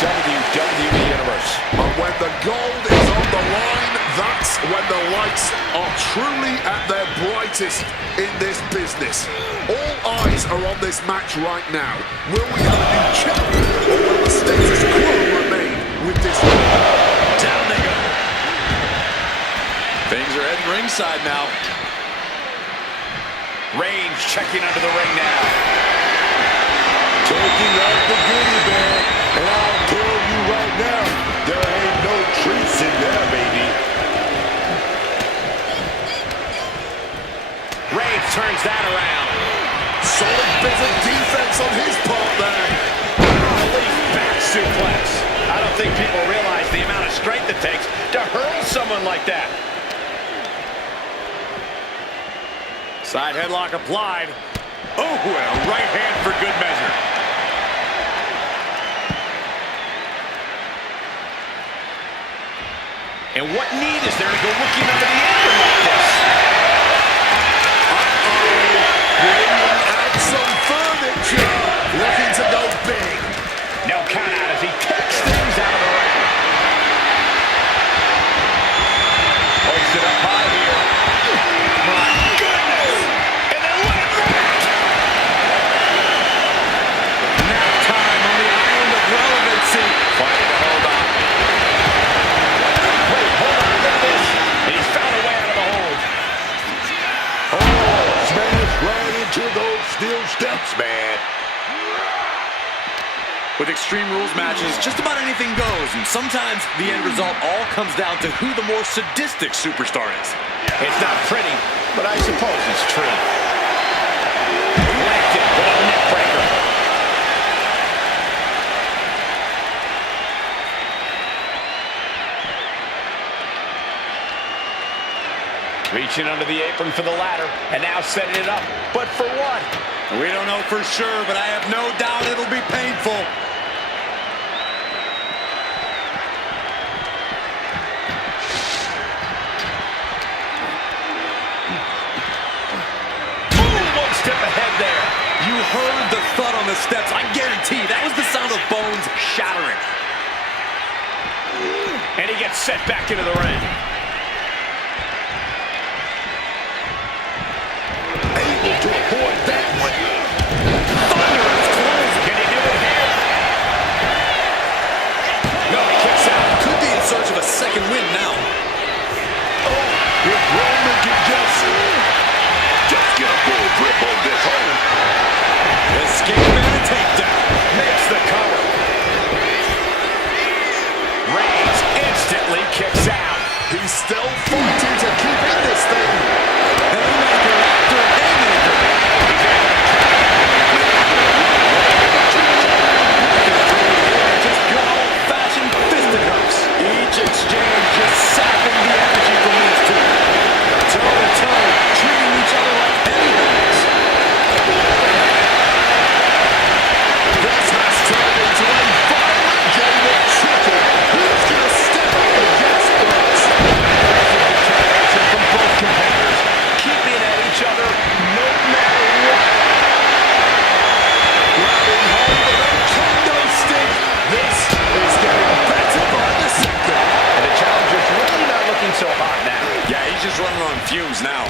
WWE Universe. And when the gold is on the line, that's when the lights are truly at their brightest in this business. All eyes are on this match right now. Will we have a new champion, or will the status quo remain with this one? Down they go. Things are heading ringside now. Reigns checking under the ring now. Taking out the goodie bag, and I'll tell you right now, there ain't no treats in there, baby. Reigns turns that around. Solid bit of defense on his part there. Relief back suplex. I don't think people realize the amount of strength it takes to hurl someone like that. Side headlock applied. Oh, and a right hand for good measure. And what need is there to go looking under the apron like this? Bringing out some furniture. Looking to go big. No count out as he kicks things out of the ring. Hoisted up high here. My goodness! And then look at that! Now time on the island of relevancy. Fighting to hold on. Wait, hold on, look at this. He's found a way out of the hold. Oh, smash right into those steel steps, man. With Extreme Rules matches, just about anything goes, and sometimes the end result all comes down to who the more sadistic superstar is. It's not pretty, but I suppose it's true. Landed with a neck breaker. Reaching under the apron for the ladder, and now setting it up. But for what? We don't know for sure, but I have no doubt it'll be painful. One step ahead there. You heard the thud on the steps. I guarantee that was the sound of bones shattering. And he gets set back into the ring. Able to avoid that one. Thunderous close. Can he do it here? No, he kicks out. Could be in search of a second win now. If Roman can just get a full grip on this hole. Escape and a takedown. Makes the cover. Reigns instantly kicks out. He's running on fumes now.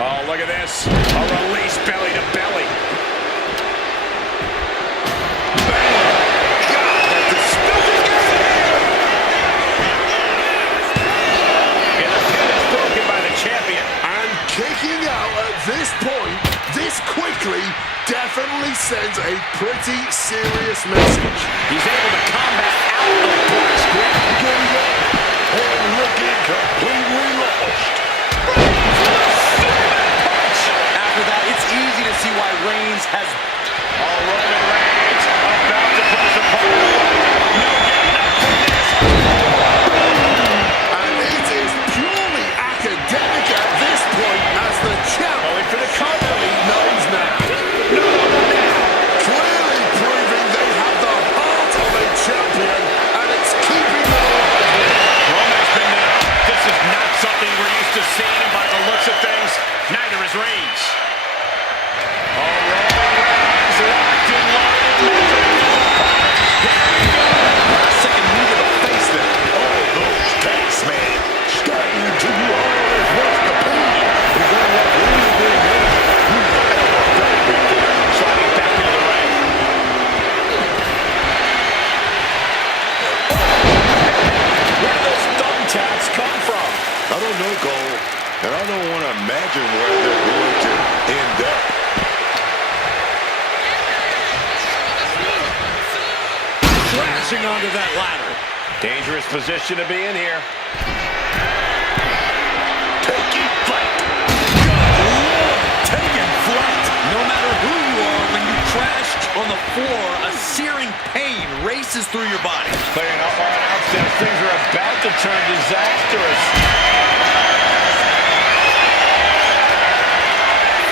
Oh, look at this. A release belly to belly. Champion. And kicking out at this point, this quickly, definitely sends a pretty serious message. He's able to combat out of Brock's grip. And looking completely lost. After that, it's easy to see why Reigns has... Roman Reigns about to put his opponent away. No getting up from this. And it is purely academic at this point as the champ Going for the cover. knows now. Clearly proving they have the heart of a champion, and it's keeping them alive. Roman's been there. This is not something we're used to seeing, and by the looks of things, neither is Reigns. Roman Reigns locked in loaded. Second knee to the face there. All those tanks, man, starting to always wants the pain. Is that what really Sliding back into the ring. Where do those thumbtacks come from? I don't know, Cole, and I don't want to imagine where they're going to end up. Crashing onto that ladder. Dangerous position to be in here. Taking flight. Taking flight. No matter who you are, when you crash on the floor, a searing pain races through your body. Clearing up our announce that things are about to turn disastrous.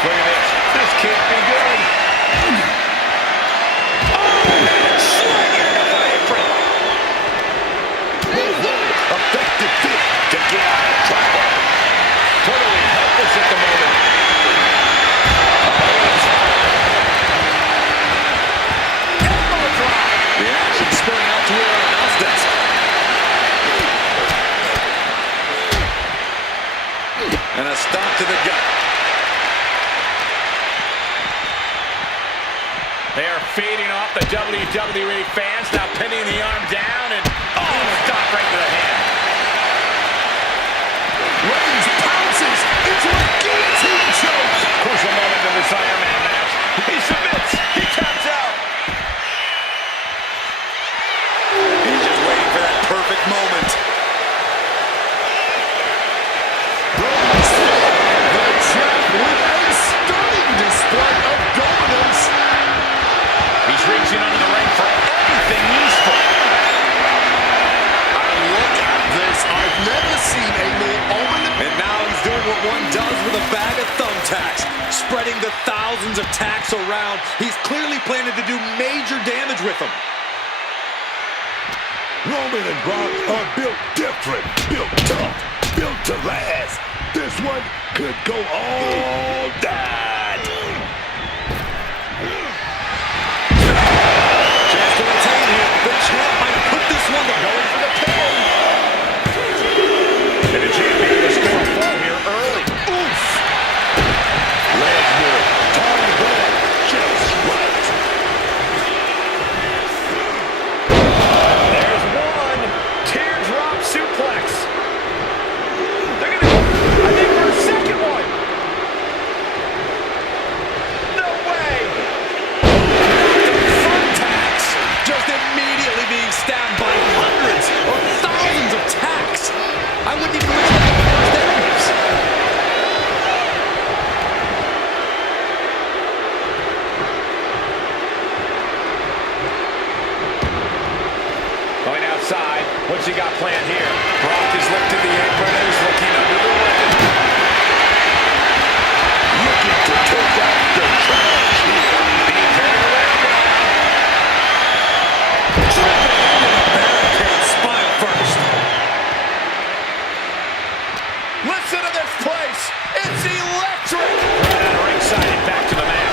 Look at this. This can't be good. Effective fit to get out of trouble. Totally helpless at the moment. Elbow drop. The action spilling out to our announce desk. And a stop to the gut. They are feeding off the WWE fans, now pinning the arm down and stop right to the hand. Reigns pounces into a guillotine choke. Crucial moment of this Iron Man match. He submits. He taps out. He's just waiting for that perfect moment. The champ with a stunning display of dominance. He's reaching under the ring for anything useful. And look at this. I've never seen a more ominous... And now he's doing what one does with a bag of thumbtacks, spreading the thousands of tacks around. He's clearly planning to do major damage with them. Roman and Brock are built different, built tough, built to last. This one could go all night. Chance to retain here. The champ might put this one to going for the pin. And the champion will score a fall here early. Oof! Lesnar, time back just right. There's one. Teardrop suplex. They're going to go, I think, for a second one. No way. Thumbtacks just immediately being stabbed by hundreds or thousands of tacks. I wouldn't even wish that on my worst enemies. Going outside. What's he got planned here? Brock is lifting the apron and he's looking under the ring. Looking to take out the trash here. Being carried around now. Driven into the barricade, spine first. Listen to this place. It's electric. Right out of ringside and back to the mat.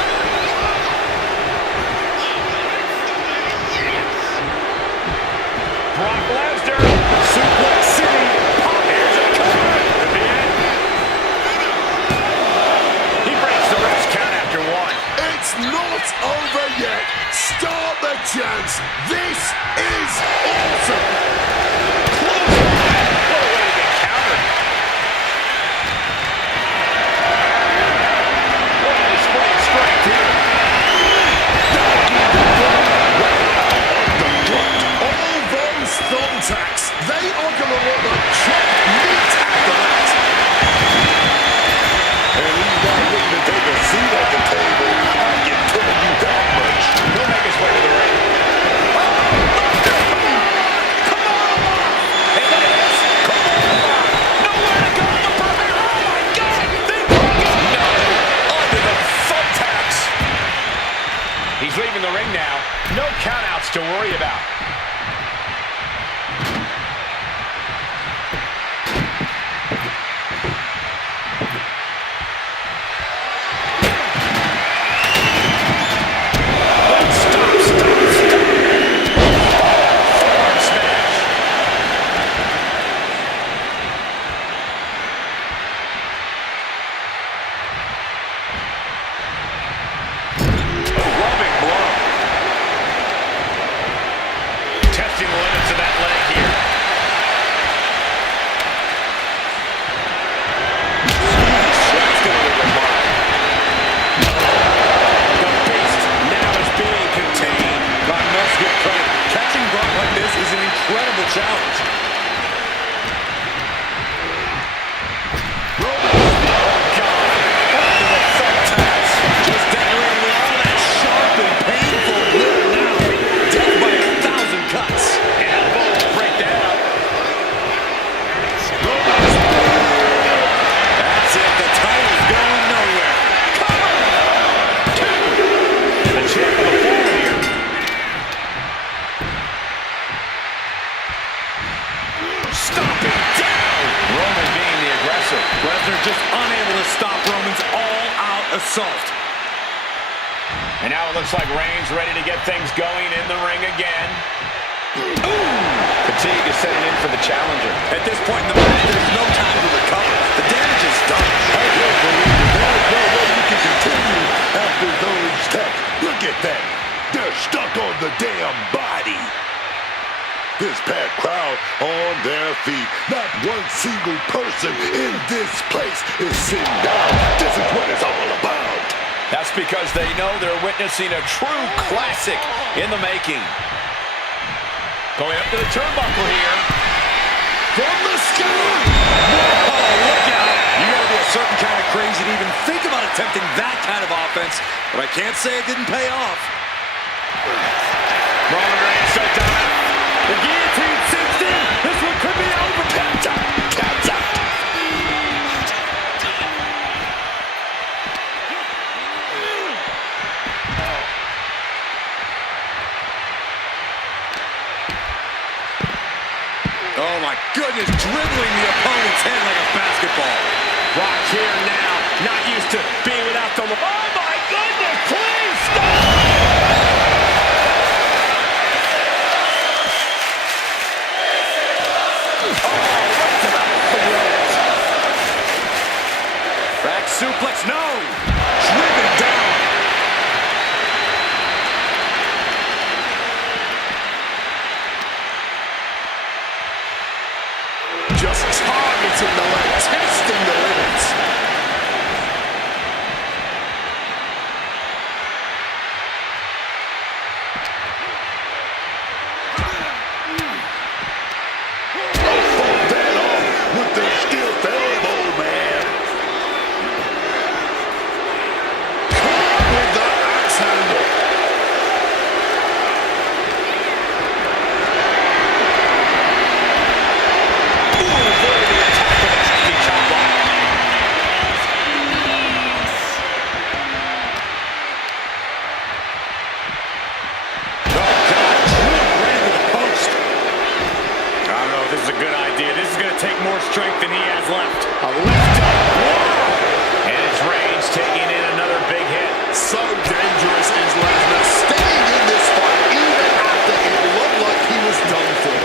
Brock Lesnar. Suplex City. Here's a cover. not over yet. Start the chance. This is awesome. Clothesline. What a way to get countered. What a display of strength here. All those thumbtacks, they are going to look like chopped meat after that. And he's not looking to take a seat at the table. I can tell you that much. He'll make his way to the ring. Oh, Buster, come on! Come on! Hey, look at this. Come on! Nowhere to go. The perfect. Oh, my God! They broke it. No. Under the thumbtacks. He's leaving the ring now. No countouts to worry about. Challenge. Roman, oh God, under the thumbtacks, just decorating with all that sharp and painful glitter now. Death by 1,000 cuts. An elbow will break that up. That's it, the title's going nowhere. Cover! 2. The champ of the fall here. Stomping down! Roman being the aggressor. Lesnar just unable to stop Roman's all-out assault. And now it looks like Reigns ready to get things going in the ring again. Ooh! Fatigue is setting in for the challenger. At this point in the match, there's no time to recover. The damage is done. I don't believe it. There's no way you can continue after those taps. Look at that. They're stuck on the damn body. This packed crowd on their feet. Not one single person in this place is sitting down. This is what it's all about. That's because they know they're witnessing a true classic in the making. Going up to the turnbuckle here. From the sky. Whoa, look out. You gotta be a certain kind of crazy to even think about attempting that kind of offense. But I can't say it didn't pay off. Roman Reigns so dominant. The guillotine sinks in. This one could be over. Catch up. Catch up. Oh my goodness, dribbling the opponent's head like a basketball. Rock here now. Not used to being without the... Oh my goodness, please stop! Back suplex, no! Driven down. Just targeting the leg, testing the limits. Oh, that off with the stiff elbow, man. Caught with the axe handle. Take more strength than he has left. A lift up. Wow. And it's Reigns taking in another big hit. So dangerous is Lesnar, staying in this fight even after it looked like he was done for.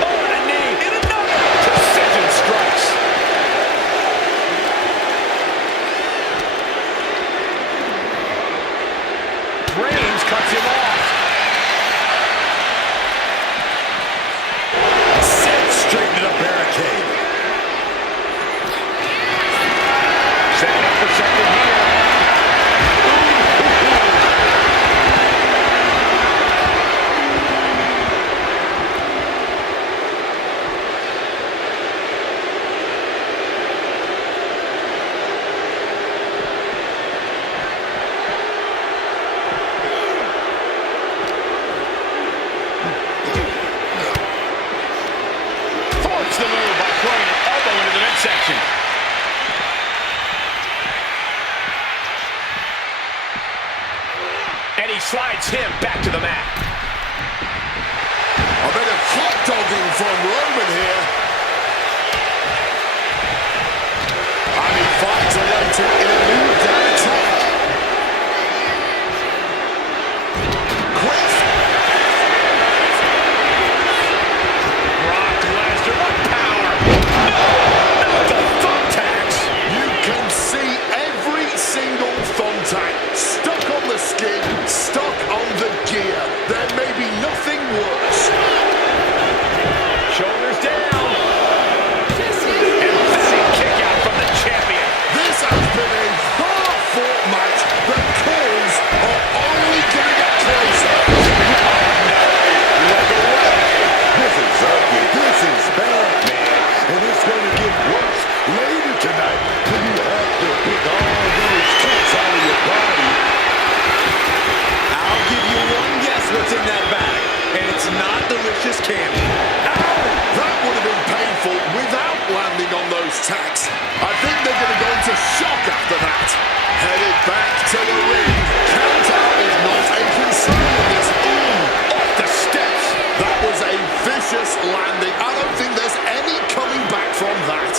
Oh, and a knee. And another he slides him back to the mat. A bit of hot dogging from Roman here. And he finds a way to elude that attack. Quick. Brock Lesnar, what power! No! Not the thumbtacks! You can see every single thumbtack stuck on the skin, stuck on the gear. There may be nothing worse. Shoulders down. Emphatic kick out from the champion. This has been a hard-fought match. The calls are only going to get closer. Look away. This is ugly. This is bad, man. And it's going to get worse later tonight when you have to pick all those cuts out of your body. I'll give you one guess what's in that bag, and it's not delicious candy. That would have been painful without landing on those tacks. I think they're going to go into shock after that. Headed back to the ring. Count out is not a concern in this. Off the steps. That was a vicious landing. I don't think there's any coming back from that.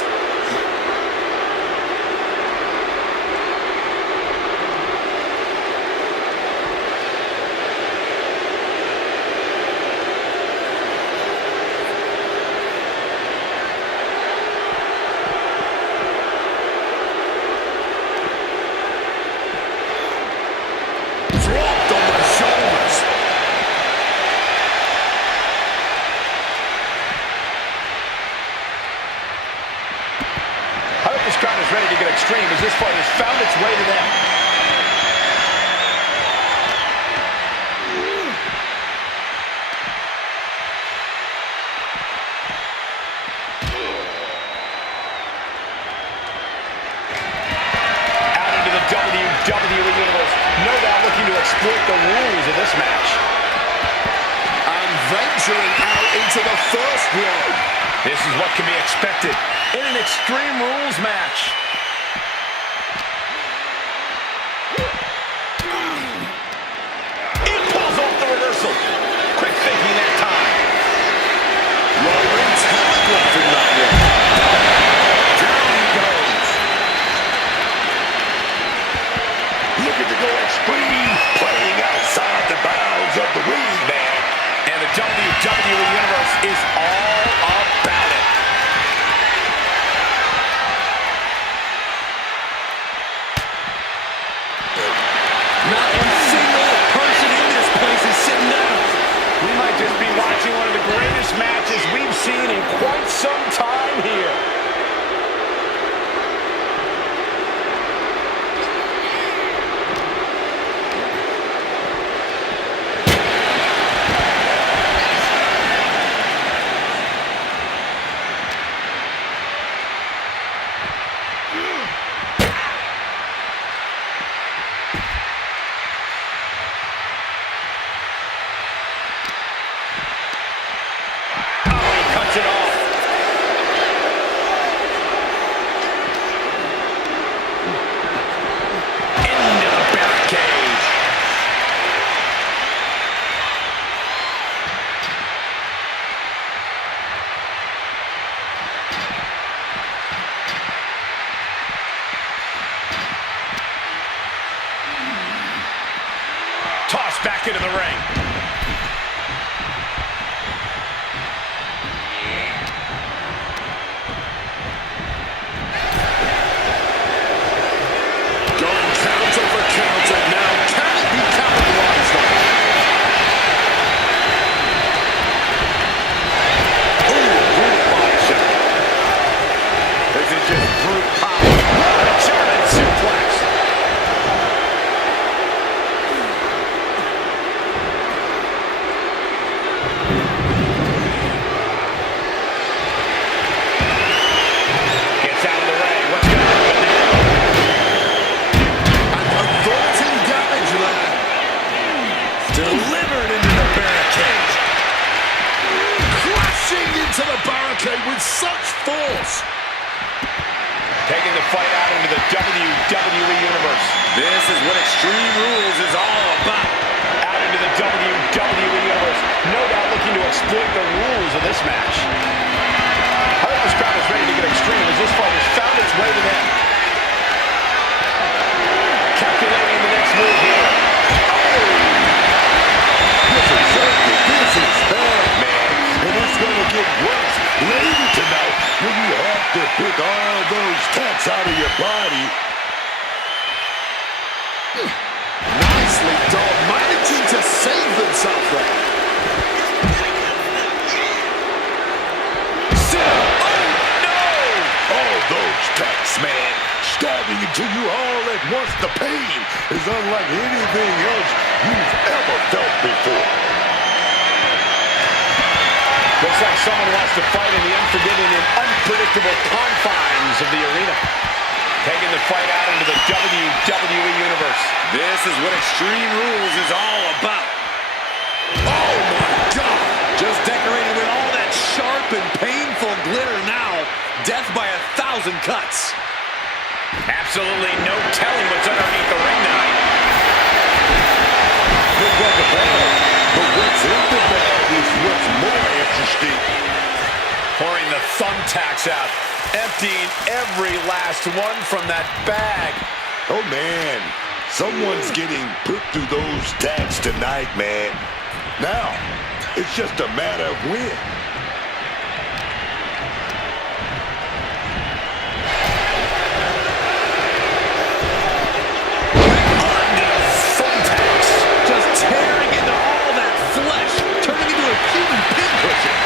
Dropped on the shoulders. I hope this crowd is ready to get extreme as this fight has found its way to them. Out into the WWE Universe. No doubt looking to exploit the rules of this match. And venturing out into the first row. This is what can be expected in an Extreme Rules match. He pulls off the reversal. Quick thinking that time. Roman telegraphing that one. Down he goes. Looking to go extreme, playing outside the bounds of the ring, man. And the WWE Universe is all about it. Not a single person in this place is sitting down. We might just be watching one of the greatest matches we've seen in quite some time here. Cuts it off. Into the barricade. Tossed back into the ring. Counter now. Can it be capitalized on? Ooh, brute body shot. This is just brute power. A German suplex. Gets out of the ring. What's going to happen now? Averting damage there. Delivered into the barricade. Crashing into the barricade with such force. Taking the fight out into the WWE Universe. This is what Extreme Rules is all about. of this match. I think this crowd is ready to get extreme as this fight has found its way to them. Calculating the next move here. This is bad, man. And it's going to get worse later tonight when you have to pick all those tacks out of your body. Nicely done, managing to save themselves there. All those tacks, man, stabbing into you all at once. The pain is unlike anything else you've ever felt before. Looks like someone wants to fight in the unforgiving and unpredictable confines of the arena. Taking the fight out into the WWE Universe. This is what Extreme Rules is all about. Oh my God! Just decorated with all that sharp and painful glitter now. Death by 1,000 cuts. Absolutely no telling what's underneath the ring tonight. Look like a bag, but what's in the bag is what's more interesting. Pouring the thumbtacks out. Emptying every last one from that bag. Oh, man. Someone's getting put through those tacks tonight, man. Now, it's just a matter of when. Thumbtacks. Just tearing into all that flesh. Turning into a human pincushion.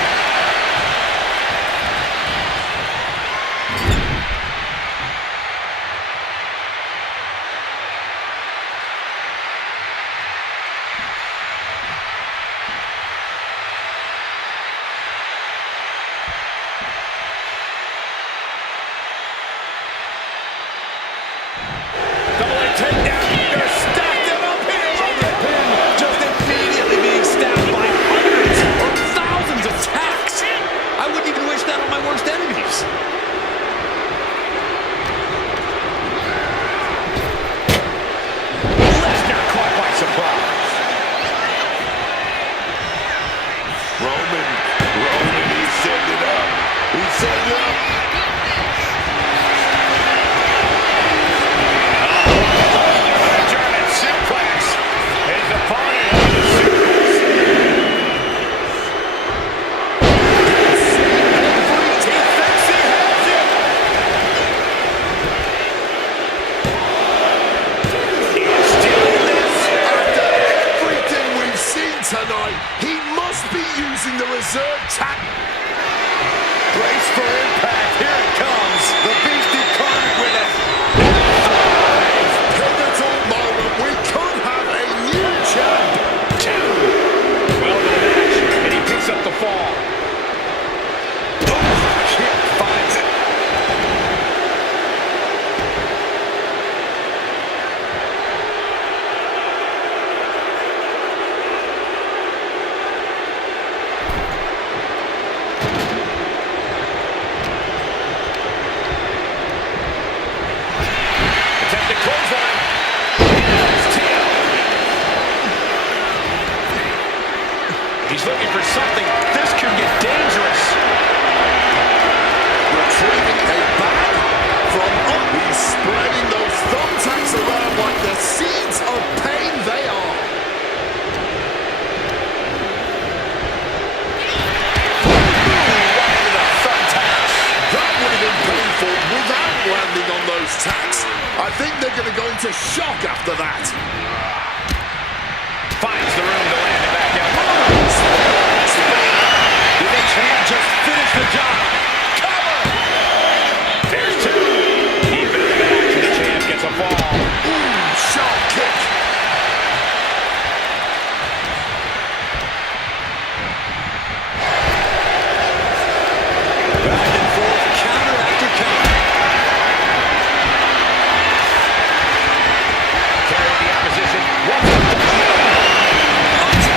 Roman, he set it up. He set it up. German suplex. His opponent has a suplex. He thinks he has it. He's stealing this. After everything we've seen tonight, he must be using the reserve tack. Brace for impact. Here it comes. The Beast incarnate with it. Pivotal moment. We could have a new champ. Well to the match, and he picks up the fall. Kick finds it. Attempted clothesline. He's looking for something. This could get dangerous. Retrieving a bag from up. He's spreading those thumbtacks around like the seeds of pain they are. Right into the thumbtacks. That would have been painful without landing on those tacks. I think they're going to go into shock after that. Finds the room to land it back out. Did the champ just finish the job? There's two. Even in the match, the champ gets a fall. Ooh, sharp kick. Back and forth, counter after counter. Carrying the opposition.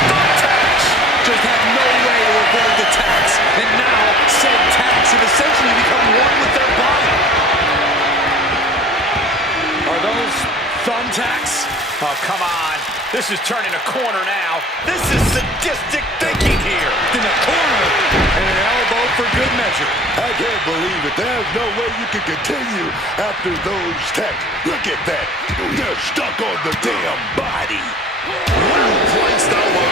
Thumbtacks. Just have no way to avoid the tacks. And now, said tacks have essentially become one with their body. Are those thumbtacks? Oh, come on. This is turning a corner now. This is sadistic thinking here. In the corner, and an elbow for good measure. I can't believe it. There's no way you can continue after those tags. Look at that. They're stuck on the damn body. Placed over.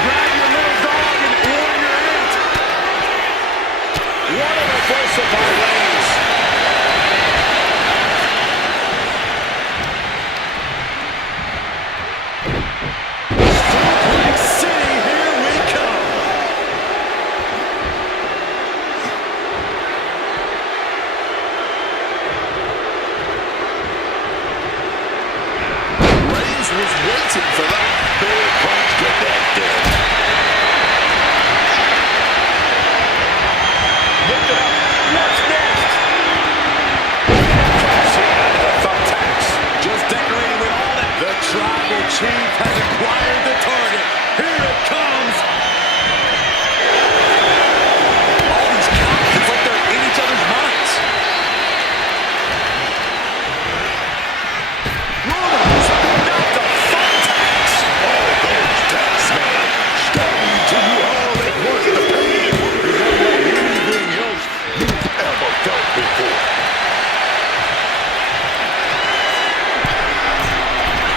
Grab your little dog and warrior ant. What a reversal by Reigns. Suplex City, here we come. Reigns was waiting for that. Big punch to that dead. Look it up. What's next? Cena to the thumbtacks. Just decorating with all that. The tribal chief has acquired the target. Here it comes. All these counts, it's like they're in each other's minds. Rollins, not the thumbtacks. Oh, those tags, man. Stabbing to you all at once. The pain is unlike anything else you've ever felt before.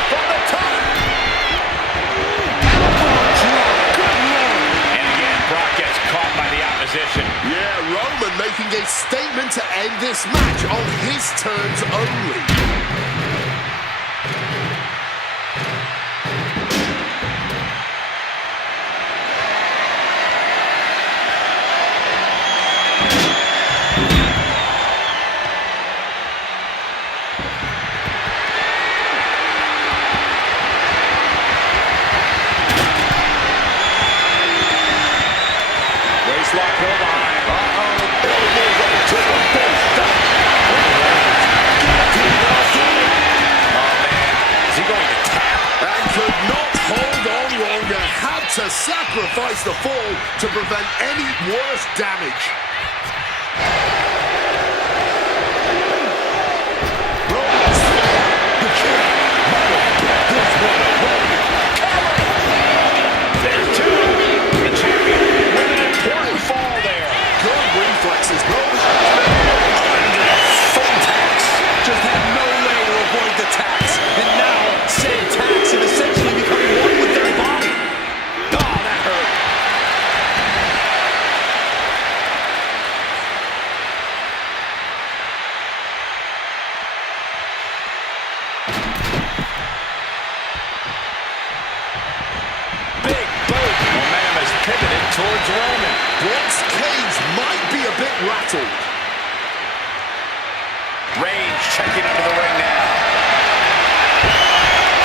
From the top. Elbow drop. Good Lord. And again, Brock gets caught by the opposition. Yeah, Roman making a statement to end this match on his terms only. Waistlock go behind. Elbow right to the face. Oh, man. Is he going to tap? And could not hold on longer. Had to sacrifice the fall to prevent any worse damage. Roman's the champ. Might have put this one away. There's two. The champion with an important fall there. Good reflexes. Roman Under the thumbtacks. Just had no way to avoid the tax. And now, said tax have essentially become one with their body. Oh, that hurt. Big boot. Momentum has pivoted towards Roman. Brock's cage might be a bit rattled. Reigns checking under the ring now.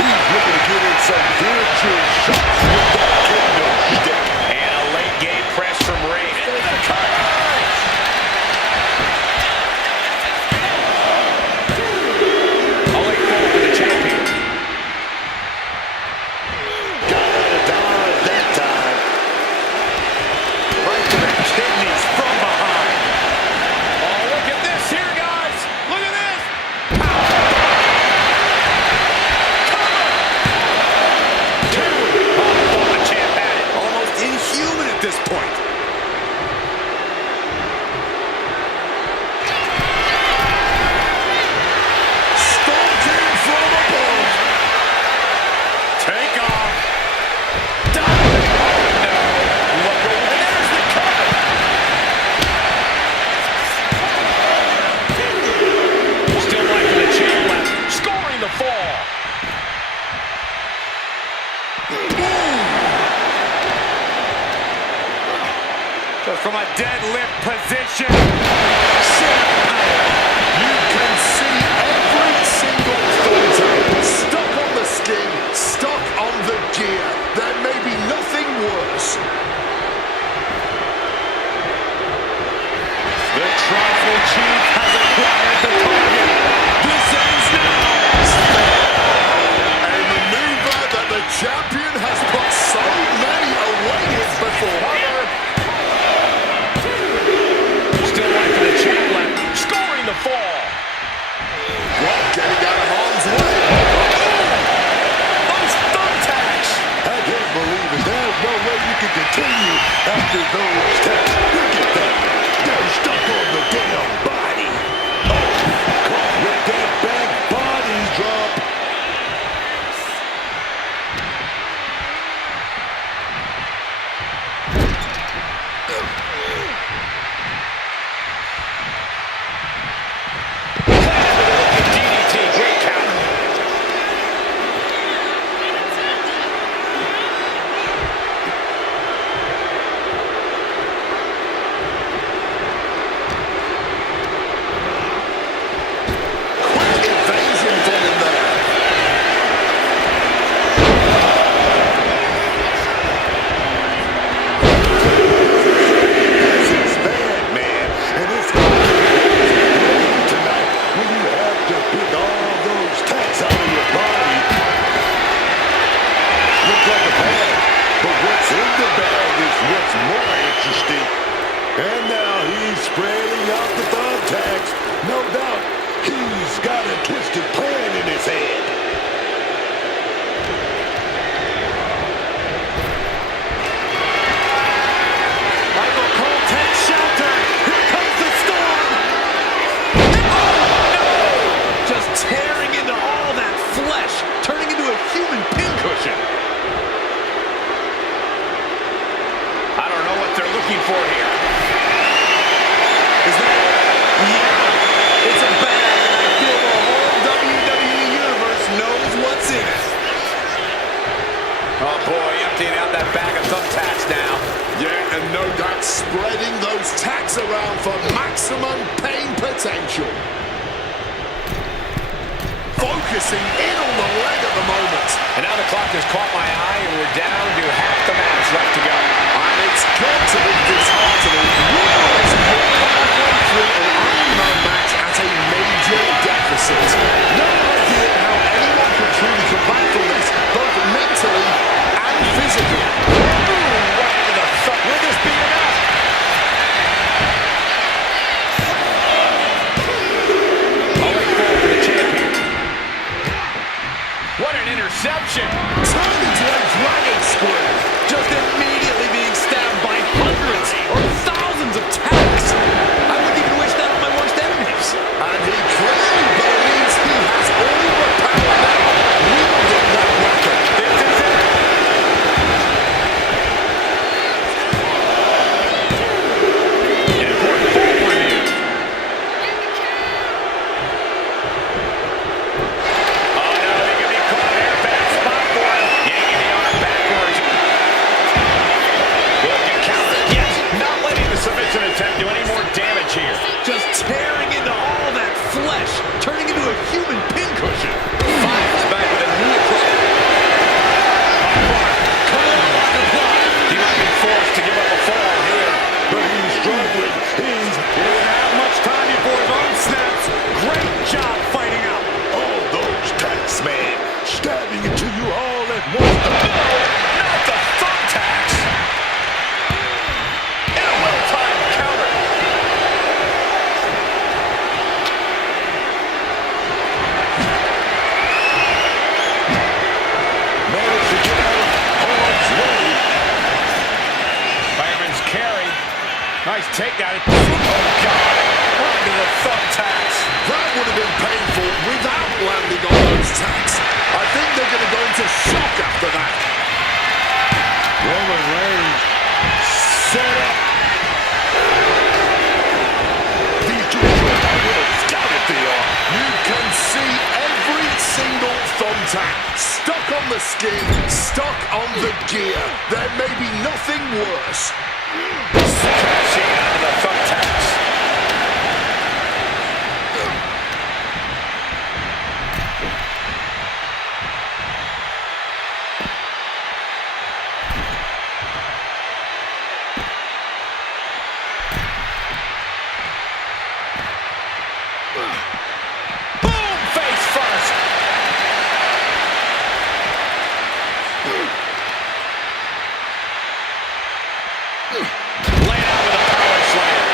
He's looking to get in some virtual shots with that kingdom stick. And a late game press from Reigns. Into the cover. A late fall for the champion. Got out of dodge that time. Right to the kidneys from behind. Oh, look at this here, guys. Look at this. Power continue after those tags. Look at that. They're stuck on the damn body. Oh, caught with that back body drop. DDT, great counter. Quick evasion from him there. This is bad, man. And it's going to be tonight when you have to pick all those tacks out of your body. Looks like a bag, but what's in the bag is what's more interesting. And now he's spreading out the thumbtacks. No doubt, he's got a twisted plan in his head. Michael Cole takes shelter. Here comes the storm. Just tearing into all that flesh, turning into a human pincushion. I don't know what they're looking for here. Is that? Yeah, it's a bag, and I feel the whole WWE Universe knows what's in it. Oh boy, emptying out that bag of thumbtacks now. Yeah, and no doubt spreading those tacks around for maximum pain potential. Focusing in on the leg at the moment. And now the clock has caught my eye, and we're down to half the match left to go. And it's got to be disheartening realizing you're halfway through an Iron Man match at a major deficit. No idea how anyone could truly come back from this, both mentally and physically. Right into the thumb. Will this be enough? Going forward for the champion. What an interception. Turned into a dragon screw. Just immediately being stabbed by hundreds or thousands of tacks. I wouldn't even wish that on my worst enemies. And he clearly believes he has all the power now, wielding that weapon. This is it. An important fall review. Oh no, he could be caught here. Bad spot for him. Yanking the arm backwards. Good counter. Yes, not letting the submission attempt do any more damage here. Just tearing into all that flesh, turning into a human pincushion. Fires back with a knee approach. He might be forced to give up a fall here. But he's struggling. He's Doesn't have much time before his arm snaps. Great job fighting out. all those tacks, man. Stabbing into you all at once. Not the thumbtacks. And a well-timed counter. Managed to get out of harm's way. Fireman's carry. Nice takedown. Oh, God. Right into the thumbtacks. That would have been painful without landing on those tacks. I think they're going to go into shock after that. Roman Reigns set up. These two are how well scouted they are. You can see every single thumbtack stuck on the skin, stuck on the gear. There may be nothing worse. Crashing out of the thumbtacks. Boom! Face first. Laying out with a power slam.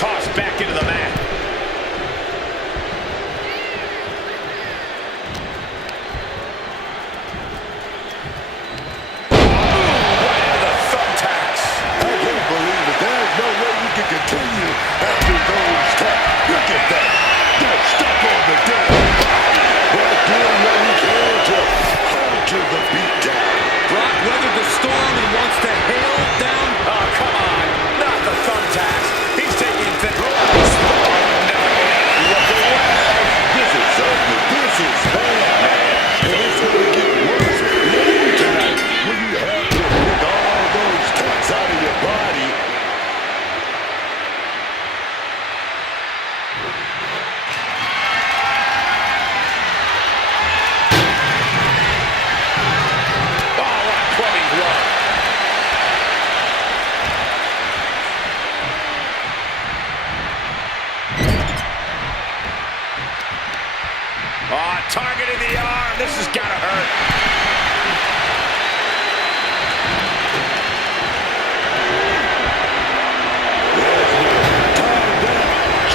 tossed back into the mat. Continue after those taps. Look at that. They're stuck on the damn body. They're doing what he can to alter the beatdown. Brock weathered the storm and wants to hail down. Oh, come on. Not the thumbtacks. He's taking things. Oh, no. Look away. This is ugly. This is bad. And it's going to get worse every time when you have to pick all those taps out of your body. Targeting the arm. This has got to hurt.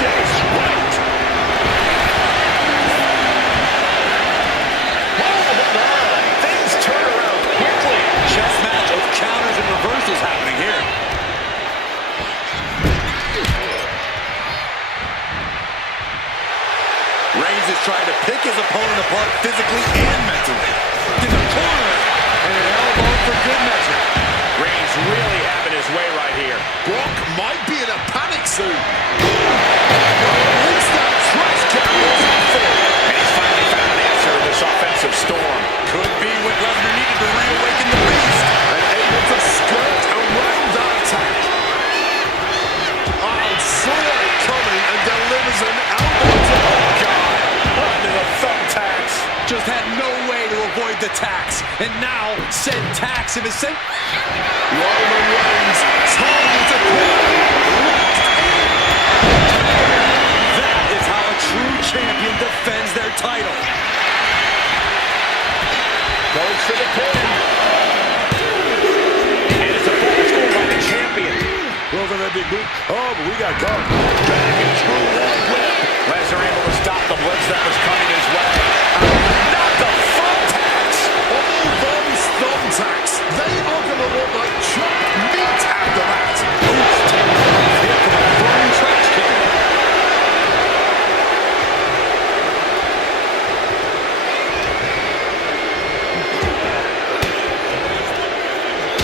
Just right. Things turn around quickly. Chess match of counters and reversals happening here. Reigns is trying to pick his opponent apart physically and mentally. To the corner, and an elbow for good measure. Reigns really having his way right here. Brock might be in a panic soon. At least that trash can wasn't full. And he's finally found an answer to this offensive storm. Could be what Lesnar needed to reawaken the beast. And able to skirt around that attack. Oh, saw it coming and delivers an elbow to God, under the thumbtacks. Just had no way to avoid the tax. And now, said tax of his sent. Roman Reigns targeted him. That is how a true champion defends their title. Goes for the pin. And it's a full score by the champion. Goes on that big boot. Oh, but we got caught. Back and through that whip. Lesnar able to stop the blitz that was coming his way. Not the thumbtacks. All those thumbtacks, they are going to look like chopped meat after that. Hit from a burning trash can.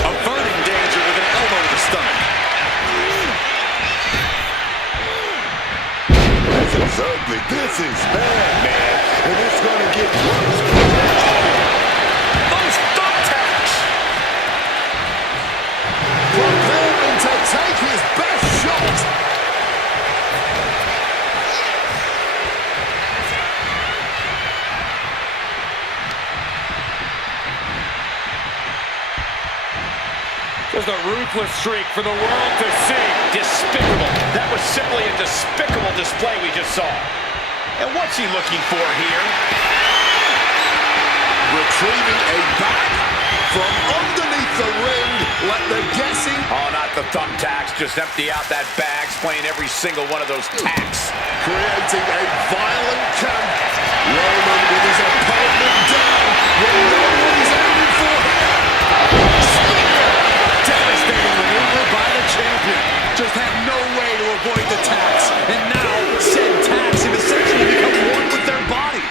Averting danger with an elbow to the stomach. This is ugly. This is bad, man. And it's going to get worse. Those thumbtacks. Preparing to take his best shot. Just a ruthless streak for the world to see. Despicable. That was simply a despicable display we just saw. And what's he looking for here? Retrieving a bag from underneath the ring. Let the guessing. Oh, not the thumbtacks. Just empty out that bag, playing every single one of those tacks. Creating a violent camp. Roman with his opponent down. Will know what he's aiming for here. Devastating maneuver by the champion. Just had no way to avoid the tax. And now, said tax have essentially become one with their body.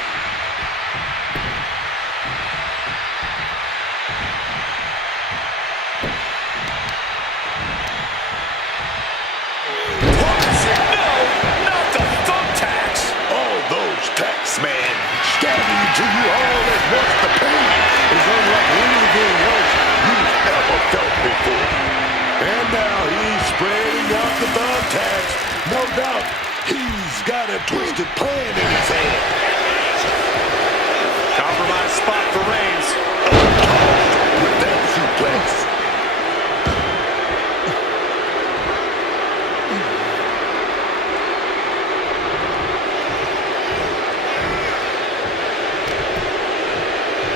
No, not the thumbtacks. All those tacks, man. Stabbing into you all at once. The pain is unlike anything else you've ever felt before. And now he's spreading out the thumbtacks. No doubt he's got a twisted plan in his head. Compromise spot for Reigns. With that suplex.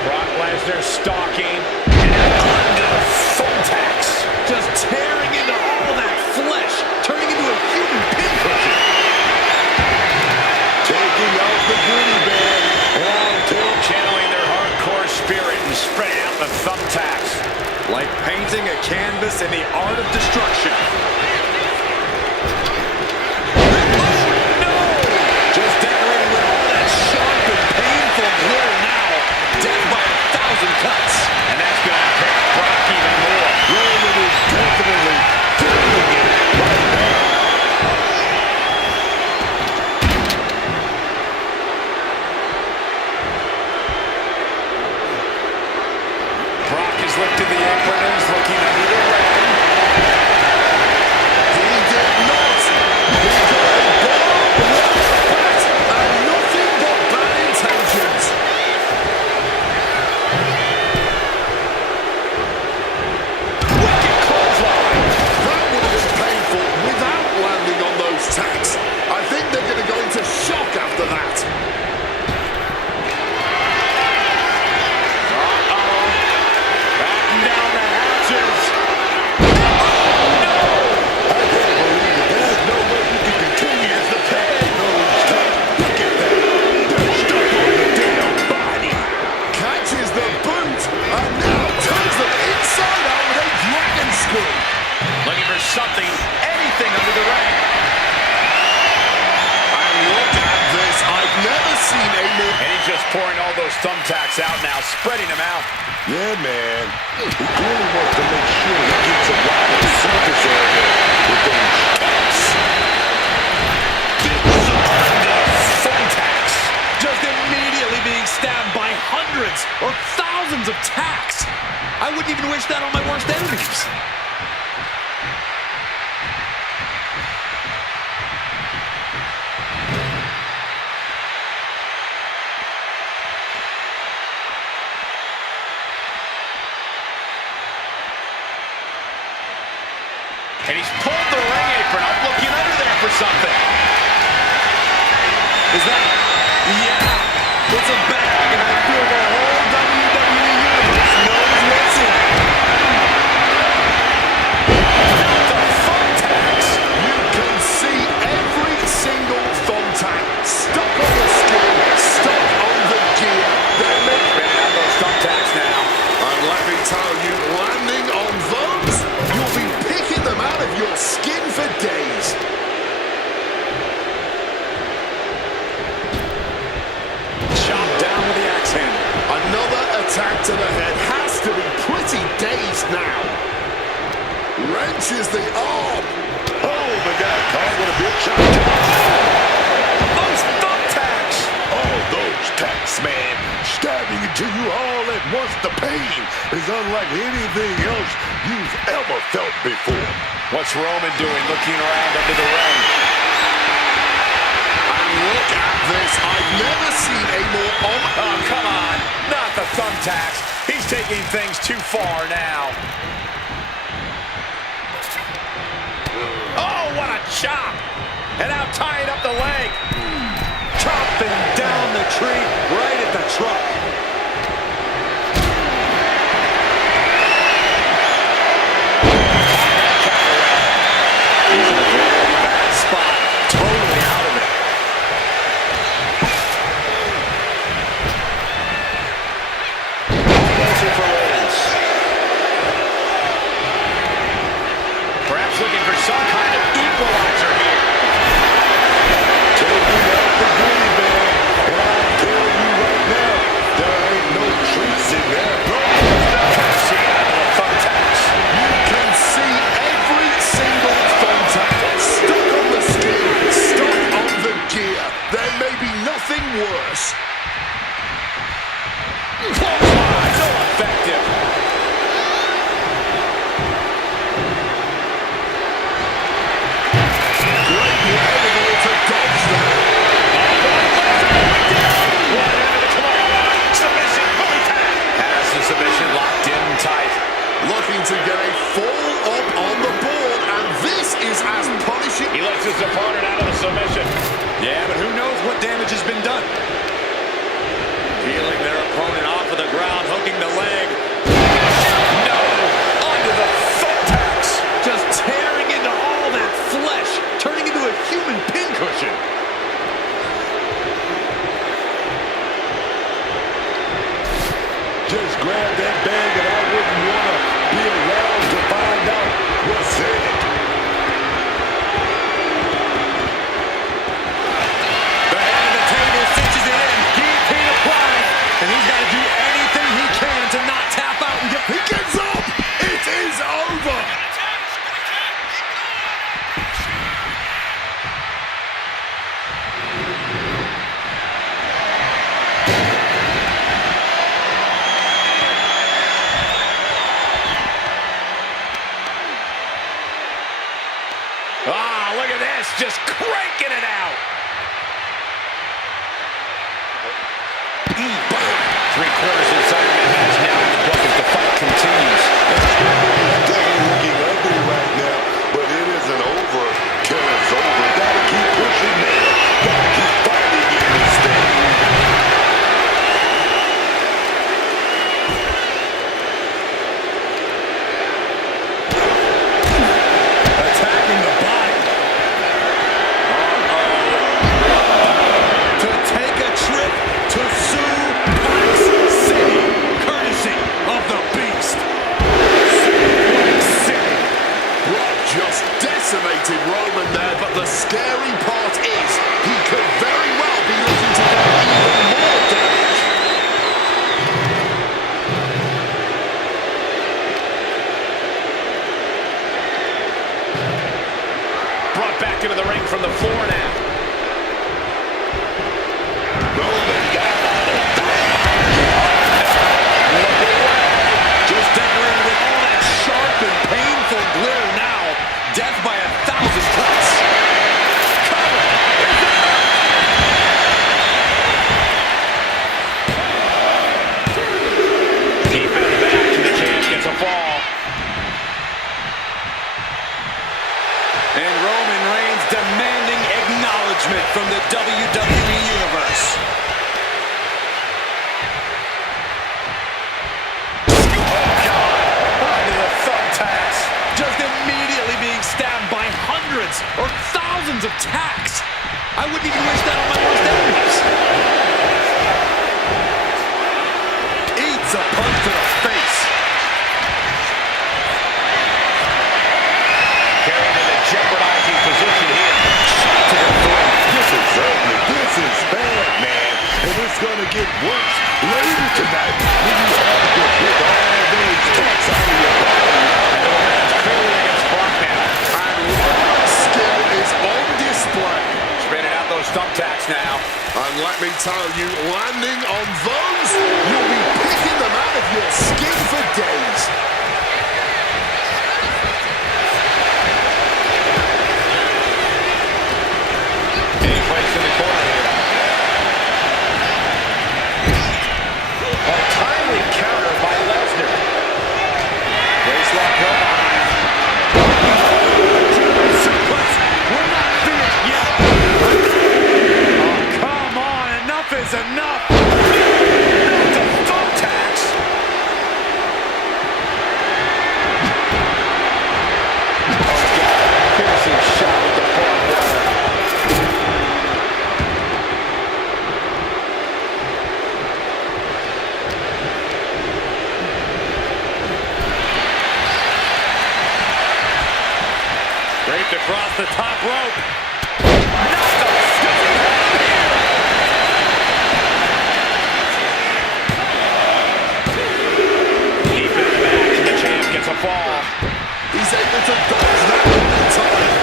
Brock Lesnar stalking. And under the thumbtacks. Just tearing into all that flesh. Turning into a human pinhead. Spreading out the thumbtacks. Like painting a canvas in the art of destruction. Just decorating with all that sharp and painful glitter now. Death by 1,000 cuts. And that's going to hurt Brock even more. Roman is definitely feeling it right now. Brock has lifted the apron and is looking under the ring. He did not. He got a bomb right and nothing but bad intentions. Wicked clothesline. That would have been painful without landing on those tacks. I think they're going to go into shock after that. Batten down the hatches. I can't believe it. There's no way you can continue as the tag goes. Look at that. They're stuck on the damn body. Catches the boot and now turns them inside out with a dragon screw. Looking for something, anything under the ring. And look at this. I've never seen a more... And he's just pouring all those thumbtacks out now, spreading them out. Yeah, man. He really wants to make sure he gets a lot of the surface area with those tacks. Thumbtacks. Just immediately being stabbed by hundreds or thousands of tacks. I wouldn't even wish that on my worst enemies. And he's pulled the ring apron up, looking under there for something. Is that? Yeah, it's a bag, and I feel the whole WWE Universe knows what's in it. The thumbtacks. You can see every single thumbtack stuck on the skin, stuck on the gear. They're making Out those thumbtacks now. And let me tell you, landing on those, you'll be picking them out of your skin for days. Chopped down with the axe handle. Another attack to the head has to be pretty dazed now. Wrenches the arm. Oh, my God. Caught with a big shot. Those thumbtacks. Oh, those tacks, man. Stabbing into you all at once. The pain is unlike anything else you've ever felt before. What's Roman doing, looking around under the ring? And look at this. I've never seen a more Oh, come on. Not the thumbtacks. He's taking things too far now. Oh, what a chop. And now tying up the leg. Chopping down the tree right at the truck. He's in a very bad spot. Totally out of it. Closer for Owens. Perhaps looking for some kind of equalizer here. Taking out the goodie bag. And I'll tell you right now, there ain't no treats in there. Cena out of the thumbtacks. You can see every single thumbtack stuck on the skin, stuck on the gear. There may be nothing worse. So effective. Great able to dodge that. Submission, fully tapped. Has the submission locked in tight. Looking to get a fall up on the board, and this is as punishing. He lets his opponent out of the submission. Yeah, but who knows what damage has been done. Peeling their opponent off of the ground, hooking the leg. No, onto the thumbtacks. Just tearing into all that flesh, turning into a human pincushion. just grab that bag, and I wouldn't want to be around to find out what's in it. The head of the table cinches it in. Guillotine applied. And he's got to do anything he can to not tap out and get... He gets up! It is over! Ah, look at this, just cranking it out. Three-quarters inside the match now in the book as the fight continues. It's definitely looking ugly right now, but it isn't over till it's over. Gotta keep pushing, man. Gotta keep fighting in this thing. Attacking the body. To take a trip to Suplex City, courtesy of the Beast. Suplex City. Brock just decimated Roman there, but the scary part is he could very well be looking to do even more damage. Brought back into the ring from the floor now. Roman got out of Just entering with all that sharp and painful glitter now. Death by 1,000 cuts. Cover. Deep in the back, and the champ gets a fall. And Roman Reigns demanding acknowledgement from the WWE Universe. Into the thumbtacks. Just immediately being stabbed by hundreds or thousands of tacks. I wouldn't even wish that on my worst enemies. Eats a punch to the face. Carried in a jeopardizing position here. Shot to the throat. This is ugly. This is bad, man. And it's going to get worse later tonight when you have to pick all those tacks out of your body. Clearly against Brock now. And Roman's skill is on display. Spinning out those thumbtacks now. And let me tell you, landing on those, you'll be picking them out of your skin for days. Any place in the corner here. A timely counter by Lesnar. Waistlock up. Suplex. We're not finished yet. Oh, come on. Enough is enough. The thumbtacks. Piercing shot with the barbed wire. Draped across the top rope. Deep in the back, and the champ gets a fall. He's able to dodge that every time.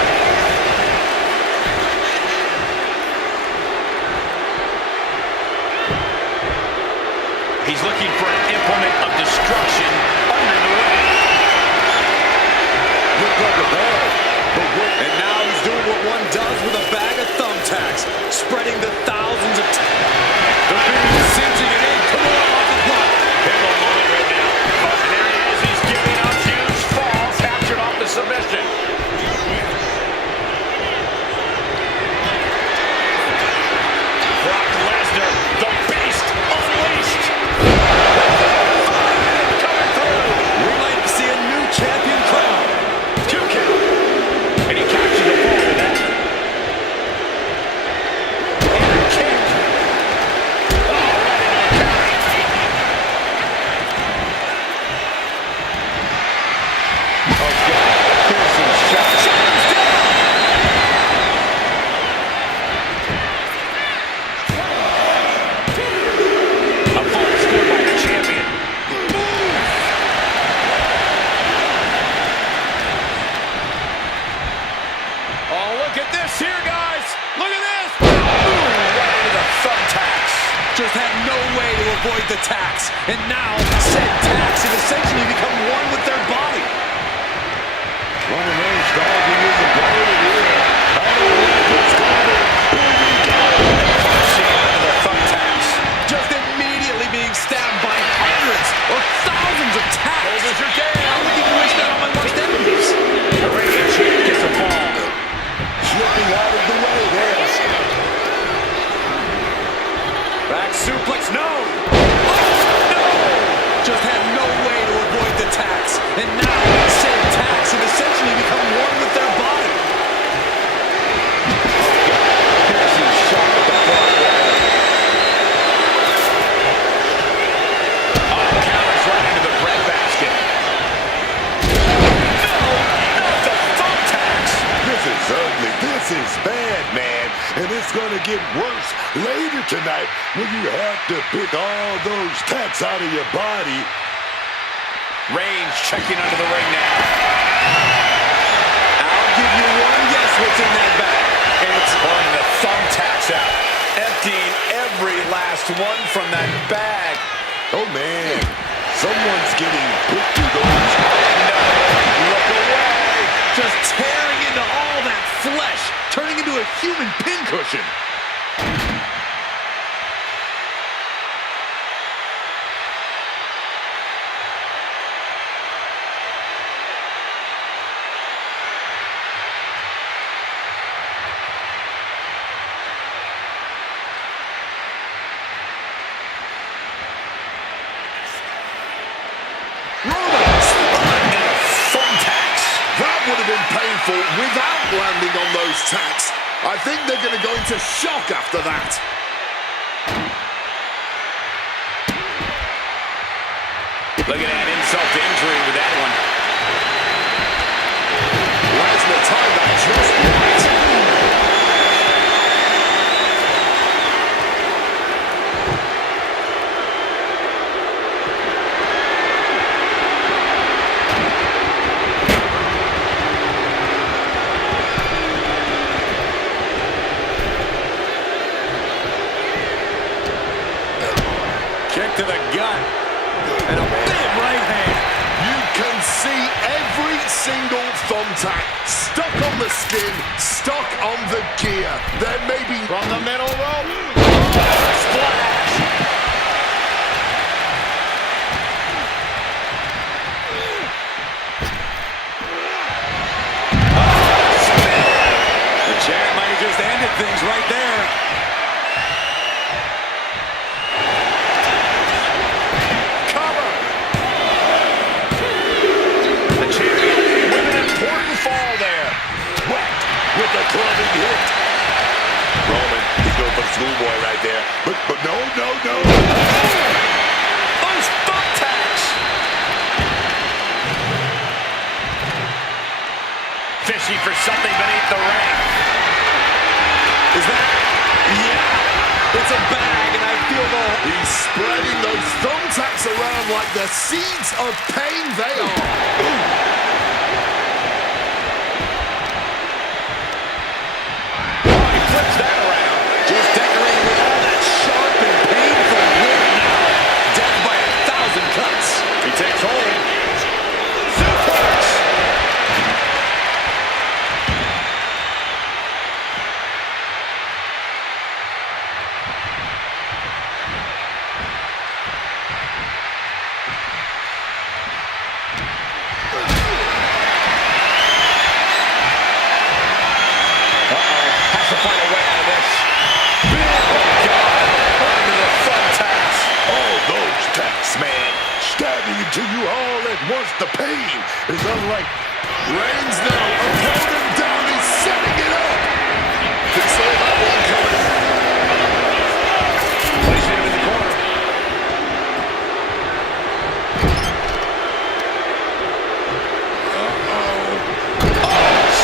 He's looking for an implement of destruction under the ring. Look like a bag. But what? And now he's doing what one does with a bag of thumbtacks, spreading the thousands of... The Beast is cinching it in. Come on, off the block. Pivotal moment right now. And there he is. He's giving up huge fall. Captured off the submission. Brock Lesnar, the Beast unleashed. Coming through. We might see a new champion crown. 2 count. And he captured the fall with that. tax. And now, said tax has essentially become one with their body. Roman Reigns dodging his opponent here. I don't like what's coming. Here we go. Cena into the thumbtacks. Just immediately being stabbed by hundreds or thousands of tacks. Shoulders are down. I wouldn't even wish that on my worst enemies. The Reigns champ gets a fall. Slipping out of the way there. Back suplex, no! Oh, no! Just had no way to avoid the tax. And now, said tax have essentially become one with their body. Piercing shot at the barbed wire. Oh, counters right into the breadbasket. No! Not the thumbtacks! This is ugly. This is bad, man. And it's going to get worse later tonight when you have to pick all those tacks out of your body. Reigns checking under the ring now. I'll give you one guess what's in that bag. It's pulling the thumbtacks out, emptying every last one from that bag. Oh, man. Someone's getting put through those. No, look away. Just tearing into all that flesh, turning into a human pincushion. Would have been painful without landing on those tacks. I think they're going to go into shock after that. Look at that insult to injury with that one. Lesnar timed that just right. Kick to the gut. And a big right hand. You can see every single thumbtack stuck on the skin, stuck on the gear. There may be From the middle rope. Oh, splash. The champ might have just ended things right there. Cover. The champion with an important fall there. Whacked with a clubbing hit. Roman, he's going for the schoolboy right there. But no. Those thumbtacks. Fishing for something beneath the ring. Is that? Yeah. It's a bag, and I feel the... He's spreading those thumbtacks around like the seeds of pain they are. Oh, he flips that around. Just decorating with all that sharp and painful wood now. Death by 1,000 cuts. He takes hold. Suplex. Has to find a way out of this. Oh, God. Under the thumbtacks. All those tacks, man. Stabbing into you all at once. The pain is unlike. Reigns now, opponent down, he's setting it up. He saw that one coming. Placing him in the corner.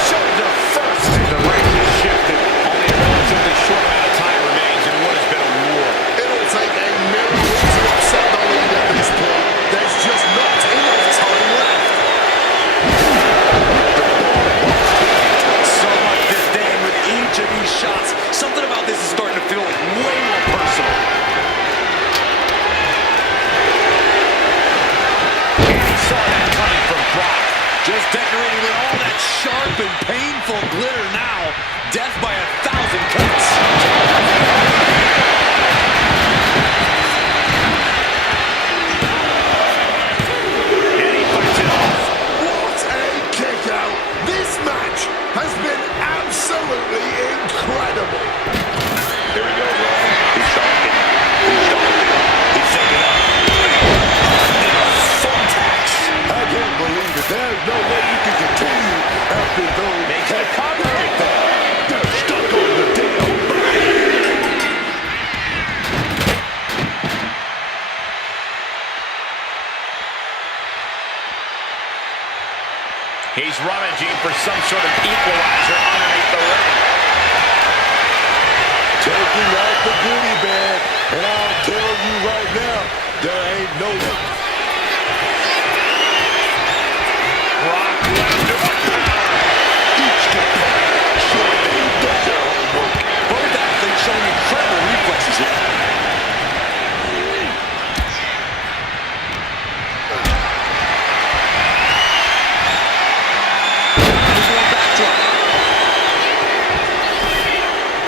Shoulder first. The range has shifted. Only a relatively short amount of time remains in what has been a war. It'll take a miracle to upset the lead at this point. There's just not enough time left. So much disdain with each of these shots Just decorating with all that sharp and painful glitter now. Death by 1,000 cuts. And he fights it off. What a kick out! This match has been absolutely incredible. Here we go, Roman. He's talking. He's talking. He's setting it up. Thumbtacks. I can't believe it. There's no way you can continue after those. Makes a cover right there. They're stuck on the deal. He's rummaging for some sort of equalizer underneath the ring. Taking out the goodie bag. And I'll tell you right now, there ain't no... Brock Lesnar with power. Each competitor sure they does their homework. Both athletes showing incredible reflexes here.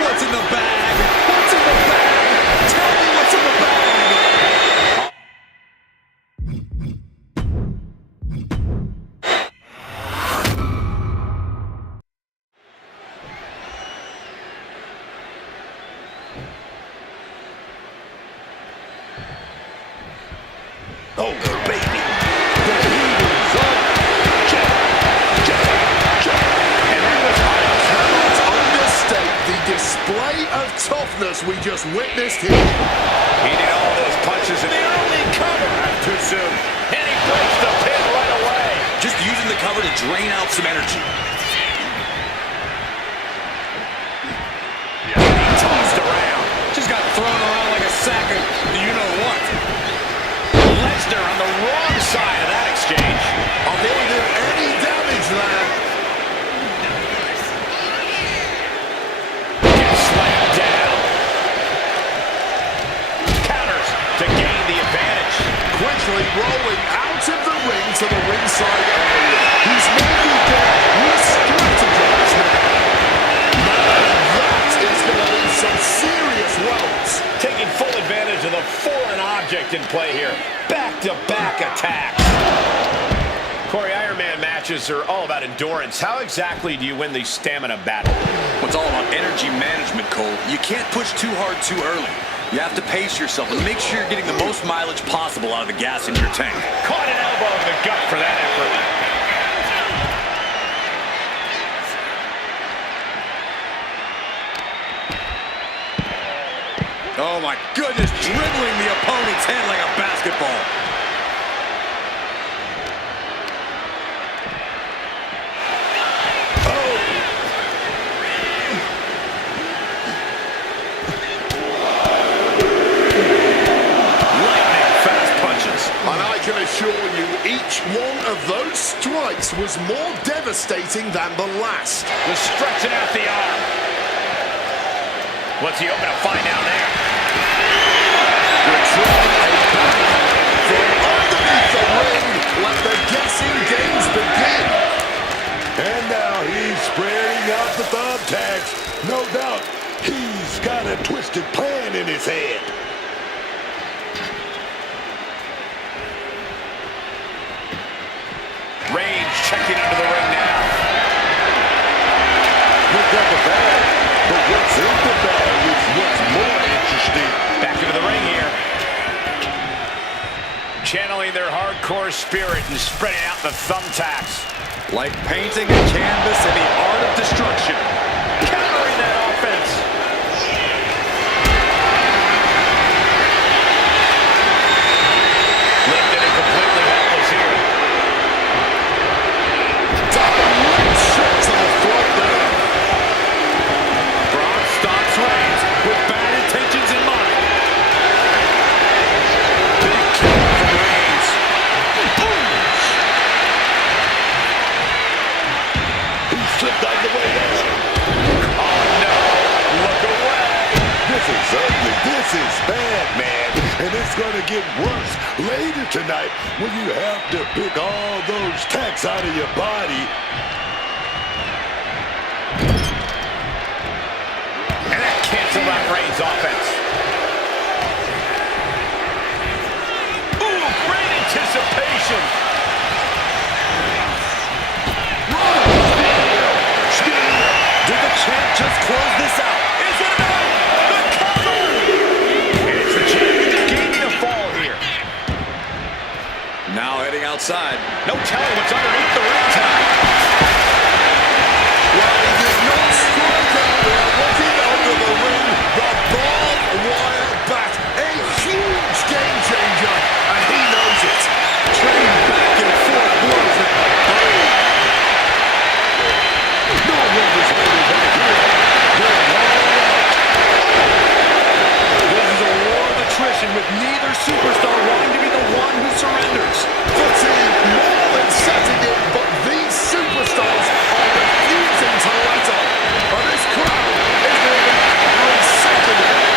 What's in the bag? What's in the bag? Tell me what's in the bag! Oh, baby. The heat is on. Jab. And cannot understate the display of toughness we just witnessed here. He did all those punches in the early cover. Not too soon. And he breaks the pin right away. Just using the cover to drain out some energy. He tossed around. Just got thrown around like a sack of you-know-what. Lesnar on the wrong side of that exchange. Avoided any damage there. Gets slammed down. Counters to gain the advantage. Quickly rolling out of the ring to the ringside area. He's maybe there. He's strategized now. Man, that is going to leave some serious welts. Taking full advantage of the foreign object in play here. Back-to-back attacks. Corey, Iron Man matches are all about endurance. How exactly do you win the stamina battle? Well, it's all about energy management, Cole. You can't push too hard too early. You have to pace yourself and make sure you're getting the most mileage possible out of the gas in your tank. Caught an elbow in the gut for that effort. Oh my goodness, dribbling the opponent's head like a basketball. Lightning fast punches. And I can assure you, each one of those strikes was more devastating than the last. Was stretching out the arm. What's he hoping to find out there? Retrieving a backhand from underneath the ring. Let the guessing games begin. And now he's spreading out the thumbtacks. No doubt, he's got a twisted plan in his head. Reigns checking into the ring now. Look at the bag, but what's in the bag is what's more interesting. Back into the ring here. Channeling their hardcore spirit and spreading out the thumbtacks. Like painting a canvas in the art of destruction. Countering that offense. Lifted and completely helpless here. Direct shot to the throat there. Braun stops Reigns with bad intentions in mind. Big kick from Reigns. He slipped out the way there. Oh no, look away. This is ugly. This is bad, man. And it's going to get worse. Ladies tonight when you have to pick all those tacks out of your body. And that canceled out Reigns' offense. Ooh, great anticipation. Did the champ just close this out? Is it enough? The cover! And it's the champ gaining a fall here. Now heading outside. No telling what's underneath the ring tonight. Well, he did not strike out there. Looking under the ring, the barbed wire bat. A huge game changer, and he knows it. Trading back and forth blows now. No one is holding back here. They're all out. This is a war of attrition with neither superstar wanting to be the one who surrenders. Fatigue more than setting in, but these superstars are refusing to let up. And this crowd is nearly every second of it.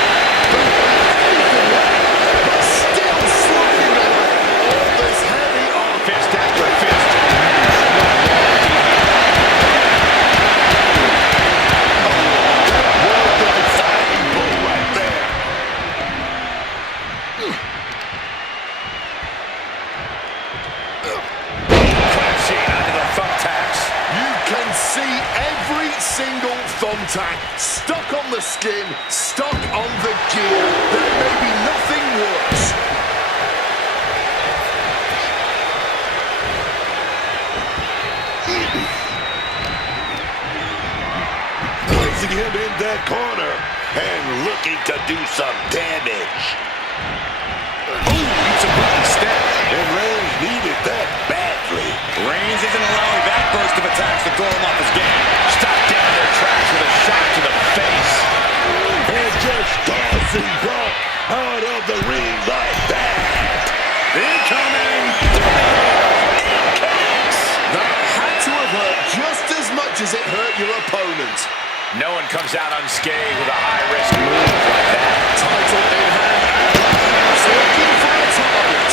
Don't have anything left, but still slugging away all this heavy arm. Fist after fist. Single thumbtack, stuck on the skin, stuck on the gear. There may be nothing worse. Placing him in that corner and looking to do some damage. Ooh, it's a big step. And Reigns needed that badly. Reigns isn't allowing that burst of attacks to throw him off his game. Stop dead in their tracks with a shot to the face. And just tossing Brock out of the ring like that. Incoming. That had to have hurt just as much as it hurt your opponent. No one comes out unscathed with a high-risk move like that. Title in hand, looking for a target.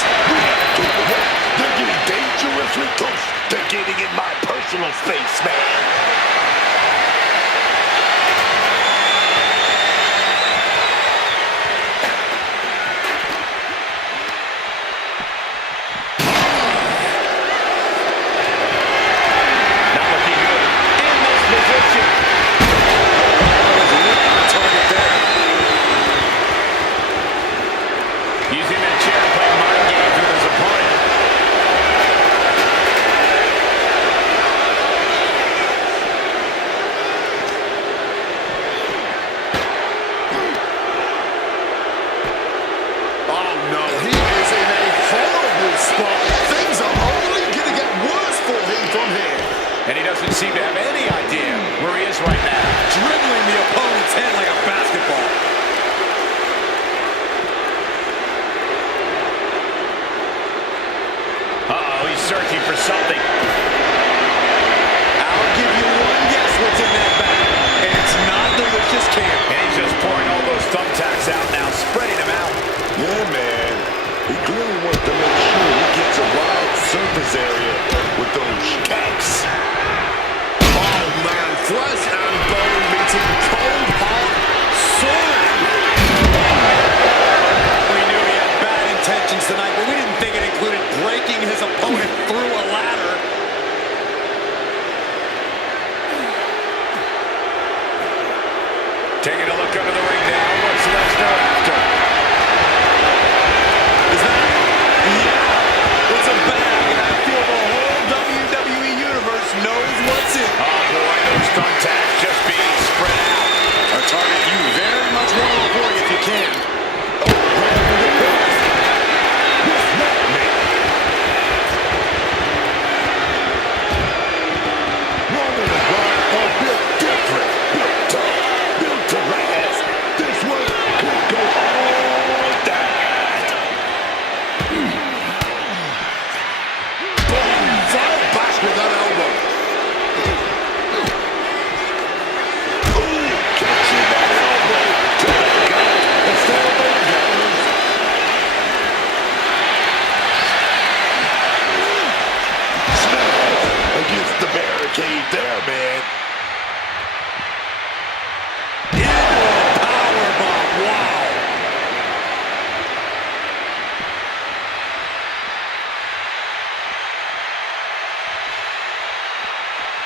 They're getting dangerously close to getting in my personal space, man. Not looking good in this position. Target there. Using that chair to play mind games with his opponent. Oh no, he is in a horrible spot. Things are only going to get worse for him from here. And he doesn't seem to have any idea where he is right now. Dribbling the opponent's head like a basketball. Uh-oh, he's searching for something. I'll give you one guess what's in that bag. And it's not delicious candy. And he's just pouring all those thumbtacks out now, spreading them out. Yeah, man. He clearly wants to make sure he gets a wide surface area with those tacks. Oh man, flesh and bone meeting cold hard sword. We knew he had bad intentions tonight, but we didn't think it included breaking his opponent through a ladder.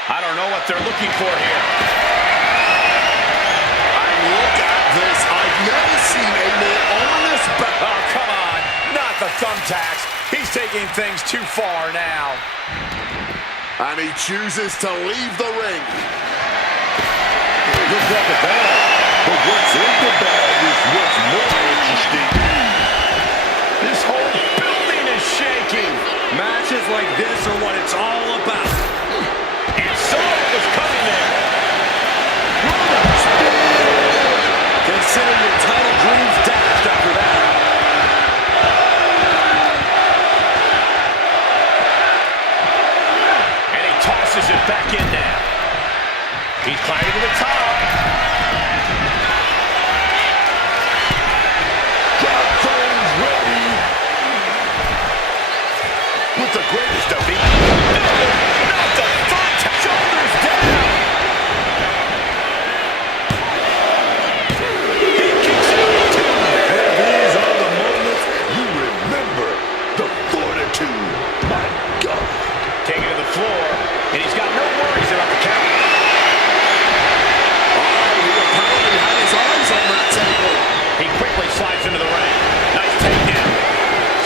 I don't know what they're looking for here. And look at this. I've never seen a more ominous battle. Oh, come on. Not the thumbtacks. He's taking things too far now. And he chooses to leave the ring. Looks like a bag, but what's in the bag is what's more interesting. This whole building is shaking. Matches like this are what it's all about. And saw it was coming there. Consider your title dreams dashed after that. And he tosses it back in now. He's climbing to the top. Got things ready. With the greatest of ease. No, not the front. Shoulders down. He kicks out two. And these are the moments you remember. The fortitude. My God. Taken to the floor, and he's got no worries about the count. He apparently had his eyes on that table. He quickly slides into the ring. Nice takedown.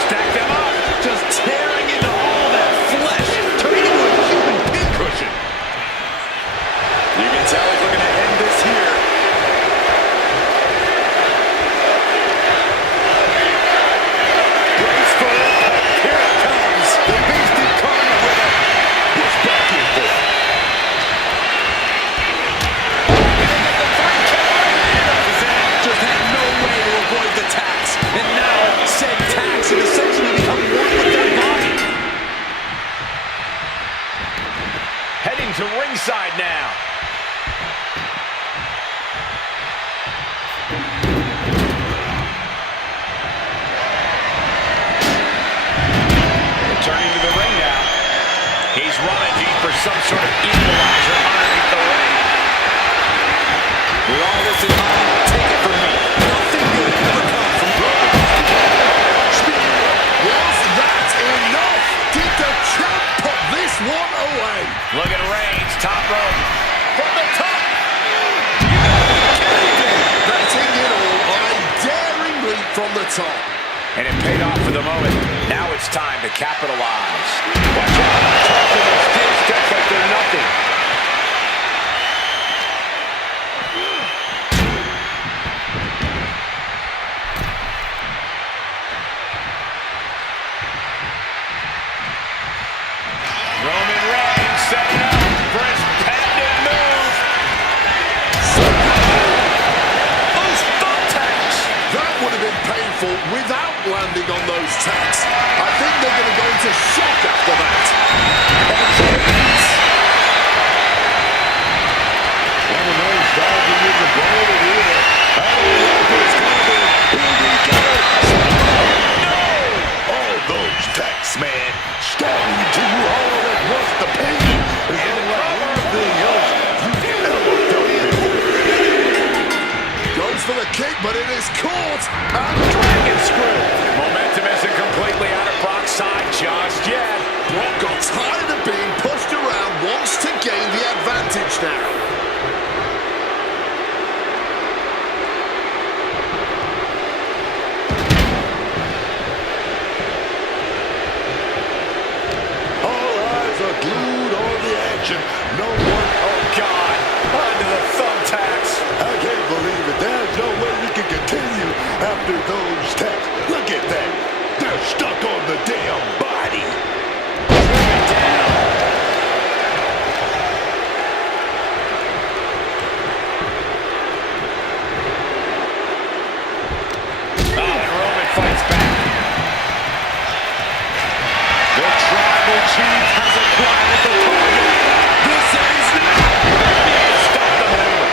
Stack them up. Just tearing into all that flesh, turning into a human pincushion. You can tell he's looking to end this here. Brace for impact. Here it comes. The beast incarnate with it. What's back in for? Just had no way to avoid the tax. And now, said tax has essentially become one with their body. Heading to ringside now. Returning to the ring now. He's rummaging for some sort of equalizer underneath the ring. With all this in mind, take it from me. Nothing good ever comes from Roman. Was that enough? Did the champ put this one away? Look at Reigns, top rope. From the top. Betting it all on a daring leap from the top. And it paid off for the moment. Now it's time to capitalize. Watch out. Talking and still steps like they're nothing. Roman Reigns setting up for his patented move. Those thumbtacks. That would have been painful without landing on those tacks. I think they're going to go into shock after that. Roman Reigns diving in the ball here. I don't like this coming. Here we go. No! All those tacks, man. Starting to all at once. The pain is unlike anything else you've ever felt before. Goes for the kick, but it is caught. And Dragon screw. Momentum isn't completely out of Brock's side just yet. Brock got tired of being pushed around, wants to gain the advantage now. All eyes are glued on the action. No one. Oh, God. Onto the thumbtacks. I can't believe it. There's no way we can continue after those tacks. Look at that. They're stuck on the damn body. Down. Oh, and Roman fights back. The tribal chief has acquired the target. This ends now. Stop the move.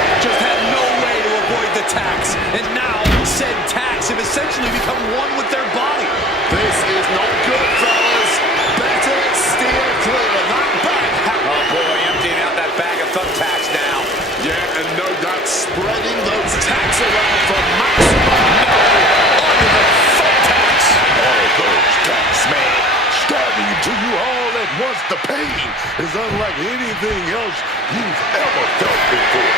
just the pain is unlike anything else you've ever felt before.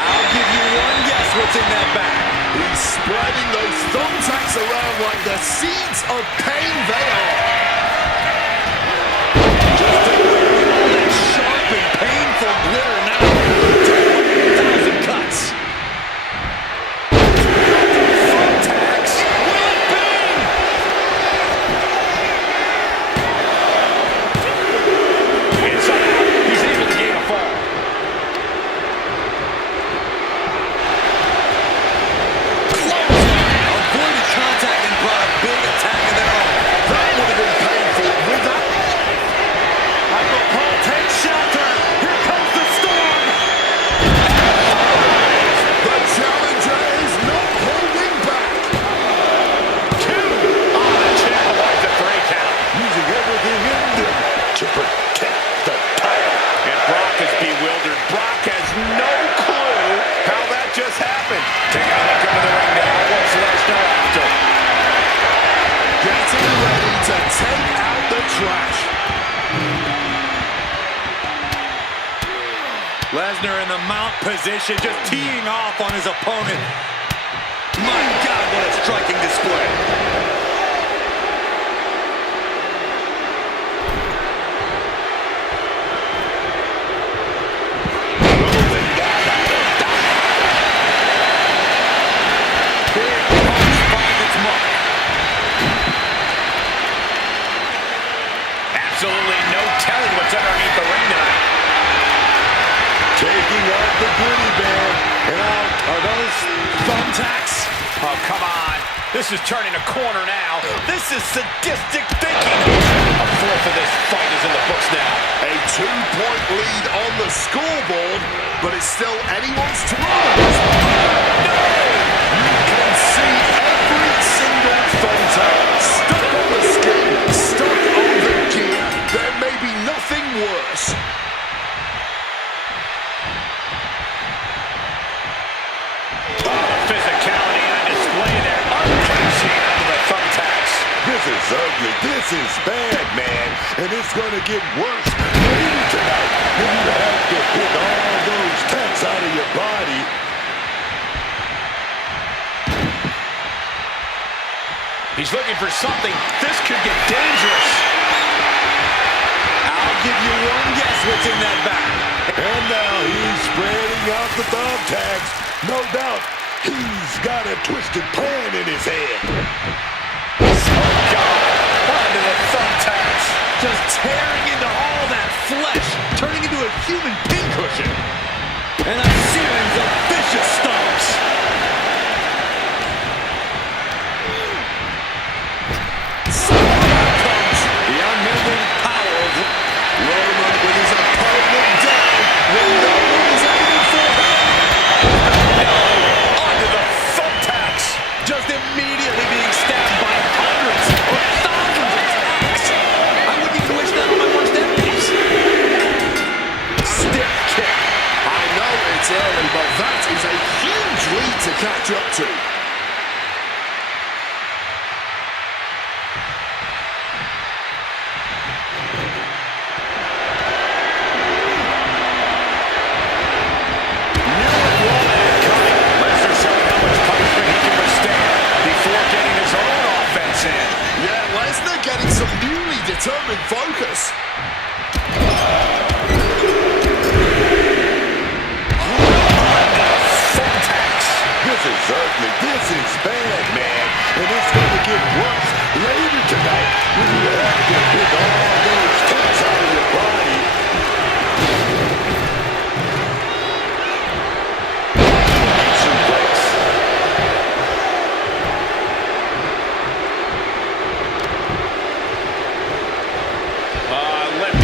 I'll give you one guess what's in that bag. He's spreading those thumbtacks around like the seeds of pain they are. Just declaring all that sharp and painful glitter now. 1,000 cuts. Thumbtacks. Will it be? Inside out. He's able to gain a fall. Avoided contact and brought a big attack of their own. That would have been painful with that. Michael Cole takes shelter. Here comes the storm. The challenger is not holding back. The champ avoids the 3 count. Using everything in them to protect the title. And Brock is bewildered. Brock has no clue how that just happened. Taking a look into the ring now. What's Lesnar after? Getting ready to take out the trash. Lesnar in the mount position, just teeing off on his opponent. My God, what a striking display. Big punch finds its mark. Absolutely no telling what's underneath the ring tonight. Taking out the goodie bag. And out are those Thumbtacks. Oh, come on. This is turning a corner now. This is sadistic thinking. A fourth of this fight is in the books now. A 2-point lead on the scoreboard, but it's still anyone's to lose. You can see every single thumbtack stuck on the skin, stuck on the gear. There may be nothing worse. Physicality on display there. Unleashing onto the thumbtacks. This is ugly. This is bad, man. And it's going to get worse later tonight when you have to pick all those tacks out of your body. He's looking for something. This could get dangerous. I'll give you one guess what's in that bag. And now he's spreading out the thumbtacks. No doubt he's got a twisted plan in his head. Oh, God. Onto the thumbtacks. Just tearing into all that flesh, turning into a human pincushion. And a series of vicious stomps. The unmoving power of Roman with his opponent down when no one is aiming for him. Onto the thumbtacks. just immediately being stabbed by hundreds or thousands of attacks. I wouldn't even wish that on my worst enemies. Stiff kick. I know it's early, but that is a huge lead to catch up to. Lesnar showing how much punishment he can withstand before getting his own offense in. Yeah, Lesnar getting some newly determined focus. Thumbtacks. This is ugly. This is bad, man. And it's going to get worse later tonight when you have to pick all those tacks out of your body. Suplex. Left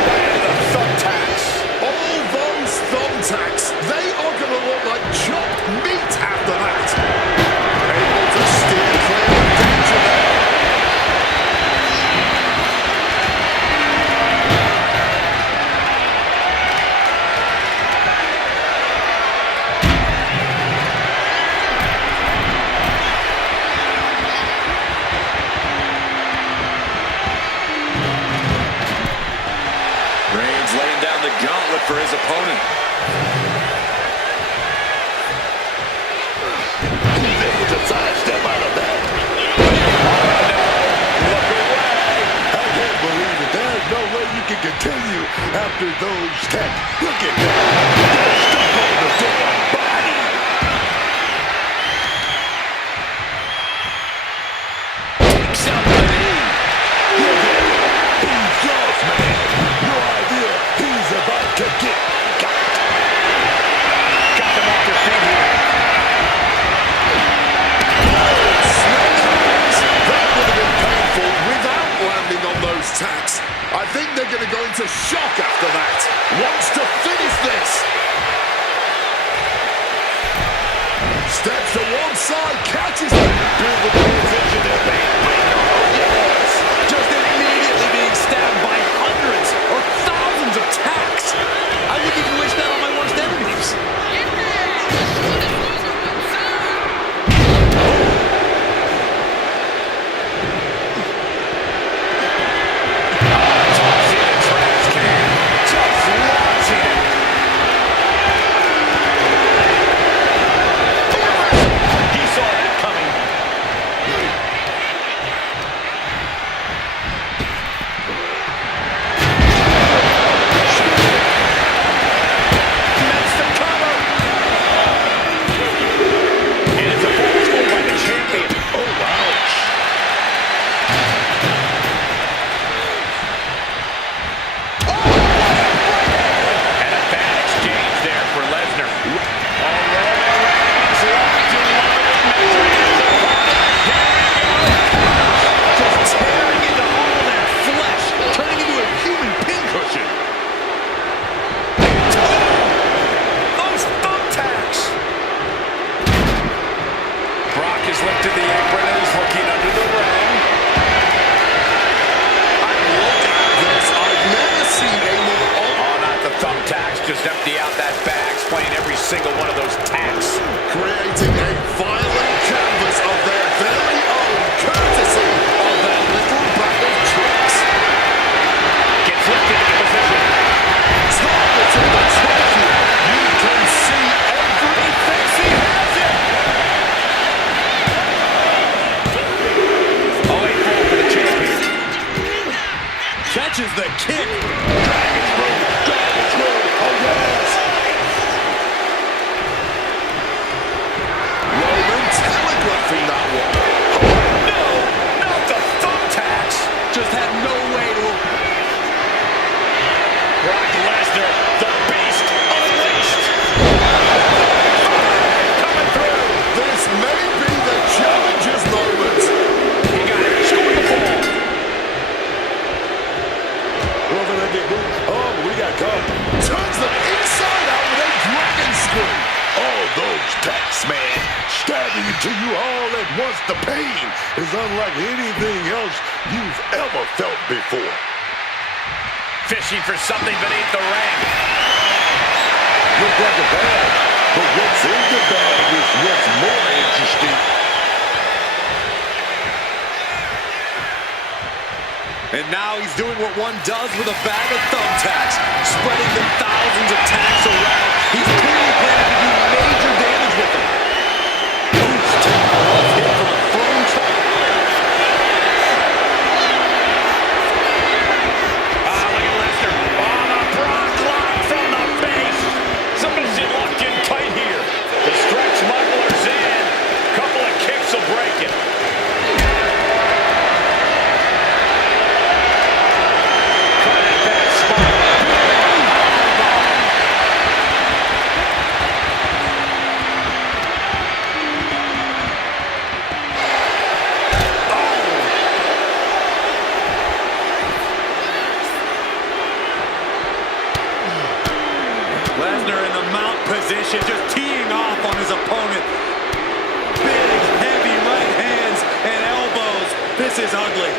right into the thumbtacks. All those thumbtacks, they are going to look like chopped meat after that. Able to steer clear of danger there. down the gauntlet for his opponent. He's able to sidestep out of that. Look away. I can't believe it. There's no way you can continue after those tags. Look at that. They're stuck on the damn body. Takes out the knee. Look at him. He's lost, man. No idea. He's about to get got. Got them off their feet here. That would have been painful without landing on those tacks. I think they're going to go into shock after that. Wants to finish this. Steps to one side, catches it. Beautiful position there, man. Yes. Just immediately being stabbed by hundreds or thousands of tacks. I wouldn't even wish that on my worst enemies. Tossing the trash can. Just launching it. He saw that coming. Makes the cover. And it's a false goal by the champion. Oh, ouch. And a bad exchange there for Lesnar. Reigns locked and loaded, measuring his opponent. Here we go. Just tearing into all their flesh, turning into a human pincushion. Those thumbtacks. Brock has lifted the apron and is looking under the ring. Look at this. I've never seen a more Oh, not the thumbtacks. Just empty out that bag, playing every single one of those tacks. creating a violent canvas of their very own, courtesy of their little bag of tricks. Gets lifted into position. Targeting the champion. You can see every Thinks he has it. Oh, wait, fall for the champion. Catches the kick. Dragon screw. Dragon screw. Oh, yes. Roman telegraphing that one. No, not the thumbtacks. Just had no way to. Brock Lesnar, the beast, unleashed. Coming through. This may be the challenger's moment. He got it. Scored the ball. Well, then they get moved. Oh, but we got caught. Turns them inside out with a dragon screw. All those tacks, man. Stabbing into you all at once. The pain is unlike anything else you've ever felt before. Fishing for something beneath the ring. Look like a bag, but what's in the bag is what's more interesting. And now he's doing what one does with a bag of thumbtacks, spreading the thousands of tacks around. He's clearly planning to do major damage with them. Oops, taking a rough hit from a throne trap. Look at Lesnar. On a Brock lock from the base. Submission locked in tight here. The stretch muggler's in. Couple of kicks will break it. Caught in a bad spot. Lesnar in the mount position, just teeing off on his opponent. Big, heavy right hands and elbows. This is ugly.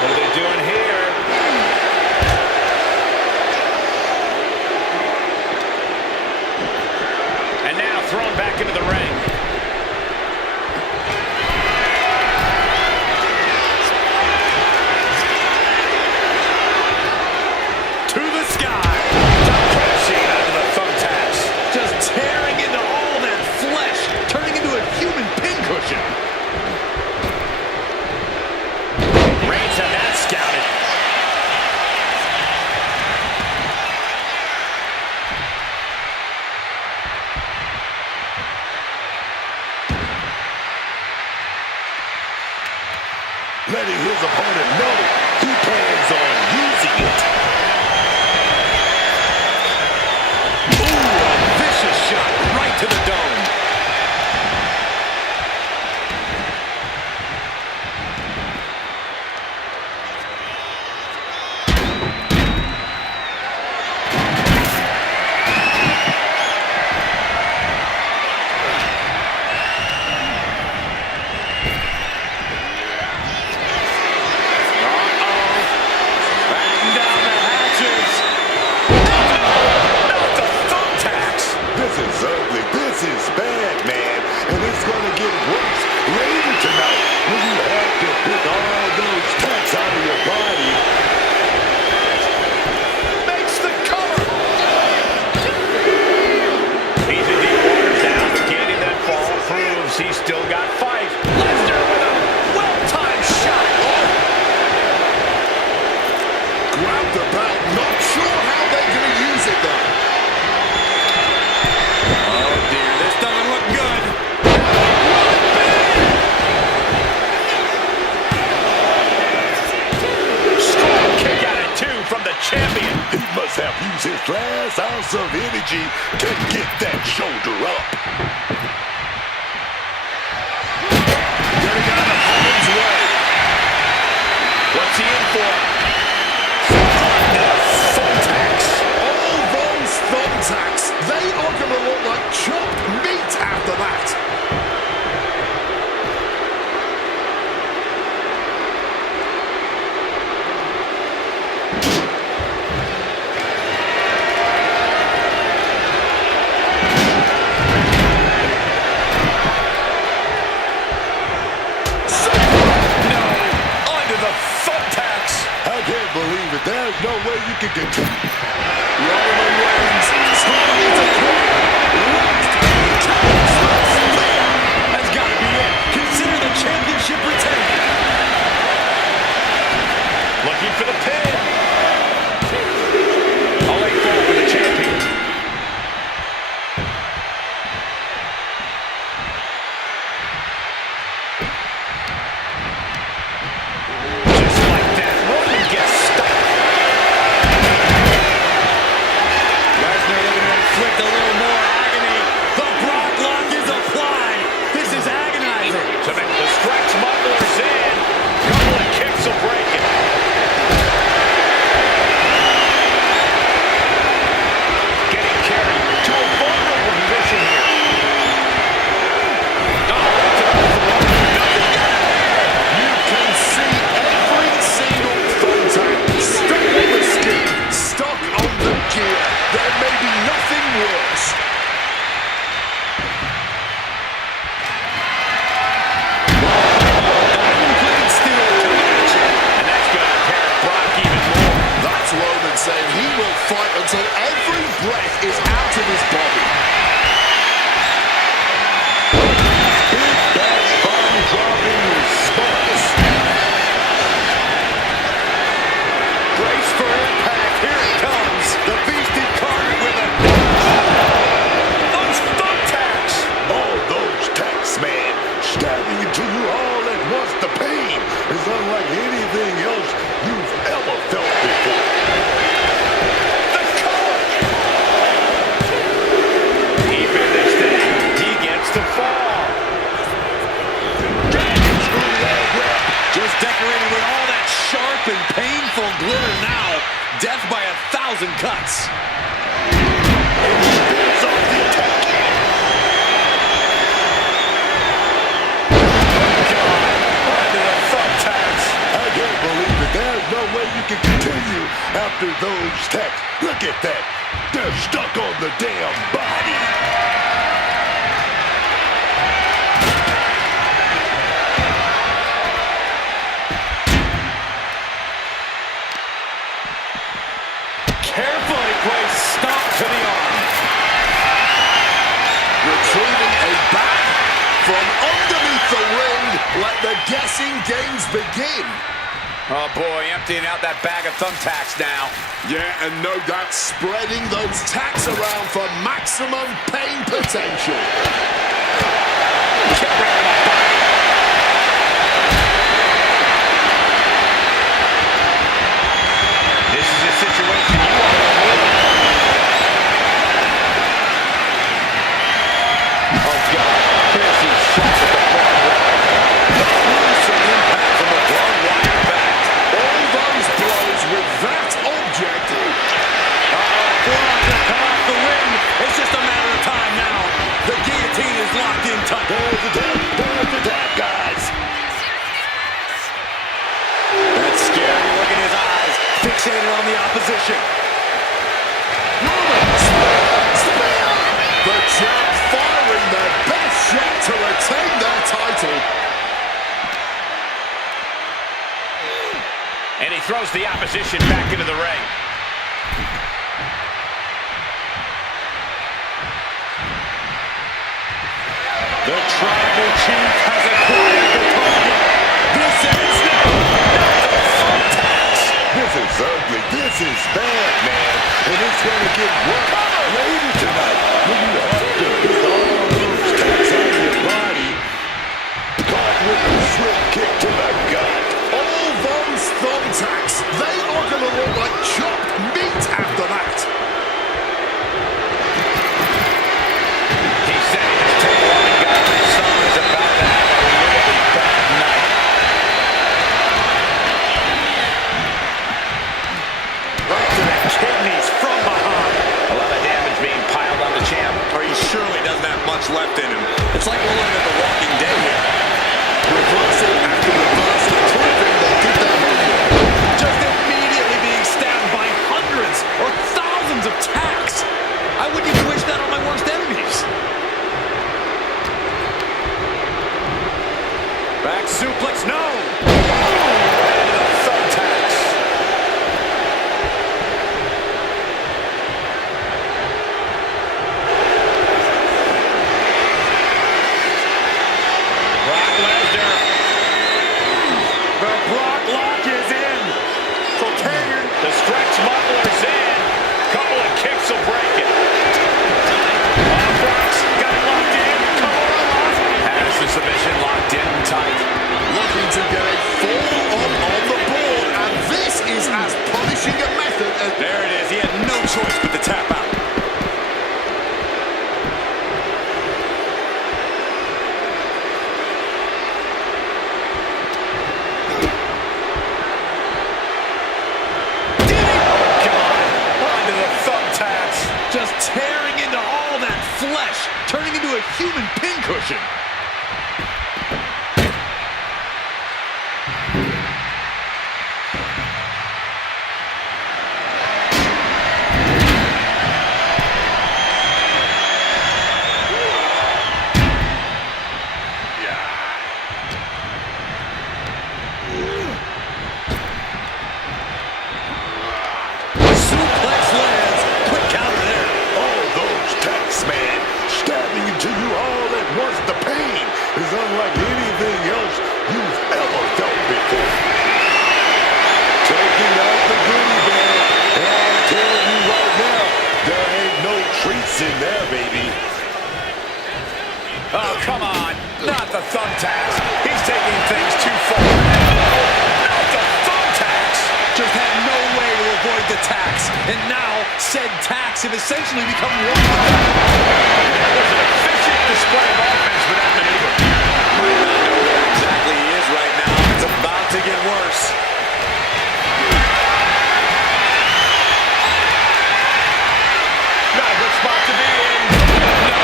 What are they doing here? And now thrown back into the ring. letting his opponent know he plans on using it. Ooh, a vicious shot right to the dome. He's still got fight. Lesnar with a well-timed shot. Grab the belt. Not sure how they're going to use it, though. Oh, dear. This doesn't look good. Strong kick out at two from the champion. He must have used his last ounce of energy to get that shoulder up. What's he in for? Thumbtacks. All those thumbtacks, they are going to look like chopped meat after that. There's no way you can continue. Roman Reigns trying to quit. That's got to be it. Consider the championship retained. Looking for the pin. I'll let go for the champion. Just like that, Roman gets stuck. Inflict a little more agony. The Brock Lock is applied. This is agonizing. The stretch muffler's in. Couple of kicks will break it. Getting carried to a vulnerable position here. You can see every single thumbtack stuck on the skin, stuck on the gear. There may be nothing worse. And that's going to impair Brock even more. That's Roman saying he will fight until every breath is out of his body. Big bash bomb dropping response. Brace for impact. Here it comes. The beast incarnate with a... Those thumbtacks. All those tacks, man, stabbing into you all at once. The pain is unlike anything else you've ever felt before. The cover. He finished it. He gets to fall. Just decorated with all that sharp and painful glitter now. Death by 1,000 cuts. It's off the attack. Under the thumbtacks. I can't believe it. There's no way you can continue after those tacks. Look at that. They're stuck on the damn body. Carefully placed stomp to the arm. Retrieving a back from underneath the ring. Let the guessing games begin. Oh, boy, emptying out that bag of thumbtacks now. Yeah, and no doubt spreading those tacks around for maximum pain potential. Kick right in the body. throws the opposition back into the ring. The tribal chief has acquired the target. This ends now. Not the thumbtacks. This is ugly. This is bad, man. And it's going to get worse later tonight when you have to beat all those tacks out of your body. Caught with a swift kick to the gut. All those thumbtacks, they are going to look like chopped meat after that. He said he just told one guy his son is about to have a really bad night. Right to the kidneys from behind. A lot of damage being piled on the champ. Or he surely doesn't have much left in him. It's like we're looking at The Walking Dead here. Reversal after reversal, proving they did their homework. Just immediately being stabbed by hundreds or thousands of tacks. I wouldn't even wish that on my worst enemies. Back suplex, no! Right into the thumbtacks. Brock Lesnar. The Brock lock is in. So Taggart. The stretch muffler's in. Couple of kicks will break it. Brock's got it locked in. Couple of locks. Has the submission locked in tight. Looking to get a full-on the board, and this is as punishing a method as... There it is. He had no choice but to tap out. Onto the thumbtacks. Just tearing into all that flesh, turning into a human pincushion. Suplex lands. Quick counter there. All those tacks, man, stabbing into you all at once. The pain is unlike anything else you've ever felt before. Taking out the goodie bag, and I'll tell you right now, there ain't no treats in there, baby. Oh, come on. Not the thumbtacks. He's taking things too far. Not the thumbtacks. Just had no way to avoid the tacks. And now, said tacks have essentially become one with them. That was an efficient display of offense for that maneuver. Might not know where exactly he is right now. It's about to get worse. Not a good spot to be in. No.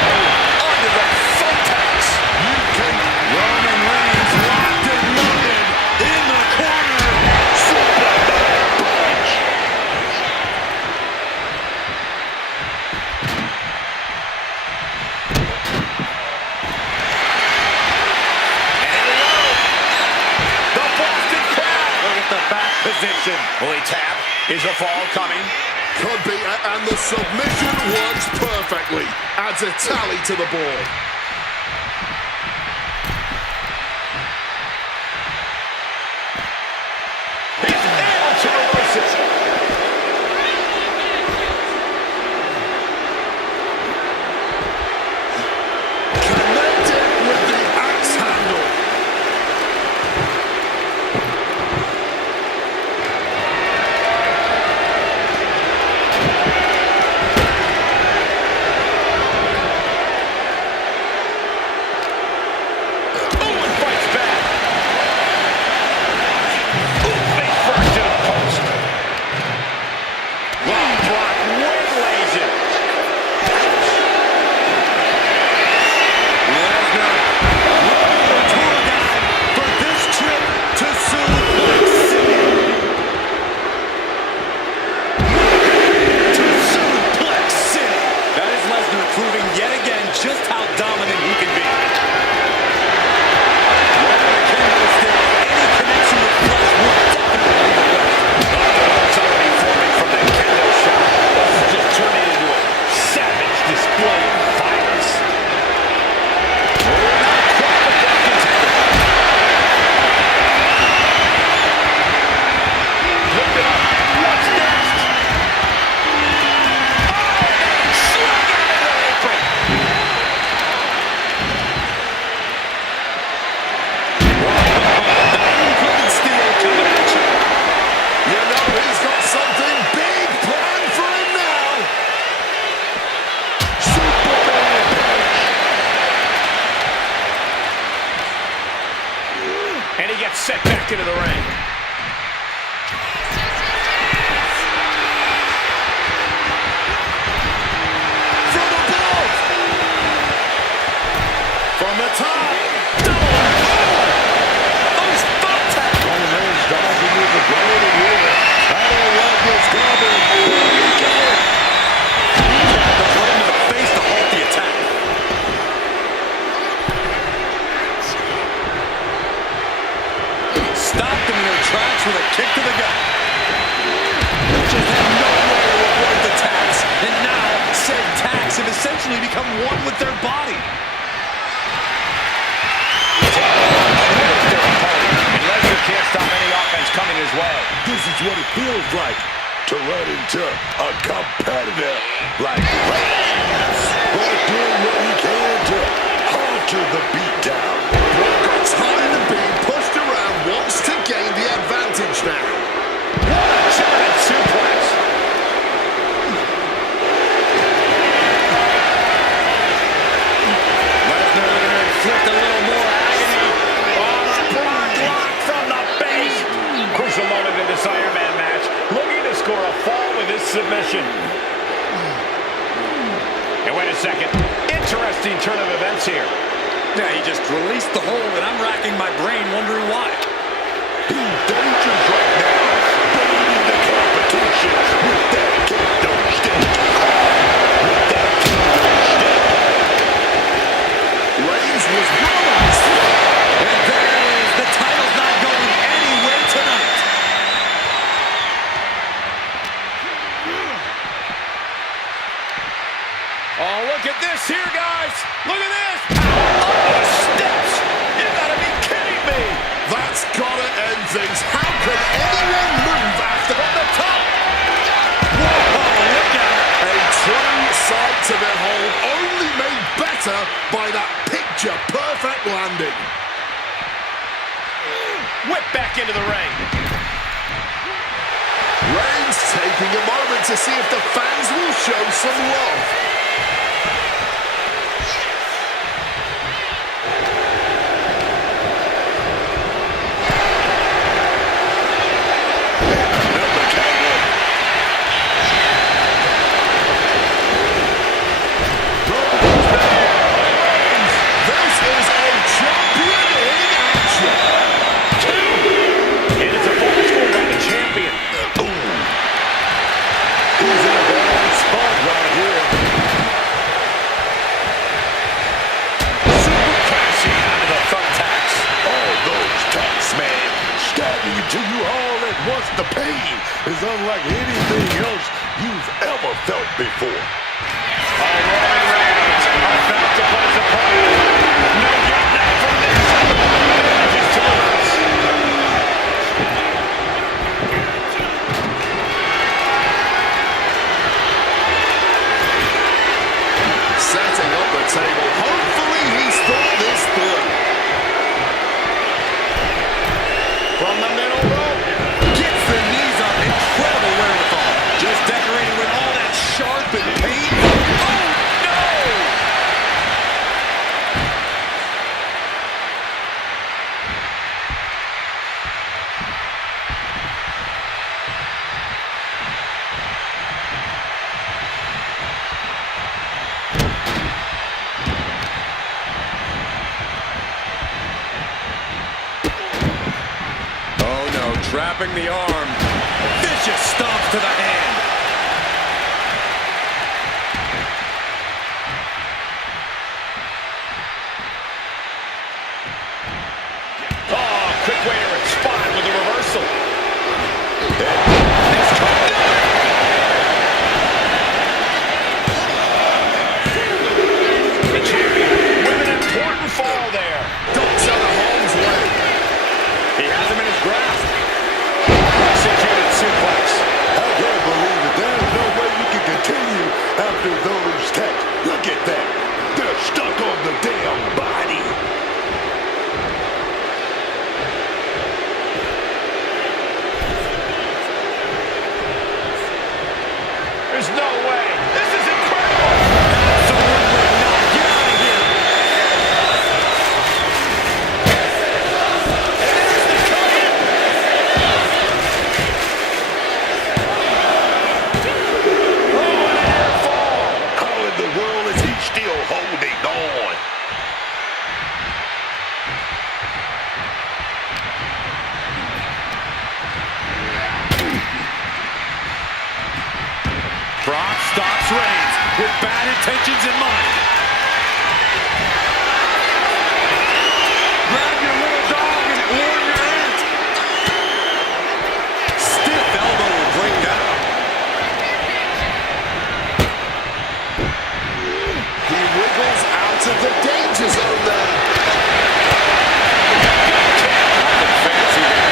Under the thumbtacks. You can... Roman Reigns locked and loaded in the corner. The Boston Crab. Look at the back position. Will he tap? Is a fall coming? Could be, and the submission works perfectly. Adds a tally to the board. He's able to reverse it. Connected with the axe handle. back into the ring. From above. From the top. Those thumbtacks. Roman Reigns dodging with the blade here. I don't like this coming. Right into the face to halt the attack. Stopped them in their tracks with a kick to the gut. Just had no way to avoid the tax. And now, said tax have essentially become one with their body. And Lesnar can't stop any offense coming his way. This is what it feels like to run into a competitor like Reigns. But doing what he can to alter the beatdown. Got tired of being pushed around, wants to gain the advantage now. What a German suplex. Lesnar looking to inflict a little more agony. Oh, the Brock lock from the base. Crucial moment in this Iron Man match. Looking to score a fall with this submission. And wait a second. Interesting turn of events here. Yeah, he just released the hold, and I'm racking my brain wondering why. He's dangerous right now. Baiting the competition with that kendo stick. With that kendo stick. Reigns was balanced. And there it is. The title's not going anywhere tonight. Oh, look at this here, guys. Look at this. Up the steps. You gotta be kidding me. That's gotta end things. How can anyone move after From the top. Whoa, look at it. a true sight to behold, only made better by that picture-perfect landing? Whip back into the ring. Reigns taking a moment to see if the fans will show some love. This is a champion in action. And it's a fall score by the champion. He's in a bad spot right here. Super crashing onto the thumbtacks. All those tacks, man. Stabbing into you all at once. The pain is unlike anything else you've ever felt before. Roman Reigns about to put his opponent. No get now from this. Manages to reverse. Setting up the table. Hopefully he's thought this through. From the middle rope. Gets the knees up. Incredible wherewithal. Just decorating with all that sharp and painful. Oh, no! Oh, no. Trapping the arm. Vicious stomp to the hand. Oh, quick way to respond with the reversal. It's coming. The champion with an important fall there. Ducks out of harm's way. He has him in his grasp. Executed suplex. I can't believe intentions in mind. Grab your little dog and warn your aunt. Stiff elbow will break down. He wiggles out of the danger zone there. Nothing fancy there.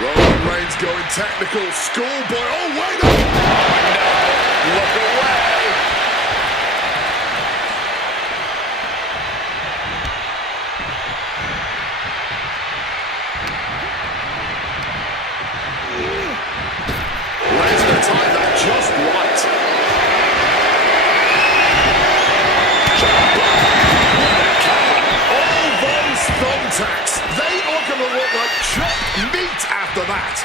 Roman Reigns going technical. Schoolboy. Oh, wait up! Oh, no. Look away. Lesnar timed that just right. All those thumbtacks, they are going to look like chopped meat after that.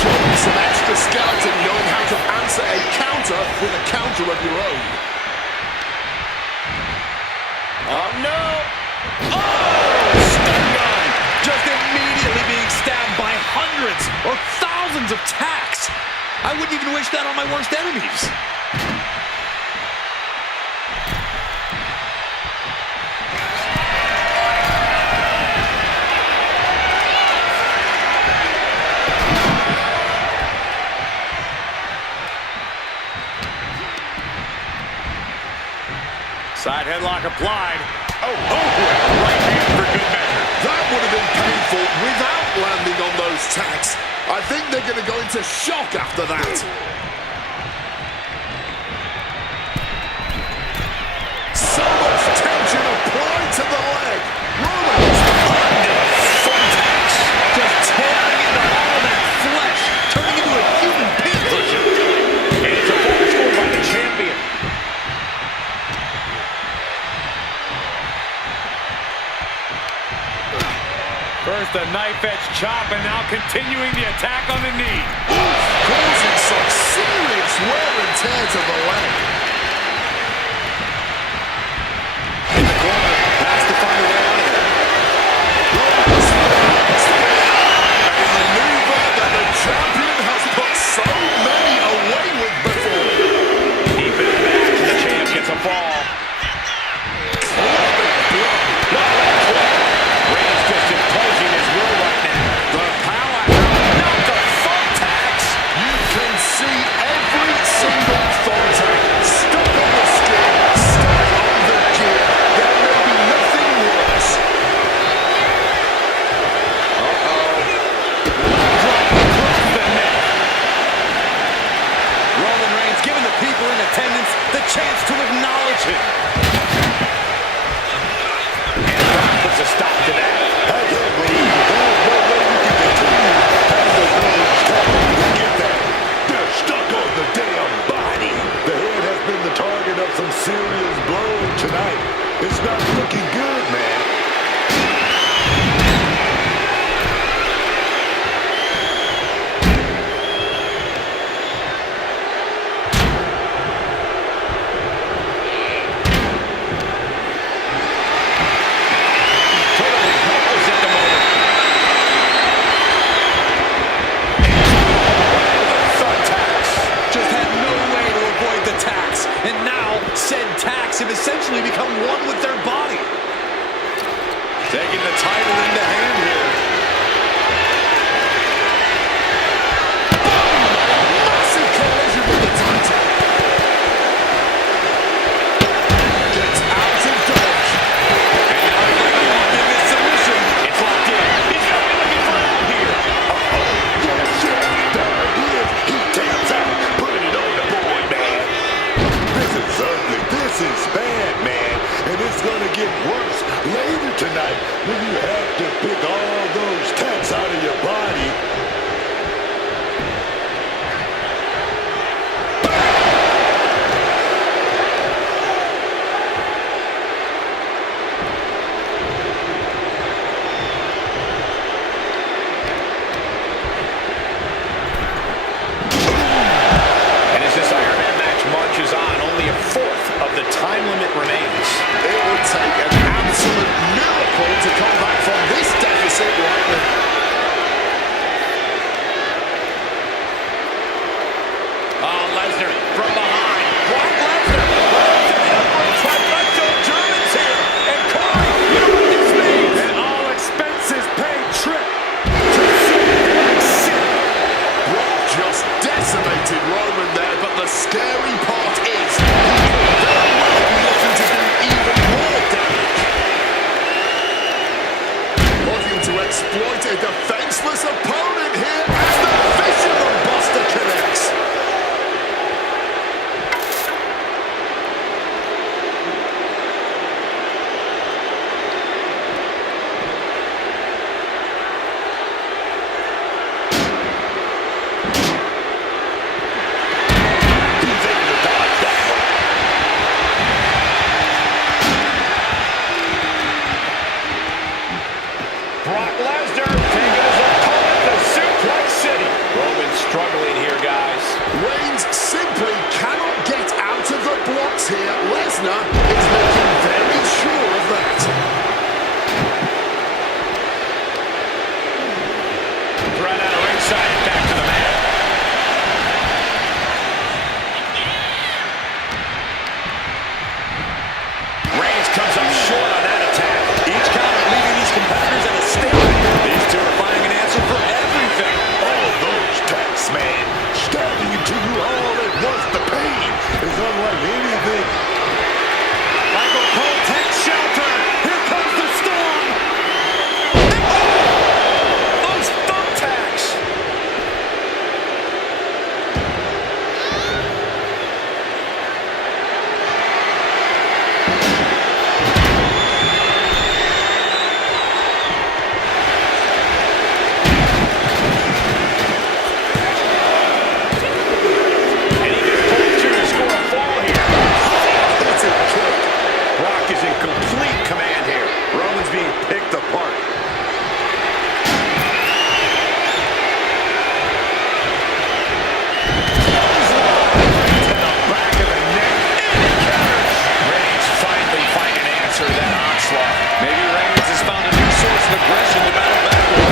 Showing some extra scouting, knowing how to answer a counter with a counter of your own. Oh, no. Stun gun! Just immediately being stabbed by hundreds or thousands of tacks. I wouldn't even wish that on my worst enemies. Side headlock applied. Oh, right hand for good measure. That would have been painful without landing on those tacks. I think they're going to go into shock after that. So much tension applied to the leg. Roman Under the thumbtacks. Just tearing into all of that flesh, turning into a human pincushion. And it's a full score by the champion. First a knife-edge chop, and now continuing the attack on the knee. causing some serious wear and tear to the leg. In the corner, has to find a way out of there. A maneuver that the champion has put so many away with before. Deep in the match, the champ gets a fall. Reigns just imposing his will right now. The power out, not the thumbtacks. You can see every single thumbtack stuck on the skin, stuck on the gear. There may be nothing worse. Roman Reigns giving the people in attendance the chance to acknowledge him. And Brock puts a stop to that. I can't believe there's no way we can continue having those Reigns tackled to get that. They're stuck on the damn body. The head has been the target of some serious blows tonight. It's not looking good, man. Totally helpless at the moment. Thumbtacks. Just had no way to avoid the tax. And now, said tax have essentially become one with their body. Taking the title into hand here. Massive collision with the title. Gets out of dodge. And now we bring exploit a defenseless opponent here as the Fisherman Buster connects. Brock Lesnar taking his opponent to Suplex City. Roman struggling here, guys. Reigns simply cannot get out of the blocks here. Lesnar is making very sure of that. Right out of ringside, back to the mat. Reigns comes up short on that attack. Each counter leaving these competitors at a stalemate. These two are finding an answer for everything. All those attacks, man. Stabbing into you all at once. The pain is unlike anything. Michael Cole takes shelter. Here comes the storm. Those thumbtacks. And he just pulled through to score a fall here. That's a kick. Brock is in complete command here. Roman's being picked apart. To the back of the neck. And he counters. Reigns finally finding an answer to that onslaught. Maybe Reigns has found a new source of aggression to battle back with.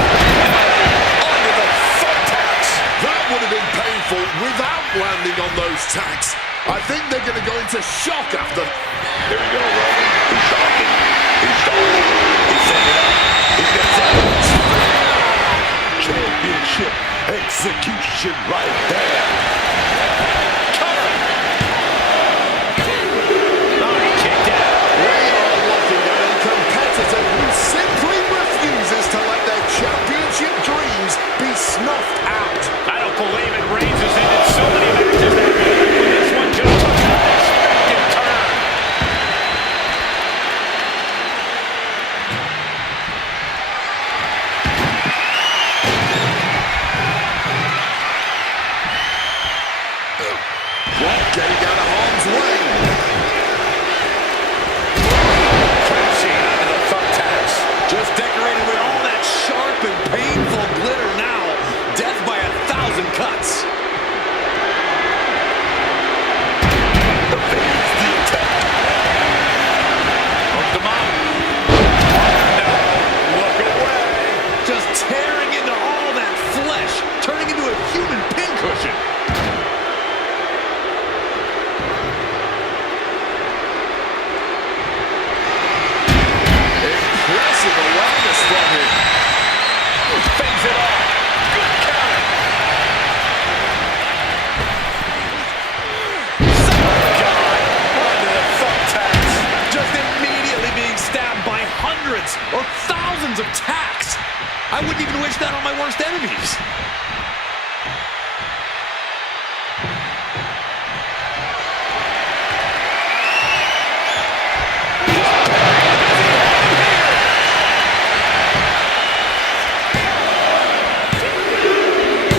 Under the thumbtacks. That would have been painful without landing on those tacks. I think they're going to go into shock after. There we go, Roman. He's talking. He's talking. He's setting it up. He's got something. Championship execution right there. Oh, he kicked out. We are looking at a competitor who simply refuses to let their championship dreams be snuffed out. I don't believe it. Reigns has ended so many matches that way. This one just took an unexpected turn. Brock getting out of harm's way. Crashing onto the thumbtacks. Just decorated with all that sharp and painful glitter now. Death by 1,000 cuts. Evades the attack. Hooked him up. No, look away. Just tearing into all that flesh. Turning into a human pincushion. Impressive awareness from him. Fends it off. Good counter. God, onto the thumbtacks. Just immediately being stabbed by hundreds or thousands of tacks. I wouldn't even wish that on my worst enemies.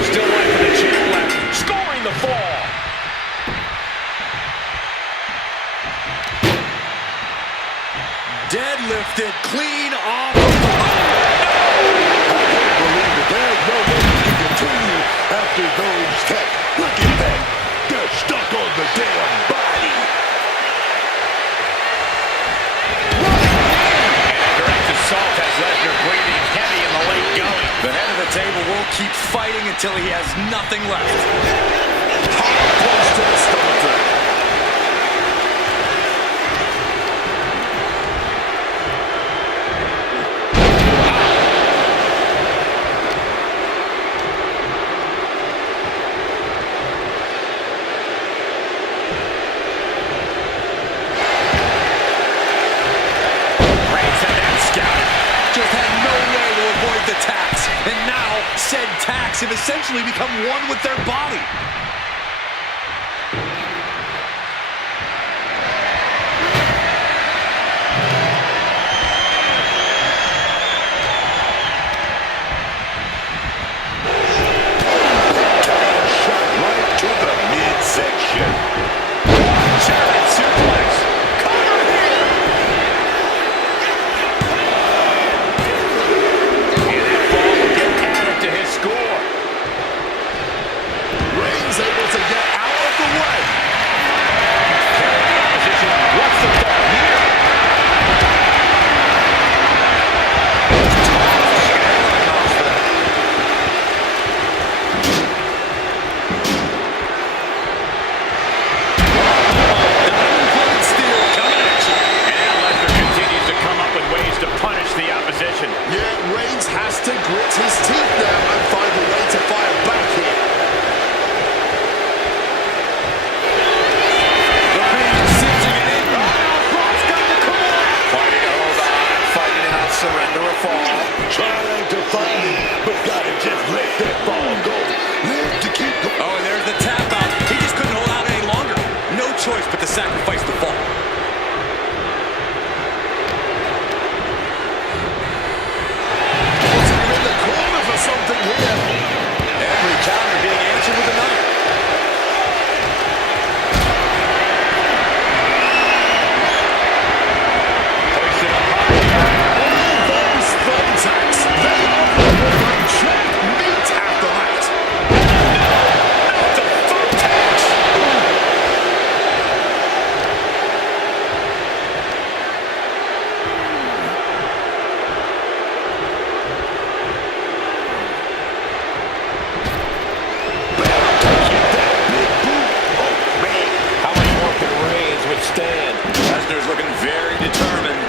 Still life for the champ left. Scoring the fall. Deadlifted clean off. I can't believe it. There's no way you can continue after those attacks. Look at that. They're stuck on the damn body. And a direct assault has Lesnar breathing heavy in the late going. The head of the table will keep fighting until he has nothing left. Hard punch to the stomach there. Reigns had that scouted. Just had no way to avoid the tacks. suplex have essentially become one with their body. But to sacrifice the fall. Putting him in the corner for something here. Every counter being answered with another. Hoisted up high. All those thumbtacks, they are like chopped meat after that. Not the thumbtacks. Lesnar's looking very determined.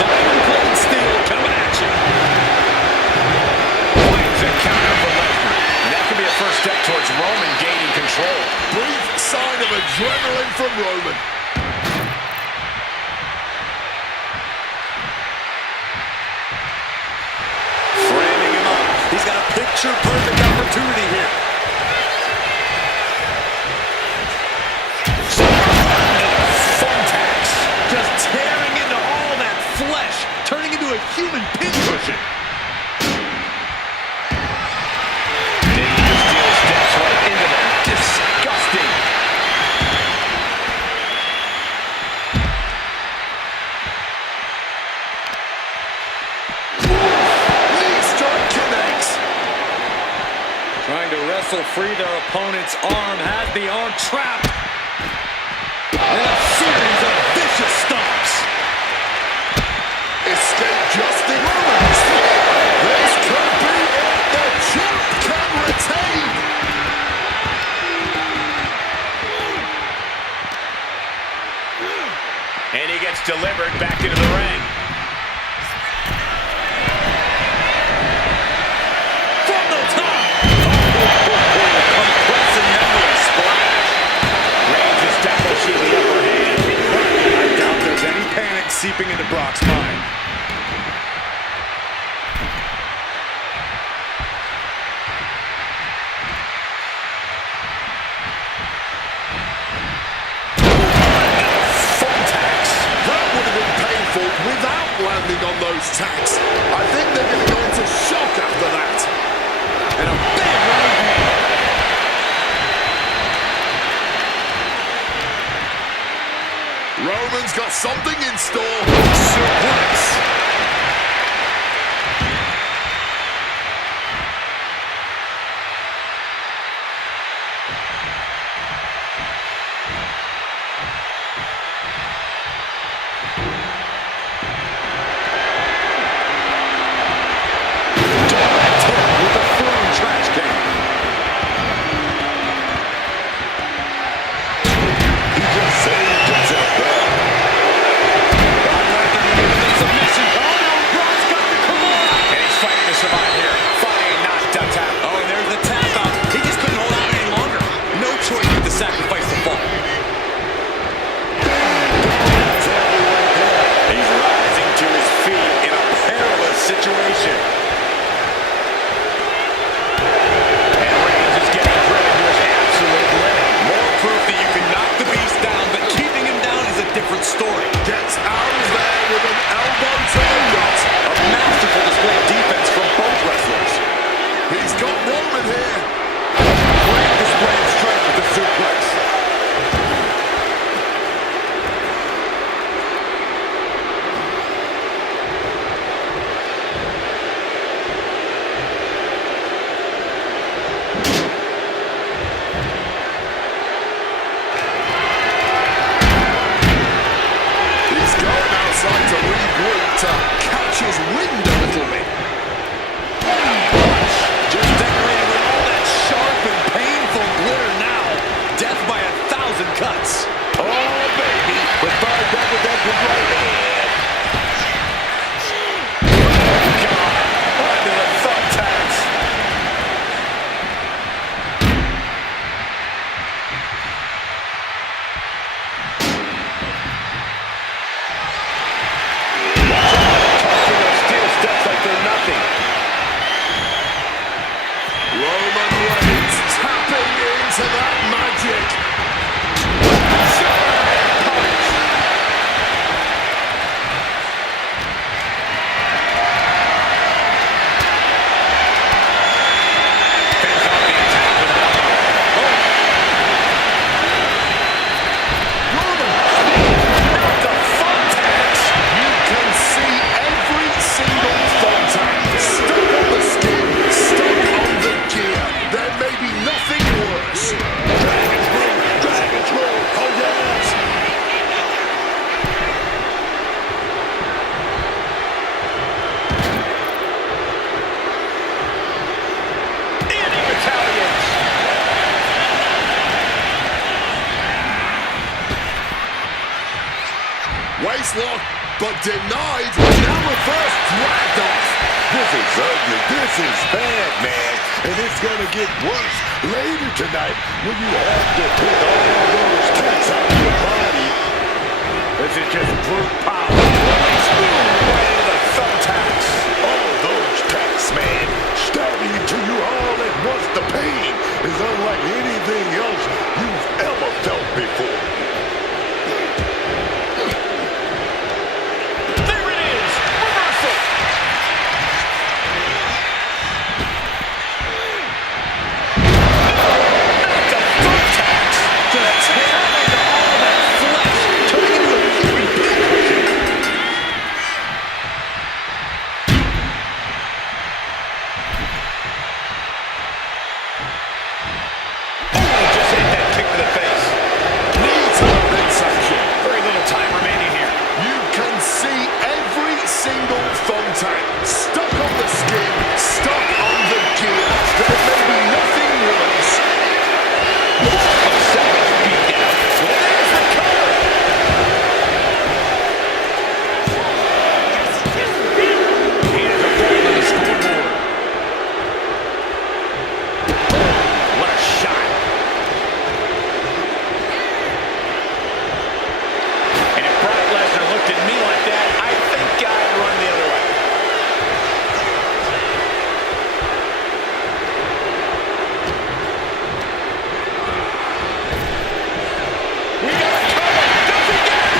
Diamond plate steel coming at you. Finds a counter for Lesnar. And that could be a first step towards Roman gaining control. Brief sign of adrenaline from Roman. Framing him up. He's got a picture-perfect opportunity here. Just tearing into all that flesh, turning into a human pincushion. Steel steps right into them. Disgusting. Knee strike connects. Trying to wrestle free their opponent's arm, has the arm trapped. And a series of vicious stomps. Escape just in moments. This could be it. The champ can retain. And he gets delivered back into the ring. From the top. Compressing them with a splash. Reigns establishing the upper hand. I doubt there's any panic seeping into Brock's mind. That would have been painful without landing on those tacks. I think they're going to go into shock after that. And a big right hand. Roman's got something in store. Suplex. With a thrown trash can. He just saved himself there. Brock Lesnar with a submission. catches wind a little bit. Just decorated with all that sharp and painful glitter now. Death by 1,000 cuts. Oh, baby. But fired back with that good right hand. Right to the thumbtacks. Tossing those steel steps like they're nothing. Roman Reigns tapping into that magic. You can see every single thumbtack stuck on the skin, stuck on the gear. There may be nothing worse. Dragon's Roll. Oh, yes. Italians. Waistlock, but denied. Now reverse dragged off. This is ugly. This is bad, man. And it's going to get worse later tonight when you have to pick all those tacks out of your body. This is just brute power. Right into the thumbtacks. All those tacks, man, stabbing into you all at once. The pain is unlike anything else you've ever felt before. There it is. Reversal. Not the thumbtacks. Just tearing into all that flesh, turning into a human pincushion. Just ate that kick to the face. Knee to the midsection. Very little time remaining here. You can see every single thumbtack stuck on the skin, stuck on the gear. There may be nothing worse. A savage beatdown. There's the cover. He has a fall on the scoreboard. What a shot. And if Brock Lesnar looked at me like that, I think I'd run the other way. We got a cover. Does he get it?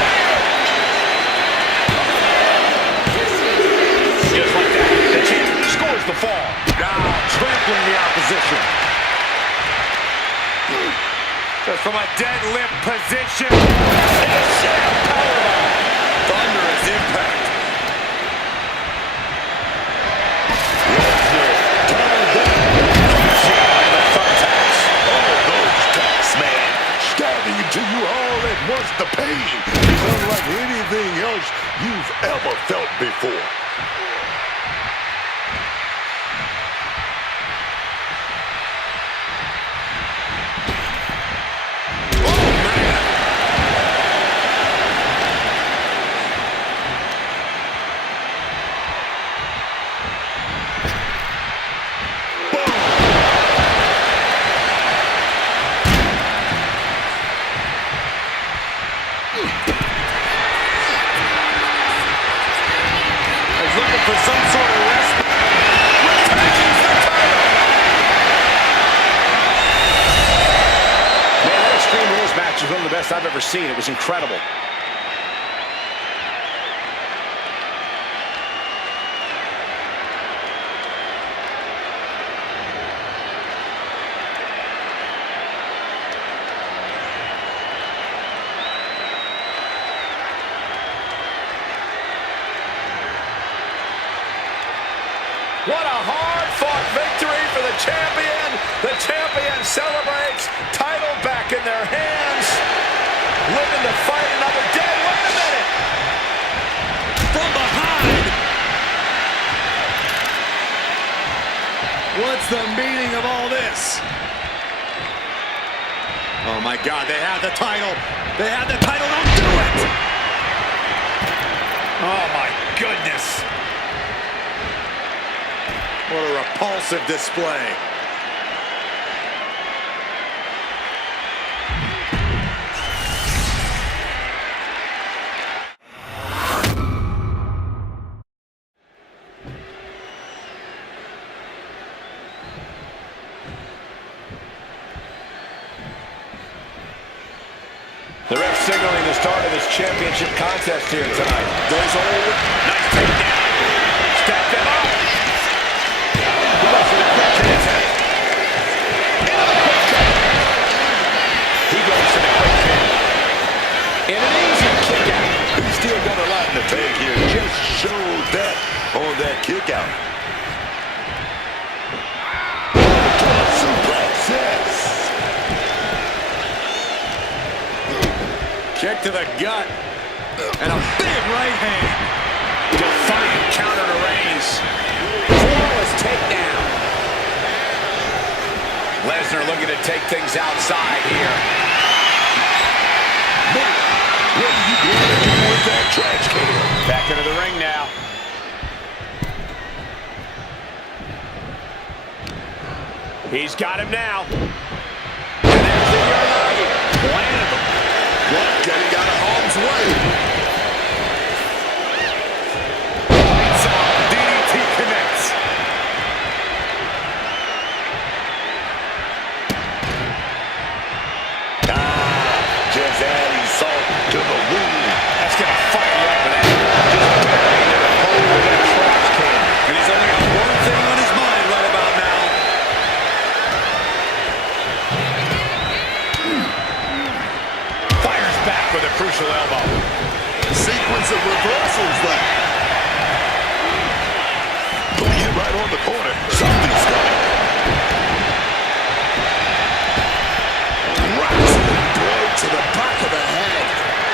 Just like that, the champ scores the fall. Trampling the opposition. Just from a deadlift position. And a sham powerbomb. Thunderous impact. The thumbtacks. All those tacks, man, stabbing into you all at once. The pain is unlike anything else you've ever felt before. He's looking for some sort of respite. Retains the title. Man, that Extreme Rules match is one of the best I've ever seen. It was incredible. What a hard-fought victory for the champion. The champion celebrates, title back in their hands. Living to fight another day. Wait a minute. From behind. the meaning of all this? Oh my God, they have the title. They have the title, don't do it! Oh my goodness. What a repulsive display. The ref signaling the start of this championship contest here tonight. Goes over. Nice takedown. Step them up. He goes for the quick kick attempt. Into the quick kick. He goes for the quick kick. And an easy kick out. He's still got a lot in the tank here. Just showed that on that kick out. Suplex, yes. Kick to the gut. And a big right hand. Defiant counter to Reigns. Flawless takedown. Lesnar looking to take things outside here. Man, what are you going to do with that trash can? Back into the ring now. He's got him now. And there's the Unagi. Planted him. Getting out of harm's way. DDT connects. Just adding salt to the wound. That's going to fire you up for that. Just buried in a hole with a trash can. And he's only got one thing on his mind right about now. Fires back with a crucial elbow. Sequence of reversals there. Putting it right on the corner. Something's coming. Right blow to the back of the head.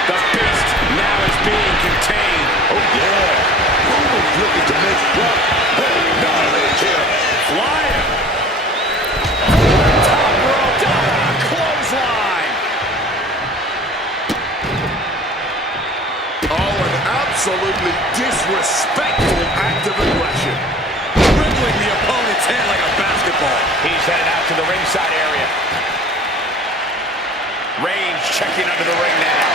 The beast now is being contained. Oh, yeah. Roman's looking to make drop. Hey, knowledge here. Flying. Top rope. Clothesline. Oh, an absolutely disrespectful act of aggression. Dribbling the opponent's head like a basketball. He's headed out to the ringside area. Reigns checking under the ring now.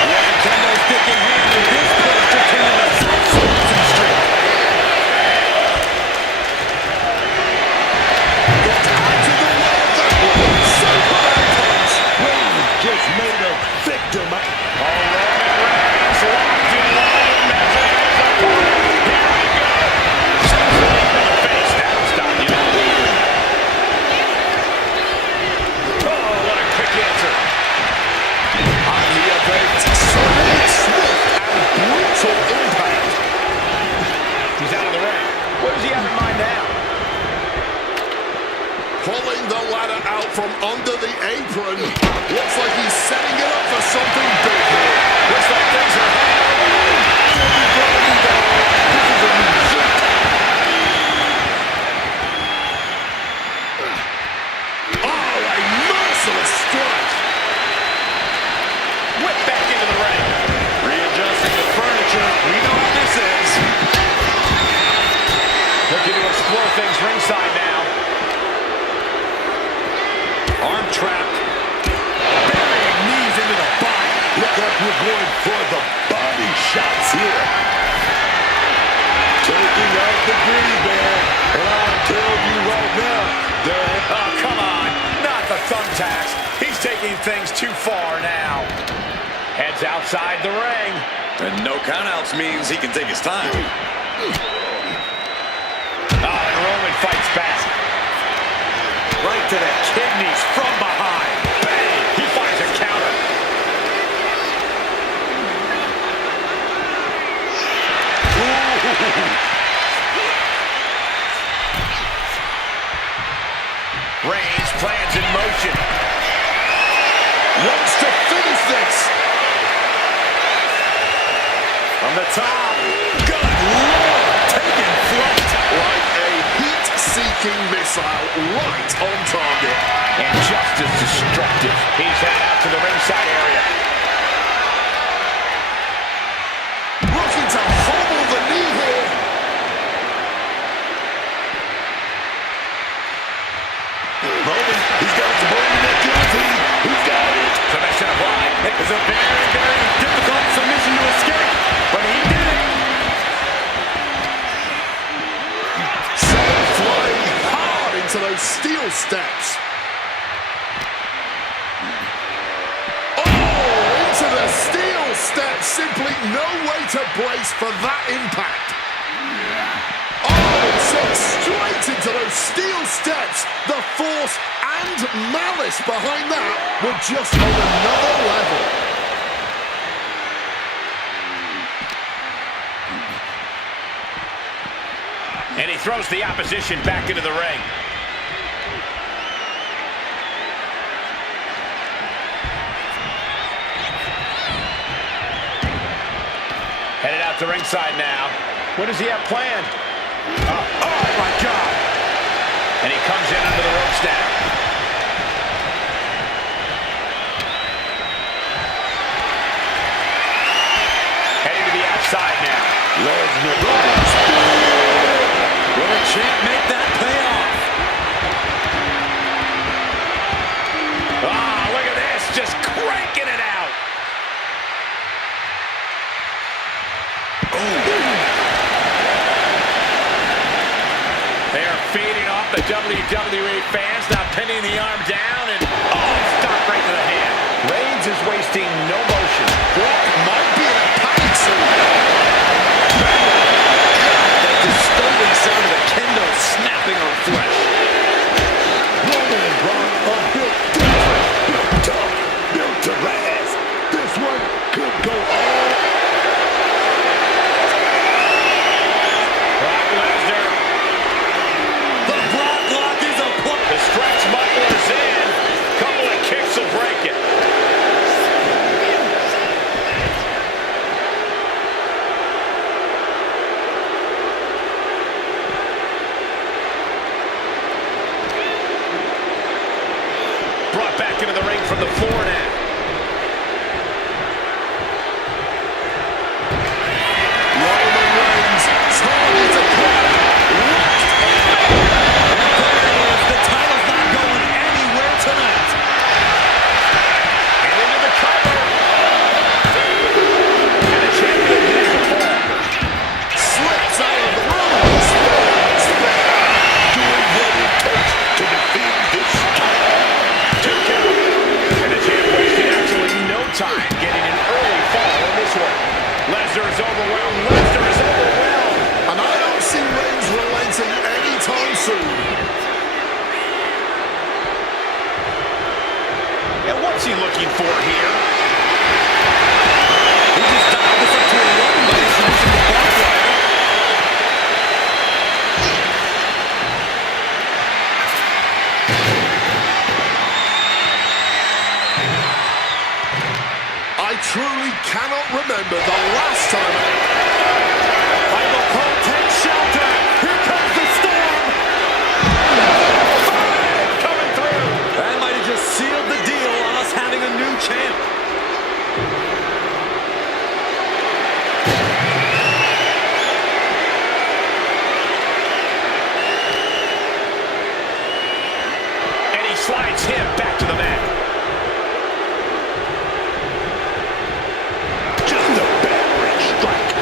He has a kendo stick in hand with his push to continue the losing streak. Got out of the way of that one. Superman punch. Reigns just made a victim. Roman Reigns locked in line, measuring his opponent. Here we go. Sends him in the face. That'll stop you. Oh, what a quick answer. On the event, solid, swift, and brutal impact. He's out of the ring. What does he have in mind now? Pulling the ladder out from under the apron. Looks like he's setting it up for something big here. Looks like things are Oh, a merciless strike. whipped back into the ring. Readjusting the furniture. We know how this is. Looking to explore things ringside now. Arm trapped. Burying knees into the body. Look like we're going for the body shots here. Taking out the gritty bear. And I'll tell you right now, Oh, come on. Not the thumbtacks. He's taking things too far now. Heads outside the ring. And no countouts means he can take his time. And Roman fights back. Right to the kidneys from behind. Bang! He finds a counter. Reigns plans in motion. Wants to finish this. From the top. Good Lord! Taking flight. Like a heat Wrecking missile right on target. And just as destructive. He's headed out to the ringside area. Looking to hobble the knee here. Roman, he's got the bone in that guillotine. He's got it. Submission applied. It was a very, very difficult submission to escape, but he did it. Sent flying hard into those steel steps. Oh, into the steel steps. Simply no way to brace for that impact. Oh, sent straight into those steel steps. The force and malice behind that were just on another level. And he throws the opposition back into the ring. Headed out to ringside now. What does he have planned? Oh my God! And he comes in under the ropes now. Heading to the outside now. Lesnar. Will the champ make that pay off? Ah, look at this, just cranking it out. They are feeding off the WWE fans, now pinning the arm down, and stop right to the hand. Reigns is wasting no motion. Brock might be in a panic zone. That disturbing sound of the kendo snapping on flesh. Roman and Brock are built different. Built tough. Built to last. This one could go all. Brock Lesnar. The Brock Lock is a push. The stretch buckler's in. Couple of kicks will break it. Brought back into the ring from the floor now. Roman Reigns targets a corner. The title's not going anywhere tonight. And into the cover. And the champion hits the fall. Slips out of the room. Spins back. Doing what it takes to defend this title. 2 count. And the champ wasted absolutely no time getting an early fall in this one. Lesnar is overwhelmed. Lesnar is overwhelmed. And I don't see Reigns relenting anytime soon. And what's he looking for here? He just dialed this up to 11 by introducing the Brock Lock. I truly cannot remember the last time. Michael Cole takes shelter. Here comes the storm. Coming through. That might have just sealed the deal on us having a new champ. And he slides him back to the mat. Just a battering strike.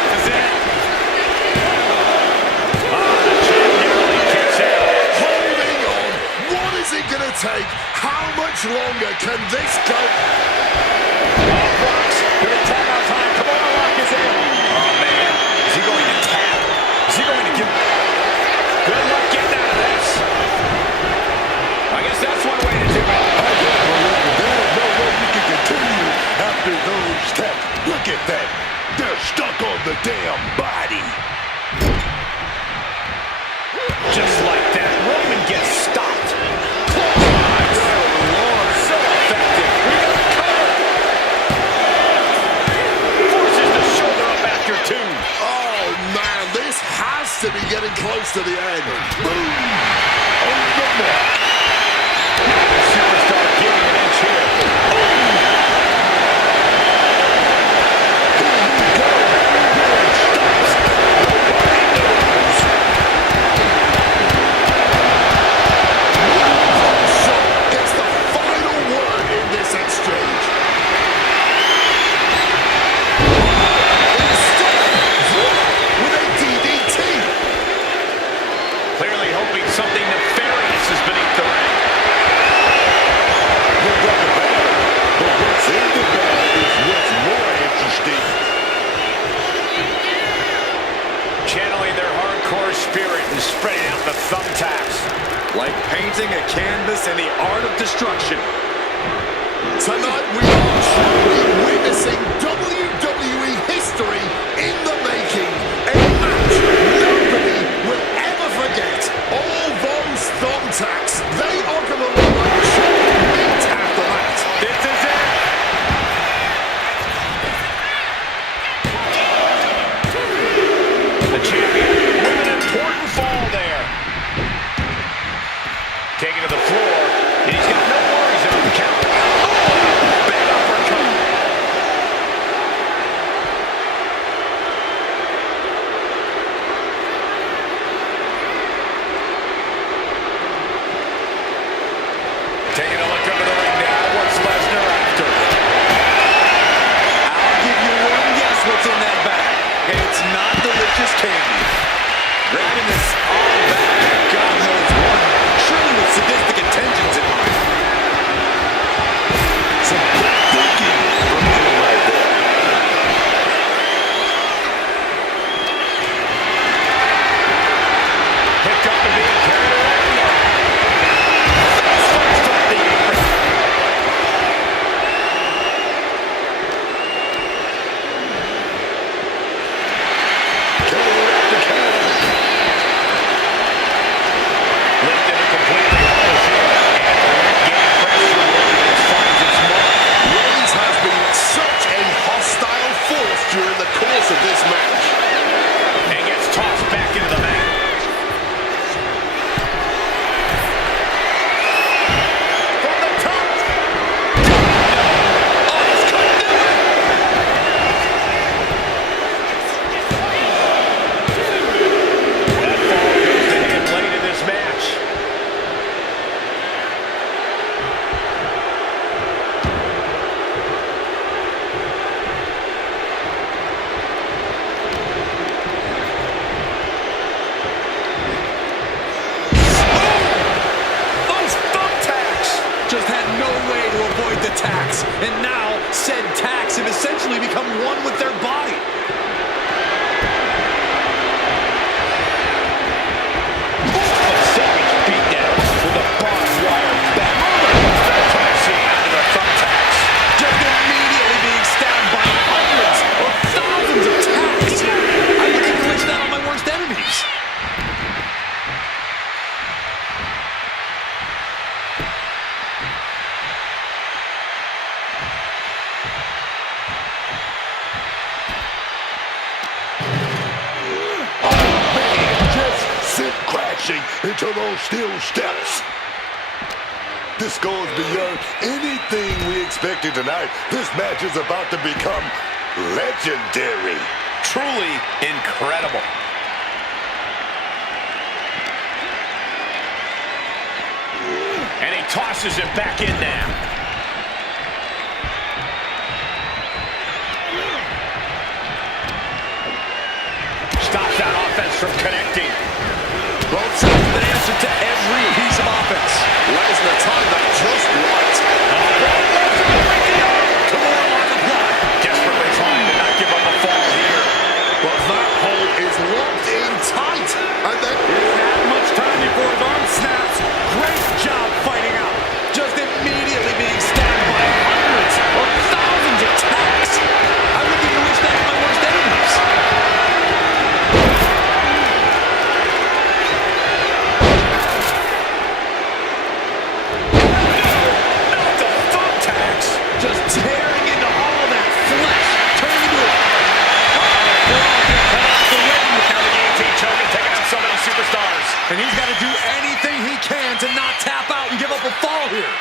This is it. The champ nearly kicks out. Holding on. What is it going to take? How much longer can this go? Brock's gonna tap out time. Come on, Lock is in. Oh, man. Is he going to tap? Is he going to give... Good luck getting out of this. I guess that's one way to do it. I can't believe it. There's no way you can continue after those taps. Look at that. They're stuck on the damn body. Just like that, Roman gets stopped. Clotheslines. Good Lord, so effective. We got to the end. Boom! On the mark. The superstar getting an inch here. Here we go. Stops. Nobody knows. Shot gets the final word in this exchange. With a DDT. Clearly hoping something nefarious is beneath the ring. You've got the bag, but what's in the bag is what's more interesting. Channeling their hardcore spirit and spreading out the thumbtacks. Like painting a canvas in the art of destruction. Tonight we are truly witnessing WWE history in the making. A match nobody will ever forget. All those thumbtacks, they are going to look like chopped meat after that. This is it. The champion with an important fall there. Taken to the floor, and he's got no worries about the count. Oh, big uppercut. Taking a look under the ring now. What's Lesnar after? I'll give you one guess what's in that bag. And it's not delicious candy. Grabbing this all back, God knows what. Surely with sadistic intentions in mind. Some good thinking from him right there. Picked up and being carried away. Sliced off the apron. Counter after counter. Lifted and completely holds here. And the ring getting pressure Reigns finds its mark. Reigns has been such a hostile force during the course of this match. And gets tossed back into the mat. From the top. Oh, this couldn't do it. That fall goes to him late in this match. Those thumbtacks. Just had no way to avoid the tacks. And now, said tacks have essentially become one with their body. A savage beatdown with a barbed wire bat. Crashing onto the thumbtacks. Just immediately being stabbed by hundreds or thousands of tacks. I wouldn't even wish that on my worst enemies. Just sit crashing into those steel steps. This goes beyond anything we expected tonight. This match is about to become legendary. Truly incredible. And he tosses him back in now. Stops that offense from connecting. Both sides have an answer to every piece of offense. Lesnar timed that just right. Come on, Markiplier. Desperately trying to not give up a fall here. But that hold is locked in tight. And then Didn't have much time before his arm snaps. Great job fighting out. Just immediately being stabbed by hundreds or thousands of tacks. I wouldn't even wish that on my worst enemies. here.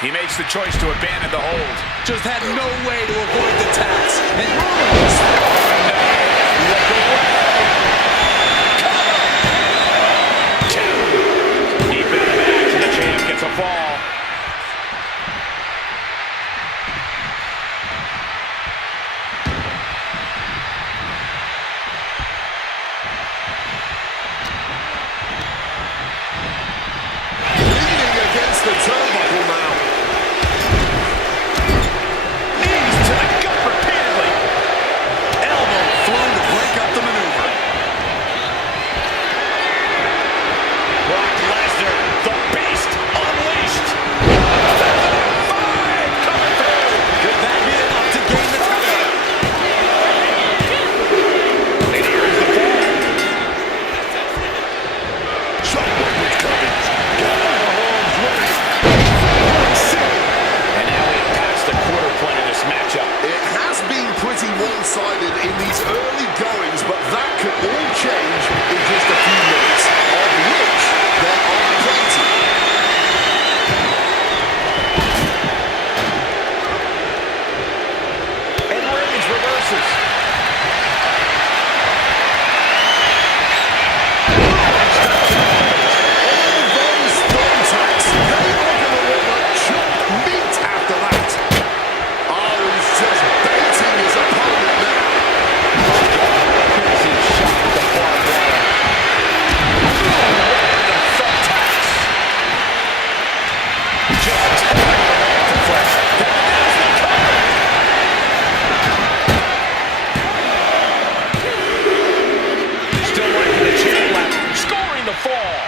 He makes the choice to abandon the hold. Just had no way to avoid the tax. And Roman Look away. Cover. 2. Deep into the match, and the champ gets a fall. Leaning against the turnbuckle now. Knees to the gut repeatedly. elbow thrown to break up the maneuver. Brock Lesnar, the beast, unleashed. 5 coming through. Could that be enough to gain the title? And here's the fall. Someone was coming. Get out of harm's way. And now we've passed the quarter point of this matchup. It has been pretty one-sided in these early goings, but that could all change in just a few minutes, of which there are plenty. And Reigns reverses. All those thumbtacks, they are going to want to chop meat after that. Oh, he's just baiting his opponent now. Piercing shot with the barbed wire. The thumbtacks. Just tearing away at the flesh. There's the cover. Still working the chair lap, scoring the fall.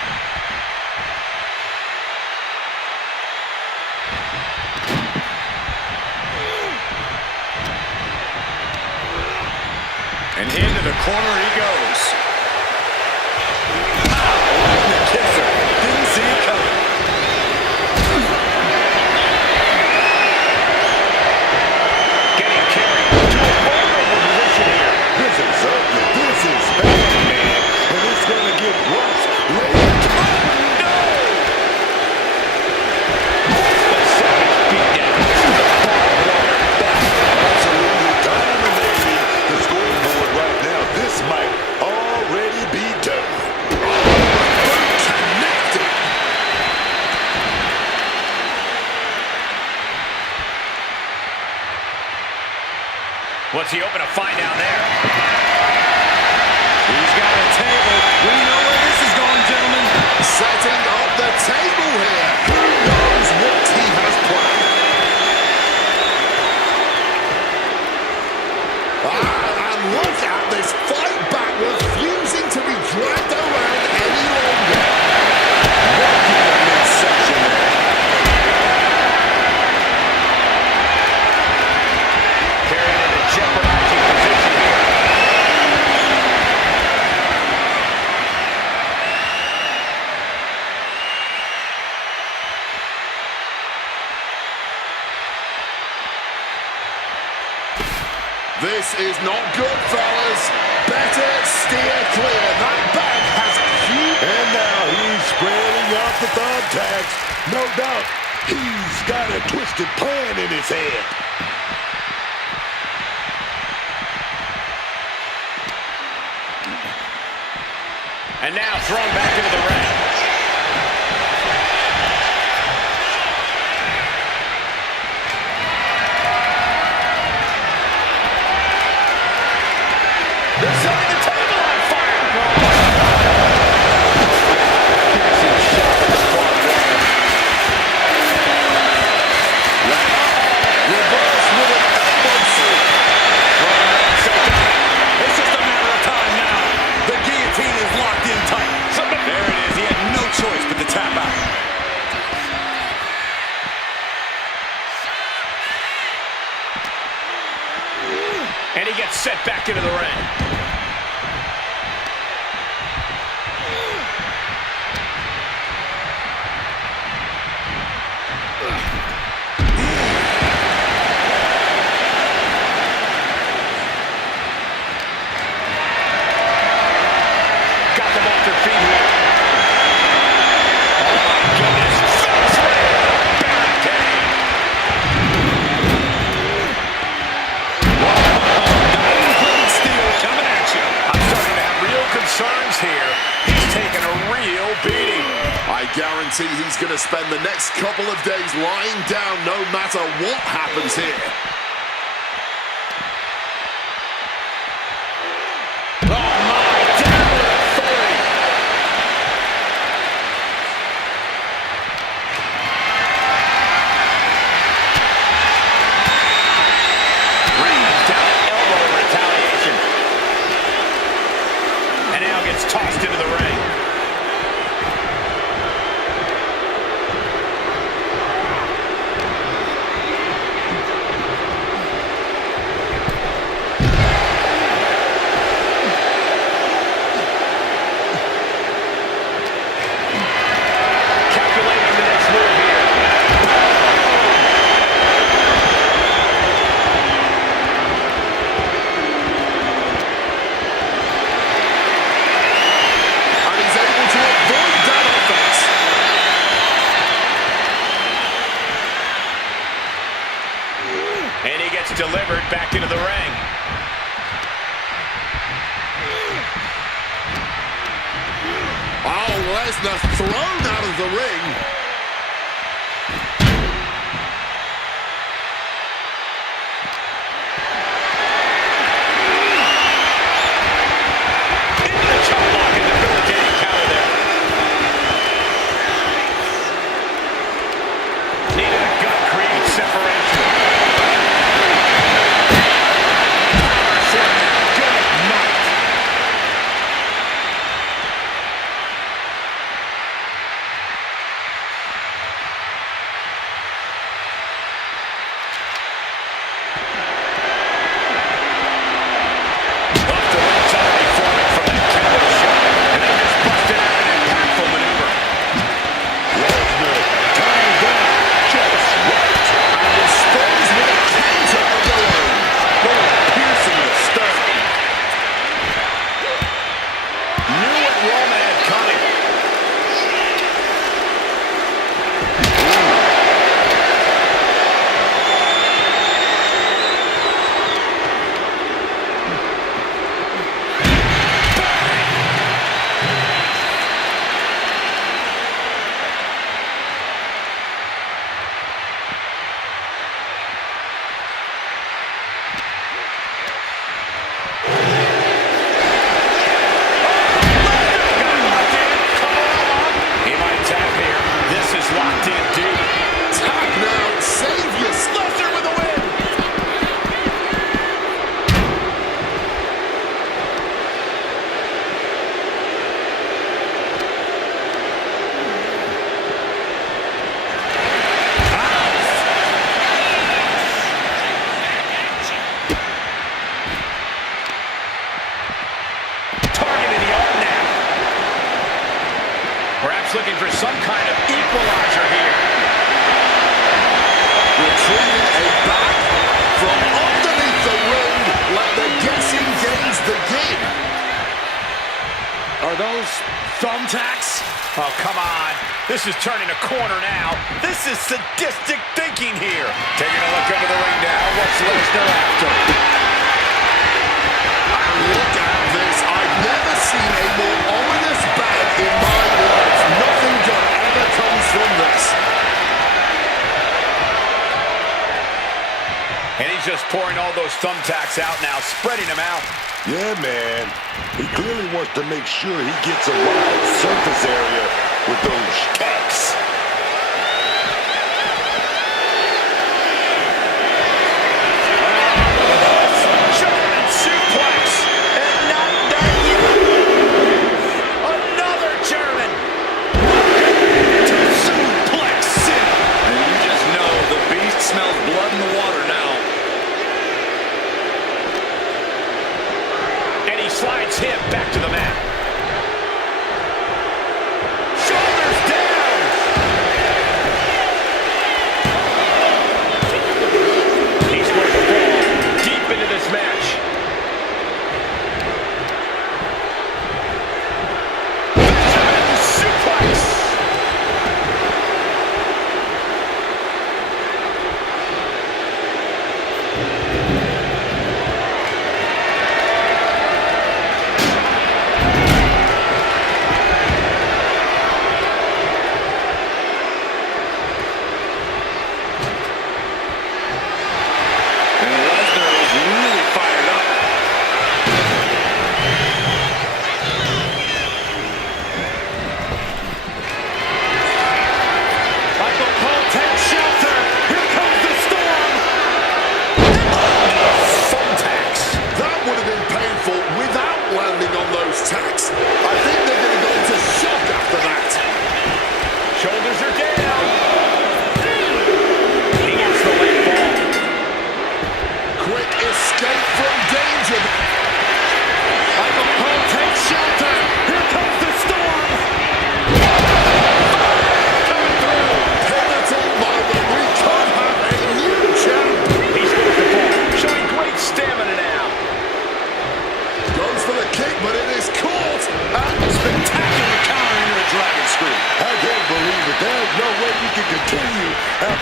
And into the corner he goes. Right in the kisser. Didn't see it coming. Getting carried to a vulnerable position here. This is ugly. This is bad, man. And it's going to get worse later. The savage beatdown. Barbed wire back. Absolutely dominating the scoreboard right now. This might already be done. Connected. What's he hoping to find down there? He's got a table. We know where this is going, gentlemen. Setting up the table here. Who knows what he has planned? And look at this fight back, refusing to be dragged around any longer. Working the midsection there. Carried in a jeopardizing position here. This is not good, fellas. Better steer clear. That bag has a huge... And now he's spreading out the thumbtacks. No doubt he's got a twisted plan in his head. And now thrown back into the ring. They're setting the table on fire. Piercing shot with the barbed wire. Reverse with an elbow sweep. It's just a matter of time now. The guillotine is locked in tight. There it is. He had no choice but to tap out. And he gets set back into the ring. Got them off their feet here. guarantee he's going to spend the next couple of days lying down no matter what happens here. Tossed into the ring. Calculating the next move here. And he gets delivered back into the ring. Oh, Lesnar thrown out of the ring. Into the chop block and debilitating counter there. Knee to the gut creates separation. Looking for some kind of equalizer here. Retrieving a back from underneath the ring. Let the guessing games begin. Are those thumbtacks? Oh, come on. This is turning a corner now. This is sadistic thinking here. Taking a look under the ring now. What's Lesnar after? And look at this. I've never seen a more ominous bag in my life. Nothing good ever comes from this. And he's just pouring all those thumbtacks out now, spreading them out. Yeah, man. He clearly wants to make sure he gets a wide surface area with those tacks. German suplex. And not done yet. Another German. To suplex cena. And you just know the beast smells blood in the water now. And he slides him back to the mat. Shoulders down.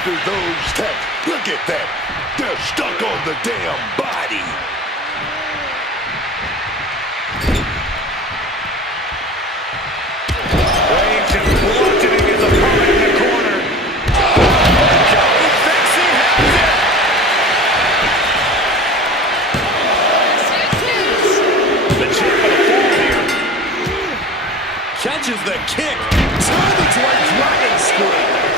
after those tags. Look at that. They're stuck on the damn body. Reigns is bludgeoning his opponent in the corner. Oh, God, he thinks he has it. The champ with a fall here. Catches the kick. Turned into a dragon scream.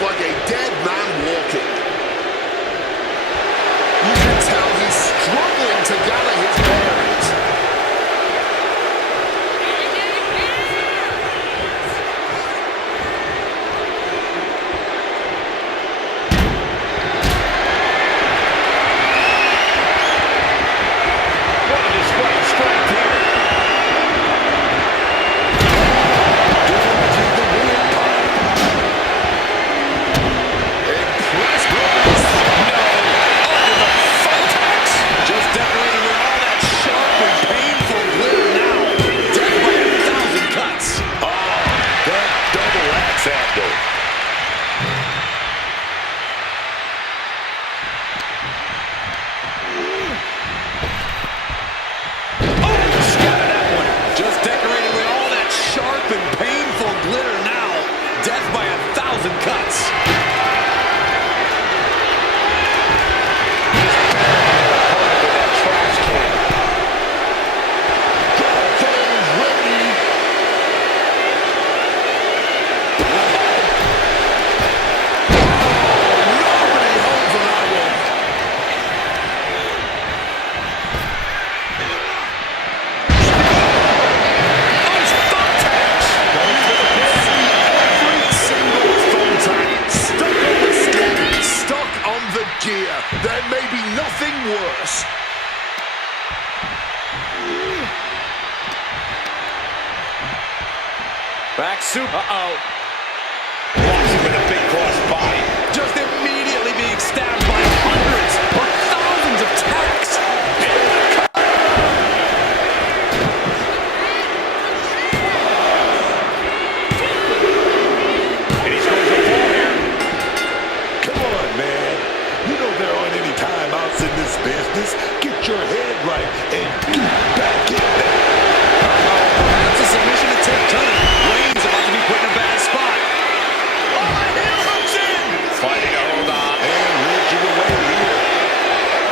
Like a dead man walking. You can tell he's struggling to gather his bearings. What a display of strength here. There may be nothing worse. Back soup. Uh-oh. Walks with a big cross body. Just immediately being stabbed by hundreds or thousands of tacks. And he scores a fall here. Come on, man. You know there aren't any timeouts in this business. Get your head right and get back in there. Perhaps a submission to take turn. Reigns about to be put in a bad spot. Oh, heel hooks in. Fighting to hold on. And reaching away here.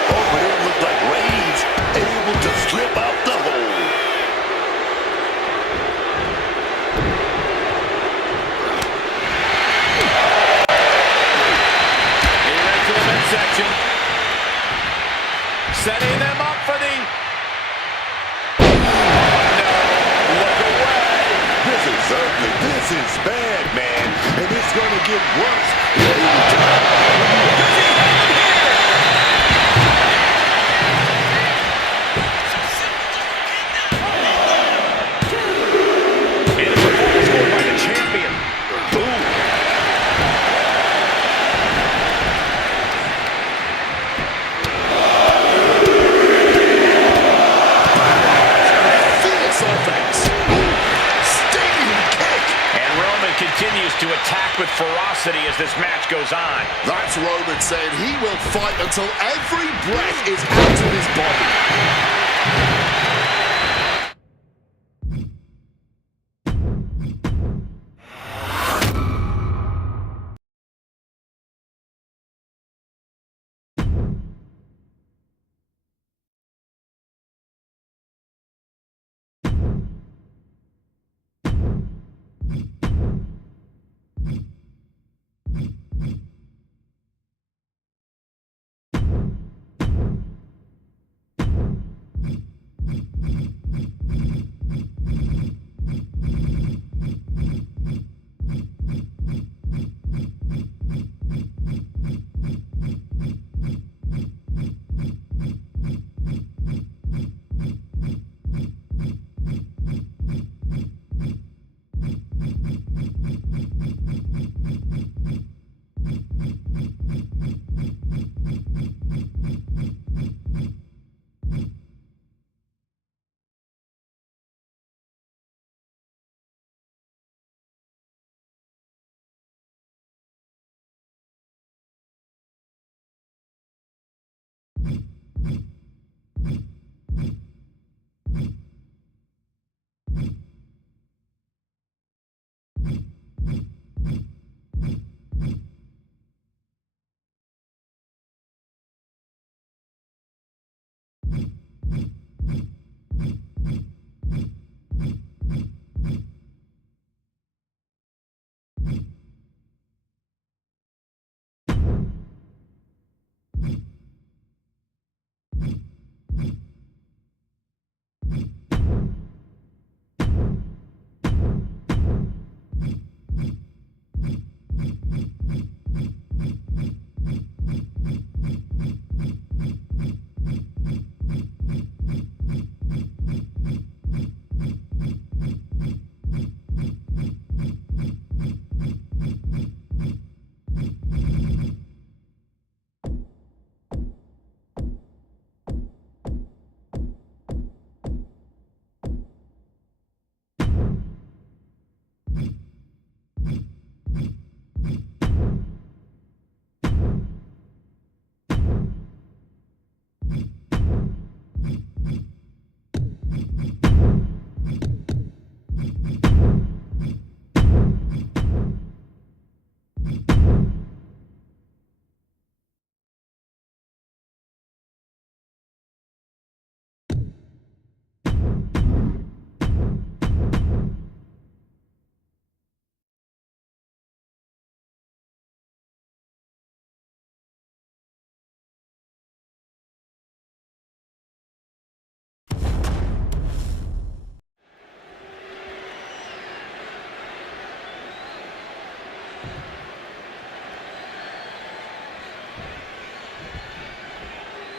Oh, but it looked like Reigns able to slip out the hole. He ran to the midsection. Setting them up for the... Look away. This is ugly. This is bad, man. And it's going to get worse. Every time. And it's a fall scored by the champion. Boom. Fierce offense. Stinging kick. And Roman continues to attack with ferocity as this match goes on. That's Roman saying he will fight until every breath is out of his body.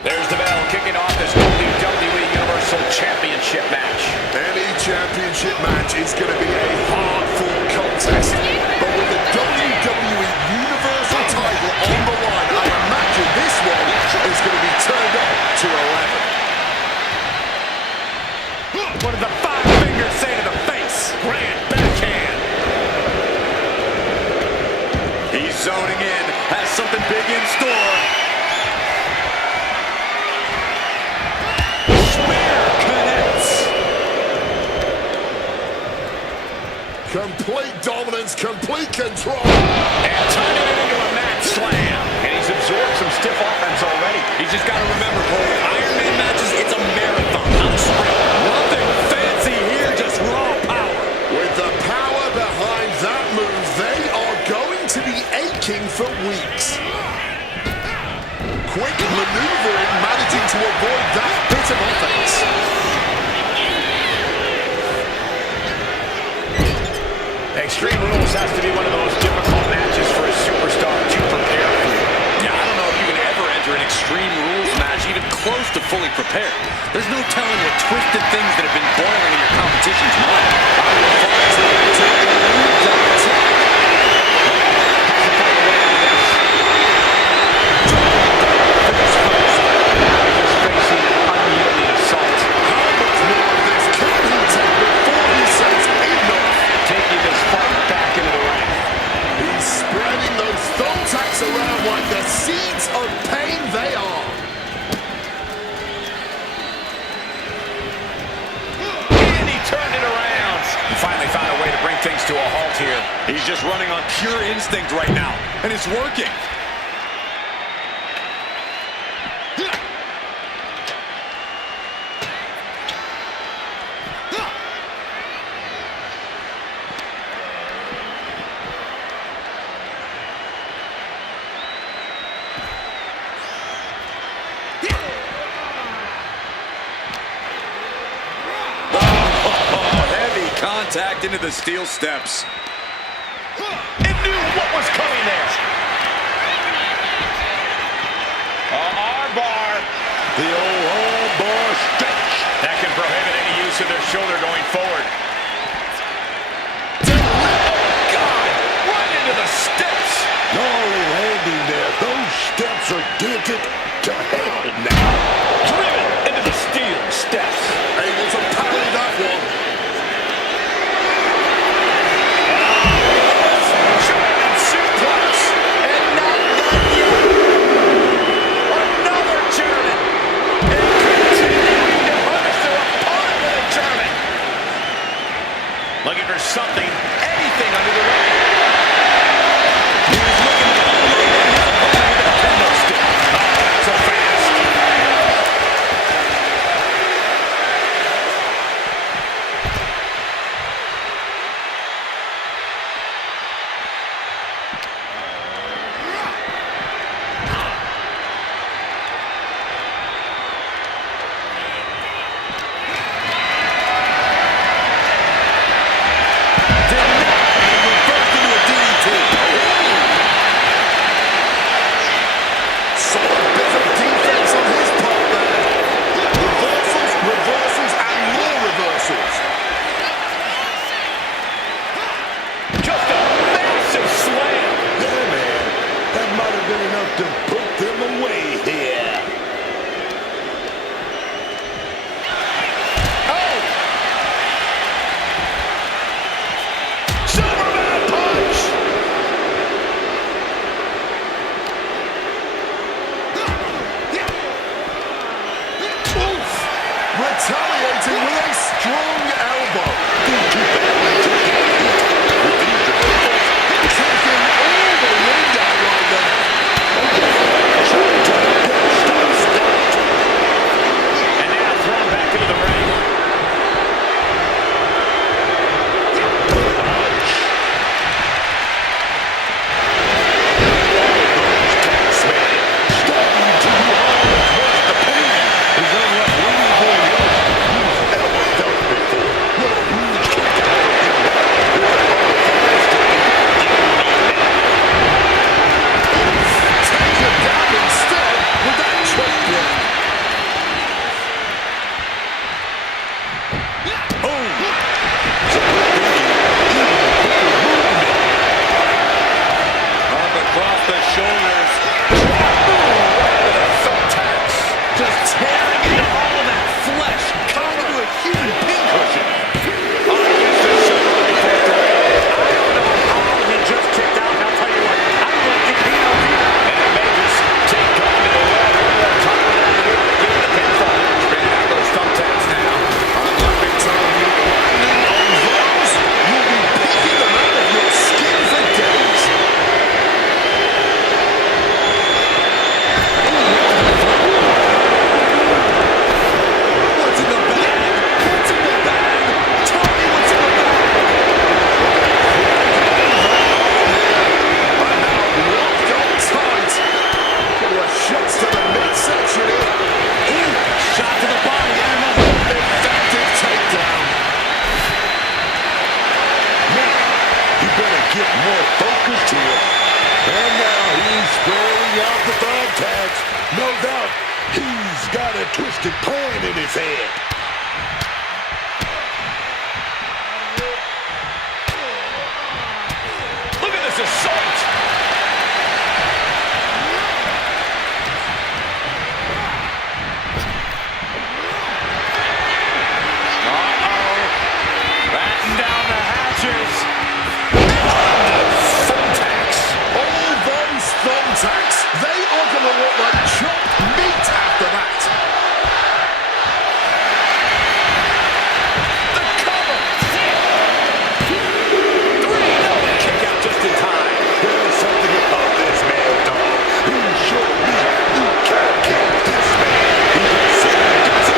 There's the bell kicking off this WWE Universal Championship match. Any championship match is going to be a hard-fought contest. But with the WWE Universal title on the line, I imagine this one is going to be turned up to 11. What did the five fingers say to the face? Grand backhand. He's zoning in, has something big in store. Spear connects. Complete dominance, complete control. And turning it into a mat slam. And he's absorbed some stiff offense already. He's just got to remember, Cole, Iron Man matches, it's a marathon, not a sprint. Nothing fancy here, just raw power. With the power behind that move, they are going to be aching for weeks. Quick maneuvering, managing to avoid that bit of offense. Extreme Rules has to be one of the most difficult matches for a superstar to prepare for. Yeah, I don't know if you can ever enter an Extreme Rules match even close to fully prepared. There's no telling what twisted things that have been boiling in your competition's mind. I will advise you to elude that attack. Has to find a way out of this. Finish first. Now he's facing an unyielding assault. How much more of this can he take before he says enough? Taking this fight back into the ring. He's spreading those thumbtacks around like the seeds of pain they are. And he turned it around. He finally found a way to bring things to a halt here. He's just running on pure instinct right now, and it's working. Contact into the steel steps. It knew what was coming there. Armbar. The old armbar stretch. That can prohibit any use of their shoulder going forward. Oh, God. Right into the steps. No landing there. Those steps are dented to hell now. Driven into the steel steps. Able to parry that one. German suplex. And not done yet. Another German. And continuing to punish their opponent with a German. Looking for something, anything under the ring. He was looking to unload on his opponent with a kendo stick. Oh, so fast. shoulders. With a thumbtacks. Just tearing into all of that flesh. Coming into a human pincushion. Oh, he gets the shoulder right before three. I don't know how he just kicked out. And I'll tell you what, I don't really think he knows either. And it may just take going to the well. One more time with that to get the pinfall. Spinning out those thumbtacks now. Let me tell you, landing on those, you'll be picking them out of your skin for days. What's in the bag? What's in the bag? Tell me what's in the bag. And now locked on tight. Couple of shots to the midsection here. Ooh, shot to the body. And another. Effective takedown. You better get more focused here. And now he's spraying out the thumbtacks. No doubt, he's got a twisted plan in his head. Look at this assault. Batten down the hatches. Thumbtacks. All those thumbtacks, they are going to look like chopped meat after that. The cover. 3. Kick out just in time. There's something about this man, dog. He showed me you can't kill this man. He can say he gets it.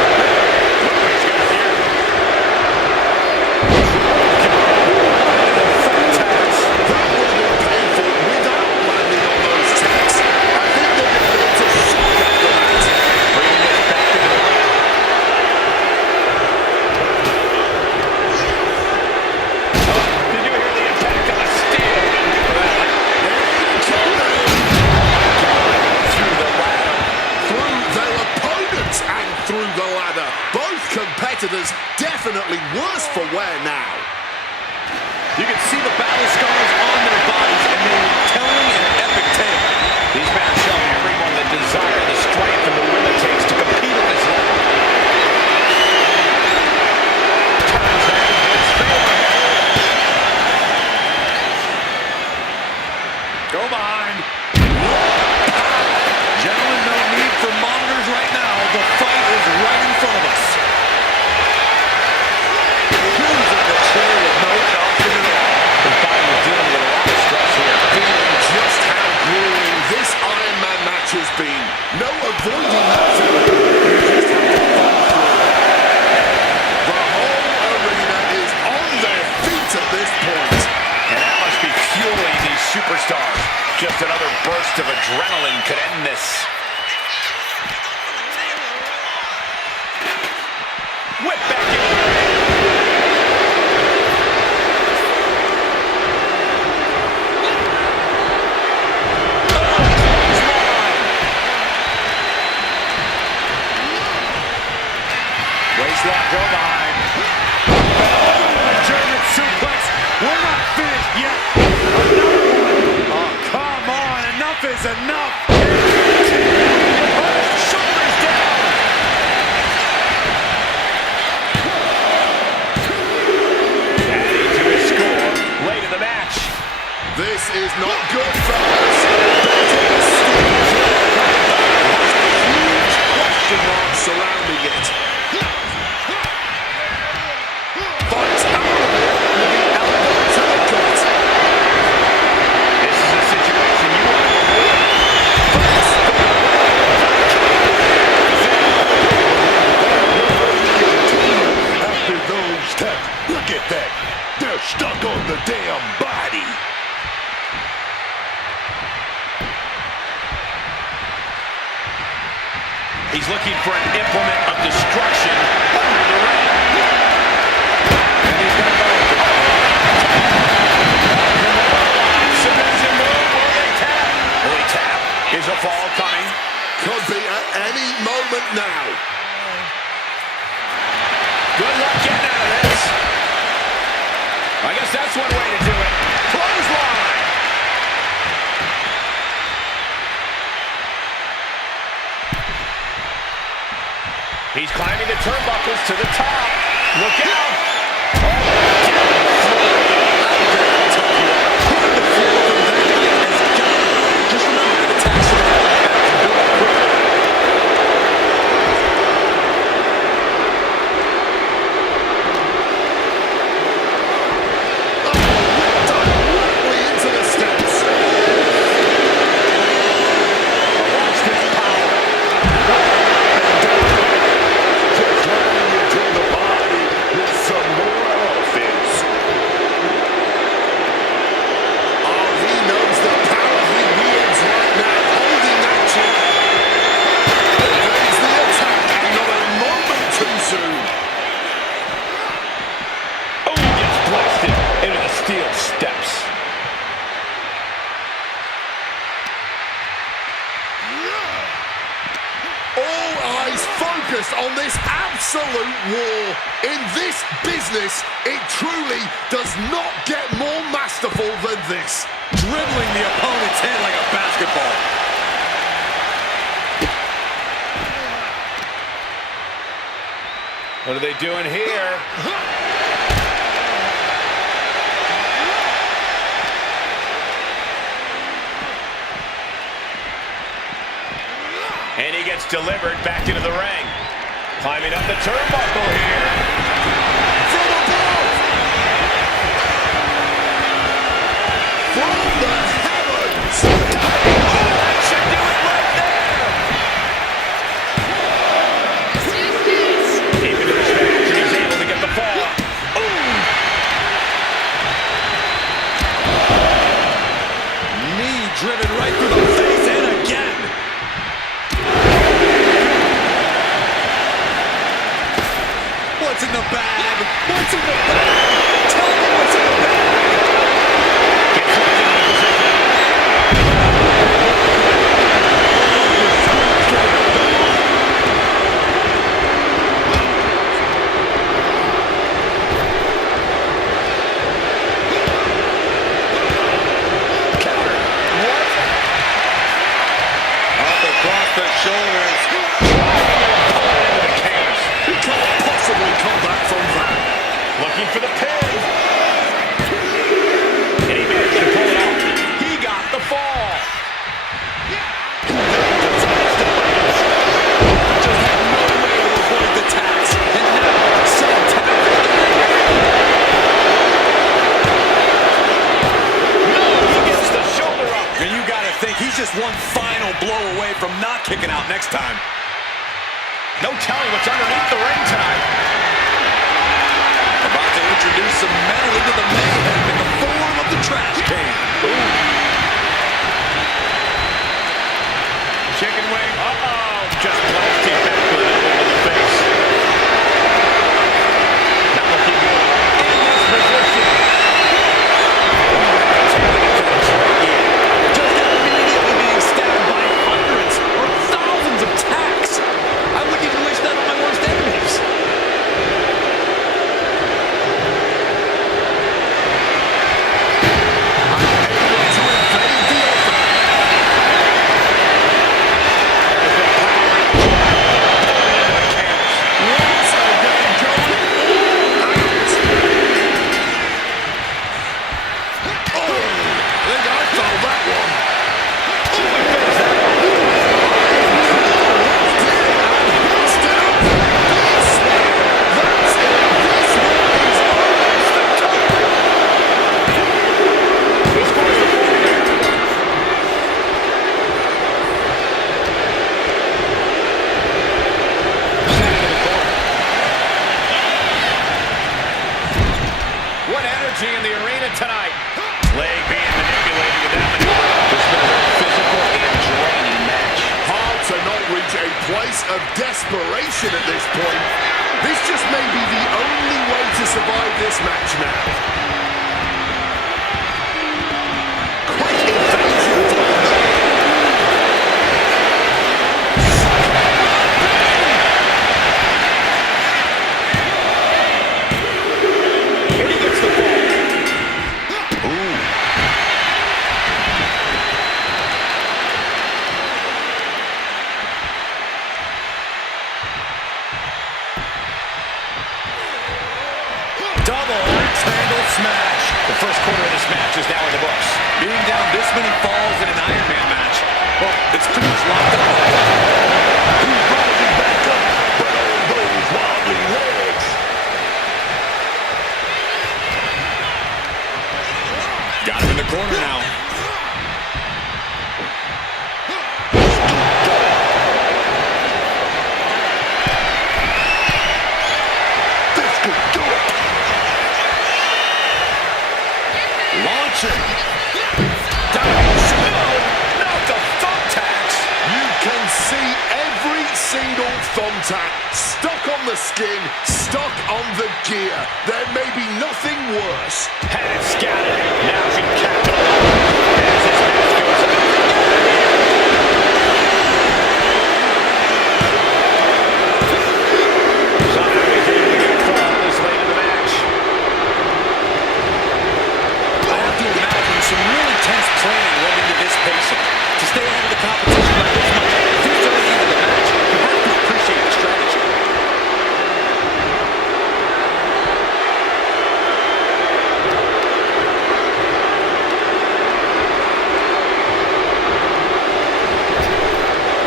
Look what he's got here. Thumbtacks, that would have been painful without landing on those tacks. I think they're going to go to shock after that. Bringing this back into the ring. Did you hear the impact of the steel? Through the ladder. Through their opponents and through the ladder. Both competitors definitely worse for wear now. You can see the battle scars on their bodies, and they were telling an epic tale. These men are showing everyone the desire, the strength, and the will it takes to compete at this level. Turns that in his favor. Go behind. Gentlemen, no need for monitors right now. The fight is right in front of us. Using the chair with no option at all. His body was dealing with a lot of stress here. Feeling just how grueling this Iron Man match has been. No avoiding that feeling. You just have to fight through it. The whole arena is on their feet at this point. And that must be fueling these superstars. Just another burst of adrenaline could end this. Whip back in. Waistlock, go behind. German suplex. We're not finished yet. Another one. Oh, come on. Enough is enough. Shoulders down. Adding to his score late in the match. This is not good, fellas. Betting stage. Huge question mark surrounding it. Fights out of it with the elbow to the gut. This is a situation you want to avoid. After those taps, look at that. They're stuck on the damn body. He's looking for an implement of destruction under the ring. And he's going to go with it. Submission move. Will they tap? Will they tap? Is a fall coming? Could be at any moment now. Good luck getting out of this. I guess that's one way to do it. Clothesline. He's climbing the turnbuckles to the top. Look out. Oh, down the floor. I don't care how tough you are. Hitting the floor from that height has got to hurt. Just remember that attacks from that back can build up quickly. Directly into the steps. Watch this power. Just running into the body with some more offense. Oh, he knows the power he wields right now, holding that chair. There's the attack, and not a moment too soon. Oh, he gets blasted into the steel steps. All eyes focused on this absolute war. In this business, it truly does not get more masterful than this. Dribbling the opponent's head like a basketball. What are they doing here? And he gets delivered back into the ring. Climbing up the turnbuckle here. From above! From the heavens! That should do it right there. Deep into this match, and he's able to get the fall. Knee driven right through the face and again. What's in the bag? What's in the bag? Tell me what's in the bag. Gets locked into position. Up across the shoulders. You can't possibly come back from that. Looking for the pin. And he managed to pull it out. He got the fall. Just had no way to avoid the tax. And now, same tax. No, he gets the shoulder up. And you gotta think he's just one final blow away from not kicking out next time. No telling what's underneath the ring tonight. About to introduce some metal into the mayhem in the form of the trash can. Chicken wing. Uh-oh. Just blasted back with an elbow to the face. Not looking good. In this position. Taking it to the trachea. Just immediately being stabbed by hundreds or thousands of tacks. I wouldn't even wish that on my worst enemies. In the arena tonight. Leg being manipulated with that maneuver. This has been a very physical and draining match. Hard to not reach a place of desperation at this point. This just may be the only way to survive this match now. Quick invasion from there. And he gets the ball. thumbtack, stuck on the skin, stuck on the gear. There may be nothing worse. Had it scattered. Now she capitalized. As this match goes on. Somehow he's able to get far this late in the match. I have to imagine some really tense planning went into this pacing. To stay ahead of the competition by this much, this early into the match, you have to appreciate the strategy.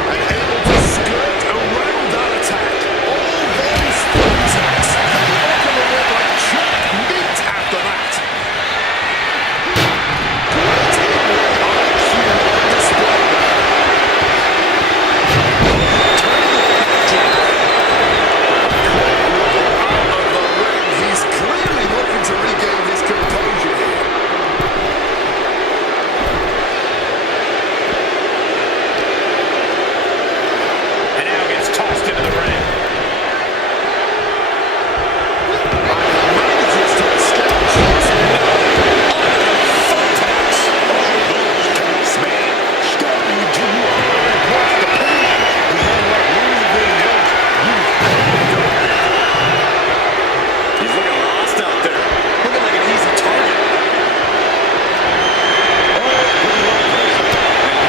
And able to skirt around that attack. All those thumbtacks. Walk on the rim like chopped meat after that. Great in-ring IQ on display there. Out of the ring. He's clearly looking to regain his composure here. And now gets tossed into the ring. Manages to escape. Just Thumbtacks. All those tanks, man. Starting to watch the pain. And like anything else, He's looking lost out there. Looking like an easy target.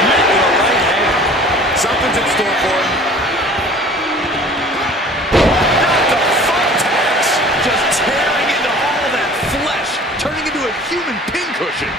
Met with a right hand. Something's in store for him. The thumbtacks just tearing into all that flesh, turning into a human pincushion.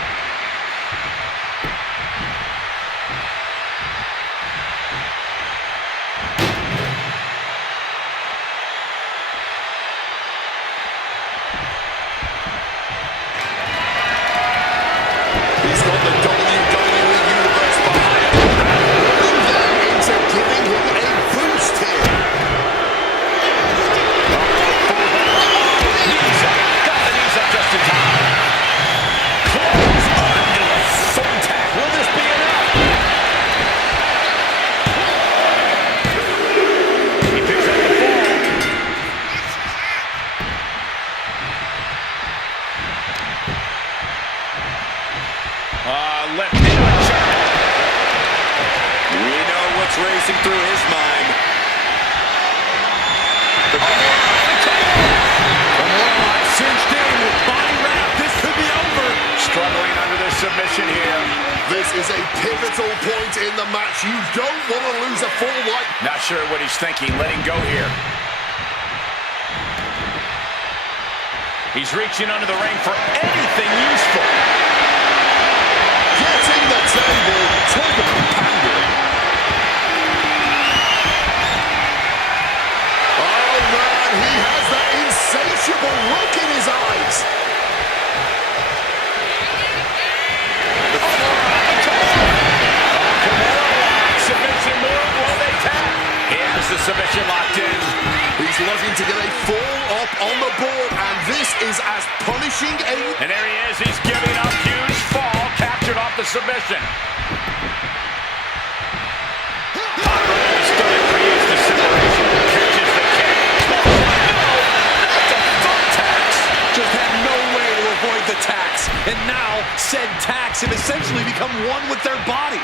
He's got the WWE Universe behind him and pulling them into giving him a boost here. Knees up. Got the knees up just in time. Close under the thumbtack. Will this be enough? He picks up the fall. Left into a chop. We know what's racing through his mind. Cinched in with body wrap. This could be over. Struggling under this submission here. This is a pivotal point in the match. You don't want to lose a full light. Not sure what he's thinking. Letting go here. He's reaching under the ring for anything useful. Getting the table. Talk about pandering. Oh man, he has that insatiable look in his eyes. Submission move. Will they tap? Here's the submission locked in. He's looking to get a fall up on the board, and this is as punishing a... And there he is. He's giving up. Huge fall. Captured off the submission. Stood for use the separation. Catches the kick. The thumbtacks. Just had no way to avoid the tacks. And now, said tacks have essentially become one with their body.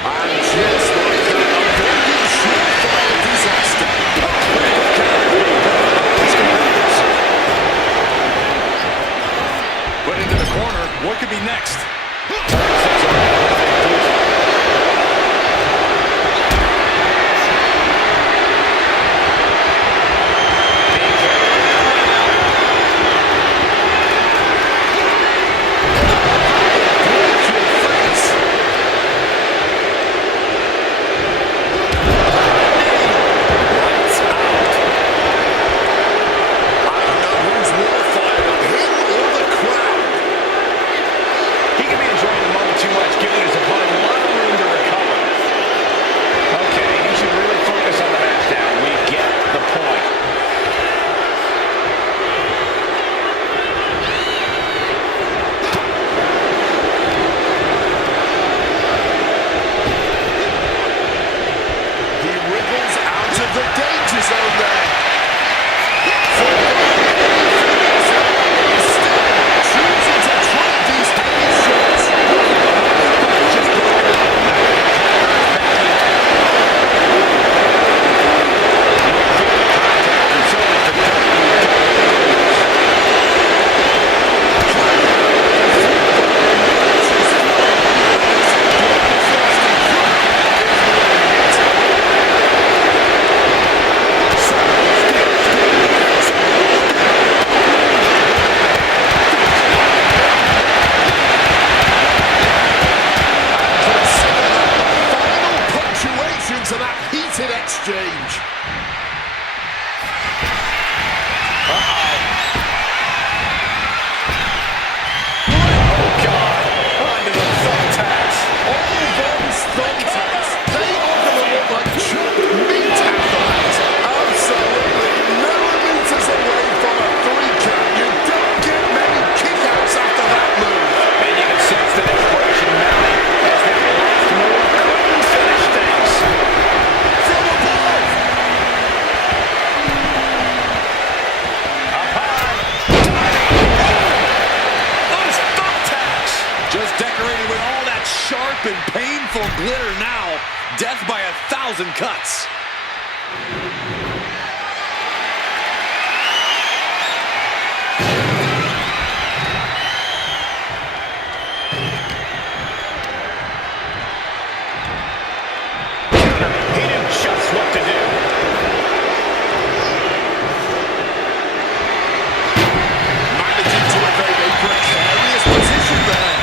And just like that, a very surefire disaster. Put into the corner. What could be next? exchange. And painful glitter now. Death by 1,000 cuts. He knew just what to do. Managing to evade a precarious position there.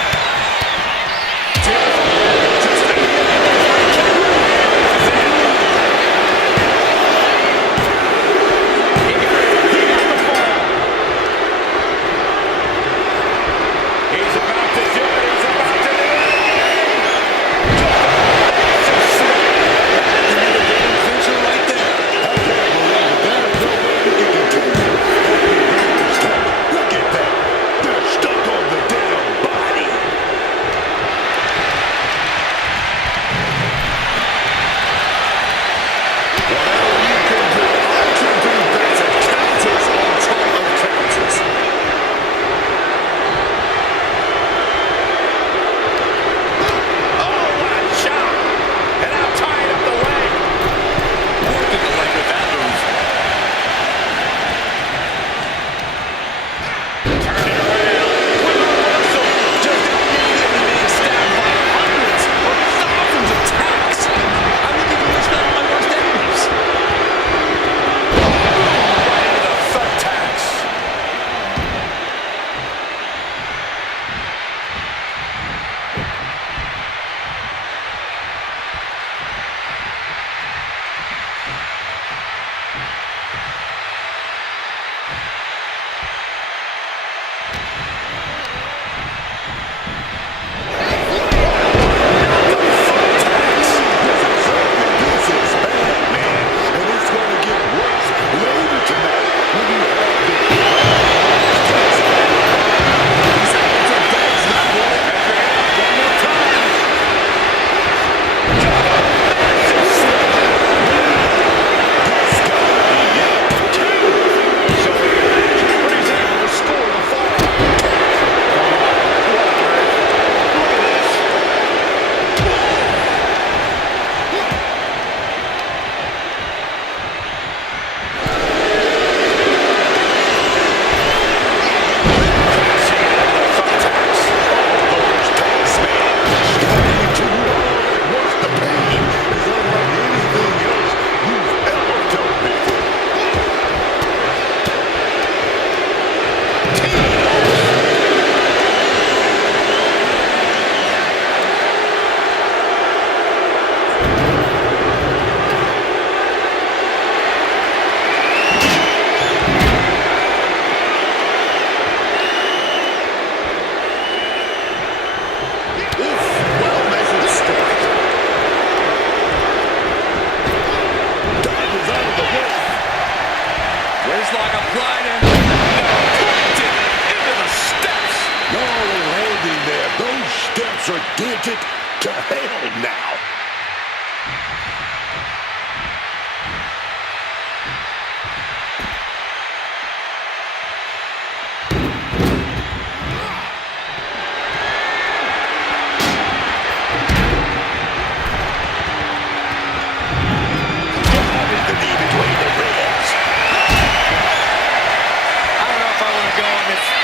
Gigantic to hell now.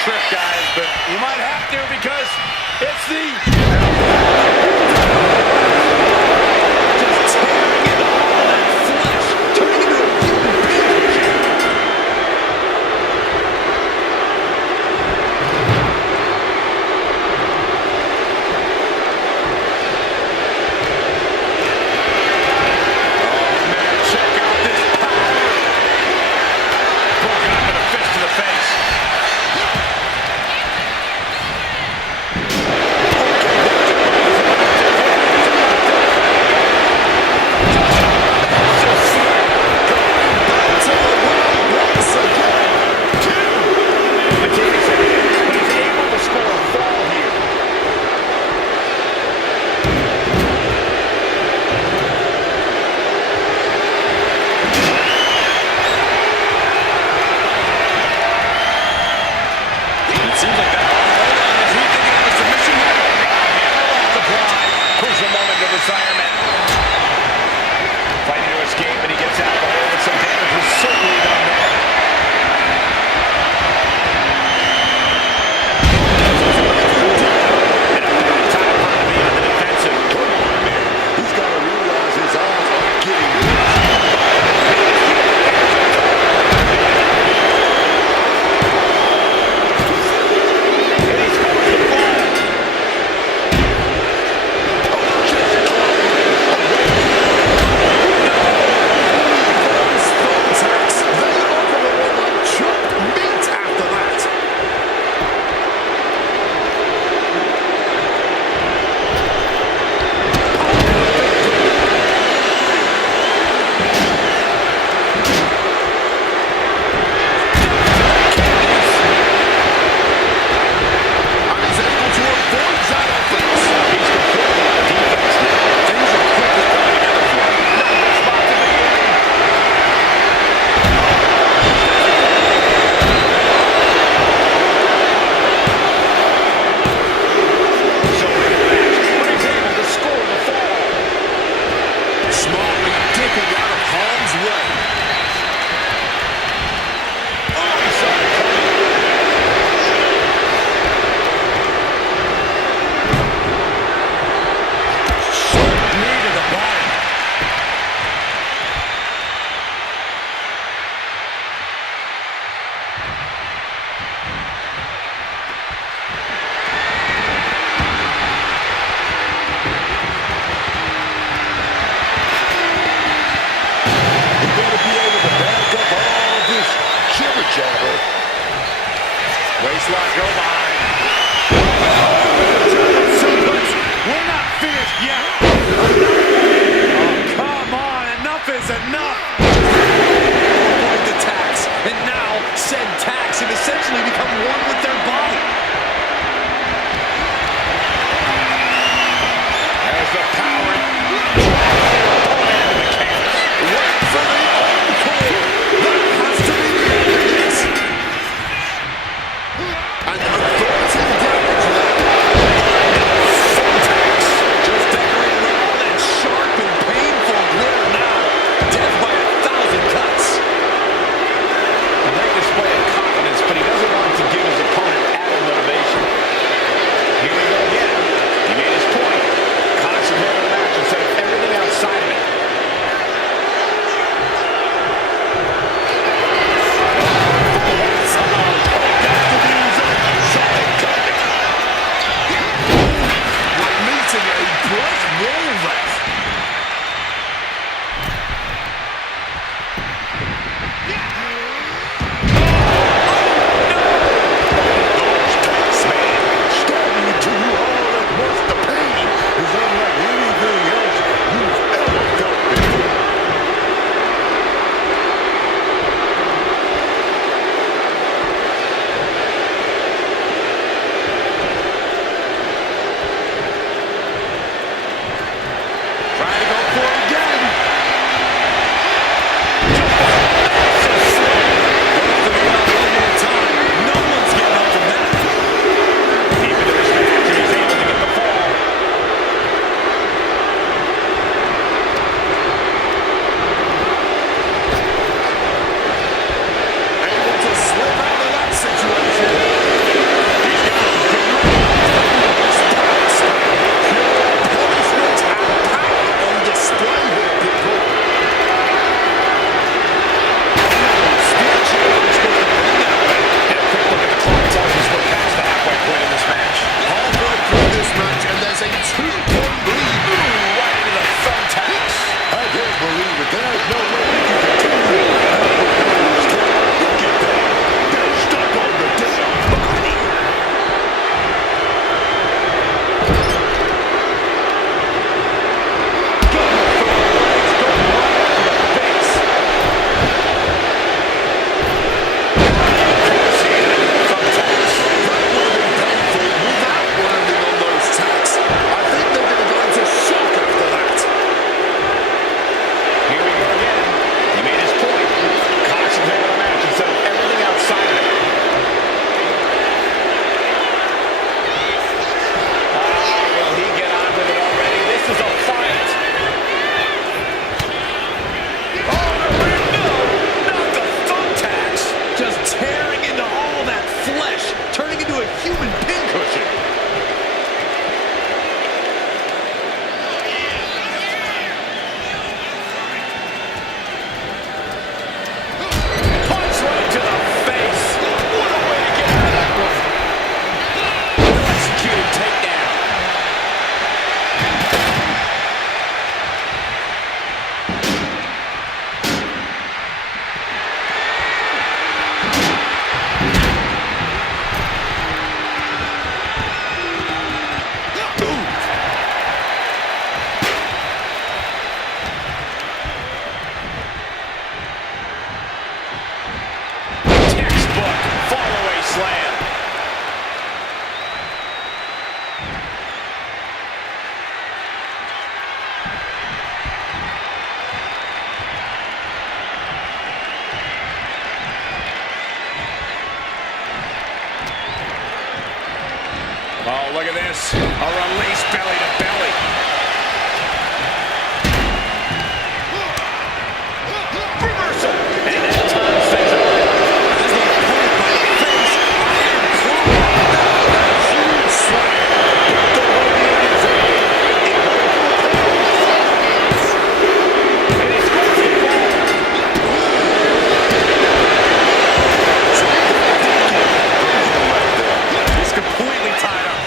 Trip, guys, but you might have to because it's the... Just Oh, look at this. A release belly to belly. Reversal. And that turns things around. As the opponent by the face. Iron claw. Huge slam. Got the way the end is in. And he scores the ball. He's completely tied up.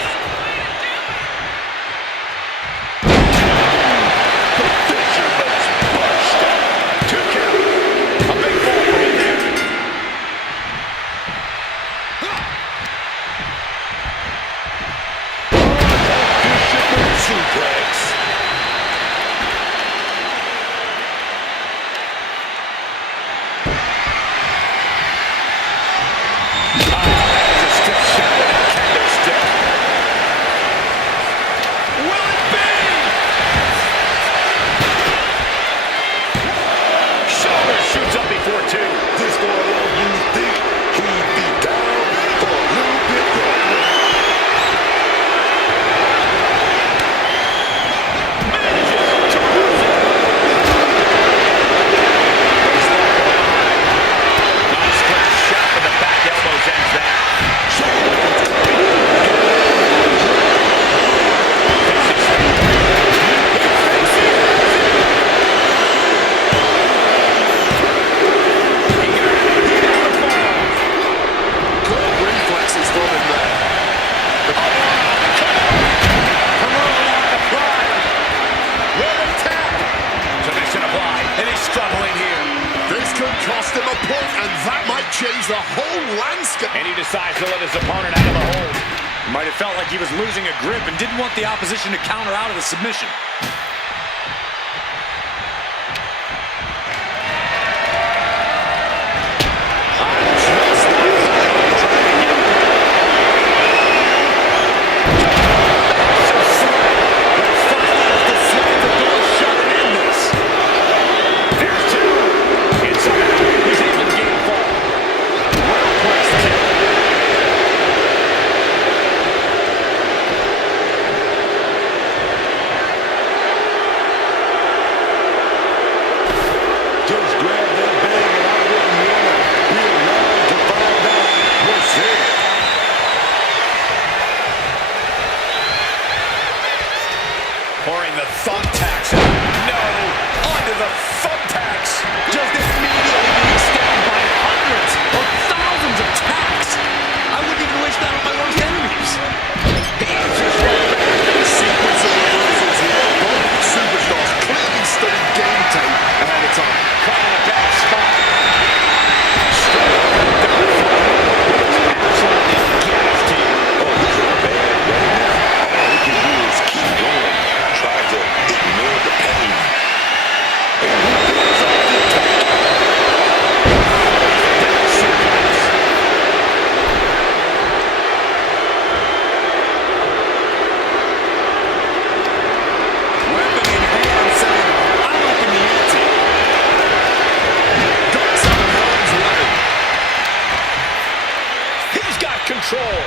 Change the whole landscape. And he decides to let his opponent out of the hold. Might have felt like he was losing a grip and didn't want the opposition to counter out of the submission. Pouring the thumbtacks out. No! Onto the thumbtacks! Just immediately being stabbed by hundreds or thousands of tacks! I wouldn't even wish that on my worst enemies! He is just right back. Sequence of reversals here. Both superstars clearly studied game tape ahead of time. Caught in a bad spot. Straight up and down the floor. It's absolutely gassed here. Oh, he's in a bad way now. All he can do is keep going. Try to ignore the pain. And he picks up the attack. Down suplex. Weapon in hand saying, I'm up in the ante. Got some hands way. He's got control.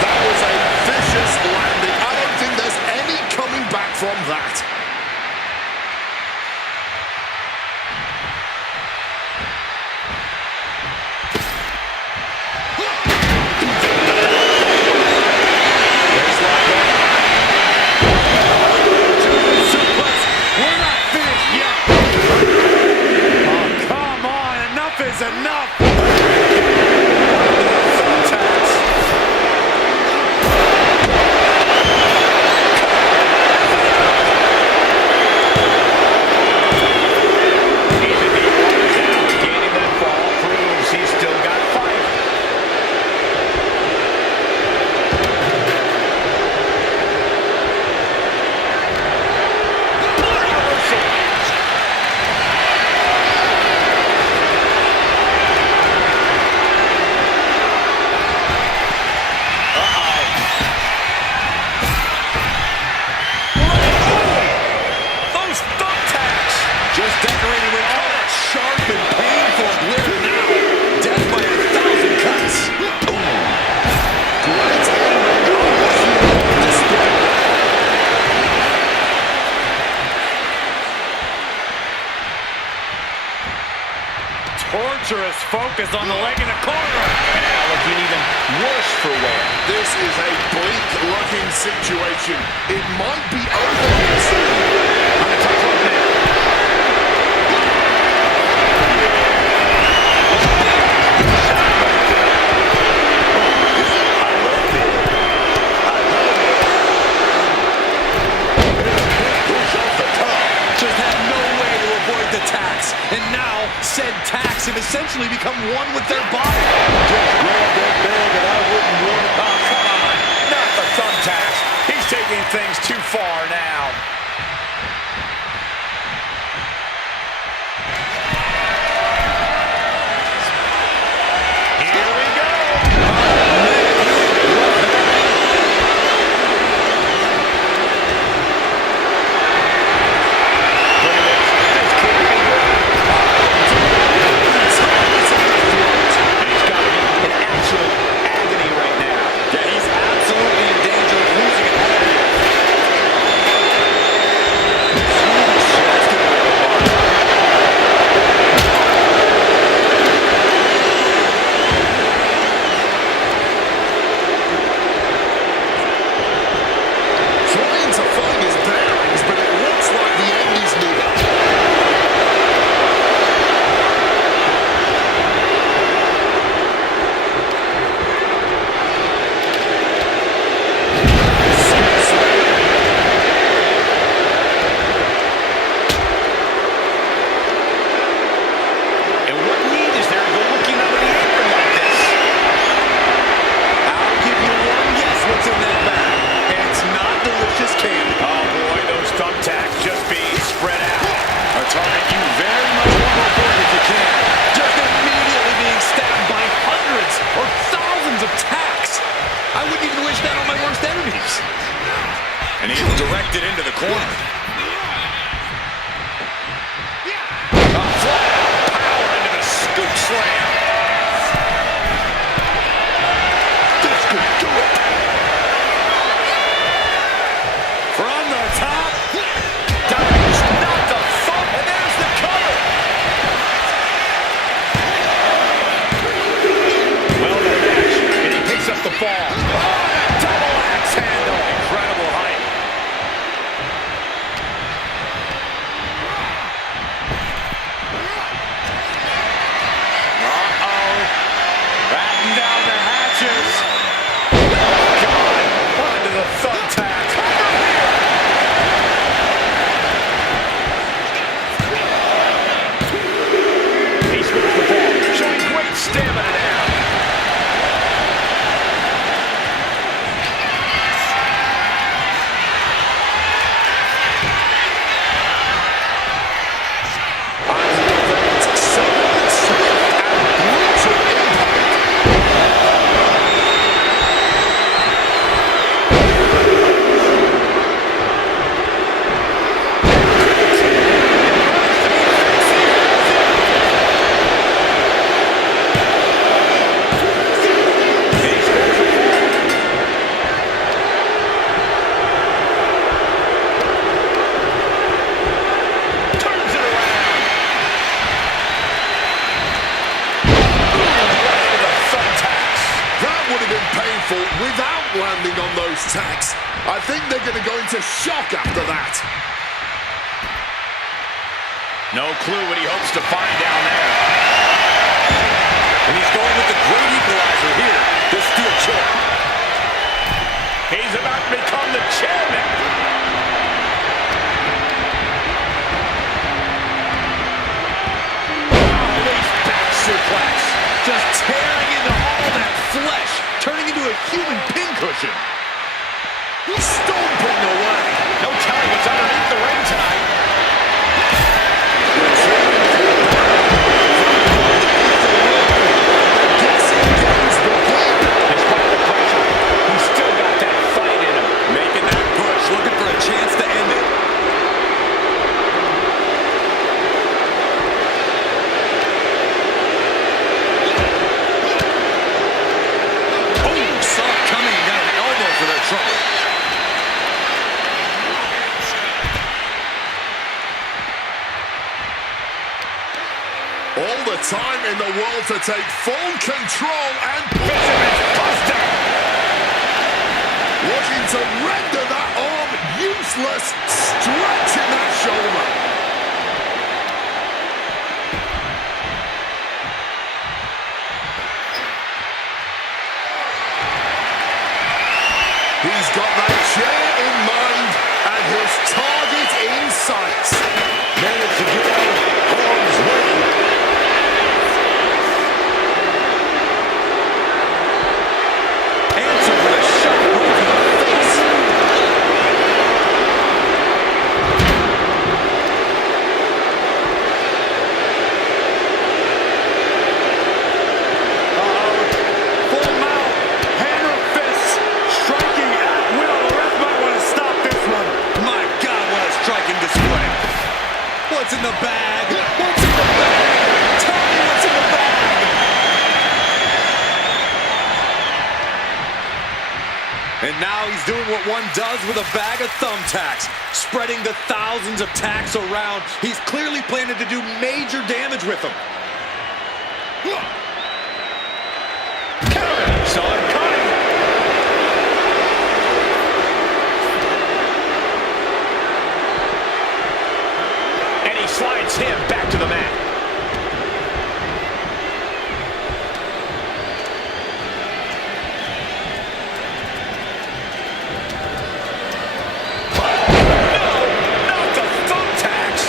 That was a vicious landing. I don't think there's any coming back from that. Suplex. We're not finished yet. Oh, come on. Enough is enough. Thumbtacks. Even the order now gaining that fall proves he's still got fight. Reversal. torturous focus on the leg in the corner. And now looking even worse for wear. This is a bleak-looking situation. It might be over here soon. On the top rope now. Just had no way to avoid the tax. And now, said tax have essentially become one with their body. Just grab that bag and I wouldn't want it. Oh, come on. Not the thumbtacks. He's taking things too far now. Here we go. Look at this. This could be good. And he's got to be in absolute agony right now. Yeah, he's absolutely in danger of losing it all here. Trying to find his bearings, but it looks like the end is near. And what need is there to go looking under the apron like this? I'll give you one guess what's in that bag. It's not delicious candy. Oh boy, those thumbtacks just being spread out. A target you very much want to avoid if you can. Just immediately being stabbed by hundreds or thousands of tacks. I wouldn't even wish that on my worst enemies. And he's directed into the corner. A flat-out power into the scoop slam. This could do it. From the top. Dives, not the thumb, and there's the cover. Well, the match, and he picks up the fall. Oh, that double axe handle. Incredible height. Uh-oh. Batting down the hatches. Oh, God. Onto the thumbtacks. Over here. He swings the ball, showing great stamina now. Onto the veins, sudden, swift, and brutal impact. Turns it around. Right into the thumbtacks. That would have been painful without landing on those tacks. I think they're going to go into shock after that. No clue what he hopes to find down there. And he's going with the great equalizer here, the steel chair. He's about to become the chairman. Release back suplex. Just tearing into all that flesh, turning into a human pincushion. Stomping away. No telling what's underneath the ring tonight. Despite the pressure, he's still got that fight in him. Making that push, looking for a chance to end it. Oh, saw it coming and got an elbow for their trouble. All the time in the world to take full control and Fisherman's buster. looking to render that arm useless, stretching that shoulder. He's got that chair in mind and his target in sight. Managed to get out of harm's way. Answer with a shot right to the face. Full mount, hand or fist, striking at will. The ref might want to stop this one. My God, what a striking display. What's in the bag? What's in the bag? Tell me what's in the bag. And now he's doing what one does with a bag of thumbtacks, spreading the thousands of tacks around. He's clearly planning to do major damage with them. Saw it coming. And he slides him back to the mat. Not the thumbtacks.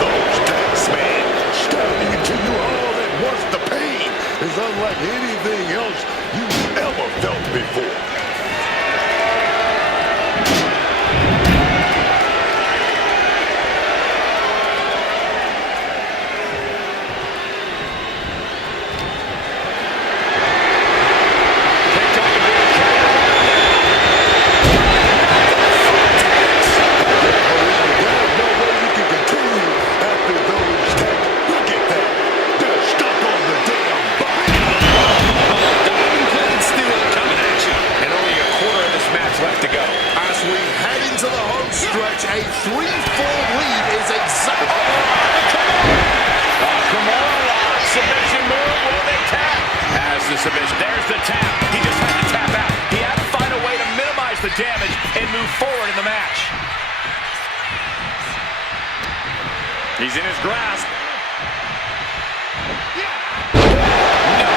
Those tacks, man, stabbing into you all at once. The pain is unlike anything else you've ever felt before. Picked up the big cow. There's no way you can continue after those tacks. Look at that. They're stuck on the damn body. Diamond-plated steel coming at you. And only a quarter of this match left to go. As we head into the home stretch, a 3-4 lead is exactly... Kimura submission move. Will they tap? Has the submission. There's the tap. He just had to tap out. He had to find a way to minimize the damage and move forward in the match. He's in his grasp. No.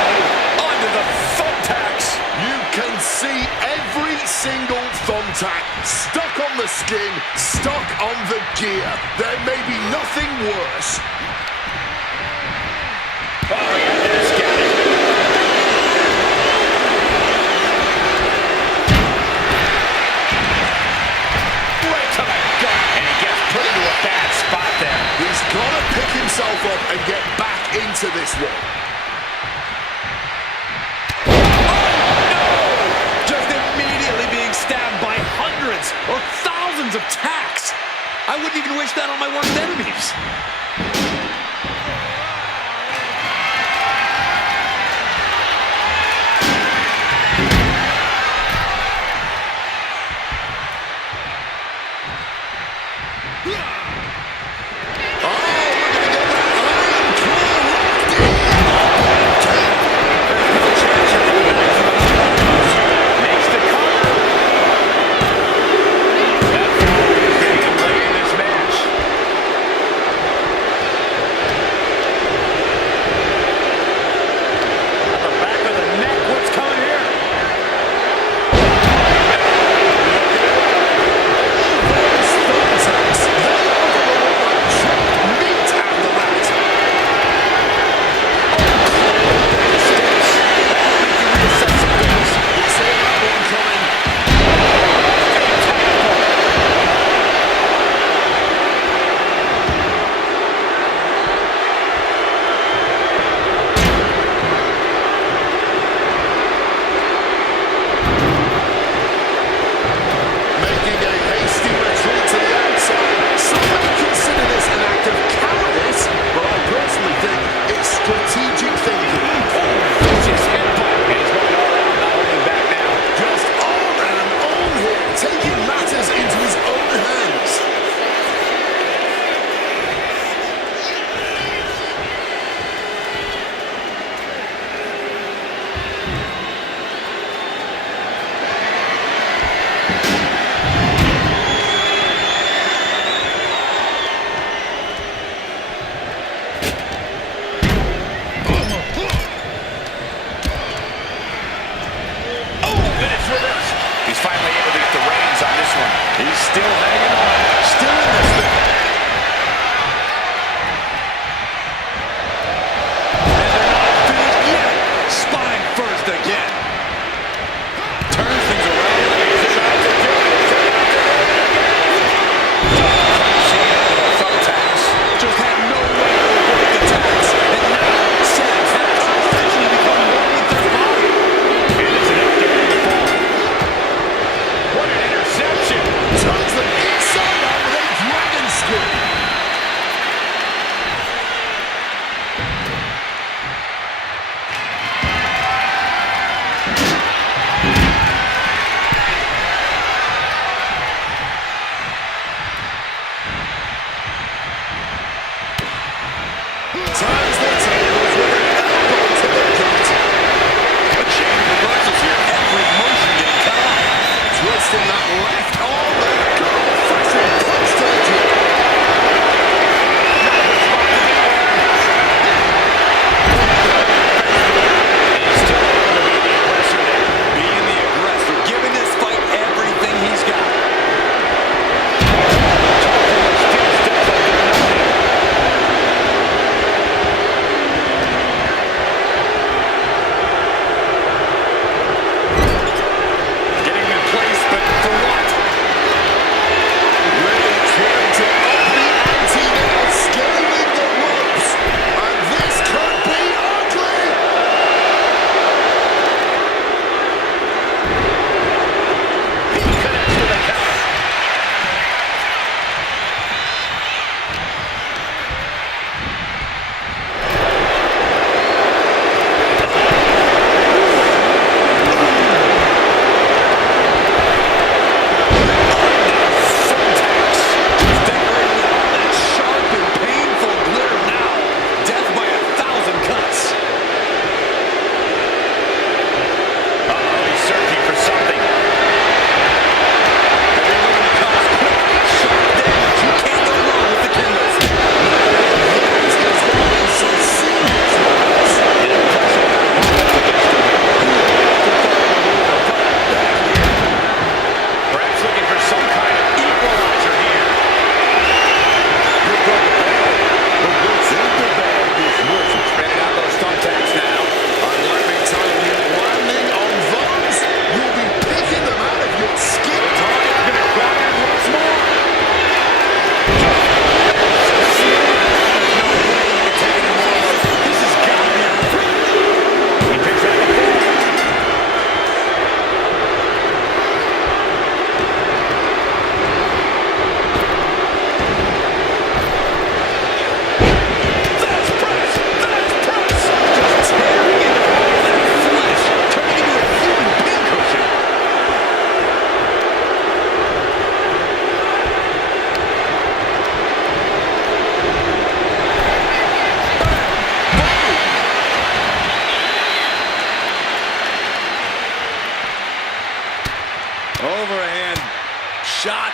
Onto the thumbtacks. You can see every single thumbtack stuck on the skin, stuck on the gear. There may be nothing worse. Oh, yeah, there's Gavin. Right to the gut. And he gets put into a bad spot there. He's got to pick himself up and get back into this one. Just immediately being stabbed by hundreds or thousands of tacks. I wouldn't even wish that on my worst enemies. Makes the cover. That foul is getting him late in this match.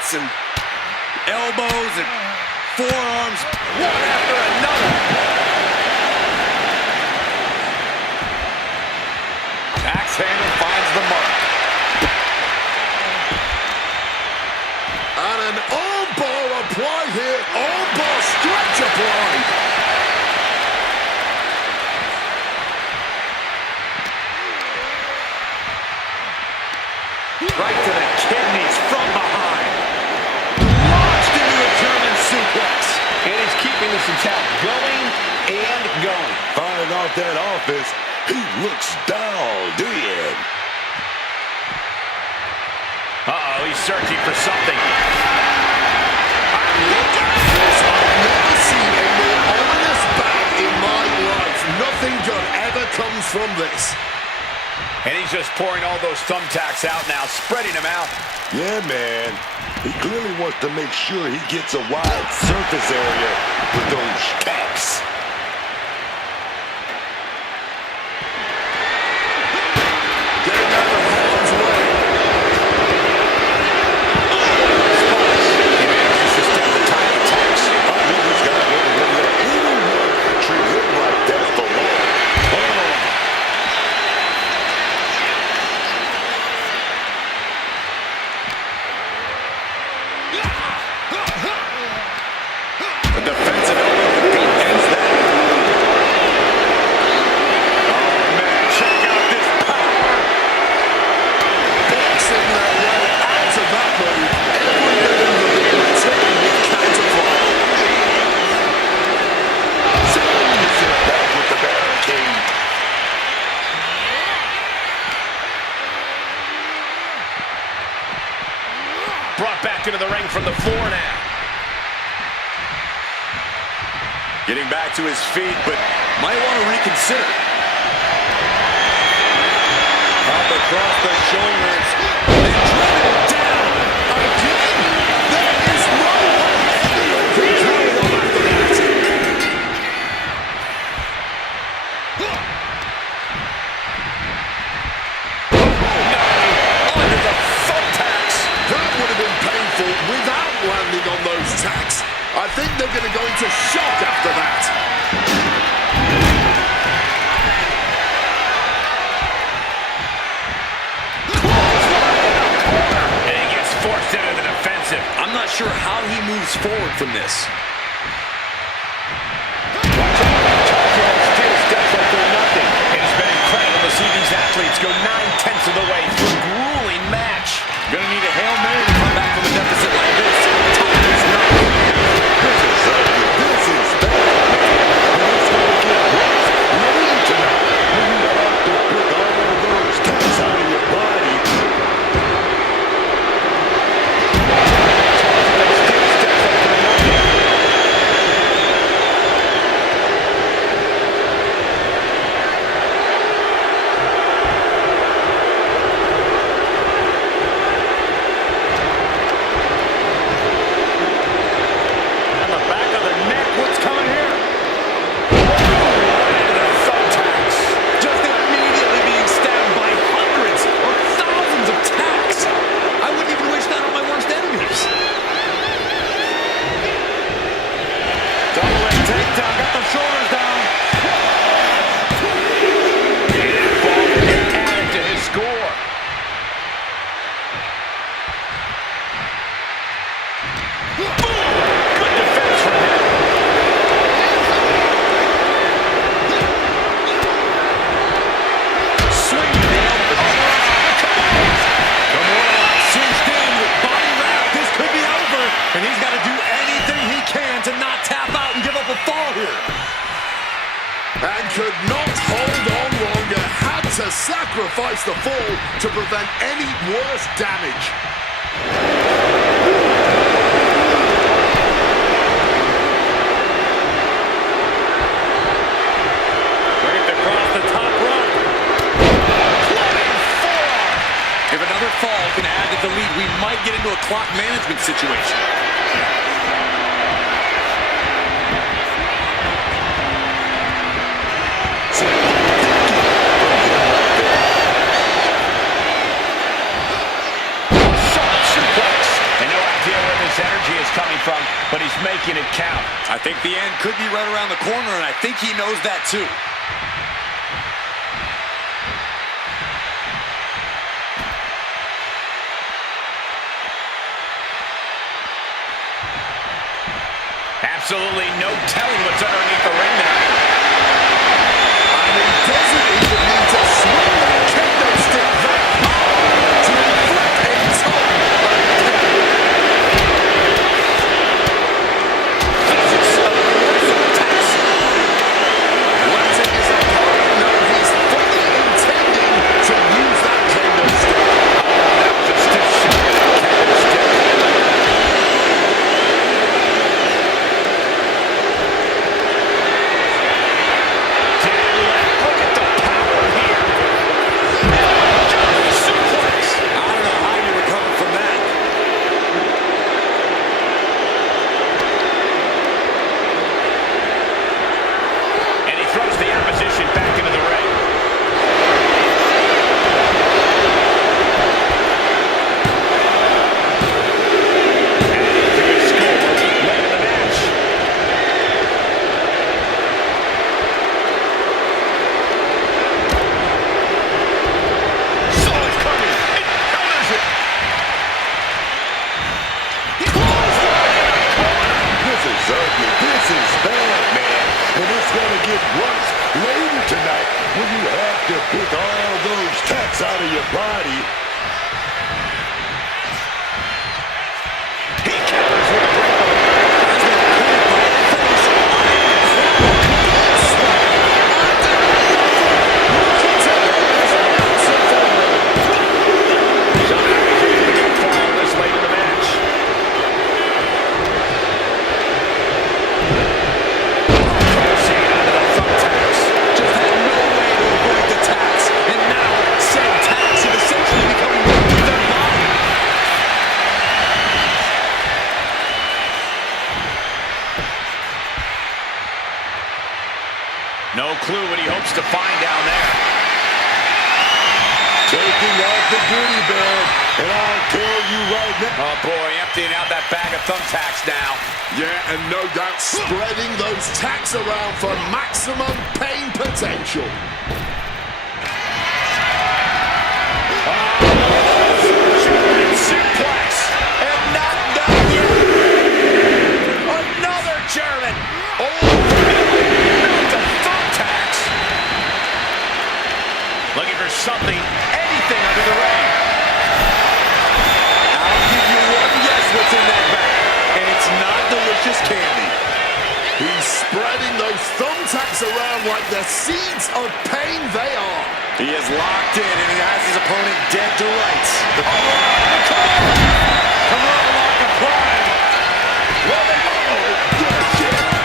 shots and elbows and forearms, one after another. Axe handle finds the mark. And an armbar applied here. Armbar stretch applied. Right to the kidneys from behind. Launched into a German suplex. And he's keeping this attack going and going. Firing off that offense, he looks dialed in. Uh-oh, he's searching for something. Look at this. I've never seen a more ominous bout in my life. Nothing good ever comes from this. And he's just pouring all those thumbtacks out now, spreading them out. Yeah, man. He clearly wants to make sure he gets a wide surface area with those tacks. Getting out of harm's way. He manages to step the tiny attacks. I think he's got to let anyone treat him like that's the law. The defensive elbow ends that. Oh, man, check out this power. Boxing their way out of that move. Every move being returned with counterfire. Back with the barricade. Brought back into the ring from the floor now. Getting back to his feet, but Might want to reconsider. Up across the shoulders. And driven down. Again, there is no way anyone can carry on after that. under the thumbtacks. That would have been painful without landing on those tacks. I think they're going to go into shock after that. And he gets forced into the defensive. I'm not sure how he moves forward from this. Still steps like they're nothing. It has been incredible to see these athletes go 9/10 of the way through a grueling match. Gonna need a Hail Mary to come back from a deficit like this. Time is not here. This is bad. And it's going to get worse later tonight. When you have to pick all those tacks out of your body. On the back of the neck, what's coming here? Right into the thumbtacks. Just immediately being stabbed by hundreds or thousands of tacks. I wouldn't even wish that on my worst enemies. Double leg takedown, got the shoulders down. And fall added to his score. Good defense from him. Swing to the elbow. Kimura cinched in with body wrap. This could be over. And he's got to do anything he can to not tap out and give up a fall here. And could not hold on longer. Had to sacrifice the fall to prevent any worse damage. Ripped across the top rope. Clubbing forearm. If another fall can add to the lead, we might get into a clock management situation. Sharp suplex. And no idea making it count. I think the end could be right around the corner, and I think he knows that too. Absolutely no telling what's underneath the ring now. And he doesn't even need to swing that kendo stick that hard to inflict a ton of pain. Letting his opponent know he's fully intending to use that kendo stick. That was a stiff shot with that kendo stick. Look at the power here. Jumping suplex. I don't know how you recover from that. And he throws the opposition back into the ring. And into the score late in the match. Saw it coming. It counters it. This is ugly. This is bad, man. And it's going to get worse later tonight when you have to pick all those tacks out of your body. He counters with a breakaway. Somehow he's able to get far on this late in the match. Cena onto the thumbtacks. Just had no way to avoid the tax. And now, said tax have essentially become one with their body. No clue what he hopes to find down there. Taking out the goodie bag. And I'll tell you right now. Oh boy, emptying out that bag of thumbtacks now. Yeah, and no doubt spreading those tacks around for maximum pain potential. German suplex. And not done yet. Another German. Oh, not the thumbtacks. Looking for something, anything under the ring. I'll give you one guess what's in that bag. And it's not delicious candy. He's spreading those thumbtacks around like the seeds of pain they are. He is locked in, and he has his opponent dead to rights. Come on, lock of pride.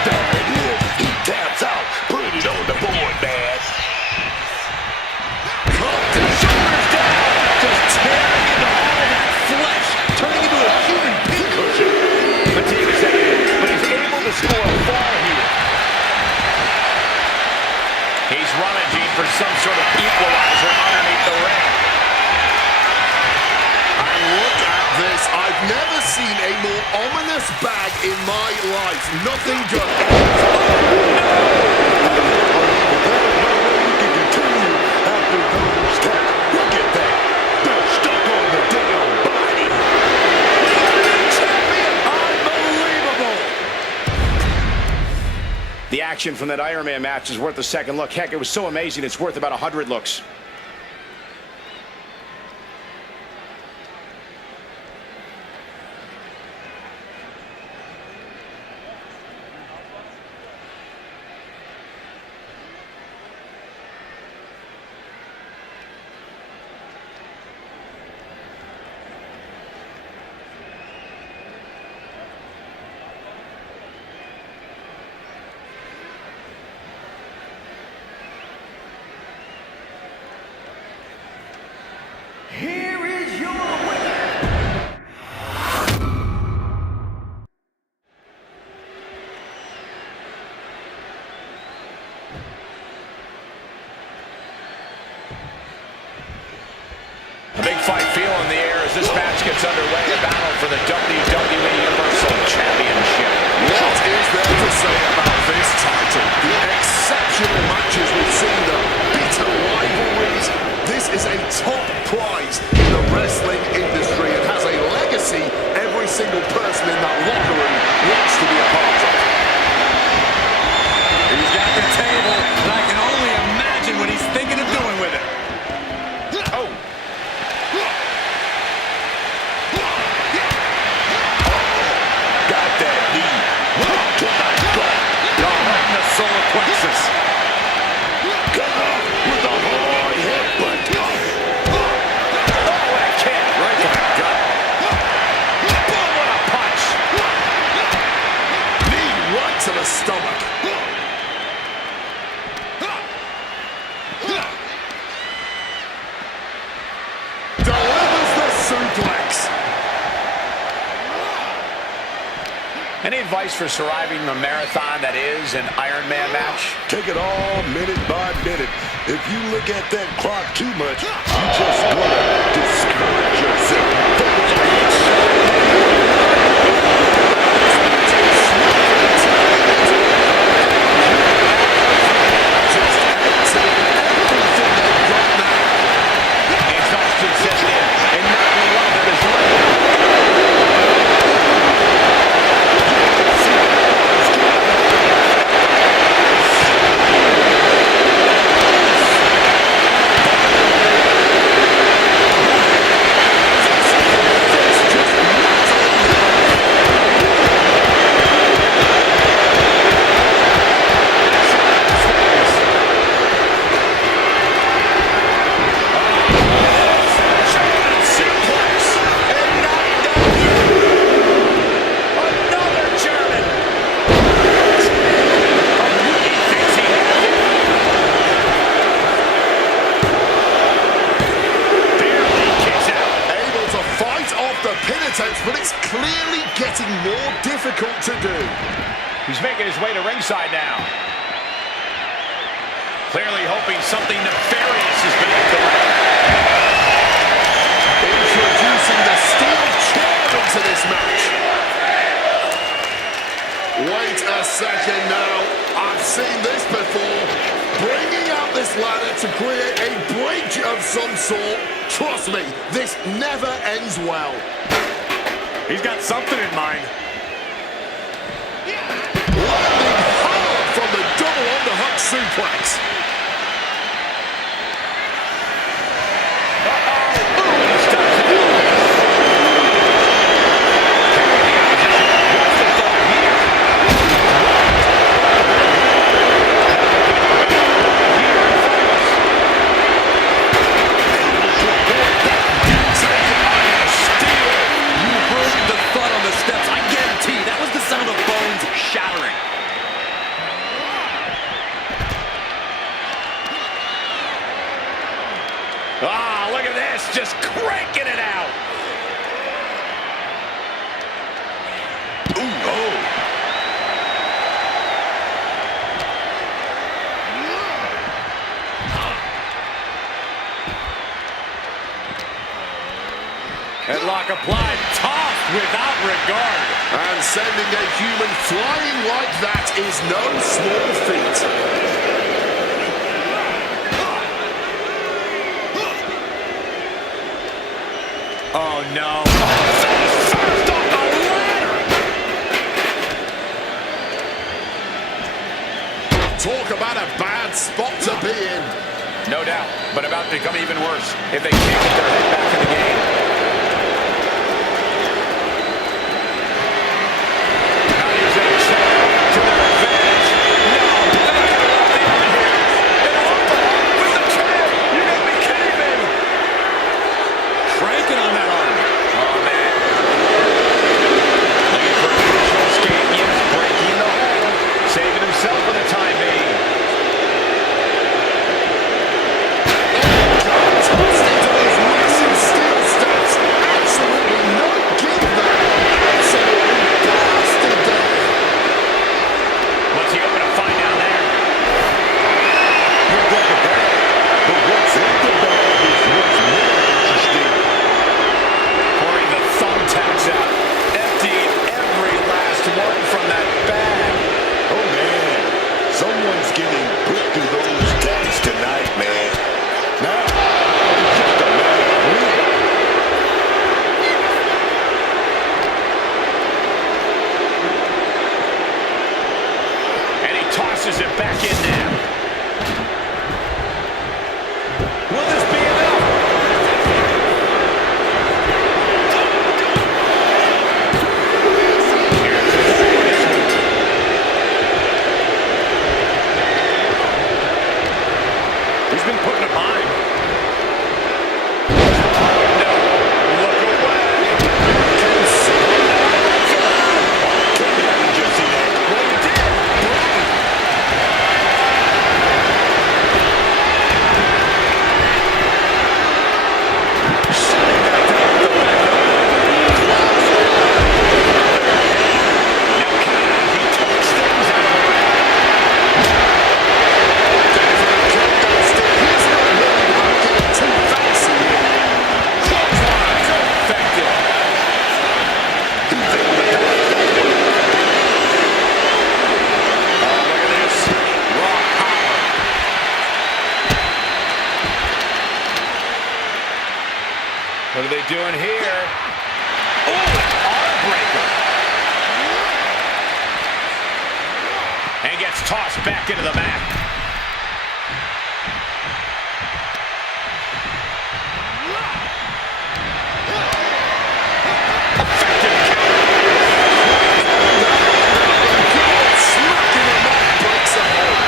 There it is. He taps out. Put it on the board, man. Shoulders down. Just tearing into all that flesh. Turning into a human pincushion. Fatigue is setting in, but he's able to score a fall here. He's rummaging for some sort of equalizer underneath the ring. And look at this. I've never seen a more ominous bag in my life. Nothing good. You can continue after those taps. Look at that. They're stuck on the damn body. Unbelievable. The action from that Iron Man match is worth a second look. Heck, it was so amazing it's worth about 100 looks. Here is your winner. A big fight feel in the air as this match gets underway. A battle for the WWE Universal Championship. What is there to say about this title? The exceptional matches we've seen, the bitter rivalries. This is a top prize in the wrestling industry. It has a legacy every single person in that locker room wants to be a part of. He's got the table, and I can only imagine what he's thinking of doing with it. Oh. Got that knee. To the gut. Right in the solar plexus. Come on with a hard headbutt. Oh, what a kick. Right to the gut. Boom, what a punch. Knee right to the stomach. Delivers the suplex. Any advice for surviving the marathon that is an Iron Man match? Take it all minute by minute. If you look at that clock too much, you just gonna discourage yourself. Focus on each Exhaustion setting in, and not a lot of it is left. But it's clearly getting more difficult to do. He's making his way to ringside now. Clearly hoping something nefarious is beneath the ring. Introducing the steel chair into this match. Wait a second now. I've seen this before. Bringing out this ladder to create a bridge of some sort. Trust me, this never ends well. He's got something in mind. Landing hard from the double underhook suplex. Ah, look at this, just cranking it out. Ooh, oh. Headlock applied, tossed without regard. And sending a human flying like that is no small feat. Oh, no. First off the ladder. Talk about a bad spot to be in. No doubt, but about to become even worse if they can't get their head back in the game. Now using a chair to their advantage. No, they're not going to let the end here. And Oklahoma with the chair. You got me kidding me. Cranking on that arm. Oh, man. Looking for a visual escape. Yes, breaking the hold. Saving himself for the time being. Tossed into those massive steel steps. He's been putting them on him. No, look away. I didn't just see that. Well, he did. Shutting that down with the back elbow. Now can he takes things out of the ring? He's not really about getting too fancy here. Clothesline, effective. Oh, look at this. Raw power. What are they doing here? Oh, arm breaker. And gets tossed back into the mat. Effective counter. Smacking him up breaks a hole.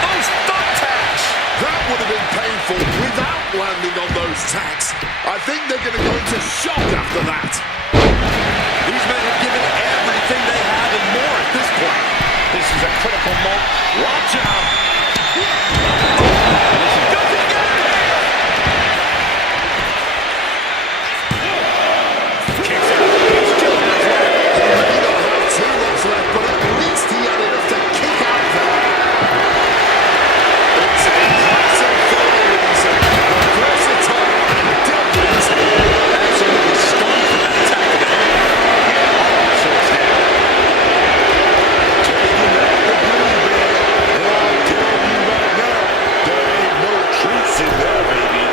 Those thumbtacks. That would have been painful without landing on those tacks. I think they're going to go into shock after that. These men have given everything they have and more at this point. This is a critical moment. Watch out. Kicks out. He still has left. He may not have too much left, but at least he had enough to kick out there. It's impressive for a reason. The versatile and deadly team. Absolutely stunned from that attack to the head. So it's now. Taking out the blue band. And I'll tell you right now, there ain't no treats in there, baby.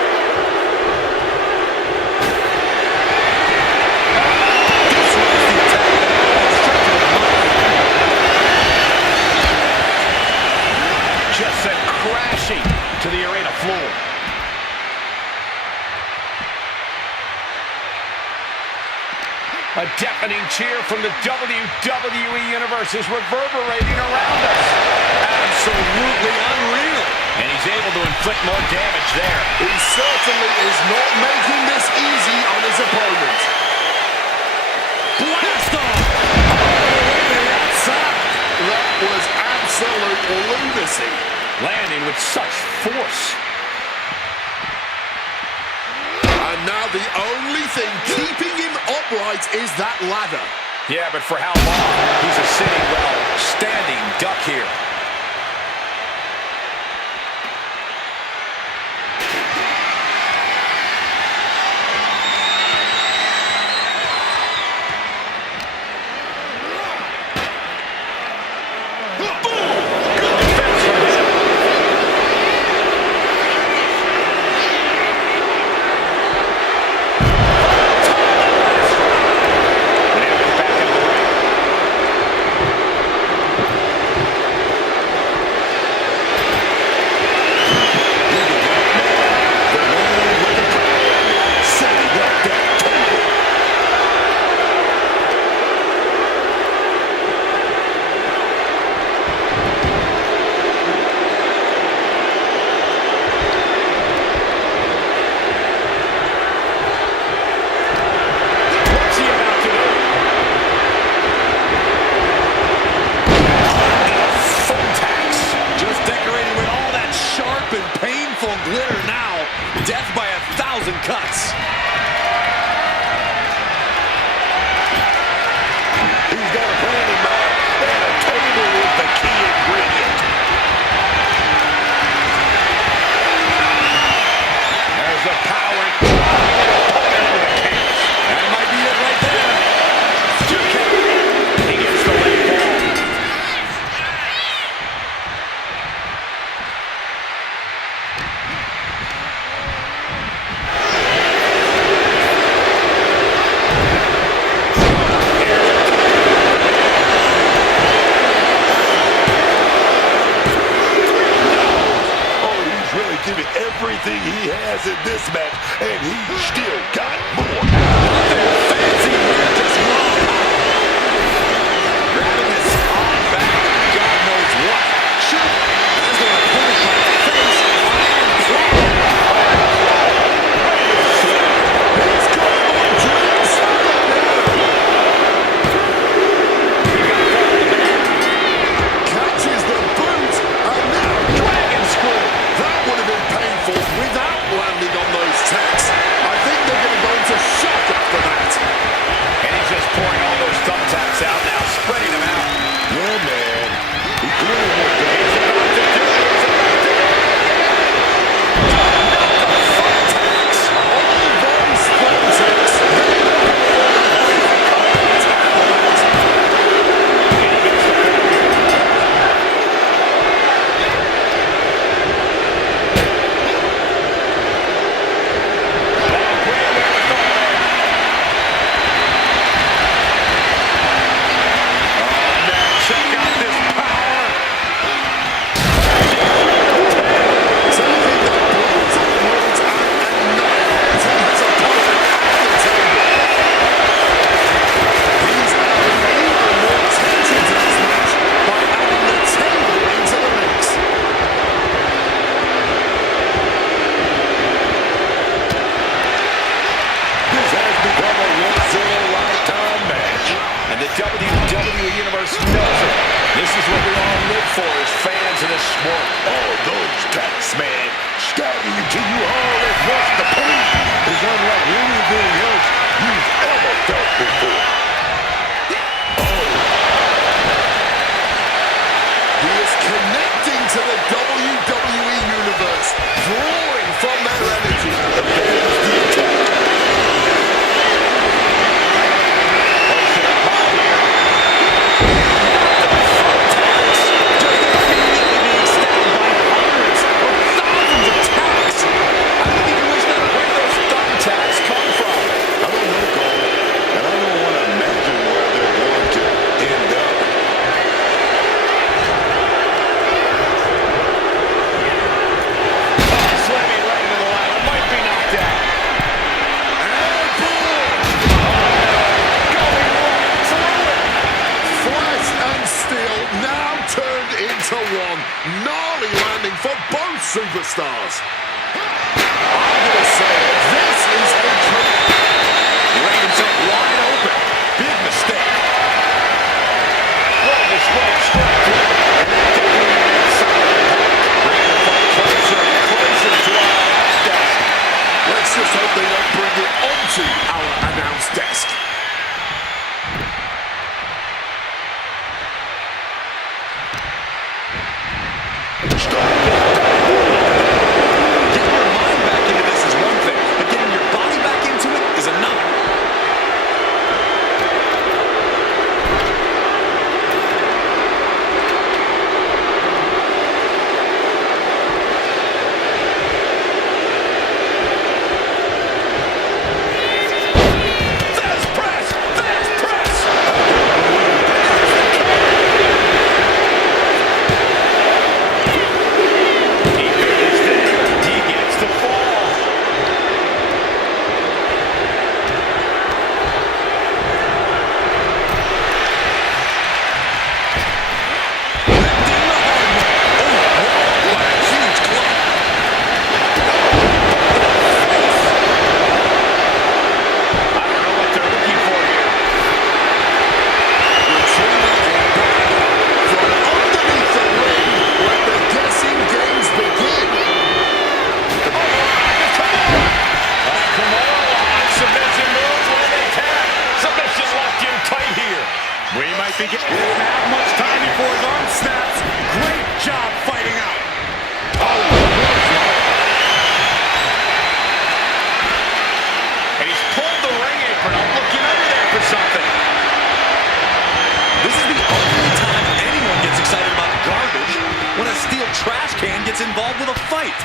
Just sent crashing to the arena floor. A deafening cheer from the WWE Universe is reverberating around us. Absolutely unreal. And he's able to inflict more damage there. He certainly is not making this easy on his opponent. Blast off. All the way to the outside. That was absolute lunacy. Landing with such force. And now the only thing keeping him upright is that ladder. Yeah, but for how long? He's a sitting, well, standing duck here. cuts. He's got a plan in mind, and a table is the key ingredient. There's the power driving an opponent into the cage. That might be it right there. Two count. He gets the leg ball. Giving everything he has in this match, and he's still got more. Nothing fancy here, just raw power. Grabbing his arm back, God knows what. for as fans of this sport. Oh, those tacks, man. Stabbing into you all at once. The pain is unlike anything else you've ever felt before. He is connecting to the WWE Universe, drawing from their energy. There's the attack. Posted up high here. Just immediately being stabbed by hundreds or thousands of tacks. I don't even wish that where those thumbtacks come from. I don't know, Cole, and I don't want to imagine where they're going to end up. Slamming right into the ladder. Might be knocked out. And boom! Going right through it. Flesh and steel now turned into one. Gnarly landing for both superstars. I'm going to say this is a Laid himself wide open. Big mistake. What a display of strength here. And that taking him inside the pack. Bringing the fight closer and closer to our announce desk. Let's just hope they don't bring it onto our announce desk. Getting your mind back into this is one thing, but getting your body back into it is another. Fast press! Fast press! He finished it. He gets the fall. I don't know what they're looking for here. Retrieving and back from underneath the ring where the guessing games begin. Submission moves where they can. Submission locked in tight here. We might be getting didn't have much time before his arm snaps. Great job fighting out. And he's pulled the ring apron up, looking under there for something. This is the only time anyone gets excited about garbage, when a steel trash can gets involved with a fight.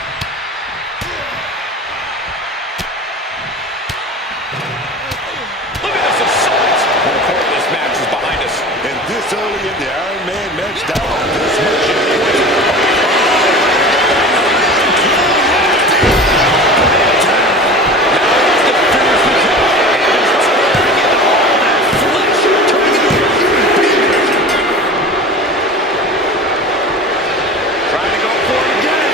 Look at this assault. One quarter of this match is behind us. And this early in the Iron Man match, down on this mission. Trying to go for it again.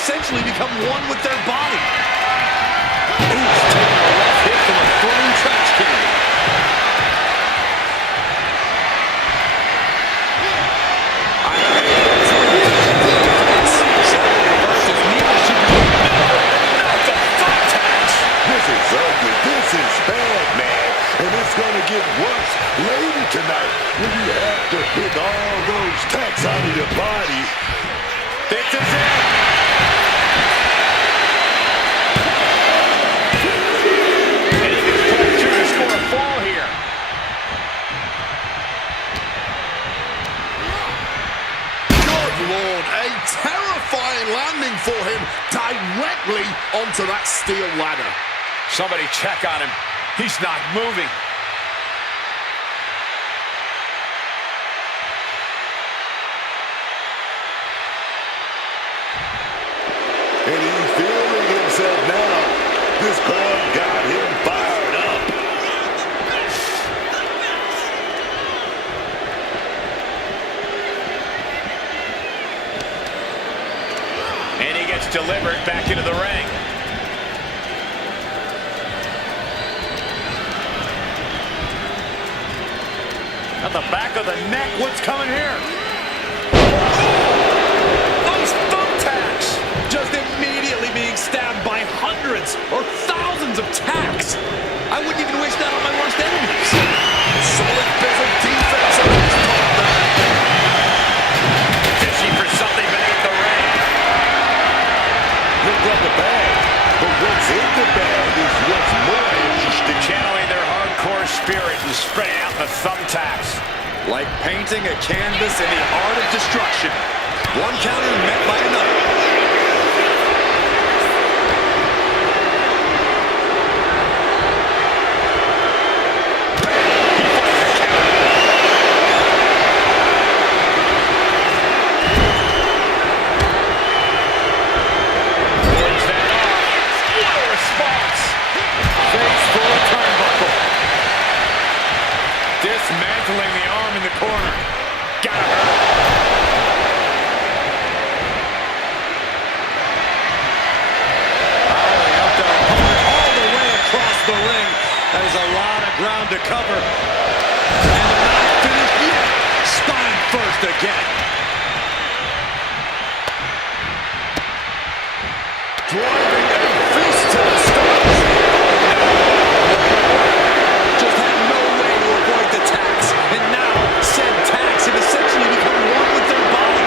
essentially become one with their body. He's taking a rough hit from a throwing trash can. This is ugly. This is bad, man. And it's going to get worse later tonight when you have to pick all those tacks out of your body. This is it. And he gets pulled through to score a fall here. Good Lord, a terrifying landing for him directly onto that steel ladder. Somebody check on him. He's not moving. And he's feeling himself now. This crowd got him fired up. And he gets delivered back into the ring. At the back of the neck, what's coming here? Those thumbtacks just immediately being stabbed by hundreds or thousands of tacks. I wouldn't even wish that on my worst enemies. Solid bit of defense on his part there. Fishing for something beneath the ring. Look like the bag, but what's in the bag is what's more interesting. Channeling their hardcore spirit and spreading out the thumbtacks. Like painting a canvas in the art of destruction. One counter met by another. Dismantling the arm in the corner. Gotta hurt. Alley up their opponent all the way across the ring. That is a lot of ground to cover. And they're not finished yet. Spine first again. Driving a fist to the stars. Just had no way to avoid the tax. And now said tax have essentially become one with their body.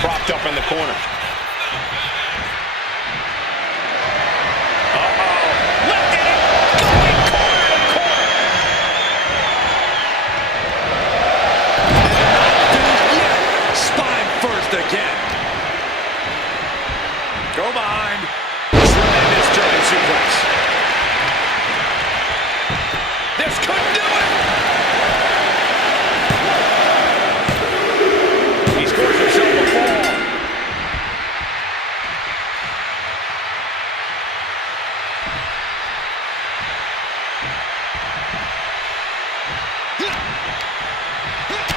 Propped up in the corner. Uh-oh. Lifting it. Going corner to corner. And not finished yet. Spine first again. Go behind. Tremendous German suplex. This could do it. He scores himself a fall.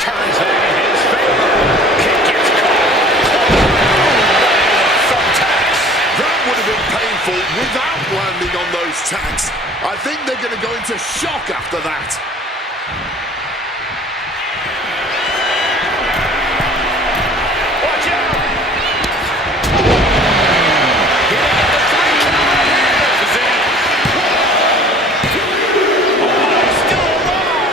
Turns that in his favor. Kick gets caught. Thumbtacks. That would have been painful without landing on those tacks. I think they're going to go into shock after that. Watch out! Hitting at the 3 count. This is it. Oh, he's still alive.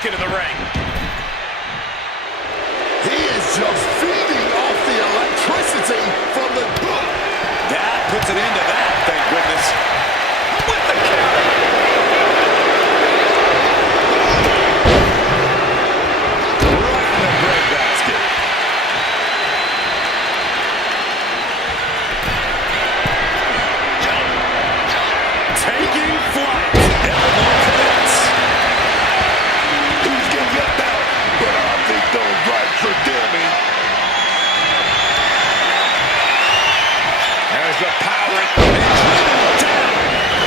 back into the ring. He is just feeding off the electricity from the... That puts an end to that, thank goodness. With the counter. Right in the breadbasket. Taking flight. Elbow connects. He's getting left out, but I think those lights are dimming. There's the power and driven down.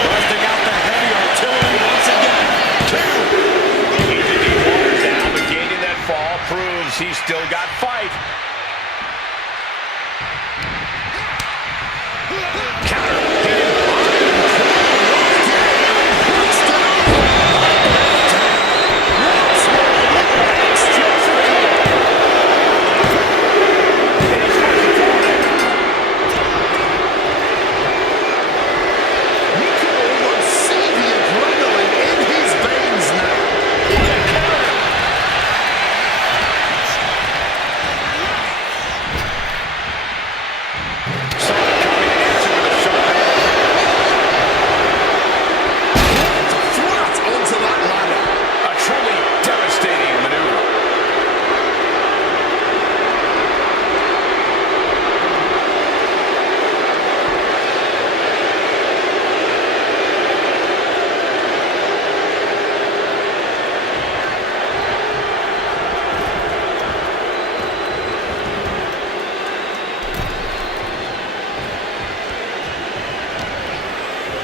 Busting out the heavy artillery once again. He's in deep waters now, but gaining that fall proves he's still got fight. Counter.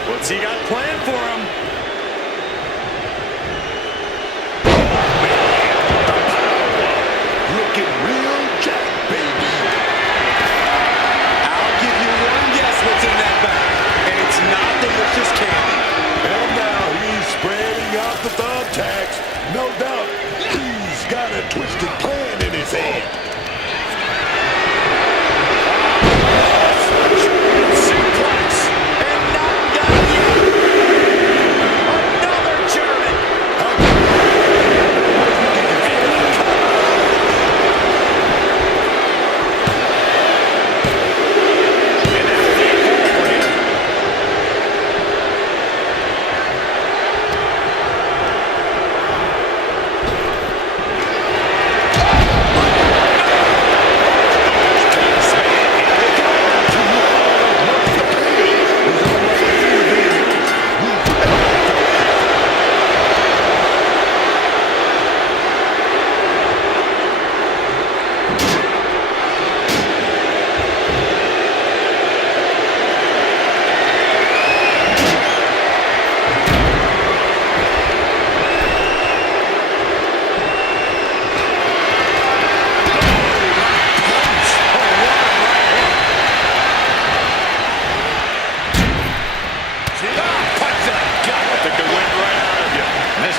What's he got planned for him? Looking real jack, baby. I'll give you one guess what's in that bag. And it's not delicious candy. And now he's spreading out the thumbtacks. No doubt, he's got a twisted plan in his head. Suplex. And not done yet. Another German. And that's the fall for him.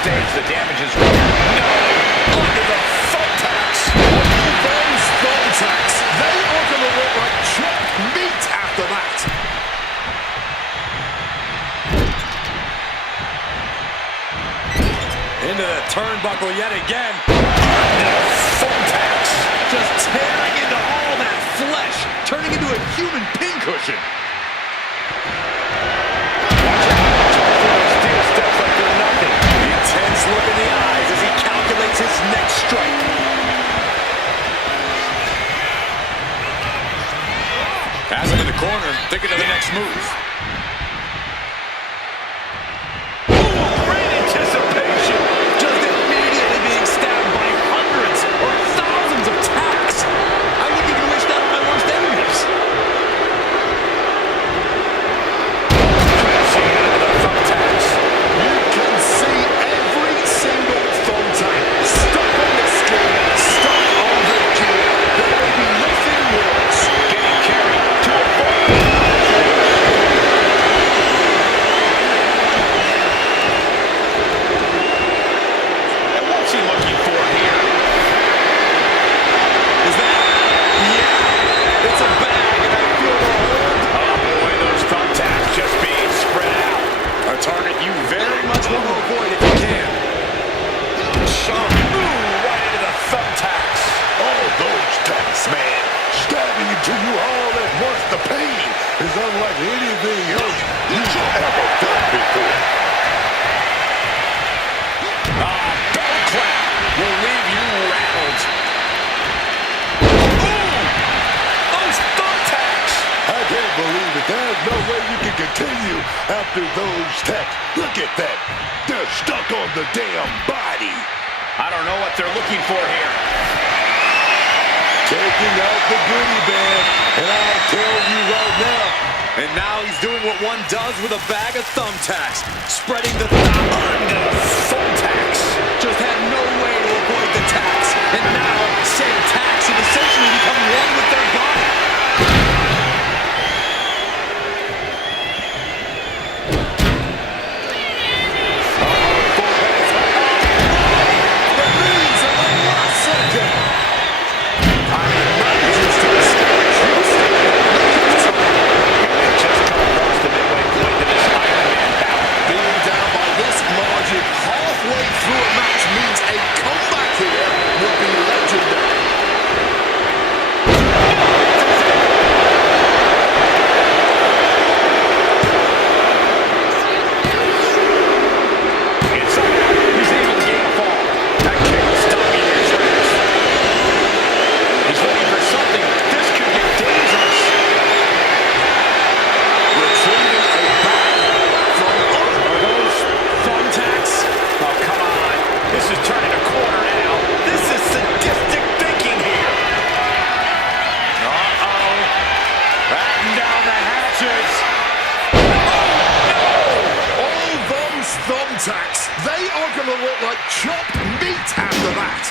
Stage, the damage is real. No! Under the thumbtacks! Those thumbtacks, they are going to look like chopped meat after that. Into the turnbuckle yet again. Under the thumbtacks. Just tearing into all that flesh. Turning into a human pincushion. Steel steps like they're nothing. Intense look in the eyes as he calculates his next strike. Has him in the corner, thinking of the next move. Great anticipation. Just immediately being stabbed by hundreds or thousands of tacks. I wouldn't even wish that on my worst enemies. Crashing into the thumbtacks. You can see every single thumbtack stuck on the skin, stuck on the gear. There will be nothing worse. Getting carried to a ball. And what's he looking for here? Is that? Yeah, it's a bag, and I feel the hold. Oh boy, those thumbtacks just being spread out. A target you very much want to avoid if you can. Sean is unlike anything else you've ever done before. Bell clap will leave you rattled. Those thumbtacks! I can't believe it. There's no way you can continue after those tacks. Look at that. They're stuck on the damn body. I don't know what they're looking for here. Taking out the goodie bag, and I'll tell you right now. And now he's doing what one does with a bag of thumbtacks, spreading the Thumbtacks. just had no way to avoid the tacks. And now said tacks have essentially become one with their body. Halfway through a match means a comeback here would be legendary. He's able to gain a fall. That kick is stopping in his tracks. He's looking for something. This could get dangerous. Retrieving a back from Those thumbtacks. Oh, come on. This is turning a corner now. This is sadistic thinking here. Uh-oh. Batten down the hatches. all those thumbtacks. They are going to look like chopped meat after that.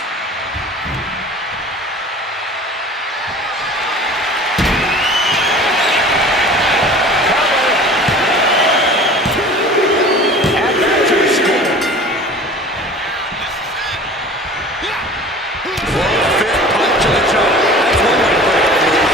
Add that to the score. Fifth punch of the jaw. That's one way to break up the move.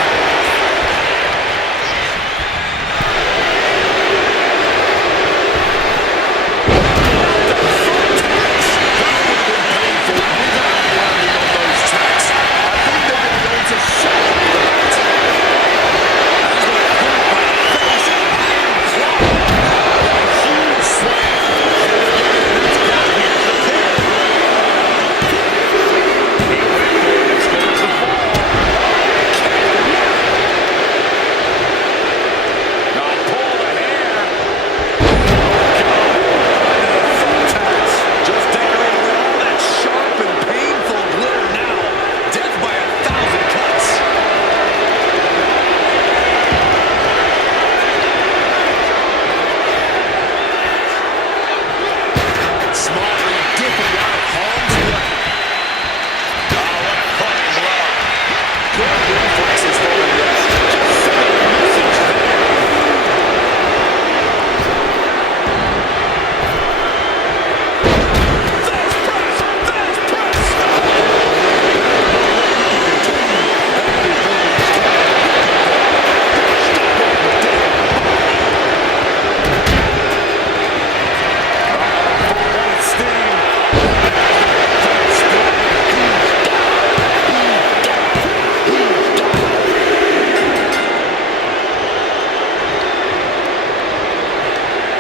Just decorating with all that sharp and painful glitter now. Death by 1,000 cuts. Smartly dipping out of harm's way. Good reflexes following this. Just sending a message there.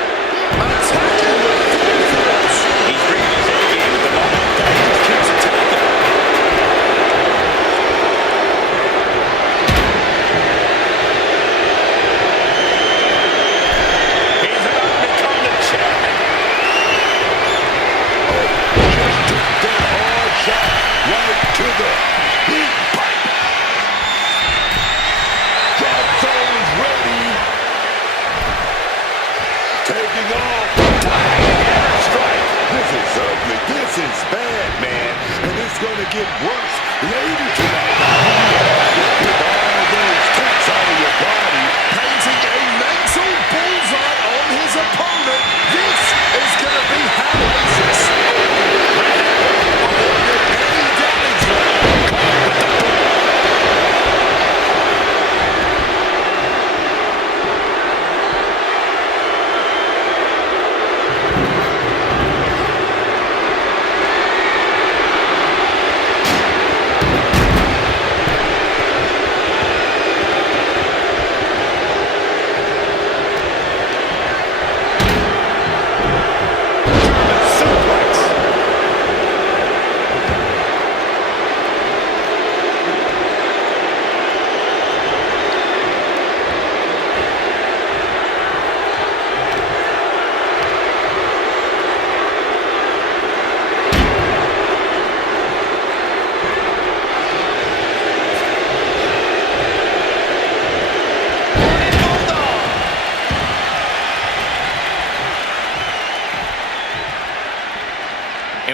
Attacking with full force. He's bringing his A game at the moment. He just keeps attacking. He's about to become the champion. Just took that hard shot right to the heat pipe. Drop zone's ready. Taking off. Strike. This is ugly. This is bad, man. And it's going to get worse later tonight. Get all those ticks out of your body. Painting a mental bullseye on his opponent. This is going to be hellacious. Avoided any damage there. Caught with the boot.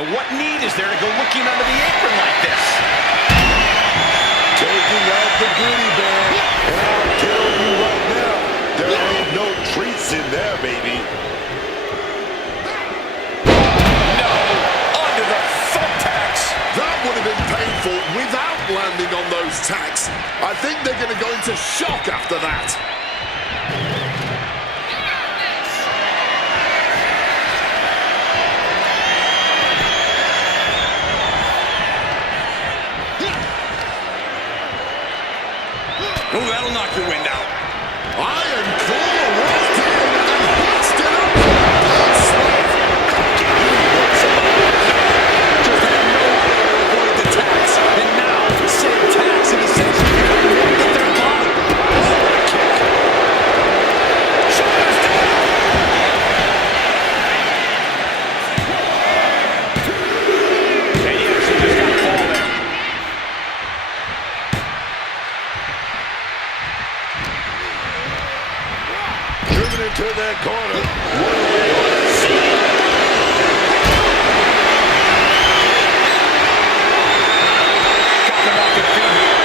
And what need is there to go looking under the apron like this? Taking out the goodie bag. And I'll tell you right now, there ain't no treats in there, baby. No! Under the thumbtacks! That would have been painful without landing on those tacks. I think they're going to go into shock after that. Oh, that'll knock your wind out. Iron claw right in and hoisted up for a swerve. Just had no way to avoid the tax. And now, said tax have essentially become one with their body. Oh, kick. Shoulders down. And he actually just got called there. Driven into that corner. What are we going to see? Got them off their feet here.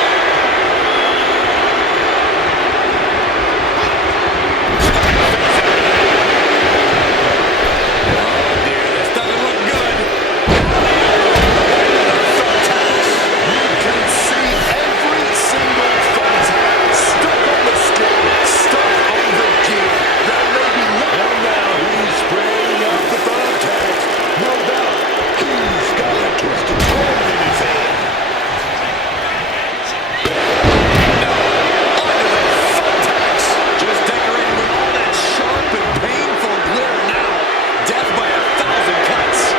Oh, dear, this doesn't look good. You can see every single thumbtack stuck on the skin, stuck on the gear. There may be no... And now he's spraying up the thumbtacks. No doubt, he's got a twisted comb in his hand. Under the thumbtacks. Just decorated with all that sharp and painful glitter now. Death by 1,000 cuts.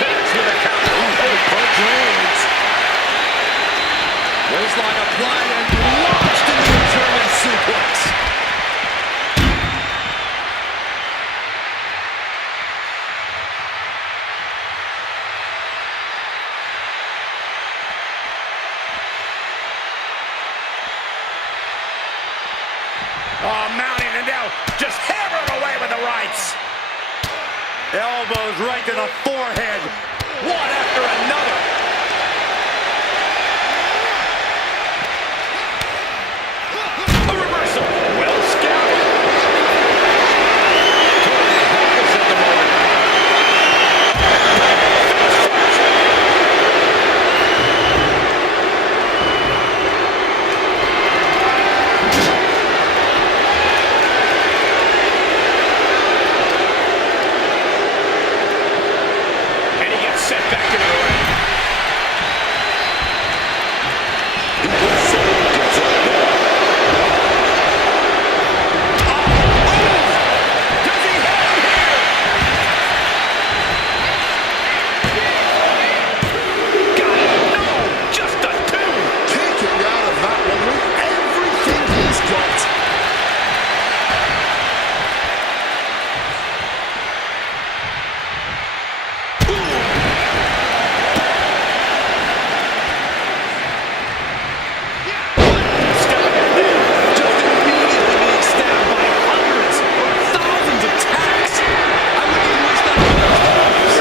Connects with a counter. Oh, punch lands. Waistline applied and launched into a German suplex. Oh, mounting and now just hammered away with the rights. Elbows right to the forehead. One after another. A reversal. Well scouted. Totally helpless at the moment. And he gets set back into the ring. He can save himself now. Does he have him here? Got it. No, just a two. Kicking out of that one with everything he's got. Stepping in there. Just immediately being stabbed by hundreds or thousands of tacks. I wouldn't even wish that on their homes.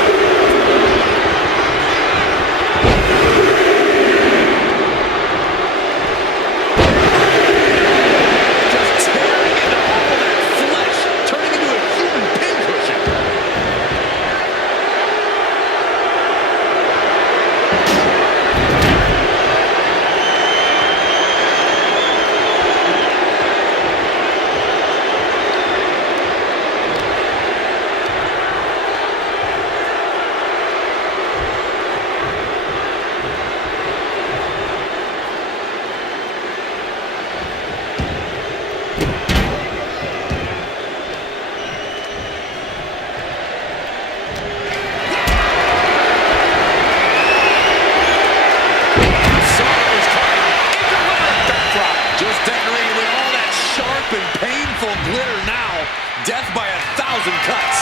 Just tearing into all that flesh, turning into a human pincushion. Just decorated with all that sharp and painful glitter now. Death by 1,000 cuts.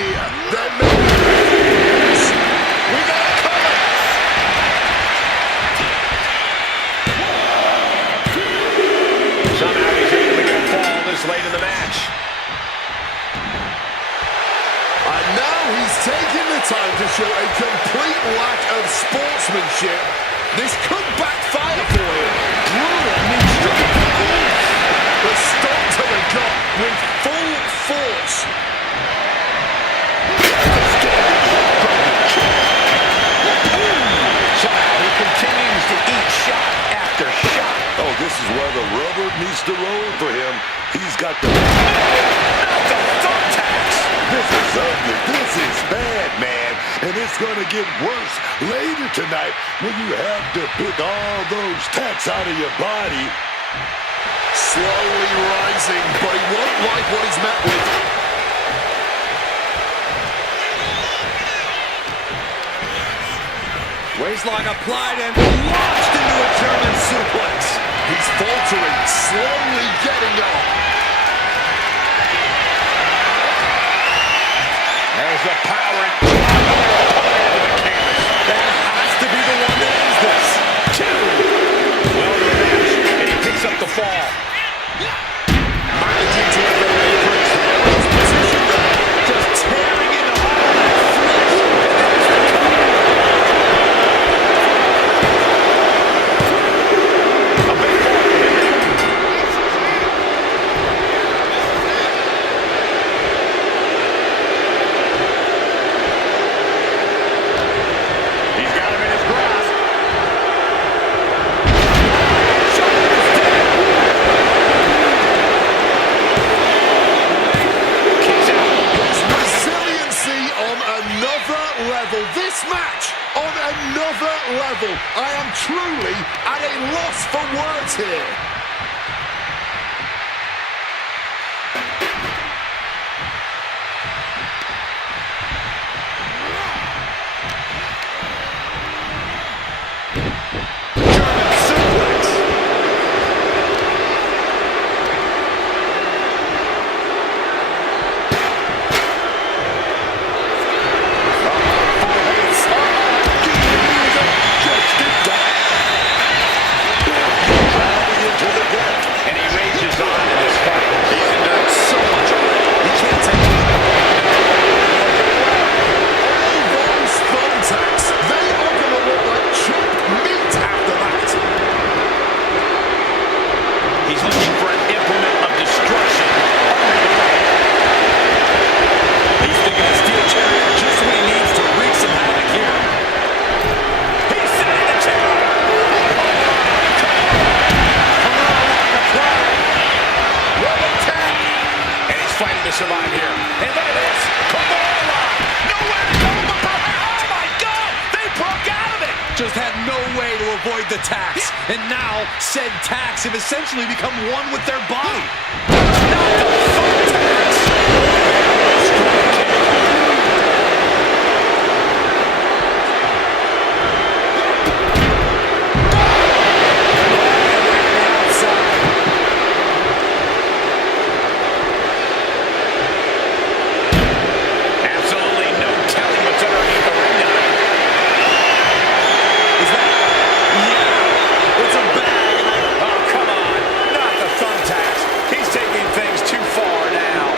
gear. There may be... We got it coming. Somehow he's able to get a fall this late in the match. And now he's taking the time to show a complete lack of sportsmanship. This could backfire for him. Brutal knee strike. The stomp to the gut with full force. Somehow he continues to eat shot after shot. Oh, this is where the rubber needs to roll for him. He's got the... Not the thumbtacks. This is ugly. This is bad, man. And it's going to get worse later tonight when you have to pick all those tacks out of your body. Slowly rising, but he won't like what he's met with. Waistlock applied and launched into a German suplex. He's faltering, slowly getting up. There's the power and into the canvas. That has to be the one that ends this. Two. Well to the match, and he picks up the fall. Managing to leverage the opponent's position there. Just tearing into all that flesh. A big fall for him now. He's got him in his grasp. Kicks out. His resiliency on another level. This match on another level. I am truly at a loss for words here. German suplex. And he rages on in this fight. He's endured so much already. He can't take it. Those thumbtacks, they are going to look like cheap meat after that. He's looking for an implement of destruction. He's thinking a steel chair, just what he needs to wreak some havoc here. He's setting the chair. And he's fighting to survive here. And look at this. Kimura. Nowhere to go but back. Oh my God. They broke out of it. Just had no way to avoid the tax. And now, said tax have essentially become one with their body. Not the thumbtacks. Strong kick. Absolutely no telling what's underneath the ring now. Is that... Yeah, it's a bag. Oh, come on. Not the thumbtacks. He's taking things too far now.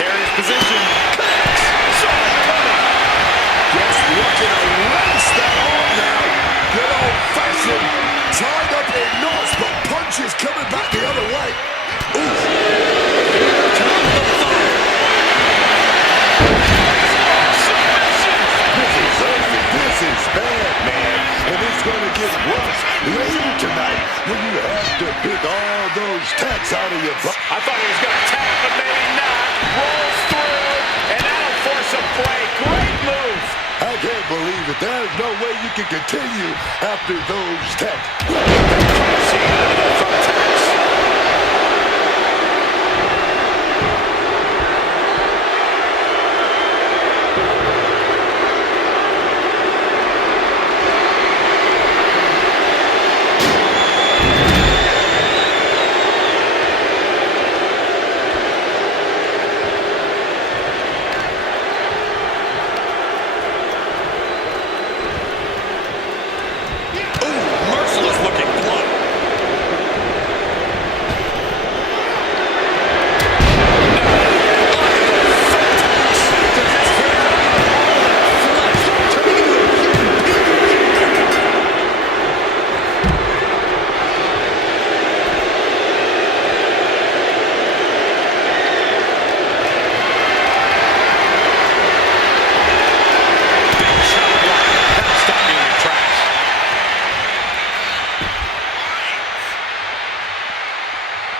Precarious position. Connects. Saw that coming. Just looking to race that on now. Good old-fashioned, tied up in knots, but punches coming back the other way. Ooh. Here comes the fire. Submission. This is ugly. This is bad, man. And it's going to get worse later tonight when you have to pick all those tacks out of your butt. I thought he was going to tap, but maybe not. Rolls through, and that'll force a break. Great move. I can't believe it. There's no way you can continue after those tacks. Cena into the thumbtacks.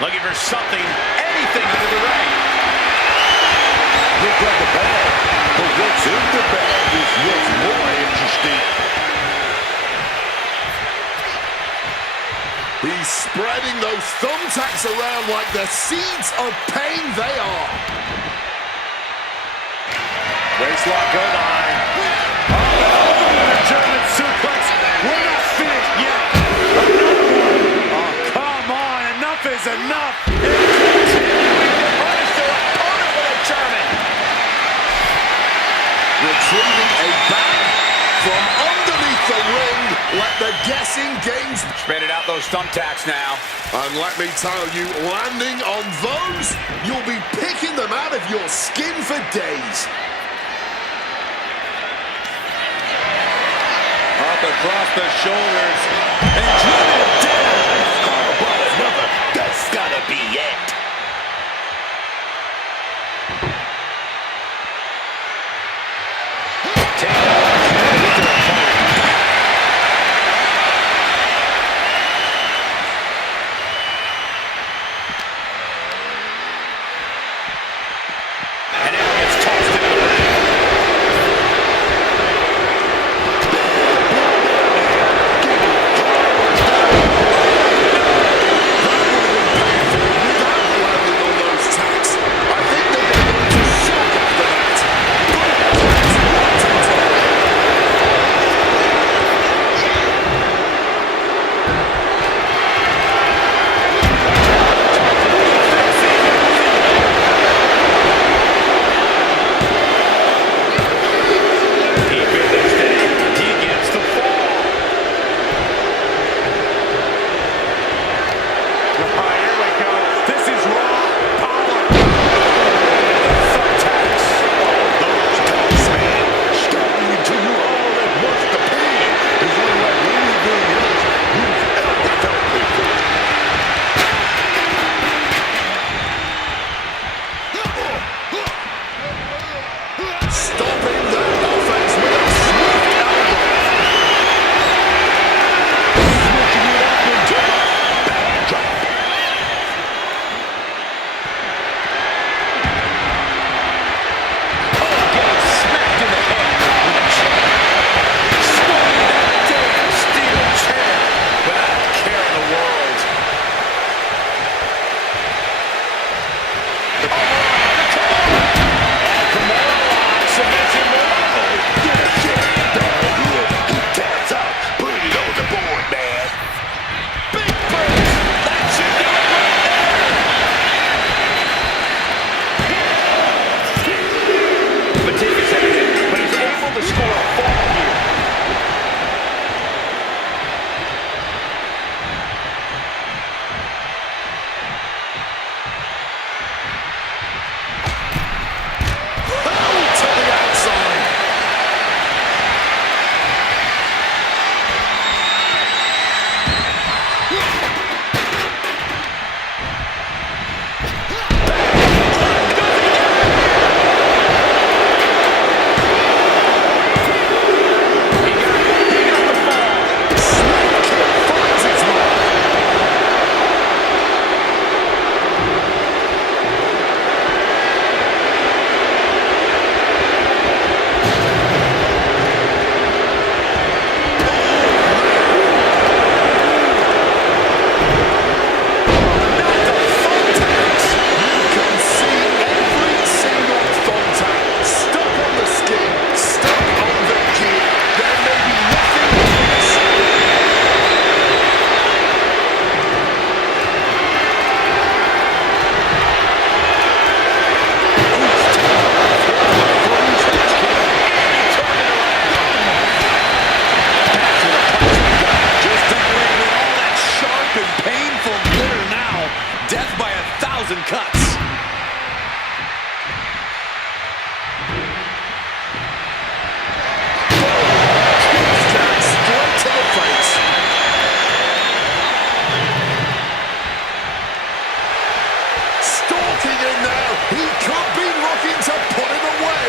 Looking for something, anything under the ring. Look at the bag, but what's in the bag is what's more interesting. He's spreading those thumbtacks around like the seeds of pain they are. Waistlock go line. Oh, German suplex. We're not finished yet. Another one. Oh, come on. Enough is enough. It's continuing to punish their opponent with a German. Retrieving a bag from underneath the ring. Let the guessing games. Spreading out those thumbtacks now. And let me tell you, landing on those, you'll be picking them out of your skin for days. Up across the shoulders. And driven down. How about another? That's gotta be it. And now gets tossed into the ring. 1,000 cuts. Straight to the face. Stalking in now. He could be looking to put him away.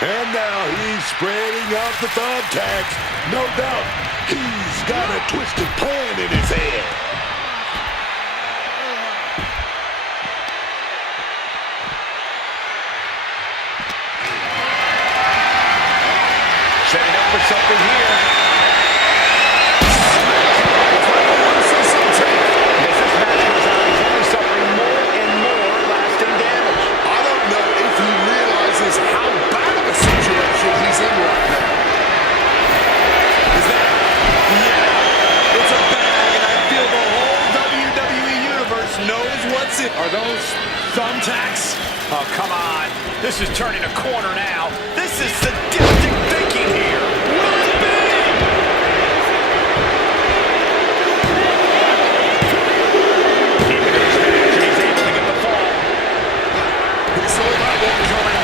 And now he's spreading out the thumbtacks. No doubt, he's got a twisted plan in his head. Setting up for something here. This match goes on. He's only suffering more and more lasting damage. I don't know if he realizes how bad of a situation he's in right now. Is that? Yeah. It's a bag, and I feel the whole WWE Universe knows what's in. Are those thumbtacks? Oh, come on. This is turning a corner now. This is sadistic thinking here. Run big! Even in his match, he's able to get the fall. He saw that one coming.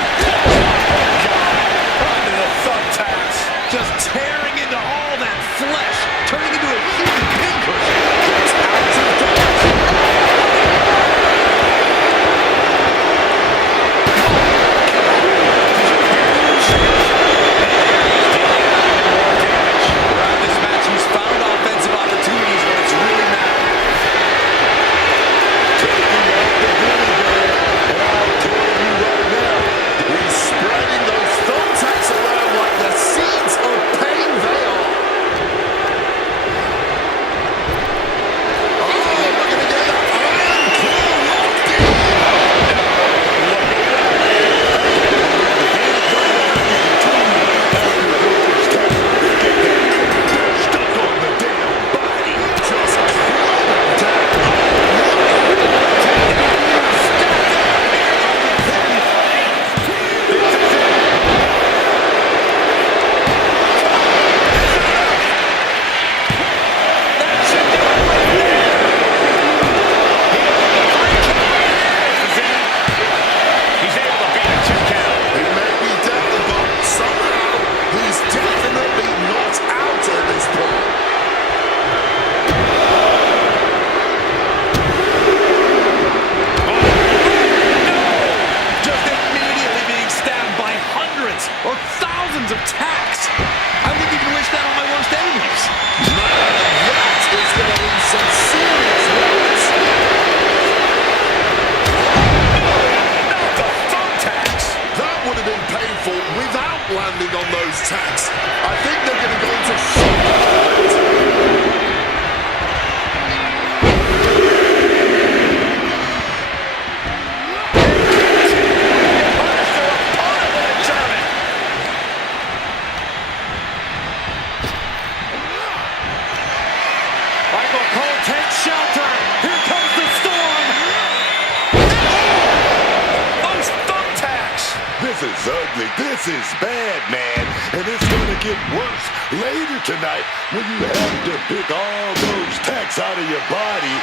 Oh, God. Under the thumbtacks. Just tearing into all that flesh, turning into a human pincushion. Gets out of dodge. Throughout this match, he's found offensive opportunities when it's really mattered. He's spreading those thumbtacks around like the seeds of pain they are. Oh, we're going to get that iron claw locked in. Stuck on the damn body. Just climb down. He's able to beat a 2 count. He may be down, but somehow he's definitely not out at this point. Just immediately being stabbed by hundreds or thousands of tacks. I wouldn't even wish that on my worst enemies. That is going to leave some serious wounds. Not the thumbtacks. That would have been painful without landing on those tacks. I think they're going to go into shock after that. Michael Cole takes shelter. Here comes the storm. is ugly. This is bad, man. And it's going to get worse later tonight when you have to pick all those tacks out of your body.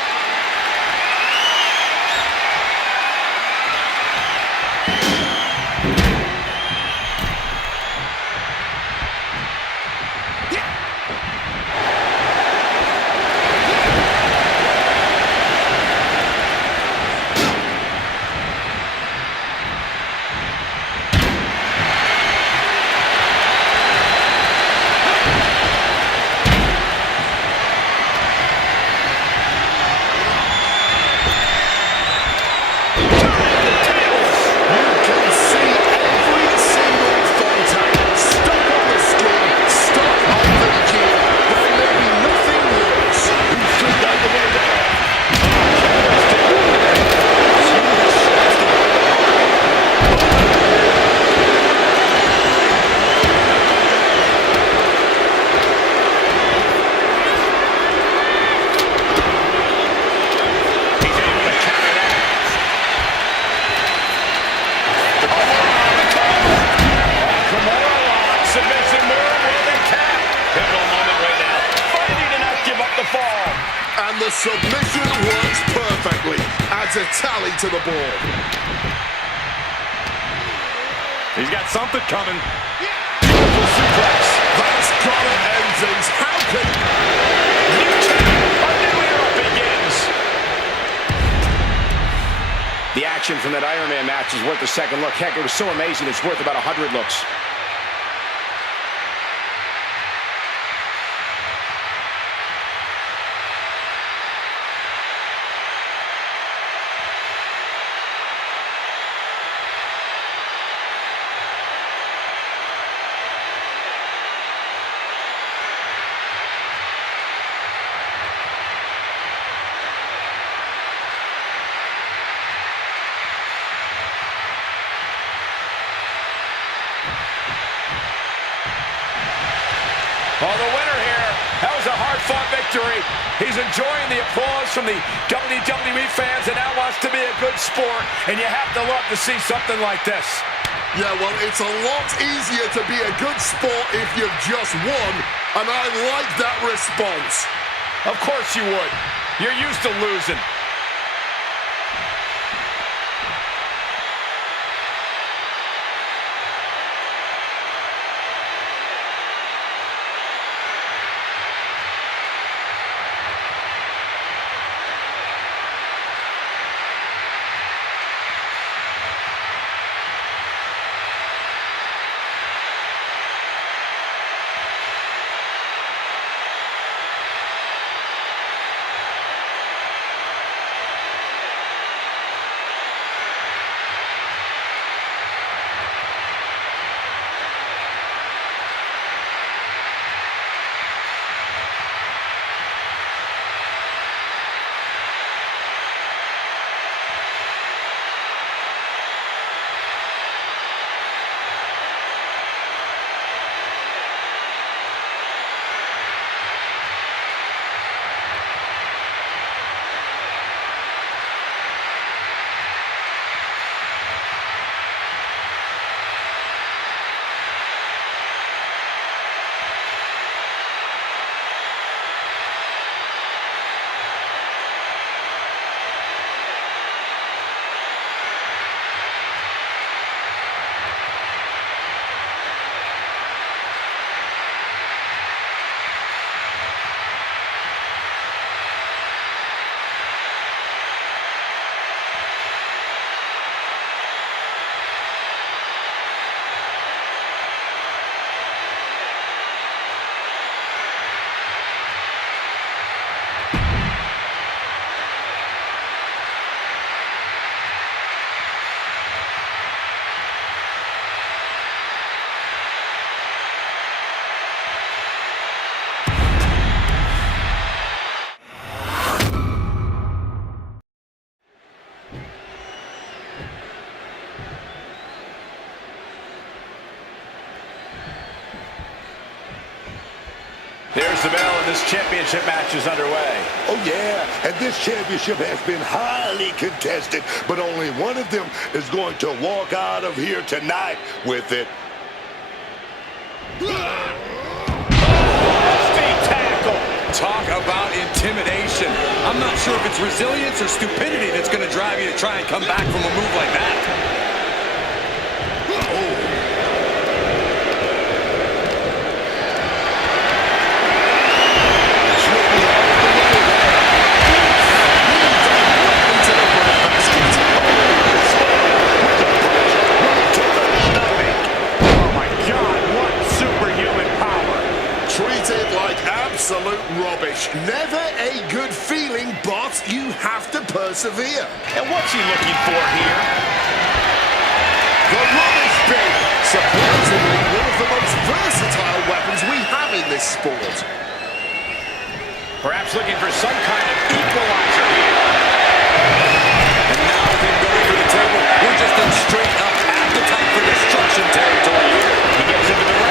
And the submission works perfectly. Adds a tally to the board. He's got something coming. Beautiful suplex. That's gotta end things. How can... A new era begins. The action from that Iron Man match is worth a second look. Heck, it was so amazing, it's worth about 100 looks. Well, the winner here, that was a hard-fought victory. He's enjoying the applause from the WWE fans and now wants to be a good sport, and you have to love to see something like this. Yeah, well, it's a lot easier to be a good sport if you've just won, and I like that response. Of course you would. You're used to losing. rings the bell and this championship match is underway. Oh, yeah, and this championship has been highly contested, but only one of them is going to walk out of here tonight with it. Talk about intimidation. I'm not sure if it's resilience or stupidity that's going to drive you to try and come back from a move like that. Oh my God, what superhuman power. Treated like absolute rubbish. Never a good feeling, but you have to persevere. And what's he looking for here? The rubbish bin. Surprisingly, one of the most versatile weapons we have in this sport. Perhaps looking for some kind of equalizer here. And now with him going for the table, we're just in straight up appetite for destruction territory here. He gets into the ring.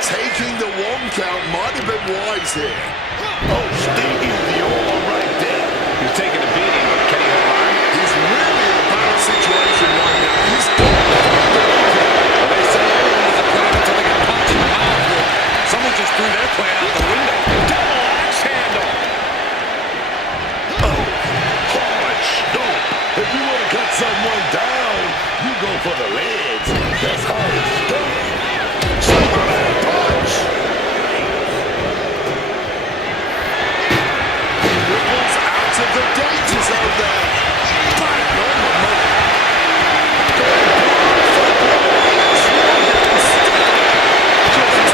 Taking the one count might have been wise here. Oh, stinking the all right there. He's taking a beating, but can he hold on? He's really in a bad situation right now. He's got to find the weekend. Well, they say everyone has a plan until they get punched in the mouth. Well, someone just threw their plan out the window. Double axe handle. Oh, hard stomp. If you want to cut someone down, you go for the legs. That's how it's done. Superman punch. He ripples out of the danger zone there. Bang on the money. Going blow for blow. Slow down step. Just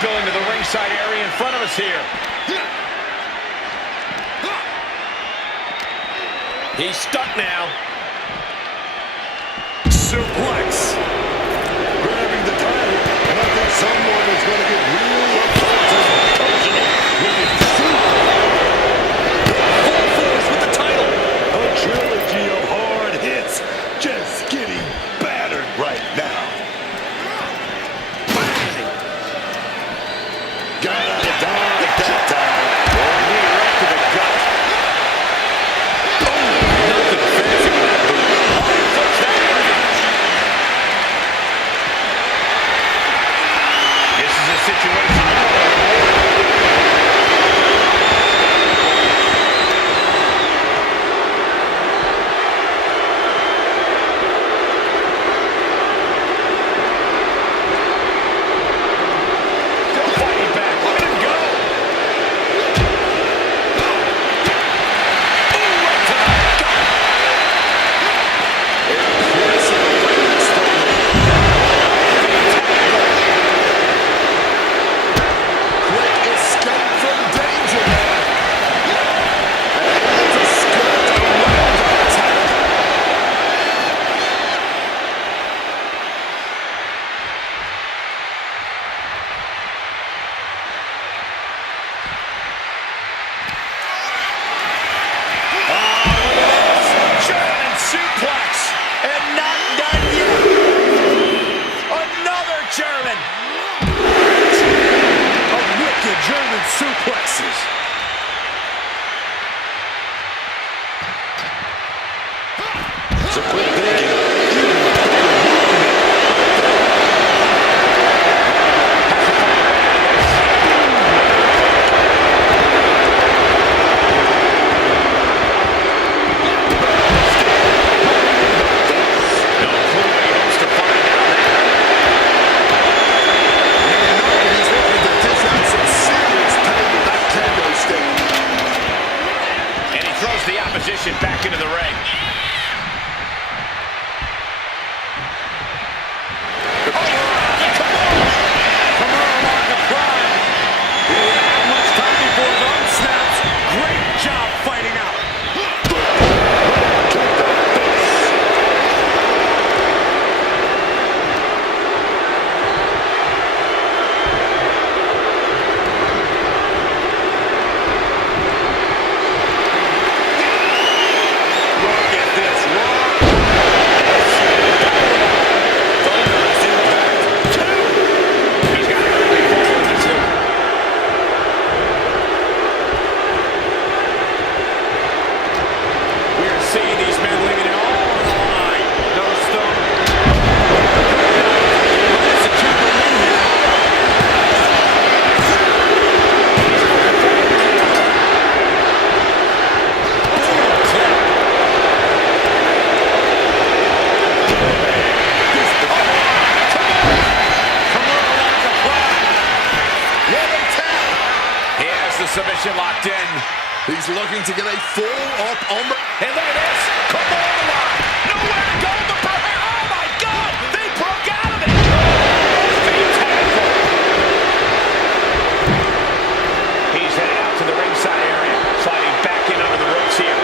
spilling to the ringside area in front of us here. He's stuck now. Suplex. Grabbing the title, and I think someone is going to get real upset and personal with his suit. Full force with the title. A trilogy of hard hits, just getting battered right now. Got out of dodge that time. Oh, knee right to the gut. Nothing fancy with that boot. Oh, he flips that. suplexes. Some quick thinking. Back into the ring. Submission locked in. He's looking to get a fall up on the... Hey, look at this. Come on, line. Nowhere to go. The perfect. Oh, my God. They broke out of it. Fatal. He's headed out to the ringside area. Sliding back in under the ropes here.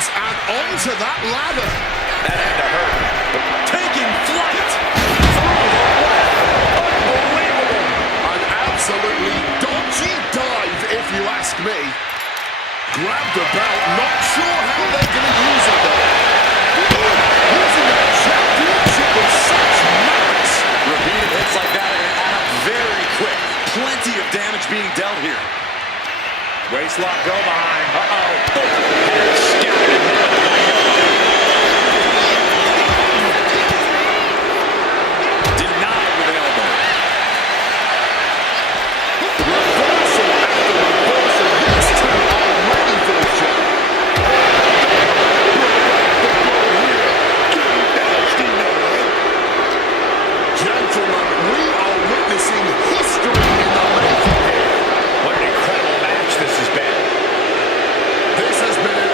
And onto that ladder. That had to hurt. Taking flight. Unbelievable. An absolutely dodgy dive, if you ask me. Grabbed the belt. Not sure how they're going to use it, though. Using that championship with such malice. Repeated hits like that are going to add up very quick. Plenty of damage being dealt here. Waistlock go behind. Uh-oh. Head scattered. Denied with an elbow. Reversal after reversal. These two are ready for the show. Gentlemen, we are witnessing history in the making here. What an incredible match this has been. This has been an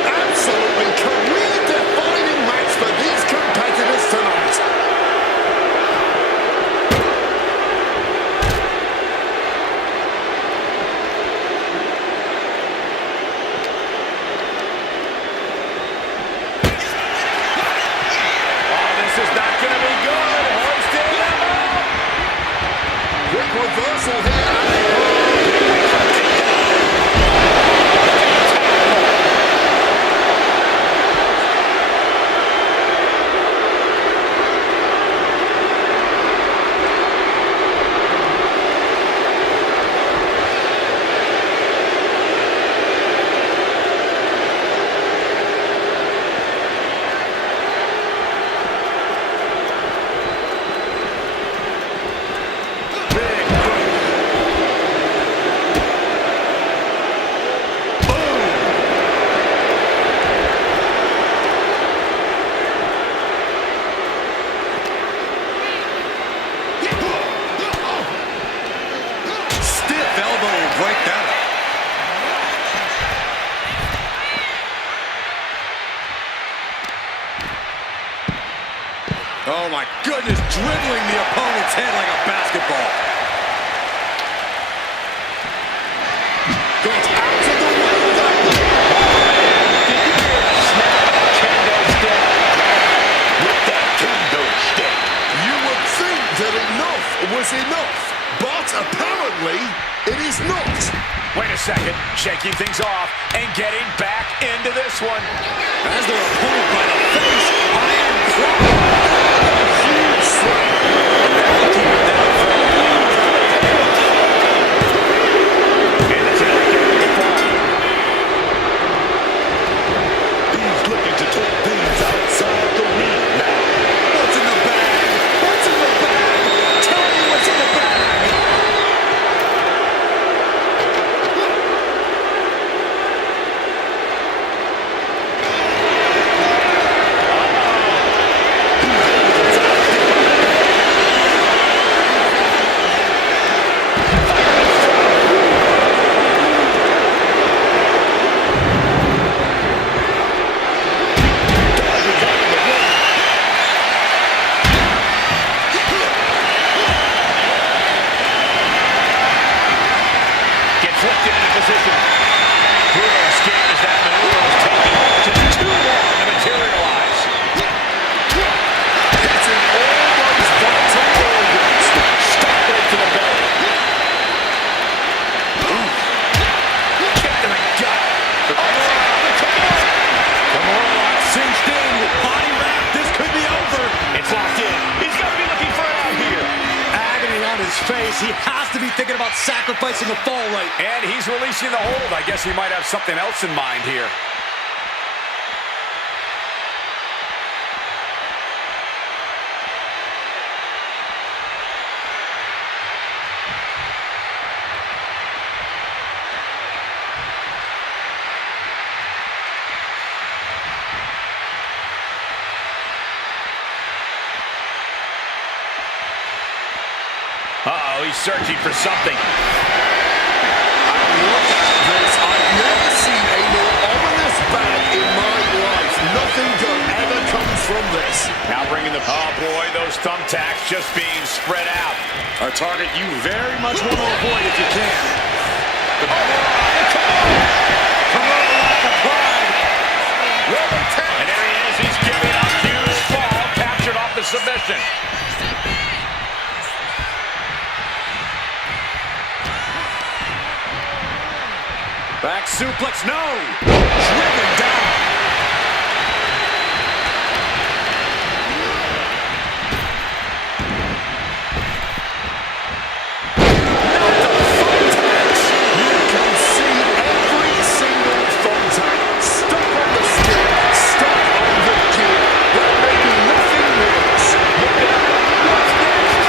Oh my goodness, dribbling the opponent's head like a basketball. Got out of the way of that one. Did you hear the snap of the kendo stick? With that kendo stick. You would think that enough was enough, but apparently it is not. Wait a second, shaking things off and getting back into this one. As their opponent by the face, Iron Claw. Huge slam. And now keeping that from and it's an accurate fall. He's looking to take things outside the ring now. What's in the bag? What's in the bag? Tell me what's in the bag. Gets lifted into position. Bruno scares that maneuver was taking just too long to materialize. Hitting all those vital organs. Stop right to the belly. Ooh. Kick to the gut. Kimura cinched in with body wrap. This could be over. It's locked in. He's got to be looking for it out here. Agony on his face. He has to be thinking about sacrificing a fall right. And he's releasing the hold. I guess he might have something else in mind here. Uh-oh, he's searching for something. Look at this. I've never seen a more ominous bag in my life. Nothing good ever comes from this. Now bringing the... Oh, boy, those thumbtacks just being spread out. A target you very much want to avoid if you can. And there he is. He's giving up. Huge fall. Captured off the submission. Back suplex, no! Driven down. You can see every single thumbtack stuck on the stick, stuck on the gear. There may be nothing worse. Look at what's next.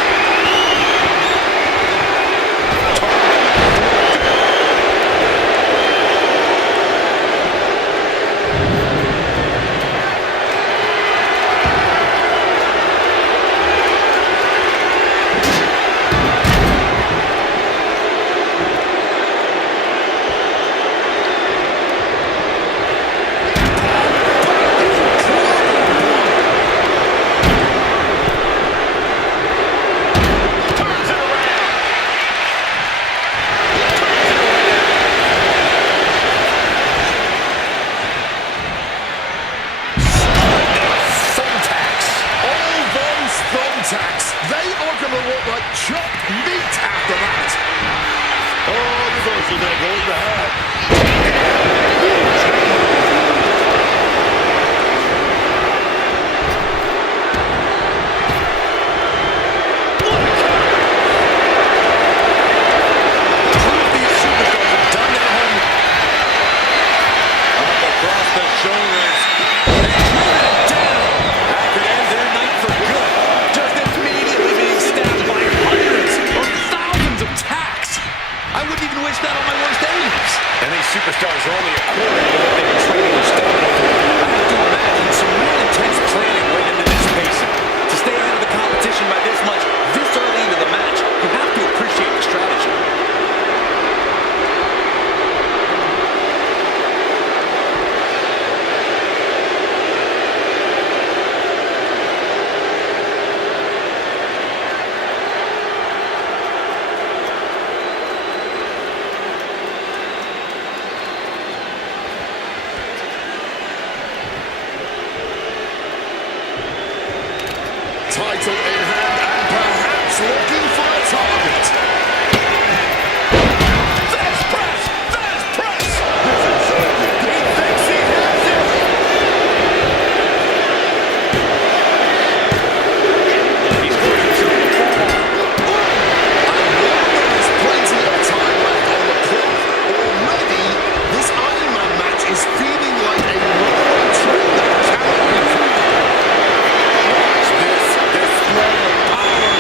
Thumbtacks, they are going to look like chopped meat after that. Oh, reversal there goes the hat. Proof these superstars have done their homework. Up across the shoulders. They driven it down. That could end their night for good. Just immediately being stabbed by hundreds or thousands of tacks. I wouldn't even wish that on my worst enemies. And these superstars are only a quarter into what they've been training to start with. I have to imagine some real intense planning went into this pacing. To stay ahead of the competition by this much, this early into the match, you have to appreciate the strategy. title in hand and perhaps looking for a target. There's press! There's press! He thinks he has it. He's forced himself to fall. And while there is plenty of time left on the clock, already this Iron Man match is feeling like a runaway train that cannot be caught. Watch this display of power.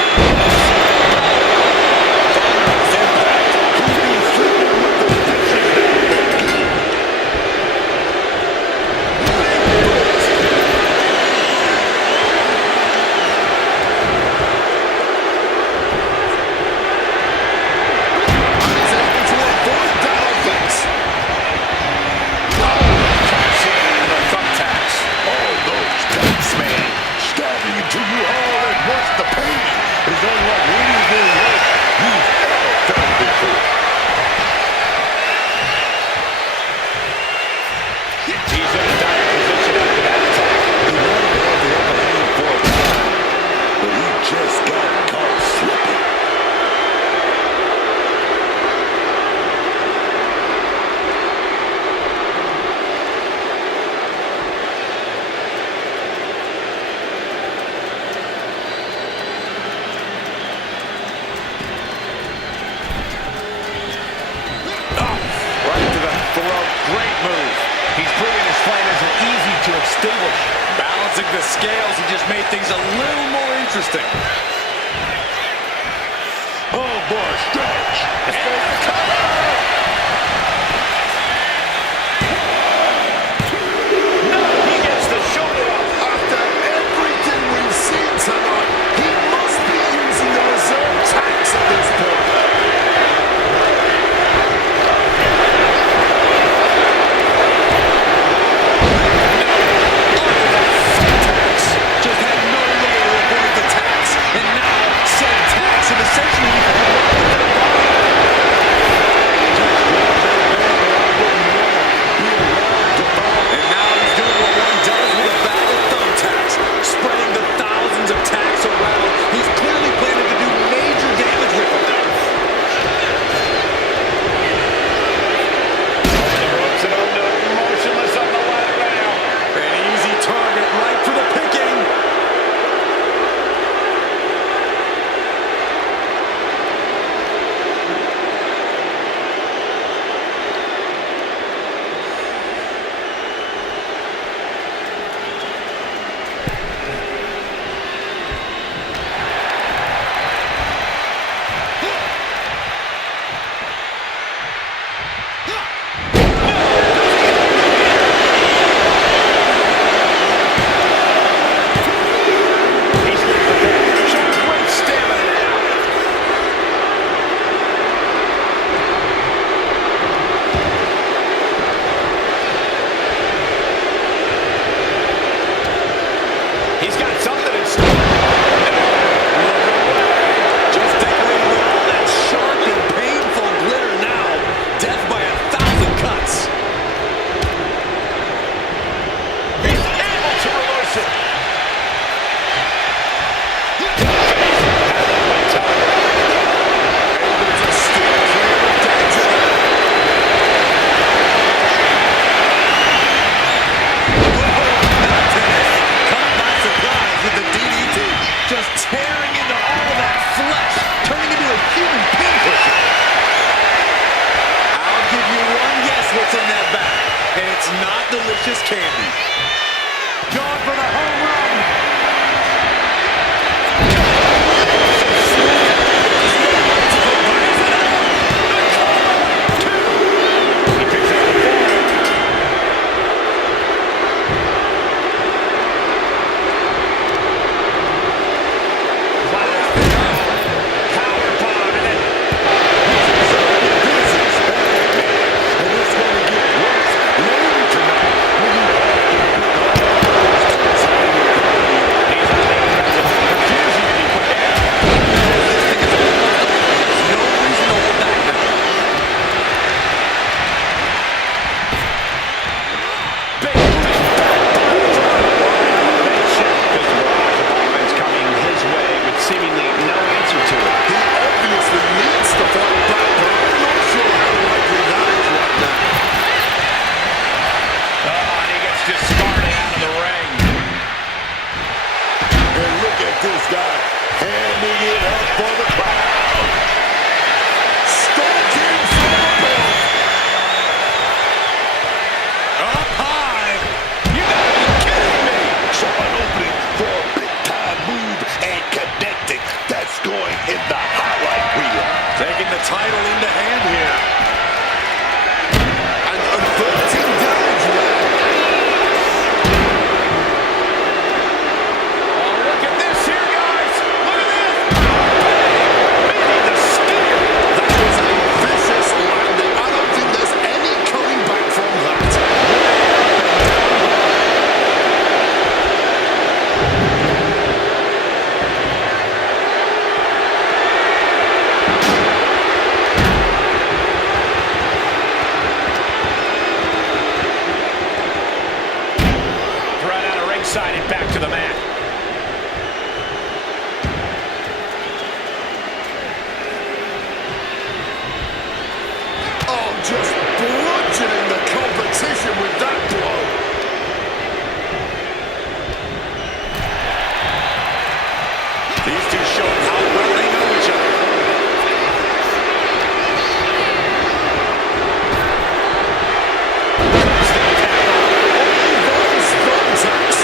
Thunderous impact. He's been sleeping with the bitches now, Becky. And is able to avoid that offense. Crashing into the thumbtacks. All those tanks, man, stabbing into you all at once. The pain is unlike anything else you've ever felt before. He's in a dire position after that attack. He wanted to have the upper hand for a time, but he just got caught slipping. Right to the throat. Great move. He's proving his plan isn't easy to extinguish. Balancing the scales, he just made things a little more interesting. Oh boy, stretch. And the cover! No, he gets the shoulder up. After everything we've seen tonight, he must be using the reserve tanks at this point. Just had no way to avoid the tax. And now, said tax have essentially become a part of their body. shot, handing it up for the crowd. Stalking from above. Up high. You gotta be kidding me. So an opening for a big-time move and connecting. That's going in the highlight reel. Taking the title into hand here. And averting damage there. Oh, look at this here, guys. Look at this. Meeting the spear. That was a vicious landing. I don't think there's any coming back from that. Thrown out of ringside and back to the mat. Oh, just bludgeoning the competition with that blow. These two showing how well they know each other. Those thumbtacks,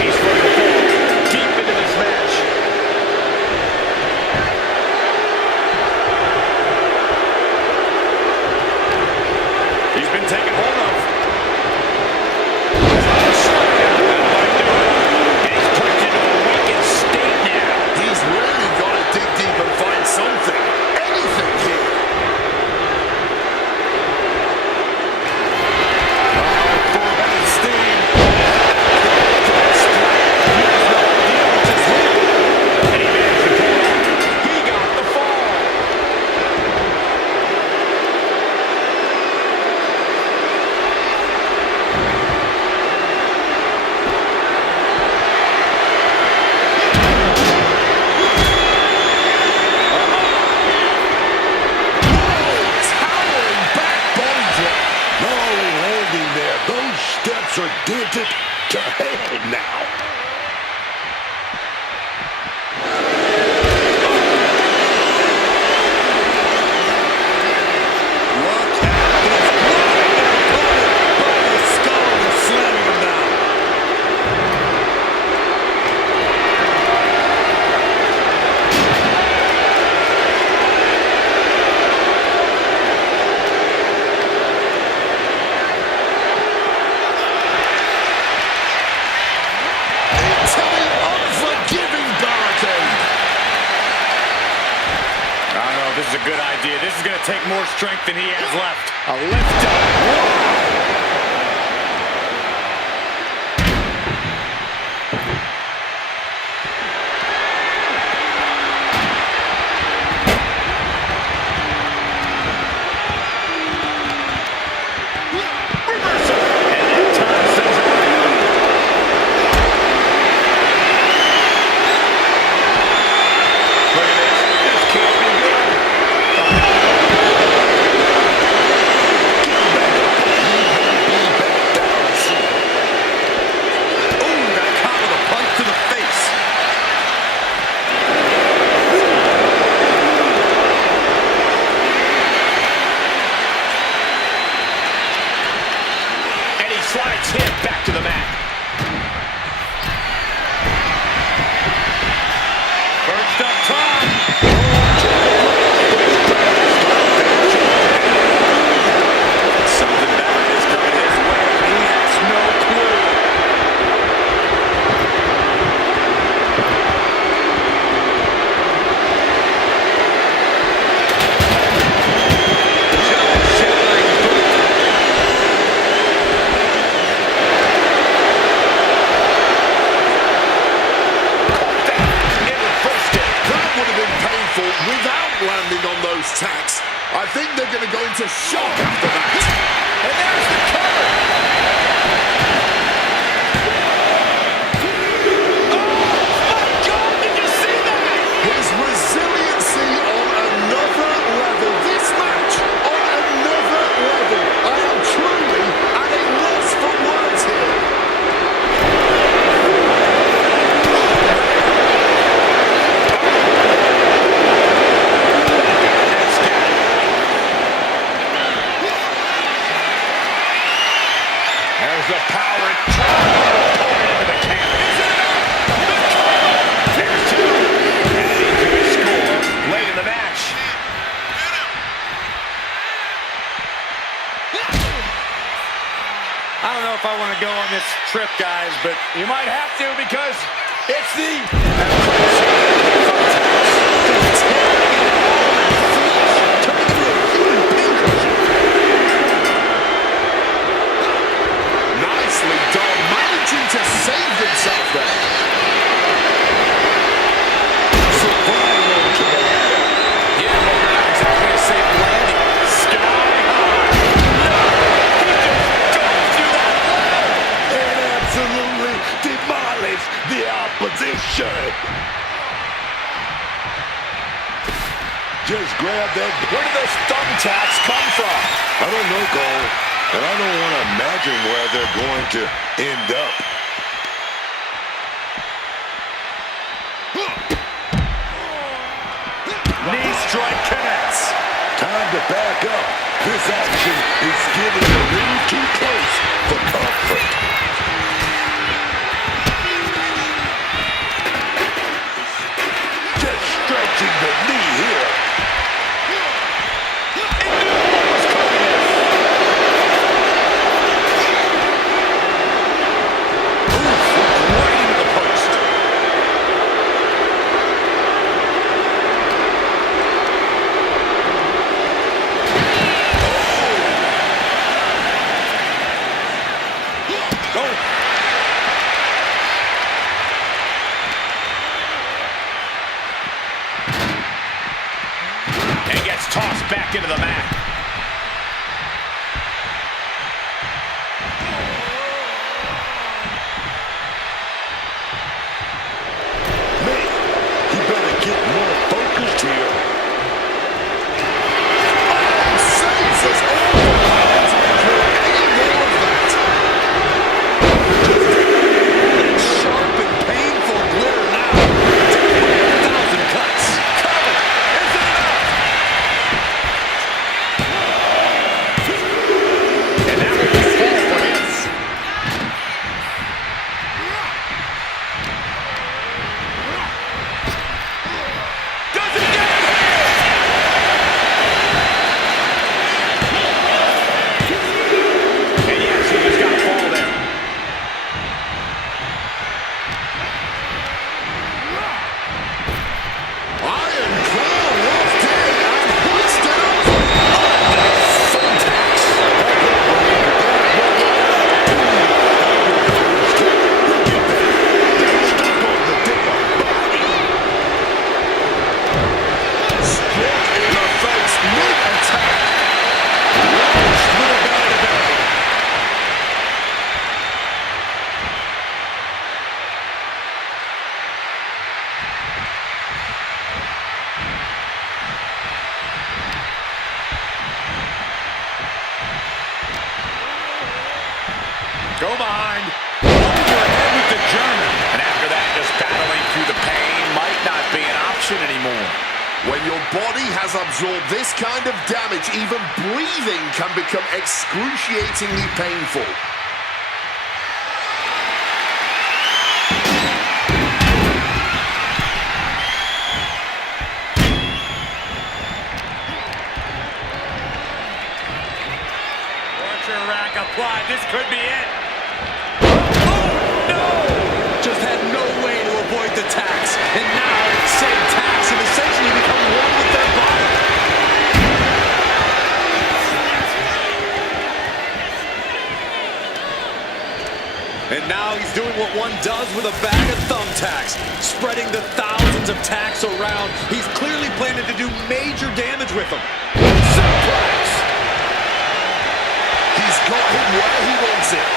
He's looking forward deep into this match. He's been taken hold of. That might do it. And he's pushed into a weakened state now. he's really got to dig deep and find something, anything here. Full-headed steam. And he managed to pull it off. He got the fall. Towering back body drop. No landing there. Those steps are dented to hell now. Look at this. By the skull and slamming him down. Into the unforgiving barricade. I don't know if this is a good idea. This is going to take more strength than he has left. A lift up. Wow. Reversal. And that time sends it right up. Look at this. This can't be good. Ooh, got caught with a punch to the face. And he slides him back to the mat. First up top. Something bad is coming his way, and he has no clue. Jaw-shattering boot. It reversed it. That would have been painful without landing on those tacks. I think they're going to go into shock after that. And there's the cover. Oh, my God, did you see that? His resiliency on another level. This match on another level. I am truly at a There's the power and into the canvas. There's two. Adding to his score late in the match. I don't know if I want to go on this trip, guys, but you might have to because it's Nicely done, managing to save himself there. Survival to the ladder. Yeah, but not exactly a safe landing. Sky high. No, he just goes through that wall. And absolutely demolished the opposition. Just grab that. Where did those thumbtacks come from? I don't know, Cole. And I don't want to imagine where they're going to end up. Knee strike connects. Time to back up. This action is getting a little too close for comfort. Just stretching the knee here. Right into the post. And gets tossed back into the mat. Man, he better get more focused here. Saves us all the power to endure any more of that. Sharp and painful glitter now. 1,000 cuts. Cover. Is it enough? And that will be full for him. Does it get it? And yes, he just got a fall there. Iron Claw locked in and hoisted over. Thumbtacks. Struck in the face mid-attack. Launched with a belly-to-belly. Go behind. Overhead with the German. And after that, just battling through the pain might not be an option anymore. When your body has absorbed this kind of damage, even breathing can become excruciatingly painful. Torture rack applied. This could be it. Oh, no! Just had no way to avoid the tax. And now, same tax and essentially become one with their body. And now he's doing what one does with a bag of thumbtacks, spreading the thousands of tacks around. He's clearly planning to do major damage with them. Suplex! He's got him where he wants it.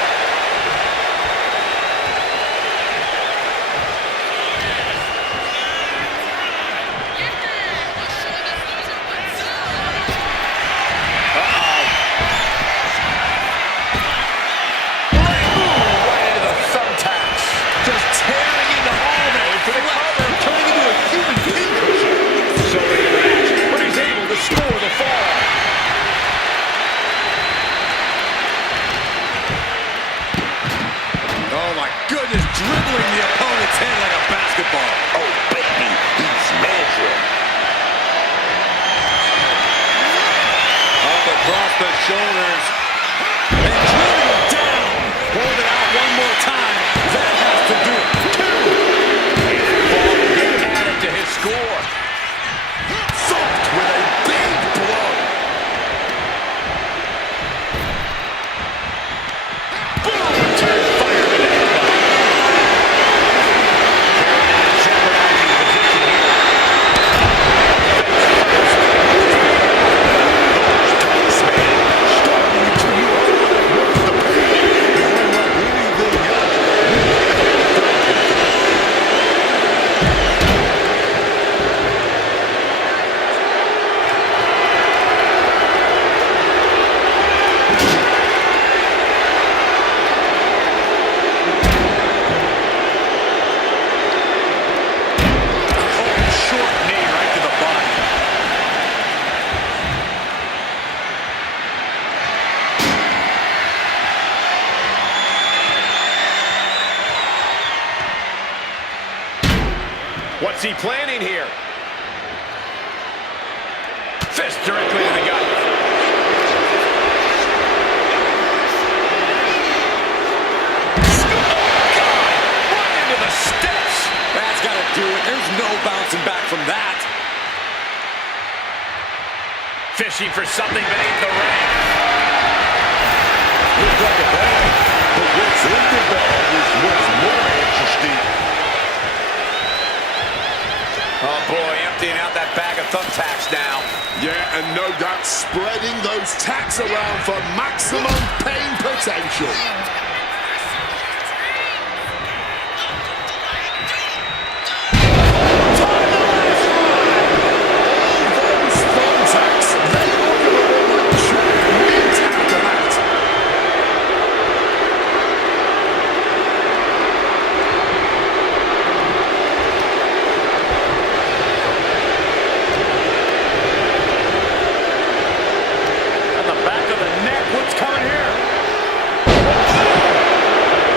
dribbling the opponent's head like a basketball. Oh, baby, he's measuring. Up across the shoulders. And drilling him down. Hold it out one more time. That has to do it. Two. And Paul will get added to his score. Thumped with a big blow. Boom! Turn fire with a headbutt. Jeopardizing position here. Face man, starting to what's the pain? Unlike anything else. Short knee right to the body. What's he planning here? Fist directly to the gut. Right into the steps. That's got to do it. There's no bouncing back from that. Fishing for something beneath the ring. Looks like a bag, but what's in the bag is what's more interesting. Oh boy, emptying out that bag of thumbtacks now. Yeah, and no doubt spreading those tacks around for maximum pain potential. Those thumbtacks, they are going to look like true meat after that. On the back of the neck, what's coming here?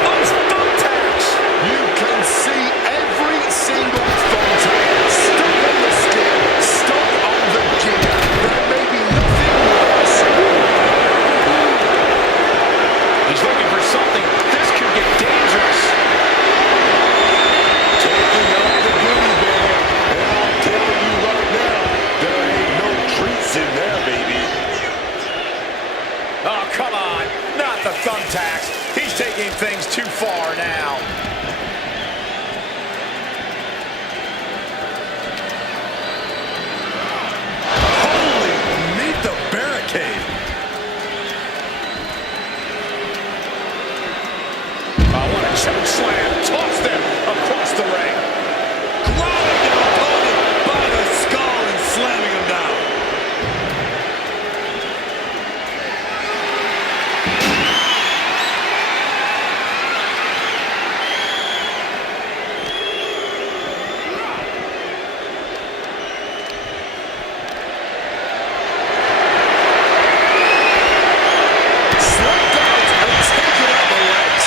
Those thumbtacks! You can see every single thumbtack stuck on the skin, stuck on the gear. There may be nothing worse. He's looking for something. This could get dangerous. Taking out the goodie bag, and I'll tell you right now, there ain't no treats in there, baby. Oh, come on. Not the thumbtacks. He's taking things too far now. Holy, meet the barricade. What a choke slam. Tossed him across the ring. Grabbing their opponent by the skull and slamming him down. Slipped out and taken out the legs.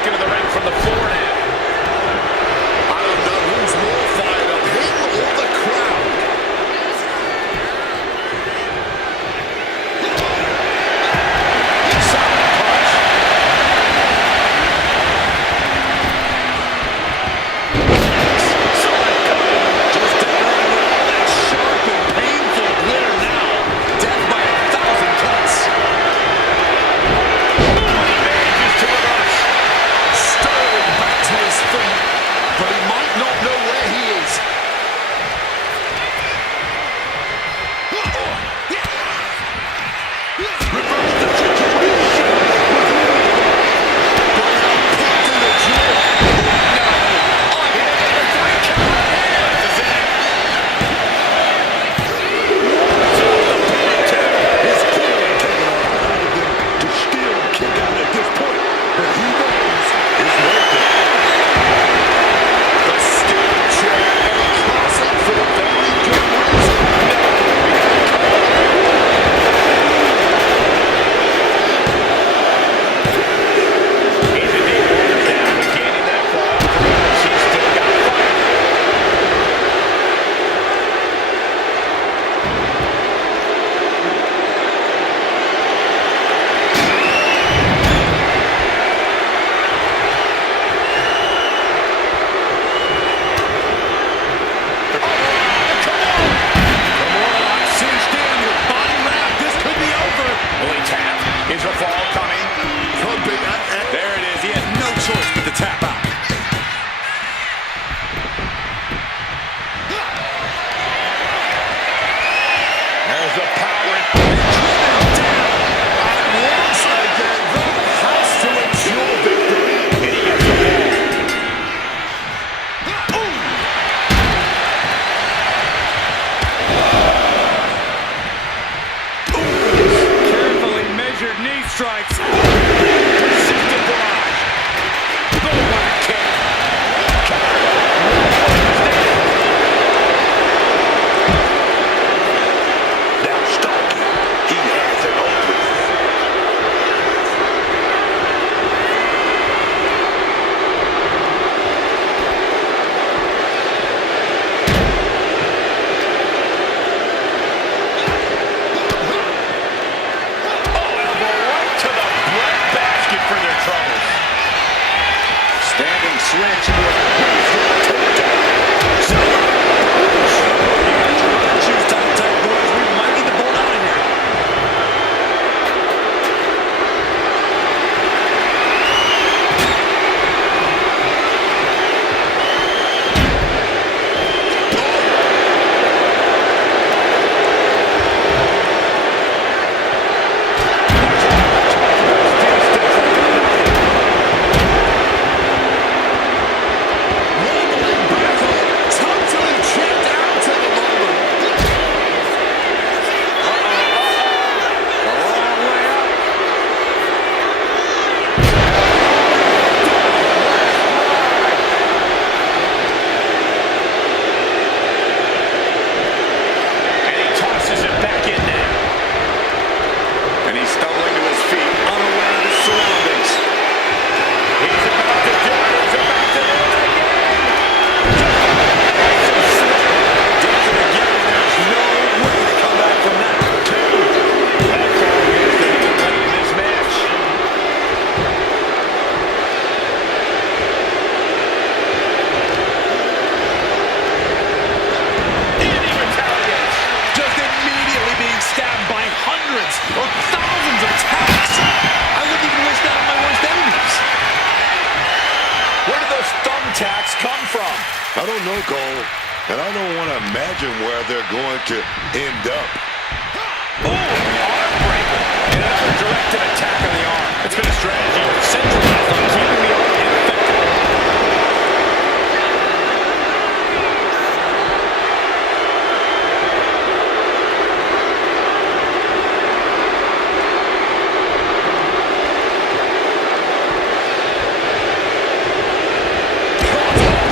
back into the ring from the floor now. I don't know who's more fired up, him or the crowd. Solid punch. Solid cover. Just delivering all that sharp and painful glitter now. Death by 1,000 cuts. He manages to reverse. Sterling back to his feet, but he might not know where he is. Reverse the situation. Brown kick to the jaw. Oh, he didn't get the 3 count. This is it. Wards off the pinning too. It's clearly taking a lot out of him to still kick out at this point, but he knows it's worth it. The steel chair, a classic for a very good reason. He's in deep waters now, but gaining that fall proves he's still got fight. Cinched in with body wrap. This could be over. Will he tap? Is the fall coming? Could be. There it is. He had no choice but to tap out. There's the power and driven down. And once again, that has to ensure victory. And he gets the ball. Carefully measured knee strikes. Persistent barrage. Oh, what a kick. Now Starkey, he has it open. Oh, elbow right to the breadbasket for their troubles. Standing switch into a takedown. You got your own shoes tight, boys. We might need to pull out of here. Wobbling back on, totally checked out at the moment. The wrong way up. And he tosses it back in now. And he's stumbling to his feet, unaware of his surroundings. He's about to do it. He's about to do it again. Does it again. There's no way to come back from that. That fall means that he can win in this match. And he retaliates. Just immediately being stabbed by hundreds or thousands of attacks. I wouldn't even wish that on my worst enemies. Where did those thumbtacks come from? I don't know, Cole, and I don't want to imagine where they're going to end up. Oh, arm breaker. And another directed attack on the arm. It's been a strategy centralized on keeping the arm ineffective.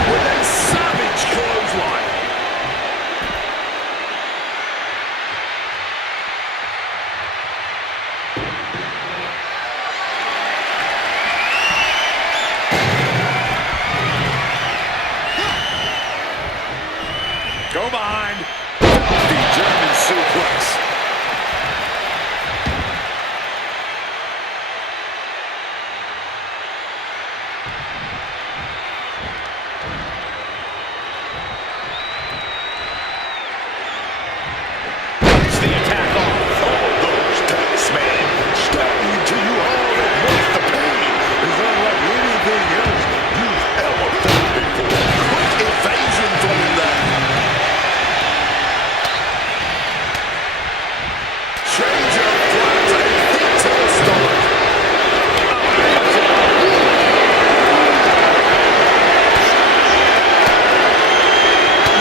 With a savage clothesline. From behind. The German suplex. Cuts the attack off. Oh, those attacks, man. Stabbing into you all at once. The pain is unlike anything else you've ever felt before. Quick evasion from him there. Change of plans. A hit to the stomach.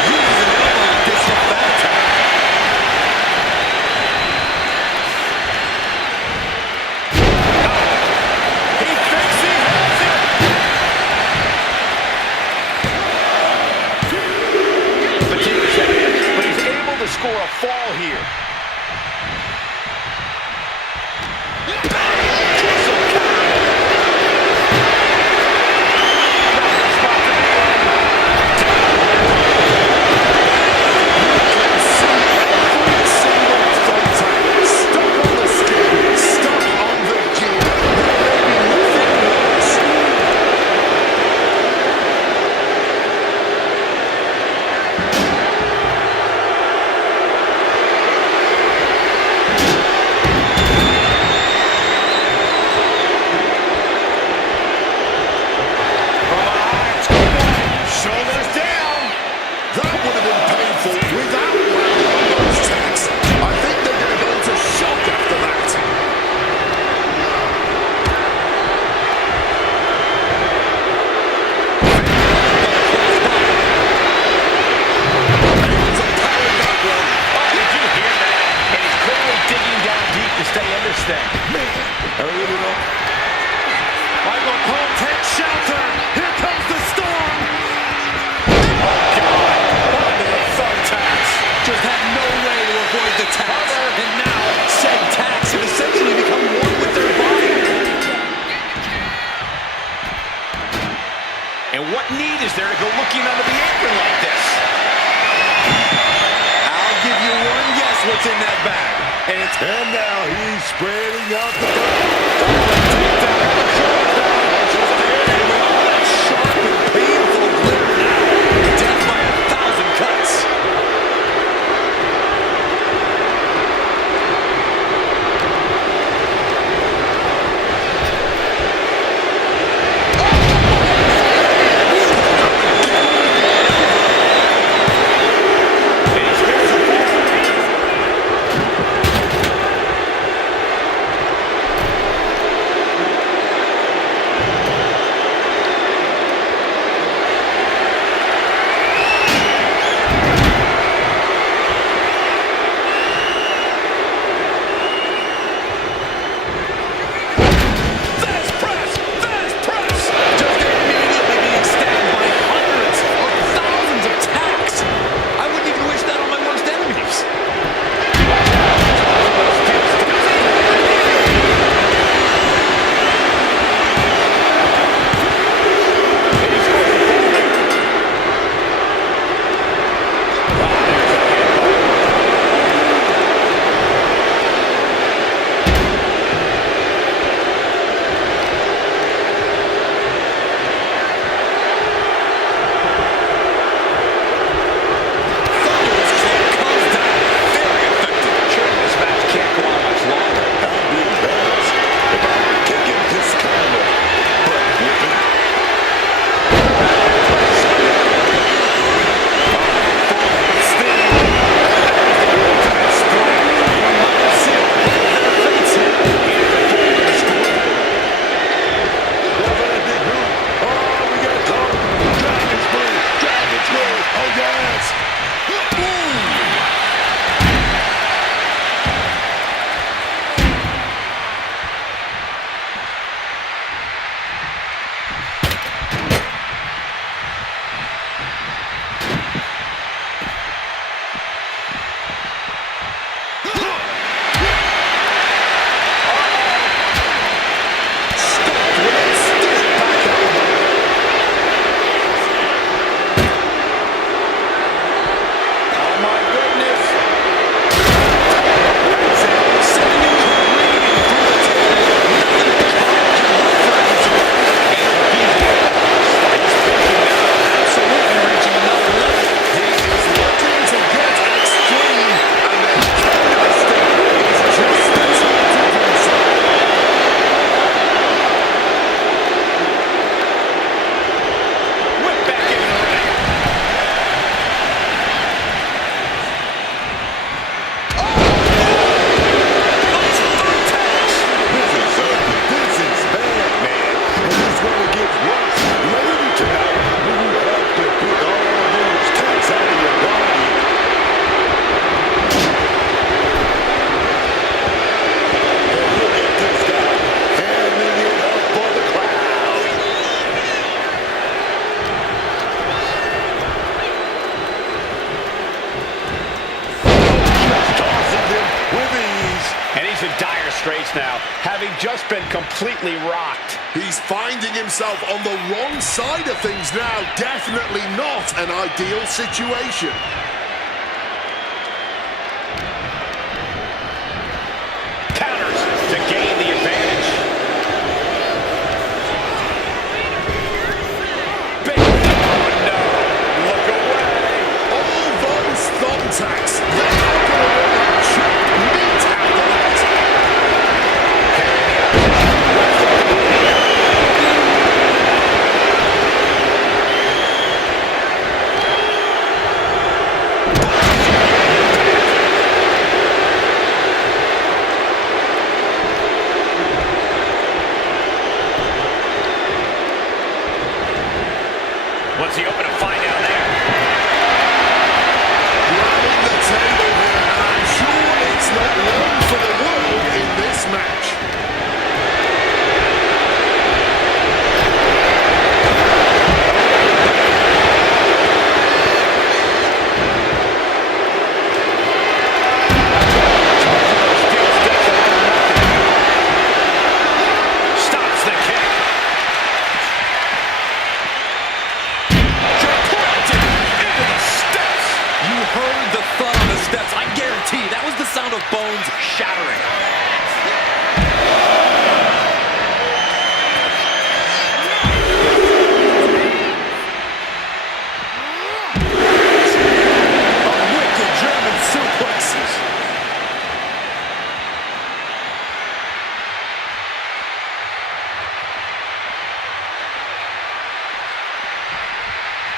Uses an elbow to disrupt that attack. He thinks he has it. Fatigue set in, but he's able to score a fall here. Shoulders down. That would have been painful without landing on those tacks. I think they're going to go into shock after that. Able to parry that one. Oh, did you hear that? And he's clearly digging down deep to stay in this thing. I really don't. Michael Cole takes shelter. Here comes the storm. Onto the thumbtacks. Just had no way to avoid the tax. And now, said tax have essentially become one with their body. And what need is there to go looking under the apron like this? I'll give you one guess what's in that bag. And it's And now he's spreading out the all that sharp and painful glitter now. Death by 1,000 cuts. straights now, having just been completely rocked. He's finding himself on the wrong side of things now. Definitely not an ideal situation. Counters to gain the advantage. Big, oh no, look away. All those thumbtacks, they are going to want to chop meat out of that. What's he open to find out there? Grabbing the table here, and I'm sure it's not long for the world in this match. Stops the kick. Heard the thud on the steps. I guarantee that was the sound of bones shattering. A wicked German suplexes.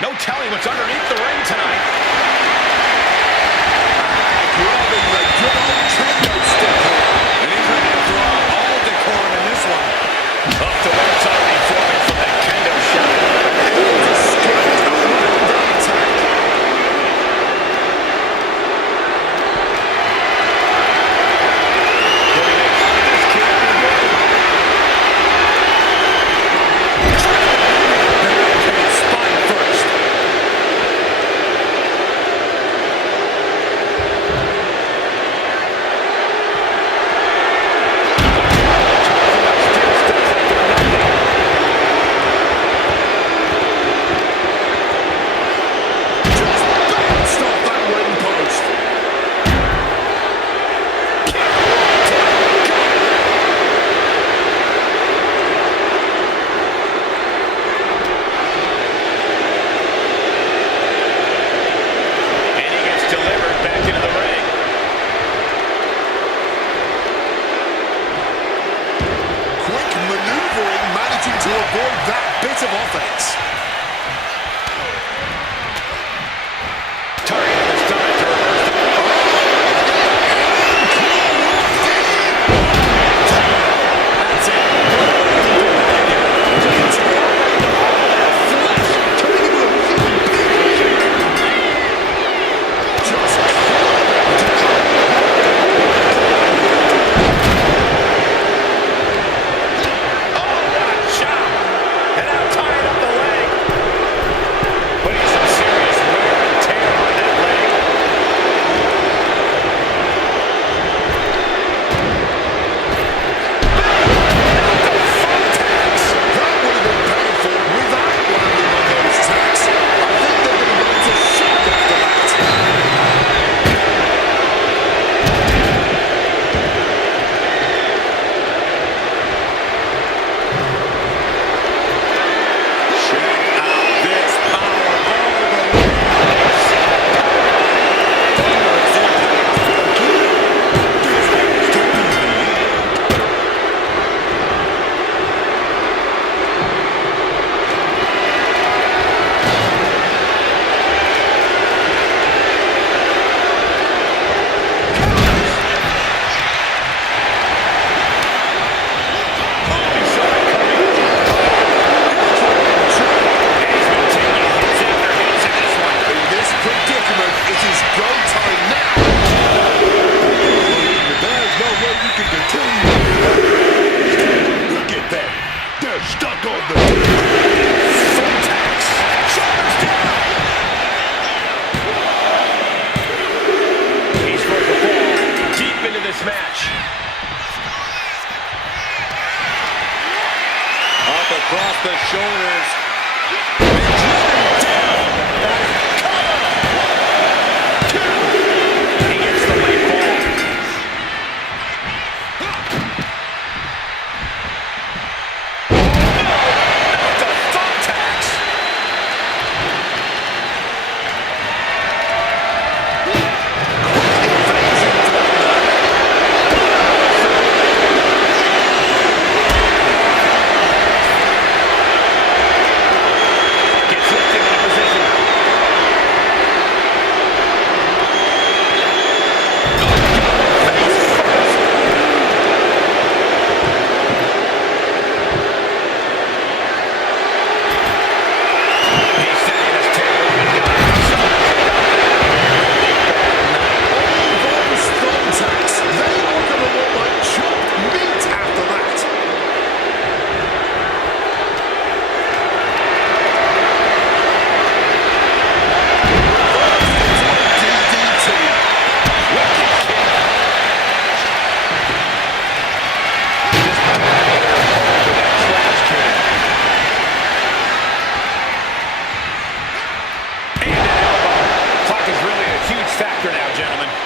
No telling what's underneath the ring tonight. Grabbing the good old kendo stick here. And he's ready to throw out all decorum in this one. Up to where it's already forming from that kendo shot. Able to straight around that attack. This can't be good. Spine first.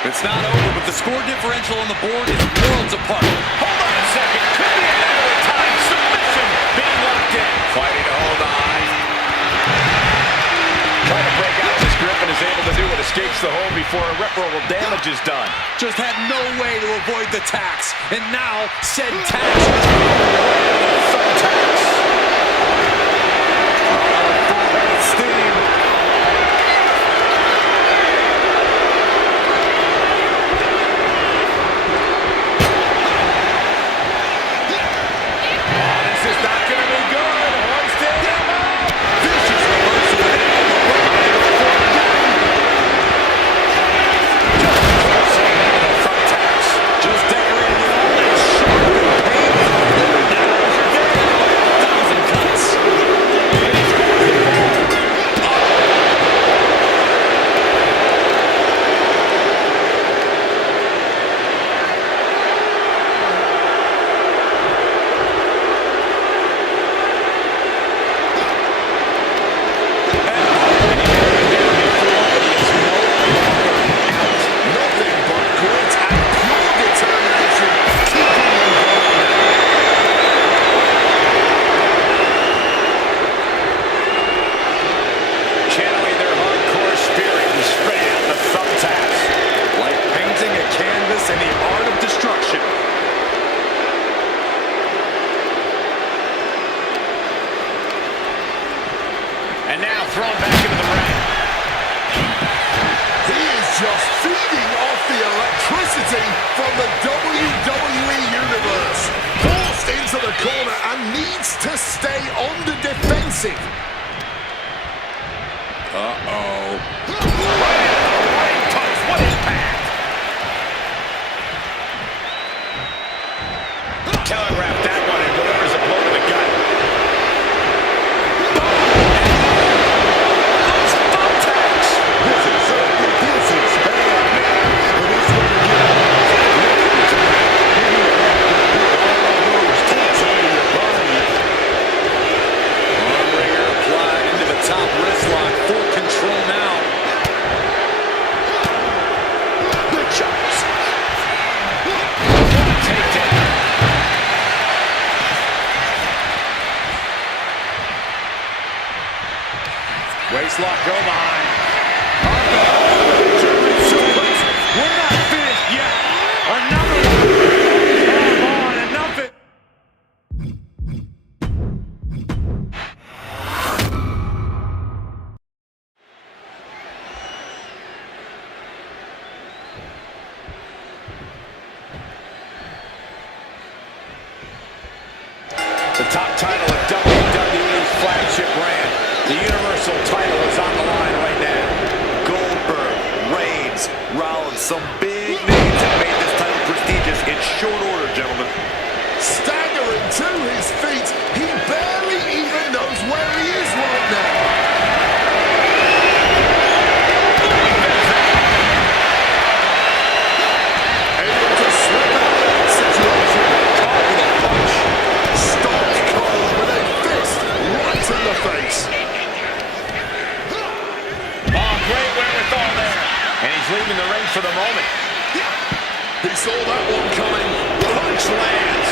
It's not over, but the score differential on the board is worlds apart. Hold on a second. Could be another time. Submission being locked in. Fighting to hold on. Trying to break out this grip and is able to do it. Escapes the hold before irreparable damage is done. Just had no way to avoid the tax. And now, said tax is the tax. Steam. And now thrown back into the ring. He is just feeding off the electricity from the WWE Universe. Forced into the corner and needs to stay on the defensive. Uh-oh. Right post. What impact? Telegraphed that one and delivers a blow to the gut. Waistlock, go behind. We're not finished yet. Another one. Come on, enough it. The top title of WWE's flagship brand. The Universal title is on the line right now. Goldberg, Reigns, Rollins, some big names have made this title prestigious in short order, gentlemen. Staggering to his feet. He barely even knows where he is right now. Able to slip out of that situation. Caught with a punch. Stopped cold with a fist right in the face. Great wherewithal there. And he's leaving the ring for the moment. He saw that one coming. Punch lands.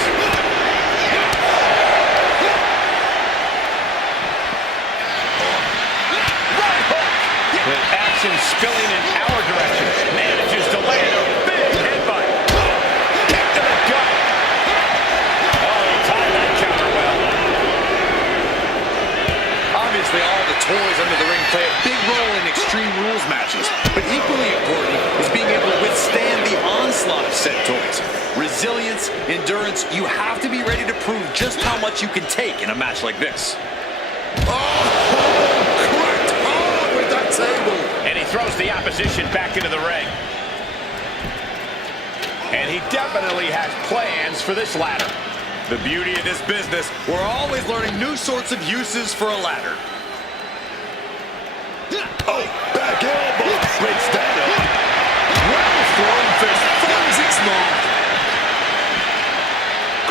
Right hook. With action spilling in our direction. Manages to land a big headbutt. Kick to the gut. Oh, he tied that counter well. Obviously, all the toys under the ring play a big role in Extreme Rules matches, but equally important is being able to withstand the onslaught of said toys. Resilience, endurance, you have to be ready to prove just how much you can take in a match like this. Oh, cracked hard with that table. And he throws the opposition back into the ring. And he definitely has plans for this ladder. The beauty of this business, we're always learning new sorts of uses for a ladder. Oh, back elbow breaks that up. Well-thrown fist finds its mark.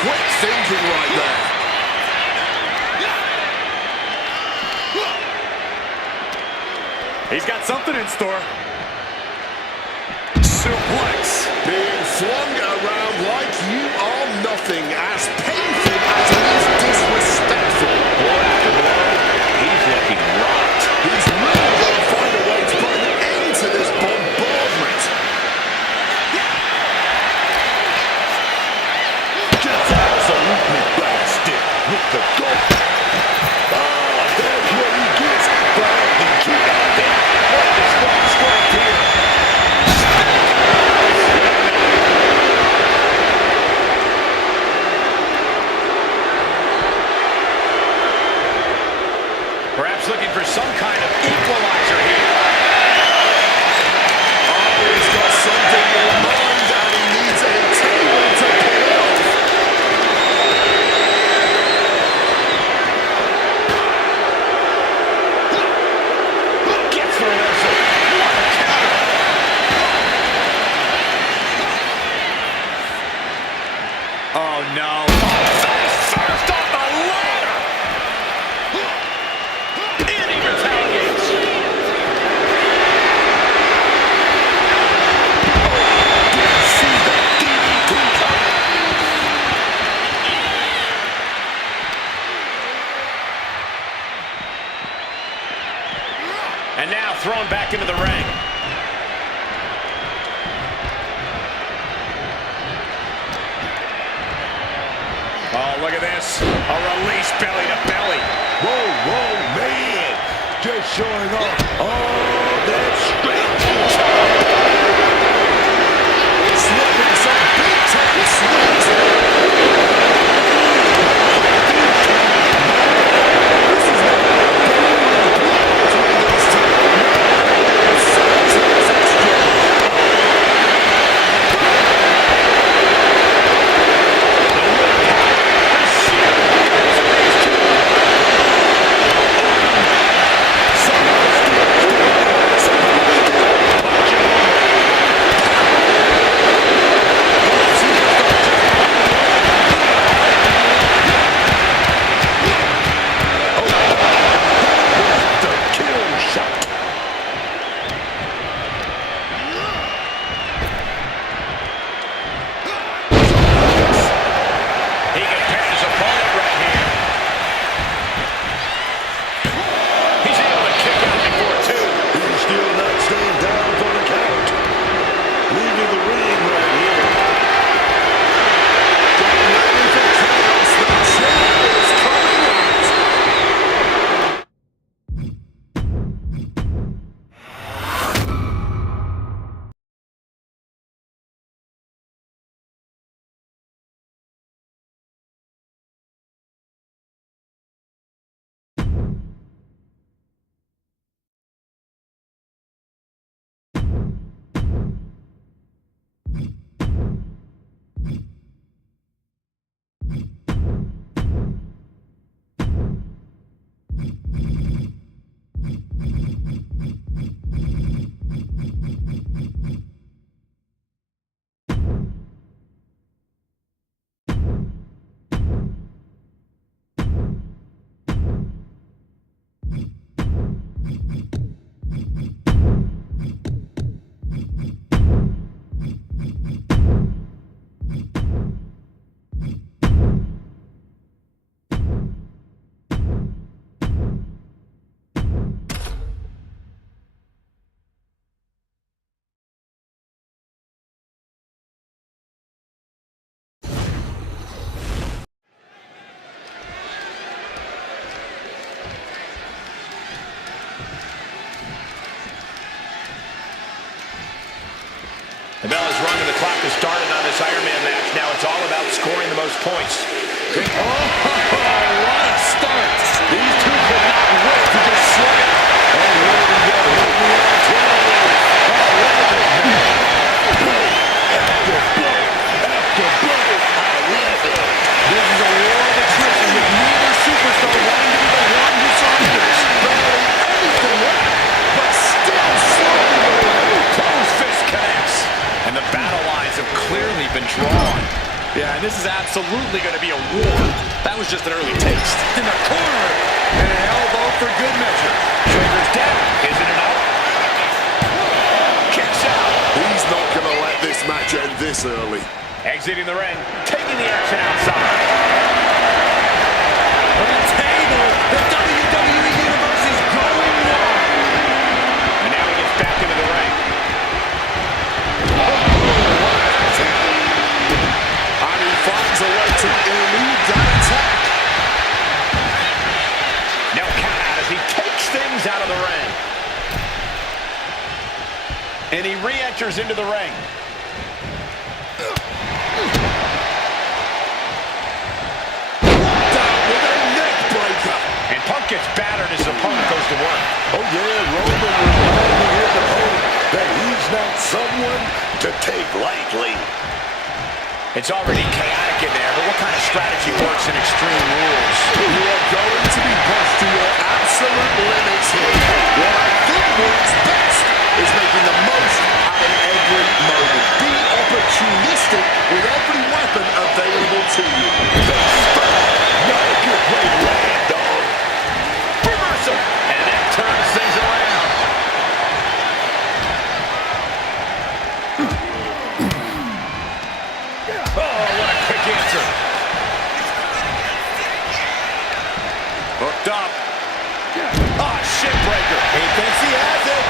Quick thinking right there. He's got something in store. Suplex suplex. Being flung around like you are nothing, as painful as it is disrespectful. Blow after blow. He's looking rocked. He's really got to find a way to put an end to this bombardment. Just absolutely blasted with the goal. Oh, that's what he gets for having kick out there. What a strike here. Perhaps looking for some kind of equalizer here. Oh, he's got something in mind, and he needs a table to pull it off. Gets the reversal. What a counter. Oh, no. Face first off the ladder. And he retaliates. See the DDT coming. And now thrown back into the ring. Oh, look at this. A release belly to belly. Whoa, whoa, man. Just showing off all that strength. Slipping some big-time swings. This is not a between these two. Sometimes extra. He can pin his opponent right here. He's able to kick out before two. He's still not staying down for the count. Leaving the ring right here. Get ready for chaos. The chair is coming out. The bell is rung and the clock has started on this Iron Man match. Now it's all about scoring the most points. Oh, what a start. These two could not wait to just slay it. Oh, there we go. Help me out, Taylor. I love it, man. After blow. After blow. I love it. This is a war of attrition with neither superstar wanting to be the one who surrenders. Barely anything left, but still slowing away. Close fist connects. And the battle lines have clearly been drawn. Yeah, and this is absolutely going to be a war. That was just an early taste. In the corner, and an elbow for good measure. Shoulders down. Isn't it up? Kicks out. He's not going to let this early. Exiting the ring, taking the action outside. On the table, the WWE Universe is going wild. And now he gets back into the ring. And he finds a way to elude that attack. No count out as he takes things out of the ring. And he re-enters into the ring. And Punk gets battered as his opponent goes to work. Oh yeah, Roman reminding his opponent that he's not someone to take lightly. It's already chaotic in there, but what kind of strategy works in Extreme Rules? You are going to be pushed to your absolute limits here. What I think works best is making the most out of every moment. Be opportunistic with every weapon available to you. Not a good way to land, dog. Reversal! And that turns things around. Oh, what a quick answer. Hooked up. Oh, shitbreaker. He thinks he has it.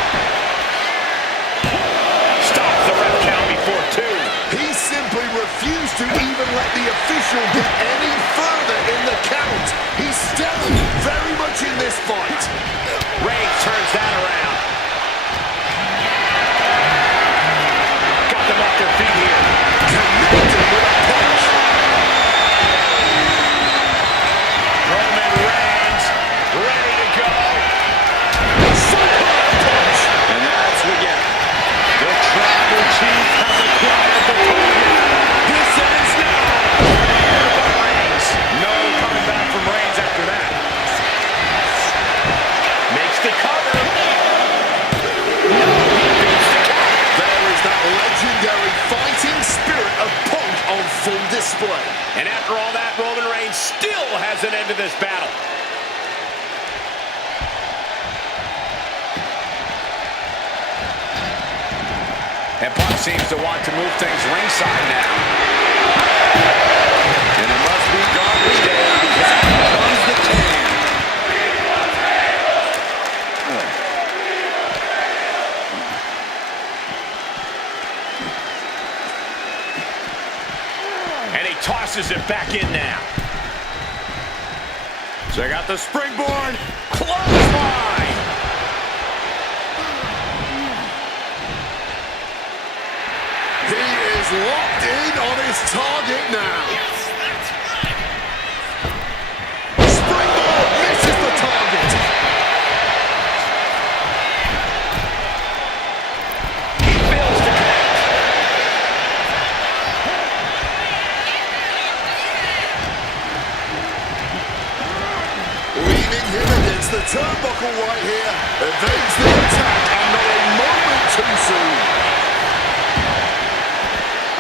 Stops the ref count before two. He simply refused to even let the official get any further in the count. He's still very much in this fight. Reigns turns that around. Got them off their feet here. Connected with a punch. Roman Reigns ready to go. Superman punch. And that's what you get. The tribal chief has acquired the target. This ends now. By Reigns. No coming back from Reigns after that. Makes the cover. No, he beats the count. There is that legendary fighting spirit of Punk on full display. And after all that, Roman Reigns still has an end to this battle. And Punk seems to want to move things ringside now. And it must be garbage day because out comes the can. And he tosses it back in now. Check out the springboard. Clothesline. He is locked in on his target now. Springboard misses the target. He fails to connect. Leaving him against the turnbuckle right here. Evades the attack and not a moment too soon.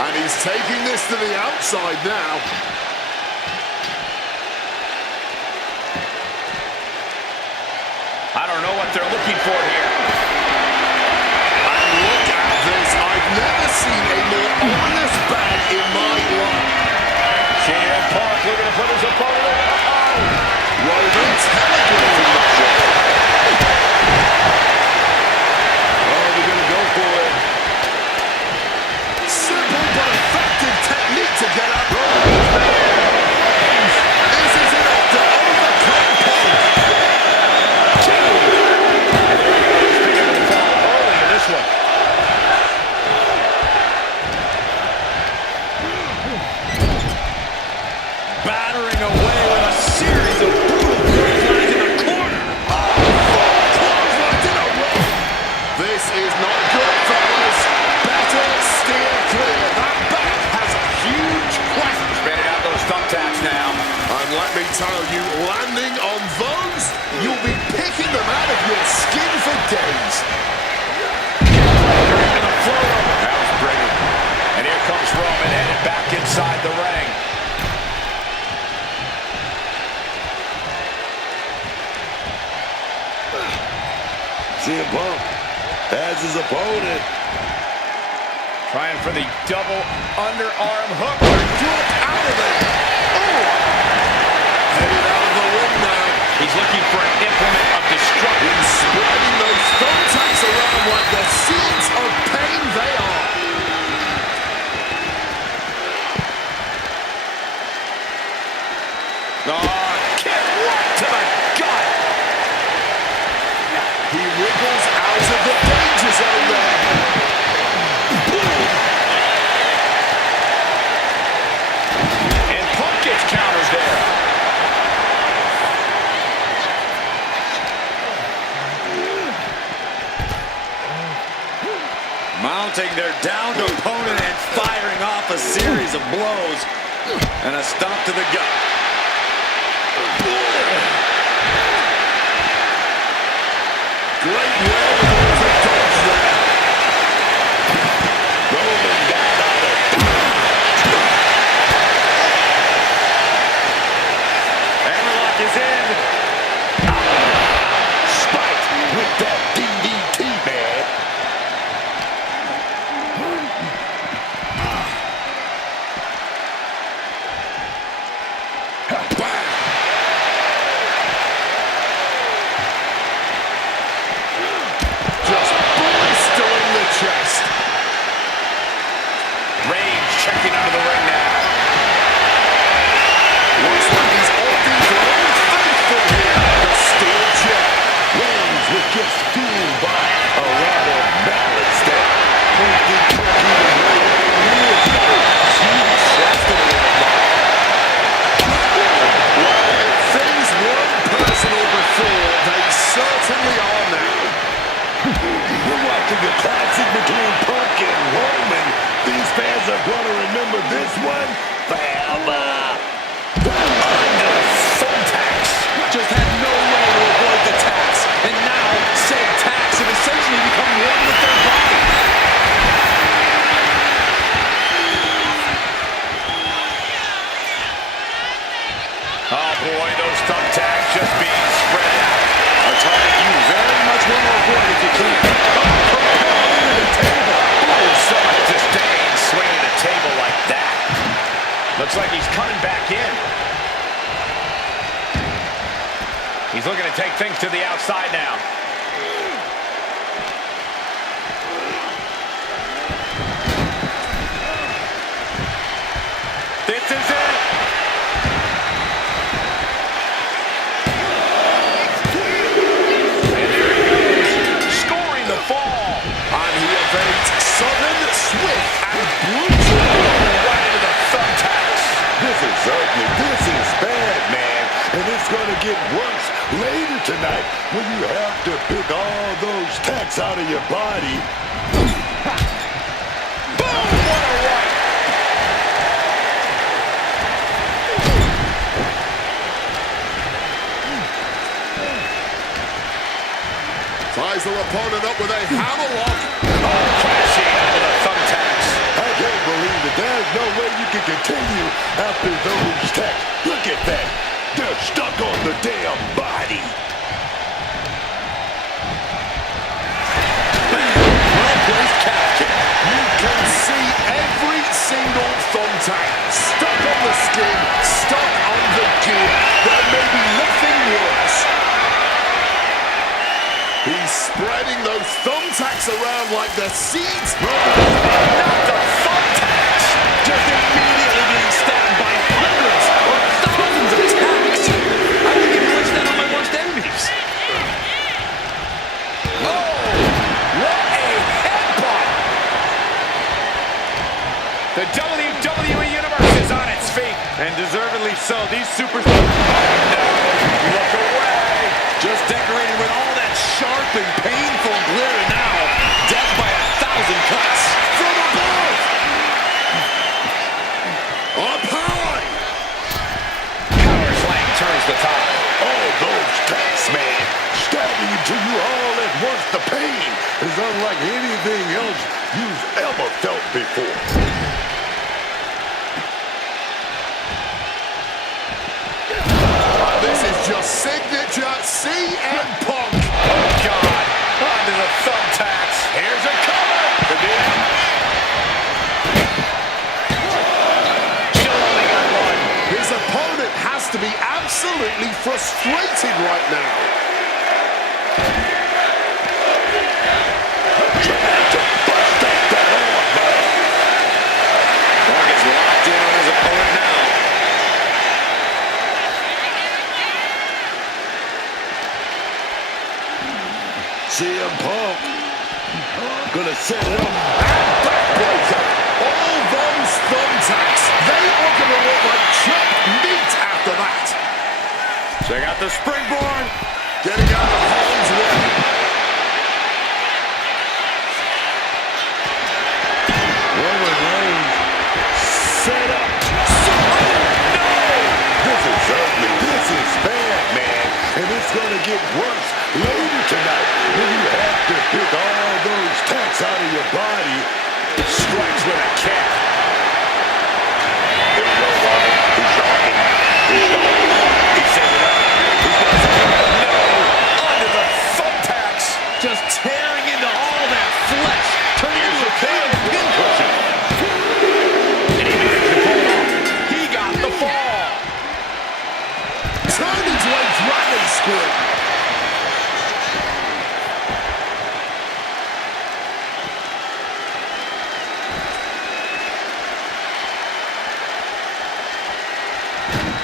And he's taking this to the outside now. I don't know what they're looking for here. And look at this. I've never seen a more ominous bag in my life. CM Punk looking to put his opponent in. Roman telegraphing the shot. Oh, they're gonna go for it. Simple but effective technique to get at Roman. This is enough to overcome Punk. Early in this one. Battering away with a series of brutal clotheslines in the corner. Clothesline in a row. This is not good, fellas. Better steer clear. That back has huge questions. Spinning out those thumbtacks now. And let me tell you, landing on those, you'll be picking them out of your skin for days. Into the float. That was brilliant. And here comes Roman headed back inside the ring. CM Punk has his opponent. Trying for the double underarm hook. Dropped out of it. Oh! Headed out of the ring now. He's looking for an implement of destruction. He's spreading those thumbtacks around like the seeds of pain they are. Oh, kick right to the gut. He wriggles out of the danger zone there. And Punk gets countered there. Mounting their downed opponent and firing off a series of blows. And a stomp to the gut. Great wherewithal to dodge there. Rolling down on it. Hammerlock is in. Spike with that DDT, man. Bam! Just blistering the chest. Rage checking out of the ring now. Looks like he's opting for Old Faithful here. The steel chair. Reigns was just fueled by a lot of malice that pointed toward even though Well, if things weren't personal before, they certainly are now. we're watching a classic between Punk and Roman. These fans are going to remember this one forever. Under thumbtacks. Just had no way to avoid the tax. And now, said tax have essentially become one with their body. Oh boy, those thumbtacks just being spread out. A target you very much want to avoid if you can. Propelled into the table. Oh, so much disdain swinging a table like that. Looks like he's coming back in. He's looking to take things to the outside now. This is it. And there he goes, scoring the fall. And he evades sudden, swift, and brutal right into the thumbtacks. This is ugly. This is bad, man. And it's going to get worse later tonight when you have to pick all those tacks out of your body. Boom, what a right. Ties their opponent up with a hammerlock. Oh, crashing into the thumbtacks. I can't believe it. There's no way you can continue after those tacks. Look at that. They're stuck on the damn body. Well-placed calf kick. You can see every single thumbtack stuck on the skin, stuck on the gear. There may be nothing worse. He's spreading those thumbtacks around like the seeds. Not the thumbtacks. Just immediately being stabbed by hundreds or thousands of tacks. I think he puts that on my worst enemies. Oh, what a headbutt. The WWE Universe is on its feet. And deservedly so. These superstars... Oh, no. Look away. Just decorated with all that sharp and painful glitter now. Death by 1,000 cuts. From above. Up high. Power slam turns the tide. All those tacks, man, stabbing into you all at once. The pain is unlike anything else you've ever felt before. This is just signature CM Punk. Oh, God. Onto the thumbtacks. Here's a cover. Could be it. absolutely frustrated right now. Trying to bust up that arm, man. Morgan's locked in on his opponent now. CM Punk gonna set it up. Backbreaker. All those thumbtacks, they are going to look like chopped meat after that. Check out the springboard. Getting out of harm's way. Roman Reigns set up. No! This is ugly. This is bad, man. And it's gonna get worse later tonight when you have to pick all those tacks out of your body. Strikes with a kick. Here we go, Roman. He's stalking. He's stalking. He's setting it up. He's going to set it up. No! Under the thumbtacks. Just tearing into all that flesh. Turning into a big pincushion. And he managed to pull it off. He got the fall. Turned into a dragon screw.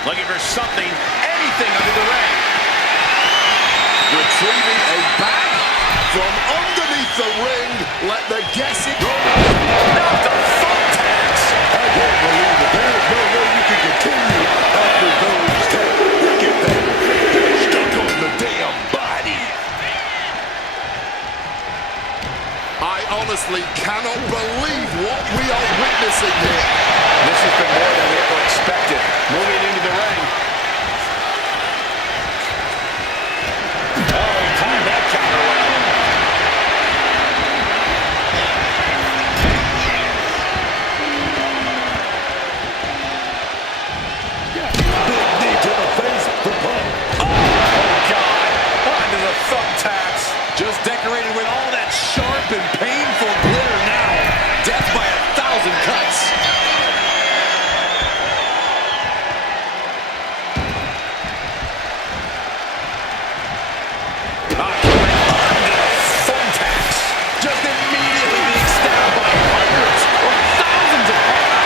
Looking for something, anything under the ring. Retrieving a bag from underneath the ring. Let the guessing go. Not the thumbtacks. I can't believe it. There's no way you can continue after those tacks. Look at that. They're stuck on the damn body. I honestly cannot believe what we are witnessing here. This has been more than we ever expected. Moving into the ring. Oh, he timed that counter well. Big knee to the face for Punk. Oh, God. Onto the thumbtacks. Just decorated with all that sharp and painful glitter now. Death by 1,000 cuts. Thumbtacks. Just immediately being stabbed by hundreds or thousands of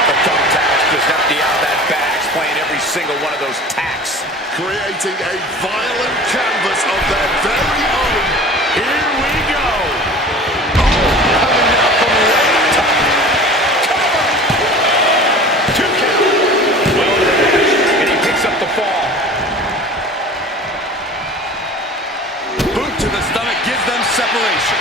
the thumbtacks just empty out that bag, playing every single one of those tacks. Creating a violent canvas of their very own. Here we go. Oh, coming down from way up top. Cover. 2 count. Well to the match, and he picks up the fall. Boot to the stomach gives them separation.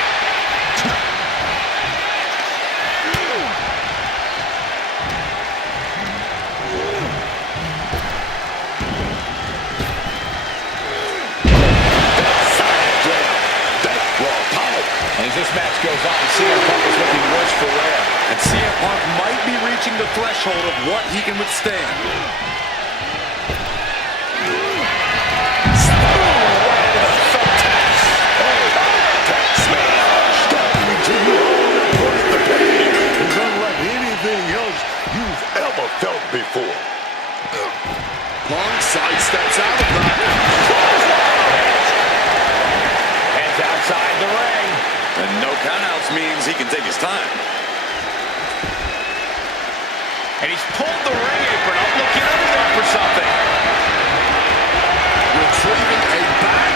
As this match goes on, CM Punk is looking worse for wear. And CM Punk might be reaching the threshold of what he can withstand. Felt before. Punk sidesteps out of that. Heads outside the ring. And no countouts means he can take his time. And he's pulled the ring apron up, looking under there for something. Retrieving a bag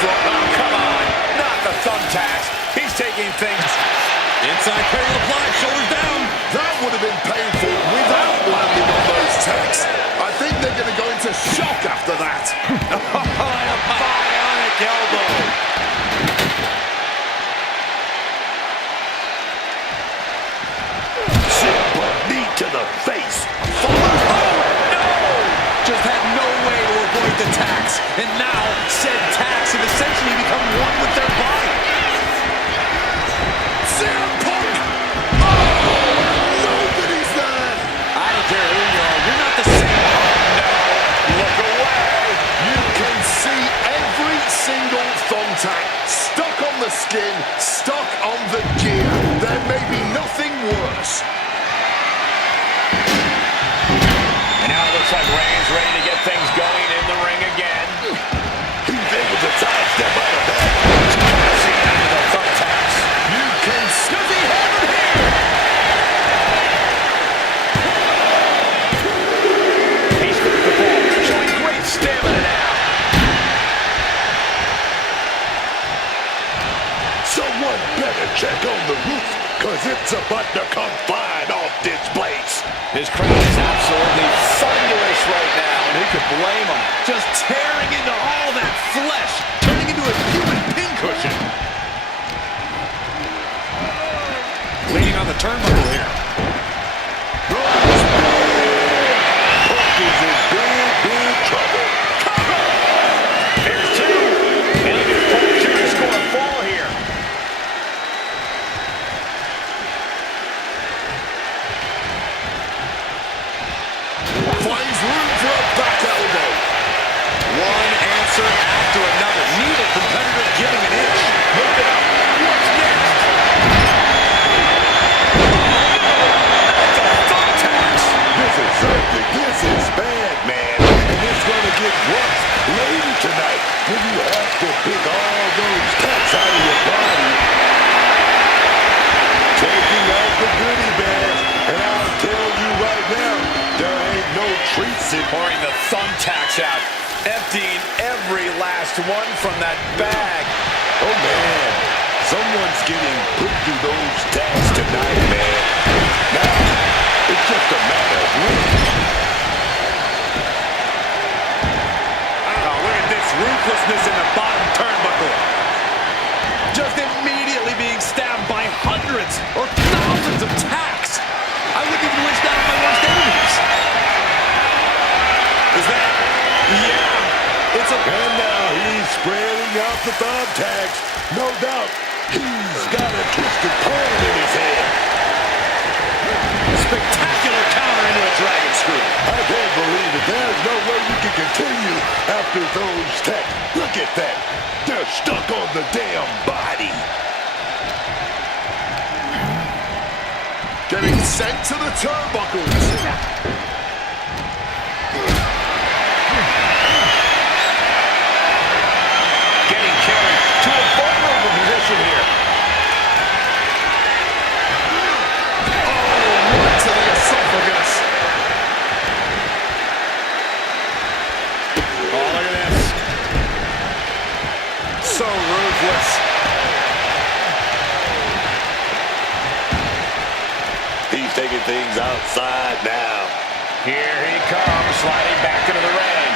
from... Oh, come on. Not the thumbtacks. He's taking things. Inside cradle applied, shoulders down. That would have been painful without landing on those tacks. I think they're going to go into shock after that. A bionic elbow. Super knee to the face. Just had no way to avoid the tax. And now, said tax have essentially become one with their body. CM Punk! Oh, nobody's there! I don't care who you are, you're not the same. Look away. You can see every single thumbtack stuck on the skin, stuck on the gear. There may be nothing worse. And now it looks like Reigns ready to get things going in the ring again. better check on the roof, because it's about to come flying off this place. His crowd is absolutely thunderous right now, and who could blame him? Just tearing into all that flesh, turning into a human pincushion. Leaning on the turnbuckle here. Punk is in big, big trouble. Here's two. And he gets pulled to score a fall here. Finds room for a back elbow. One answer after another. Neither competitor giving an inch. Look it up. What's next? This is bad, man. And it's going to get worse later tonight when you have to pick all those cuts out of your body. Taking out the goodie bag. And I'll tell you right now, there ain't no treats in. Pouring the thumbtacks out, emptying every last one from that bag. Oh, man. Someone's getting put through those tags tonight, man. Now, it's just a matter of when. Oh, look at this ruthlessness in the bottom turnbuckle. Just immediately being stabbed by hundreds or thousands of tacks. I wouldn't even wish that on my worst enemies. Is that? Yeah. It's a... And now he's spreading out the thumbtacks. No doubt, he's got a twisted plan in his head. spectacular counter into a dragon screw. I can't believe it. There's no way you can continue after those tacks. Look at that. They're stuck on the damn body. Getting sent to the turnbuckles. Getting carried to a vulnerable position here. Oh, right to the esophagus. Oh, look at this. So ruthless. He's taking things outside now. Here he comes, sliding back into the ring.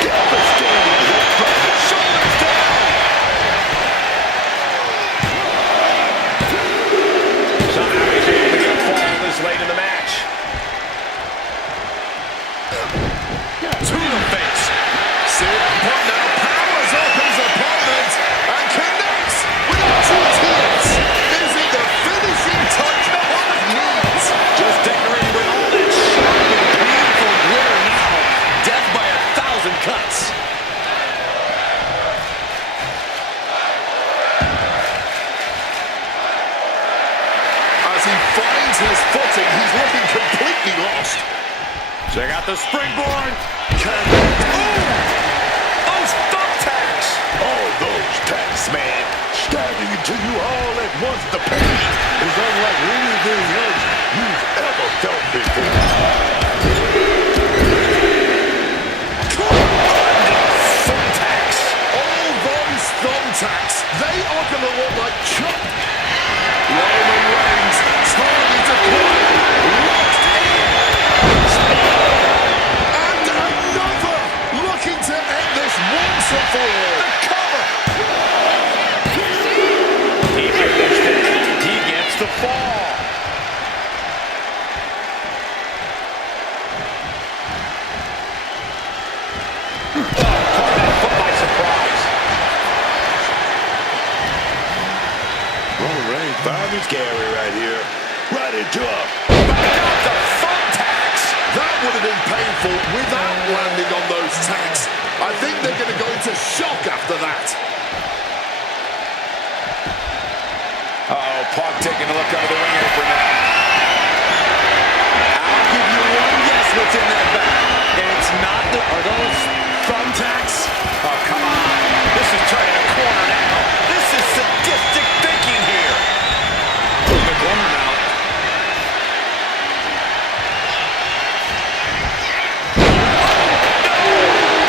Devastating hip drop. Shoulders down. Somehow he's able to get a fall this late in the match. To the face. CM Punk now powers up his opponent and connects with a two-tiers. Is it the finishing touch of knees? Just decorating with all that sharp and painful glitter now. Death by 1,000 cuts. As he finds his footing, he's looking completely lost. Check out the springboard. Those thumbtacks! All those tacks, man. Stabbing into you all at once. The pain is unlike anything else you've ever felt before. Thumbtacks! All those thumbtacks, they are going to look like chop. Roman Reigns starting to climb, locked in. And another looking to end this once and for all. The cover. He finished it. He gets the fall. Caught that foot by surprise. Roman Reigns found his carry right here. Right into a... Got the thumbtacks. That would have been painful without landing on those tacks. I think they're going to go into shock after that. Uh-oh, Punk taking a look under the ring apron now. I'll give you one guess what's in that bag. And it's not the... Are those thumbtacks? Oh, come on. This is turning a corner now. This is sadistic thinking here. In the corner now.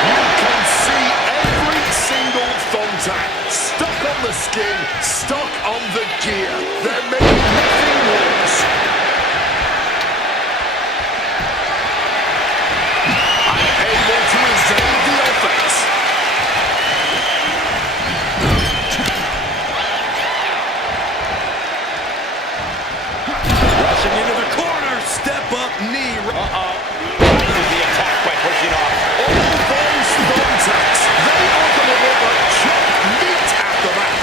You can see every single thumbtack stuck on the skin stuck on the gear. There may be nothing worse. Unable to evade the offense. Rushing into the corner, step up knee. Uses the attack by pushing off. All those thumbtacks, they are going to look like chopped meat after that.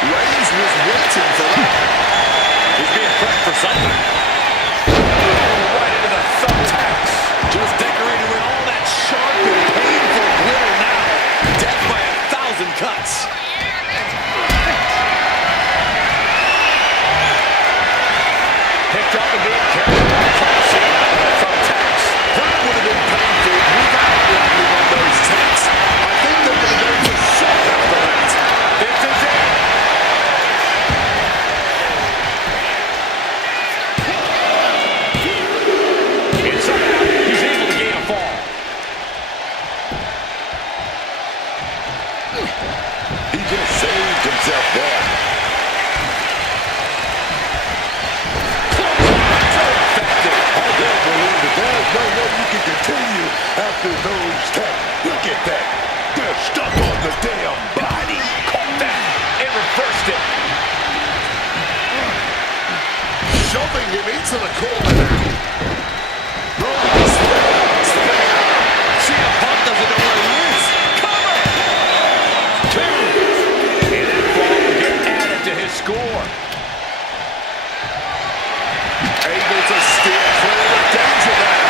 Reigns was waiting for that. He's being pressed for something. Right into the thumbtacks. Just decorated with all that sharp and painful glitter now. Death by 1,000 cuts. Picked up and being carried back from the scene out of the thumbtacks. That would have been painful without landing on those tacks. I think they're going to go for shock after that. This is it. Inside out, he's able to gain a fall. He just saved himself there. I don't believe that there's no way you can continue after those taps. Look at that. They're stuck on the damn body. Caught that and reversed it. Shoving him into the corner now. Spinner. CM Punk doesn't know where he is. Cover! Two. And that fall will get added to his score. Able to steer clear of danger there.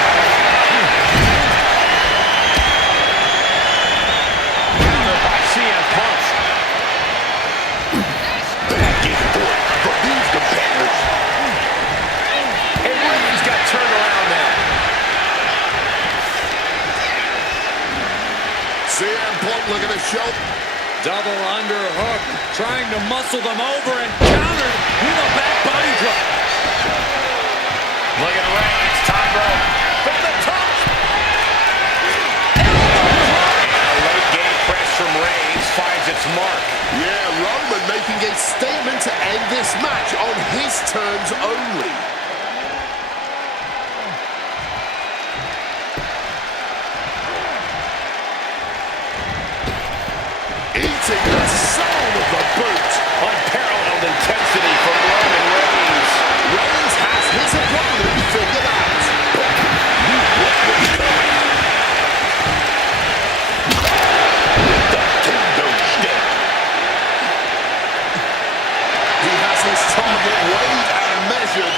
Counter by CM Punk. Back and forth from these competitors. And Reigns got turned around now. CM Punk looking to show. Double underhook, trying to muscle them over and countered with a back body drop. Look at Reigns, top rope. From the top. And a late game press from Reigns finds its mark. Yeah, Roman making a statement to end this match on his terms only. Eating the soul of the boot. Unparalleled intensity from Roman Reigns. Reigns has his opponent figured out. The kendo stick. He has his target weighed and measured.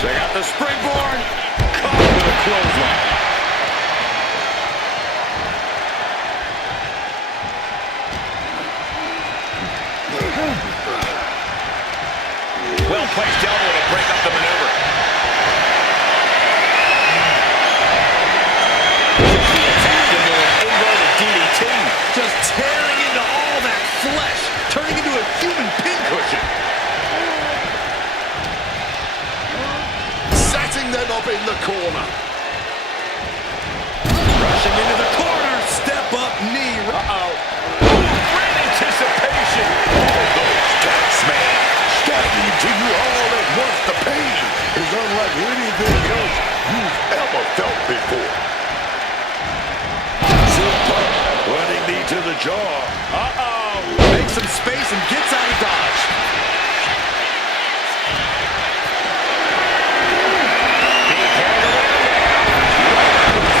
Check out the springboard. Caught with a clothesline. Well-placed elbow to break up the maneuver. The attack into an inverted DDT. Just tearing into all that flesh, turning into a human pincushion. Setting them up in the corner. Rushing into the corner, step up knee. Great anticipation. All those taps, man. Stabbing to you all at once. The pain is unlike anything else you've ever felt before. Super running knee to the jaw. Makes some space and gets out of dodge. Being carried away now.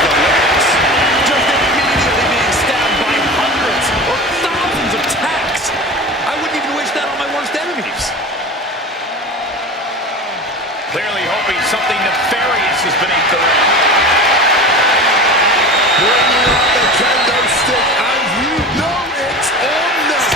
The legs. Just immediately being stabbed by hundreds or thousands of tacks. I wouldn't even wish that on my worst enemies. Clearly hoping something nefarious is beneath the ring. Bringing out the kendo stick, and you know it's on now.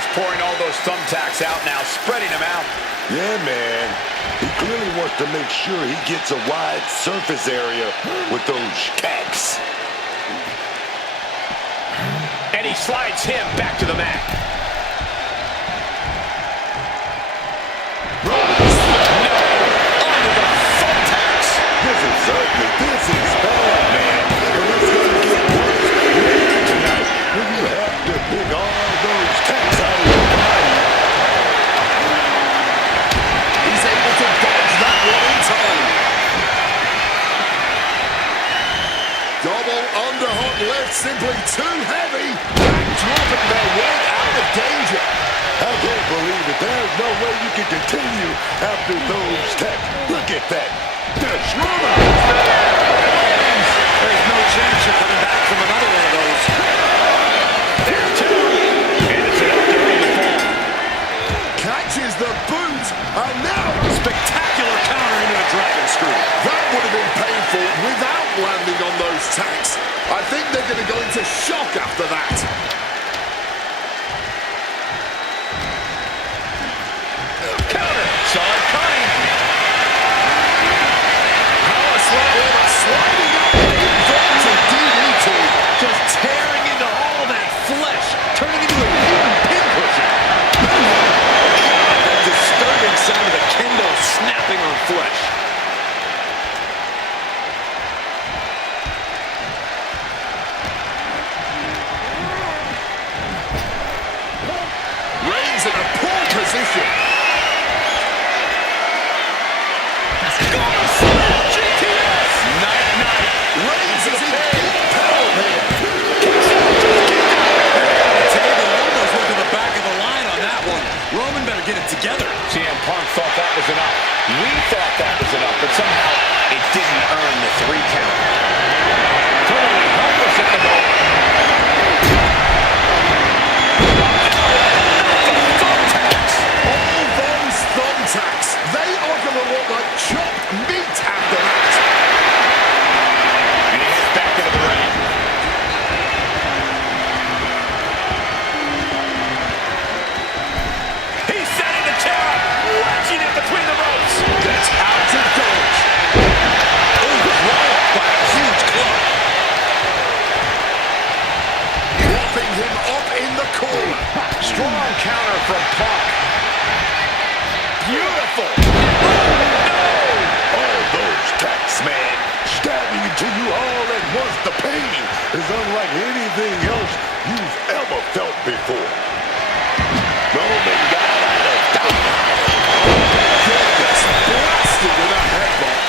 just pouring all those thumbtacks out now, spreading them out. Yeah, man. He clearly wants to make sure he gets a wide surface area with those tacks. And he slides him back to the mat. Under the thumbtacks. This is ugly. This is bad, man. And it's going to get worse later tonight when you have to pick all those tacks out of your body. He's able to dodge that one in time. Double underhook lift, simply too heavy. Dropping their weight out of danger. I can't believe it. There's no way you can continue after those tacks. Look at that. There's There's no chance you're coming back from another one of those. There's two. And it's enough to bring the fall. Catches the boot. And now Spectacular counter into the dragon screw. that would have been painful without landing on those tacks. I think they're going to go into shock after that. Counter. Saw it coming. Power slam, sliding up and inverted DDT. Just tearing into all that flesh, turning into a human pincushion. That disturbing sound of the kendo snapping on flesh. Reigns in a poor position. GTS! Night. Reigns is in deep peril here. Table almost went to the back of the line on that one. Roman better get it together. CM Punk thought that was enough. We thought that was enough, but somehow it didn't earn the 3 count. Clearly helpless at the moment. All those thumbtacks, they are going to look like chopped meat after that. And he heads back into the ring. He's setting the chair up, wedging it between the ropes. Gets out to dodge. Rolled by a huge club. Wrapping him up in the corner. Strong counter from Punk. Beautiful. all those tacks, man. Stabbing into you all at once. The pain is unlike anything else you've ever felt before. Roman got out of Goodness, blasted with a headbutt.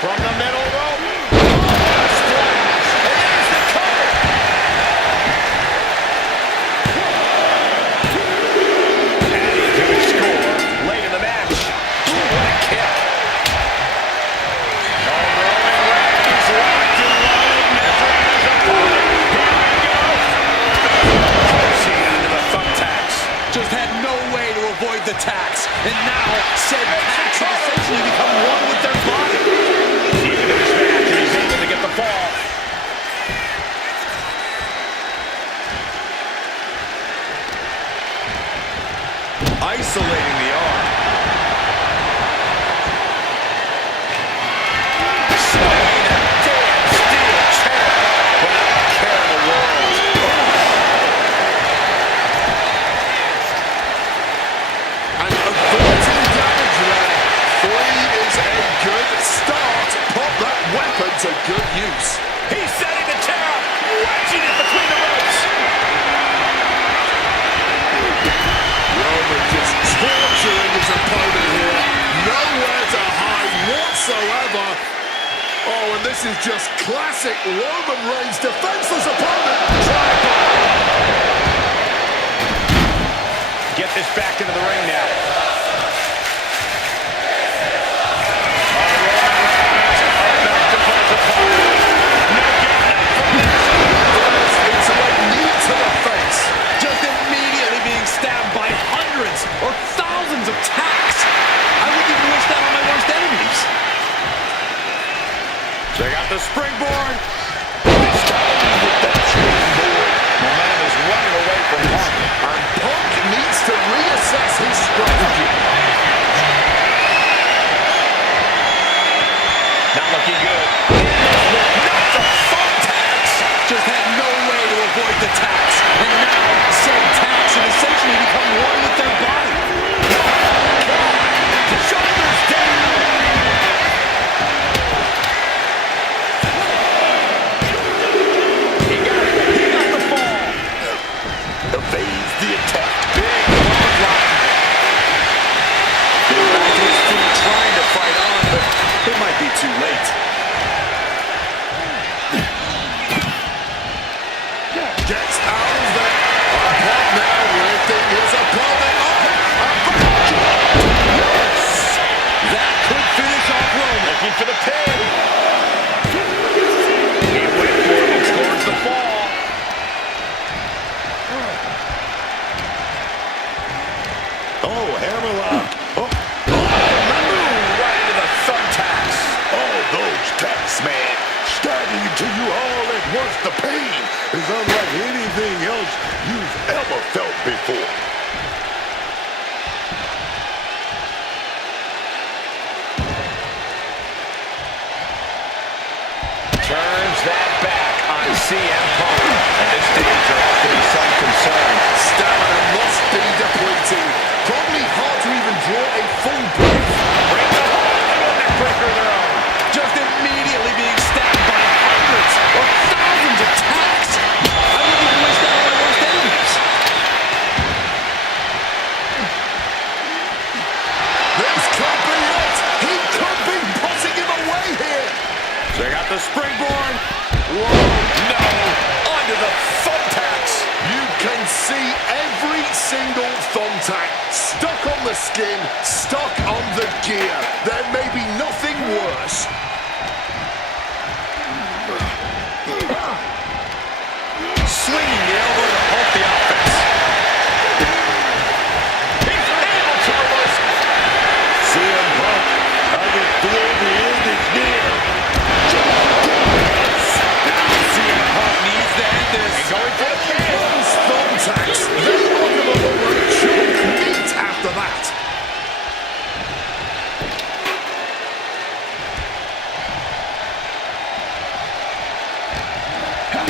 From the middle rope. Splash. And there's the cover. Adding to his score late in the match. What a kick. Oh, Roman Reigns locked and loaded, measuring his opponent. Here we go. Cena into the thumbtacks. Just had no way to avoid the tax. And now, said tax have essentially become one with their body. Even in this match, he's able to get the fall. Isolating the arm. Swinging that damn steel chair without a care in the world. And avoiding damage there. 3 is a good start. Put that weapon to good use. He's setting the chair up, wedging it between the ropes. Roman just torturing his opponent here. Nowhere to hide whatsoever. Oh, and this is just classic Roman Reigns' defenseless opponent. Get this back into the ring now. It's a knee to the face. Just immediately being stabbed by hundreds or thousands of tacks. I wouldn't even wish that on my worst enemies. They got the springboard. with that gets out of there. Apart now, lifting his opponent up. Yes! That could finish off Roman. Looking for the pin. He went for it and scores the fall. Oh, hammerlock. Oh, Right into the thumbtacks. oh, those tacks, man. Stabbing into you all at once. The pain is unlike anything else you've ever felt before. Turns that back on CM Punk. At this stage, there ought to be some concern. Stamina must be depleting. Probably hard to even draw a full breath. Brings the whole into a neckbreaker of their own. Just immediately being stabbed by hundreds or thousands of attacks. I wouldn't even wish that on my worst enemies. This could be it. He could be putting him away here. Check out the springboard. Whoa, no. Onto the thumbtacks. You can see every single thumbtack stuck on the skin, stuck on the gear. There may be nothing worse. Swinging the elbow to halt the offense. He's able to reverse. CM Punk, I can feel the end is near. CM Punk needs to end this. And going for the pin. Those thumbtacks, they are going to look like choke meat after that.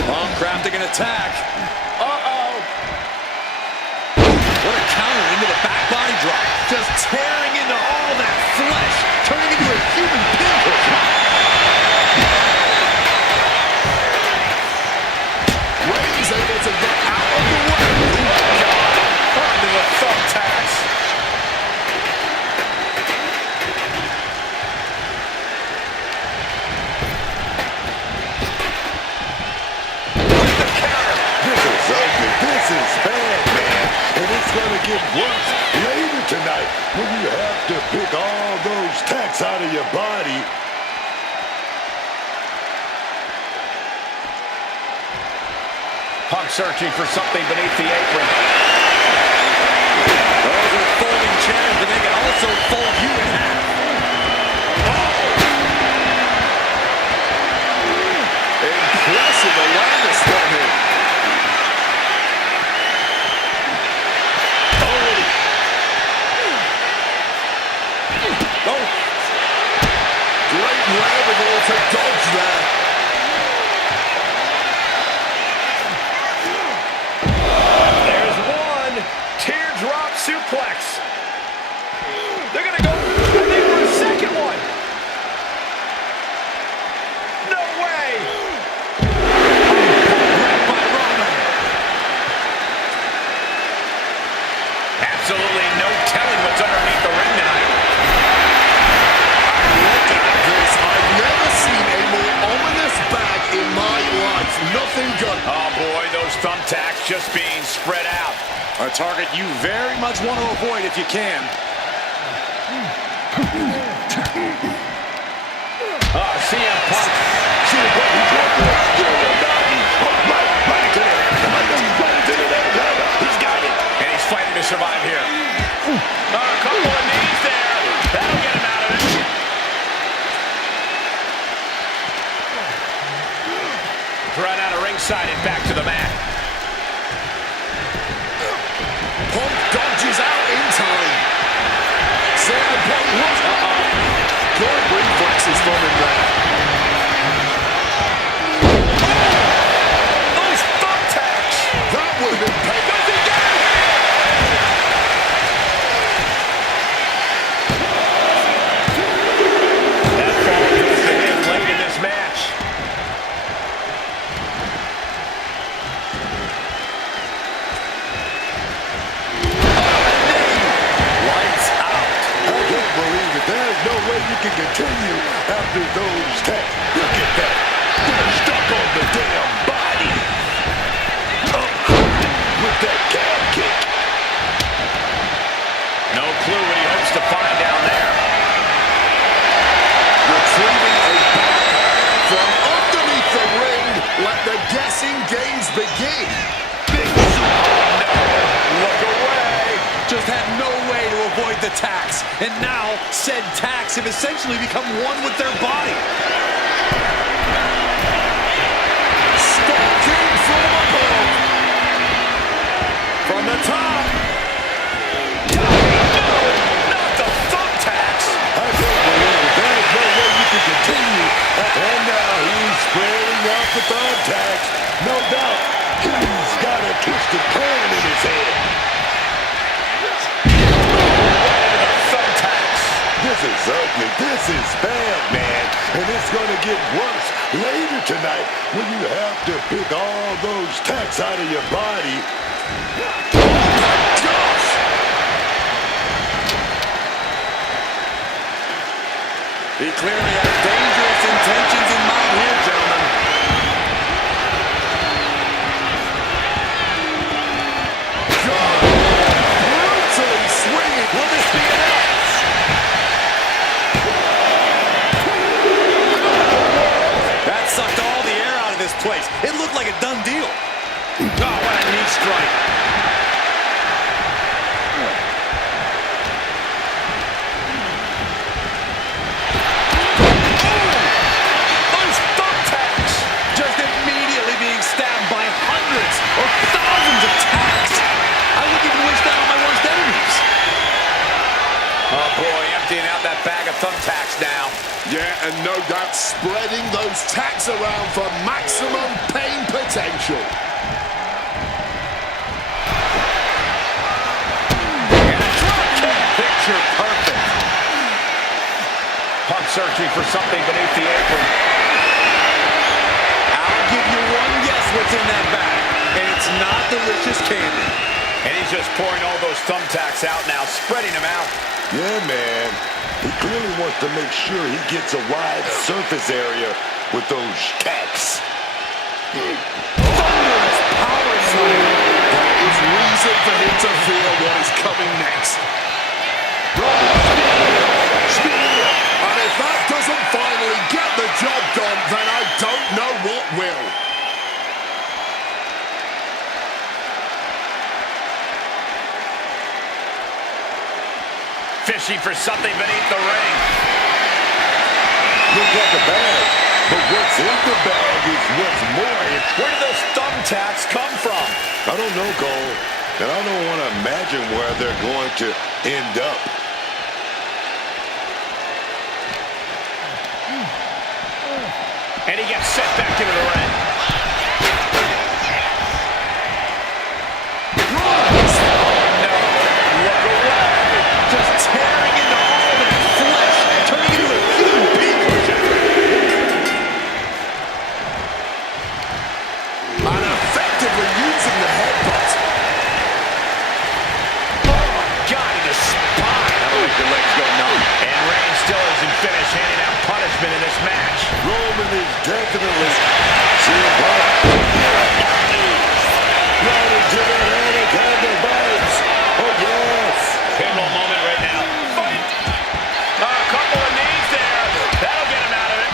Punk crafting an attack. Uh-oh. What a counter into the back body drop. Just tearing into all that flesh, turning into a human pinprick. Reigns able to get out of the way. Onto the thumbtacks. With the counter. This is ugly. This is bad, man. And it's going to get worse later tonight when you have to pick all those tacks out of your body. Punk searching for something beneath the apron. Those are folding chairs, but they can also fold you in half. Impressive awareness from him. Oh, Great wherewithal to dodge there. There's one. Teardrop suplex. They're going to go, I think, for a second one. No way. right by Roman. Absolutely no telling what's underneath the ring tonight. Look at this. I've never seen a more ominous bag in my life. Nothing good. Oh boy, those thumbtacks just being spread out. A target you very much want to avoid if you can. CM Punk. CM Punk, he's right there. He's got it. And he's fighting to survive here. A couple of knees there. That'll get him out of it. Thrown out of ringside and back to the mat. Punk dodges out in time. CM Punk was good reflexes from him there. Those thumbtacks. That would have been paid. Does he get it? That fall goes to him late in this match. Lights out. I can't believe it. There's no way you can continue after those tacks. Look at that. They're stuck on the damn body. Oh, begin. Look away. Just had no way to avoid the tax. And now, said tax have essentially become one with their body. Stalking from above. From the top. No, not the thumbtacks. I don't believe it. There is no way you can continue. And now he's spreading out the thumbtacks. No doubt, he's got a twisted plan in his head. Thumbtacks. This is ugly. This is bad, man. And it's going to get worse later tonight when you have to pick all those tacks out of your body. Gosh! He clearly has dangerous intentions in mind here, gentlemen. Brutally swinging. Will this be enough? That sucked all the air out of this place. It looked like a done deal. Oh, what a knee strike. Those thumbtacks. Just immediately being stabbed by hundreds or thousands of tacks. I wouldn't even wish that on my worst enemies. Oh, boy, emptying out that bag of thumbtacks now. Yeah, and no doubt spreading those tacks around for maximum pain potential. Picture perfect. Punk searching for something beneath the apron. I'll give you one guess what's in that bag, and it's not delicious candy. And he's just pouring all those thumbtacks out now, spreading them out. Yeah, man. He clearly wants to make sure he gets a wide surface area with those tacks. Thunderous power slam. There is reason for him to fear what is coming next. And if that doesn't finally get the job done, then I don't know what will. Fishing for something beneath the ring. Look at the bag, but what's in the bag is what's more interesting. Where did those thumbtacks come from? I don't know, Cole, and I don't want to imagine where they're going to end up. And he gets sent back into the ring. Look away. Just tearing into all of that flesh, turning into a human pincushion. And effectively using the headbutt. Got in the spine. That'll make your legs go numb. And Reigns still isn't finished handing out punishment in this match. Roman is definitely seeing blood. Right into the head of the vibes. Oh, yes. Pinball moment right now. Fight. A couple of knees there. That'll get him out of it.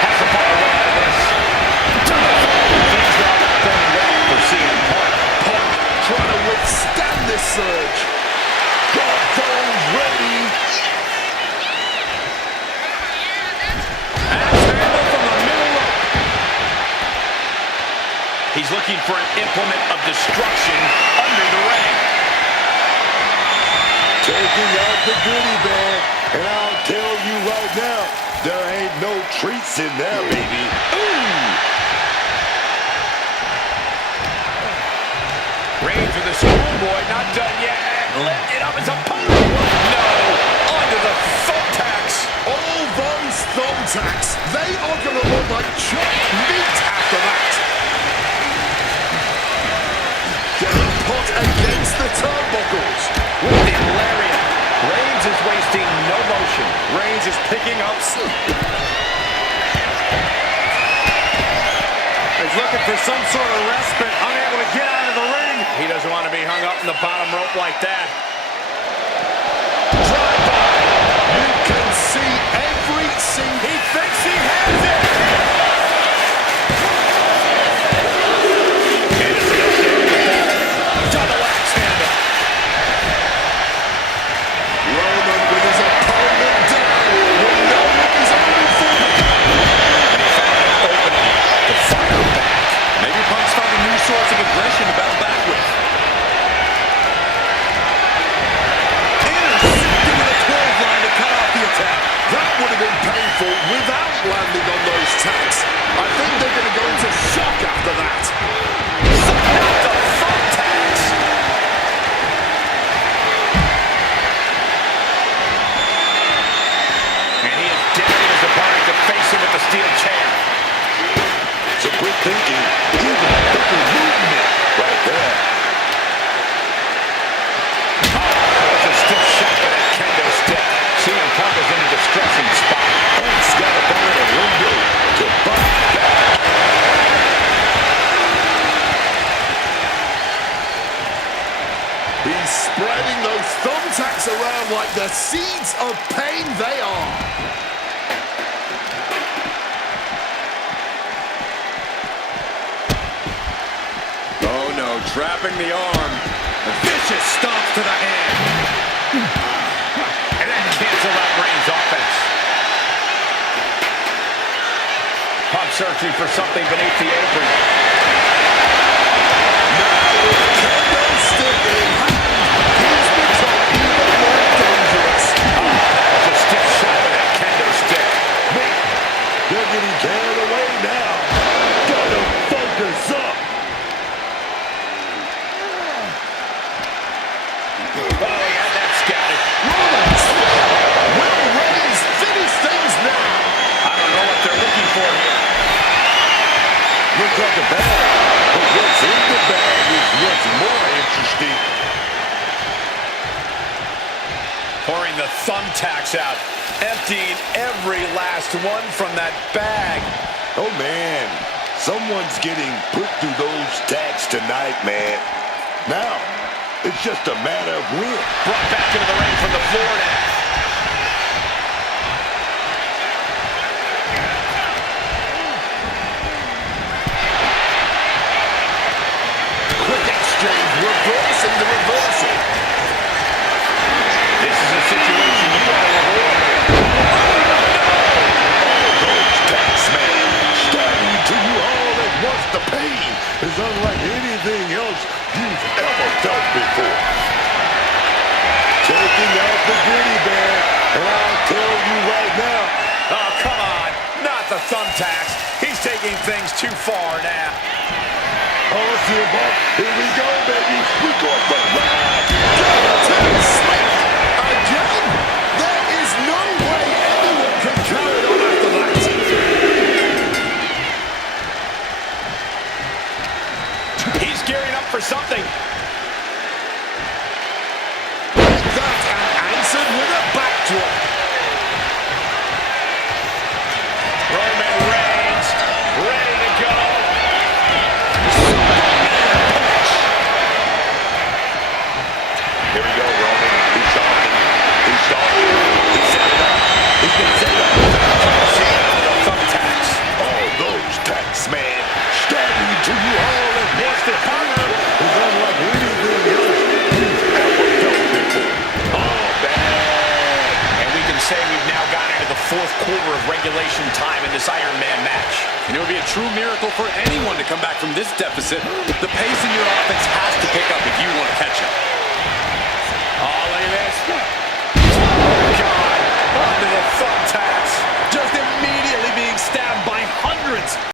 Has to fall away out of this. Things are not going well for CM Punk. Punk trying to withstand this surge. God, phone's ready. Axe handle from the middle rope. He's looking for an implement of destruction under the ring. Taking out the goodie bag. And I'll tell you right now, there ain't no treats in there, baby. Ooh! Reigns with the schoolboy, not done yet. Lifted up his opponent. No, onto the thumbtacks. All those thumbtacks, they are going to look like chopped meat after that. Getting put against the turnbuckles. With the lariat. Reigns is wasting no motion. Reigns is picking up speed. He's looking for some sort of respite, unable to get out of the ring. He doesn't want to be hung up in the bottom rope like that. Drive by. You can see every powerful without landing on those tags. I think they're going to go into shock after that. Not the thumbtacks. And he is daring his opponent to face him with the steel chair. Some quick thinking, even quicker movement right there. It's a stiff shot with that kendo stick. CM Punk is in a distressing spot. Punk's got to find a window to fight back. He's spreading those thumbtacks around like the seeds of pain they are. Oh no, trapping the arm. A vicious stomp to the hand. And that canceled out Reigns' offense. Punk searching for something beneath the apron. Now with kendo stick in hand, he's become even more dangerous. That's a stiff shot with that kendo stick. Man, they're getting carried away now. Gotta focus up. Oh, he had that scouted. Rollins. Will Reigns finish things now? I don't know what they're looking for here. Looks like a bag, but what's in the bag is what's more interesting. Pouring the thumbtacks out, emptying every last one from that bag. Oh man, someone's getting put through those tags tonight, man. Now, it's just a matter of when. Brought back into the ring from the floor now. Quick exchange, reversing the reversal. This is a situation you want to avoid. Those tags, man, stabbing to you all at once. The pain is unlike anything else you've ever felt before. Taking out the gritty bear, and I'll tell you right now, Oh, come on. Not the thumbtacks. He's taking things too far now. oh, CM Punk, here we go, baby. We're going for the ride. Too swift. Again, there is no way anyone can carry it on after that. He's gearing up for something. That and answered with a backdrop. Roman Reigns, ready to go. Here we go, Roman. He's stalking. He's stalking. He set it up. He's going to set it up. The thumbtacks. Oh, those tags, man. Stabbing to you all at once. The power is unlike anything else you've ever felt before. Oh, man. And we can say we've now gotten into the fourth quarter of regulation time in this Iron Man match. And it would be a true miracle for anyone to come back from this deficit. The pace in your offense has to pick up if you want to catch up. Oh, look at this. Oh, God. Onto the thumbtacks.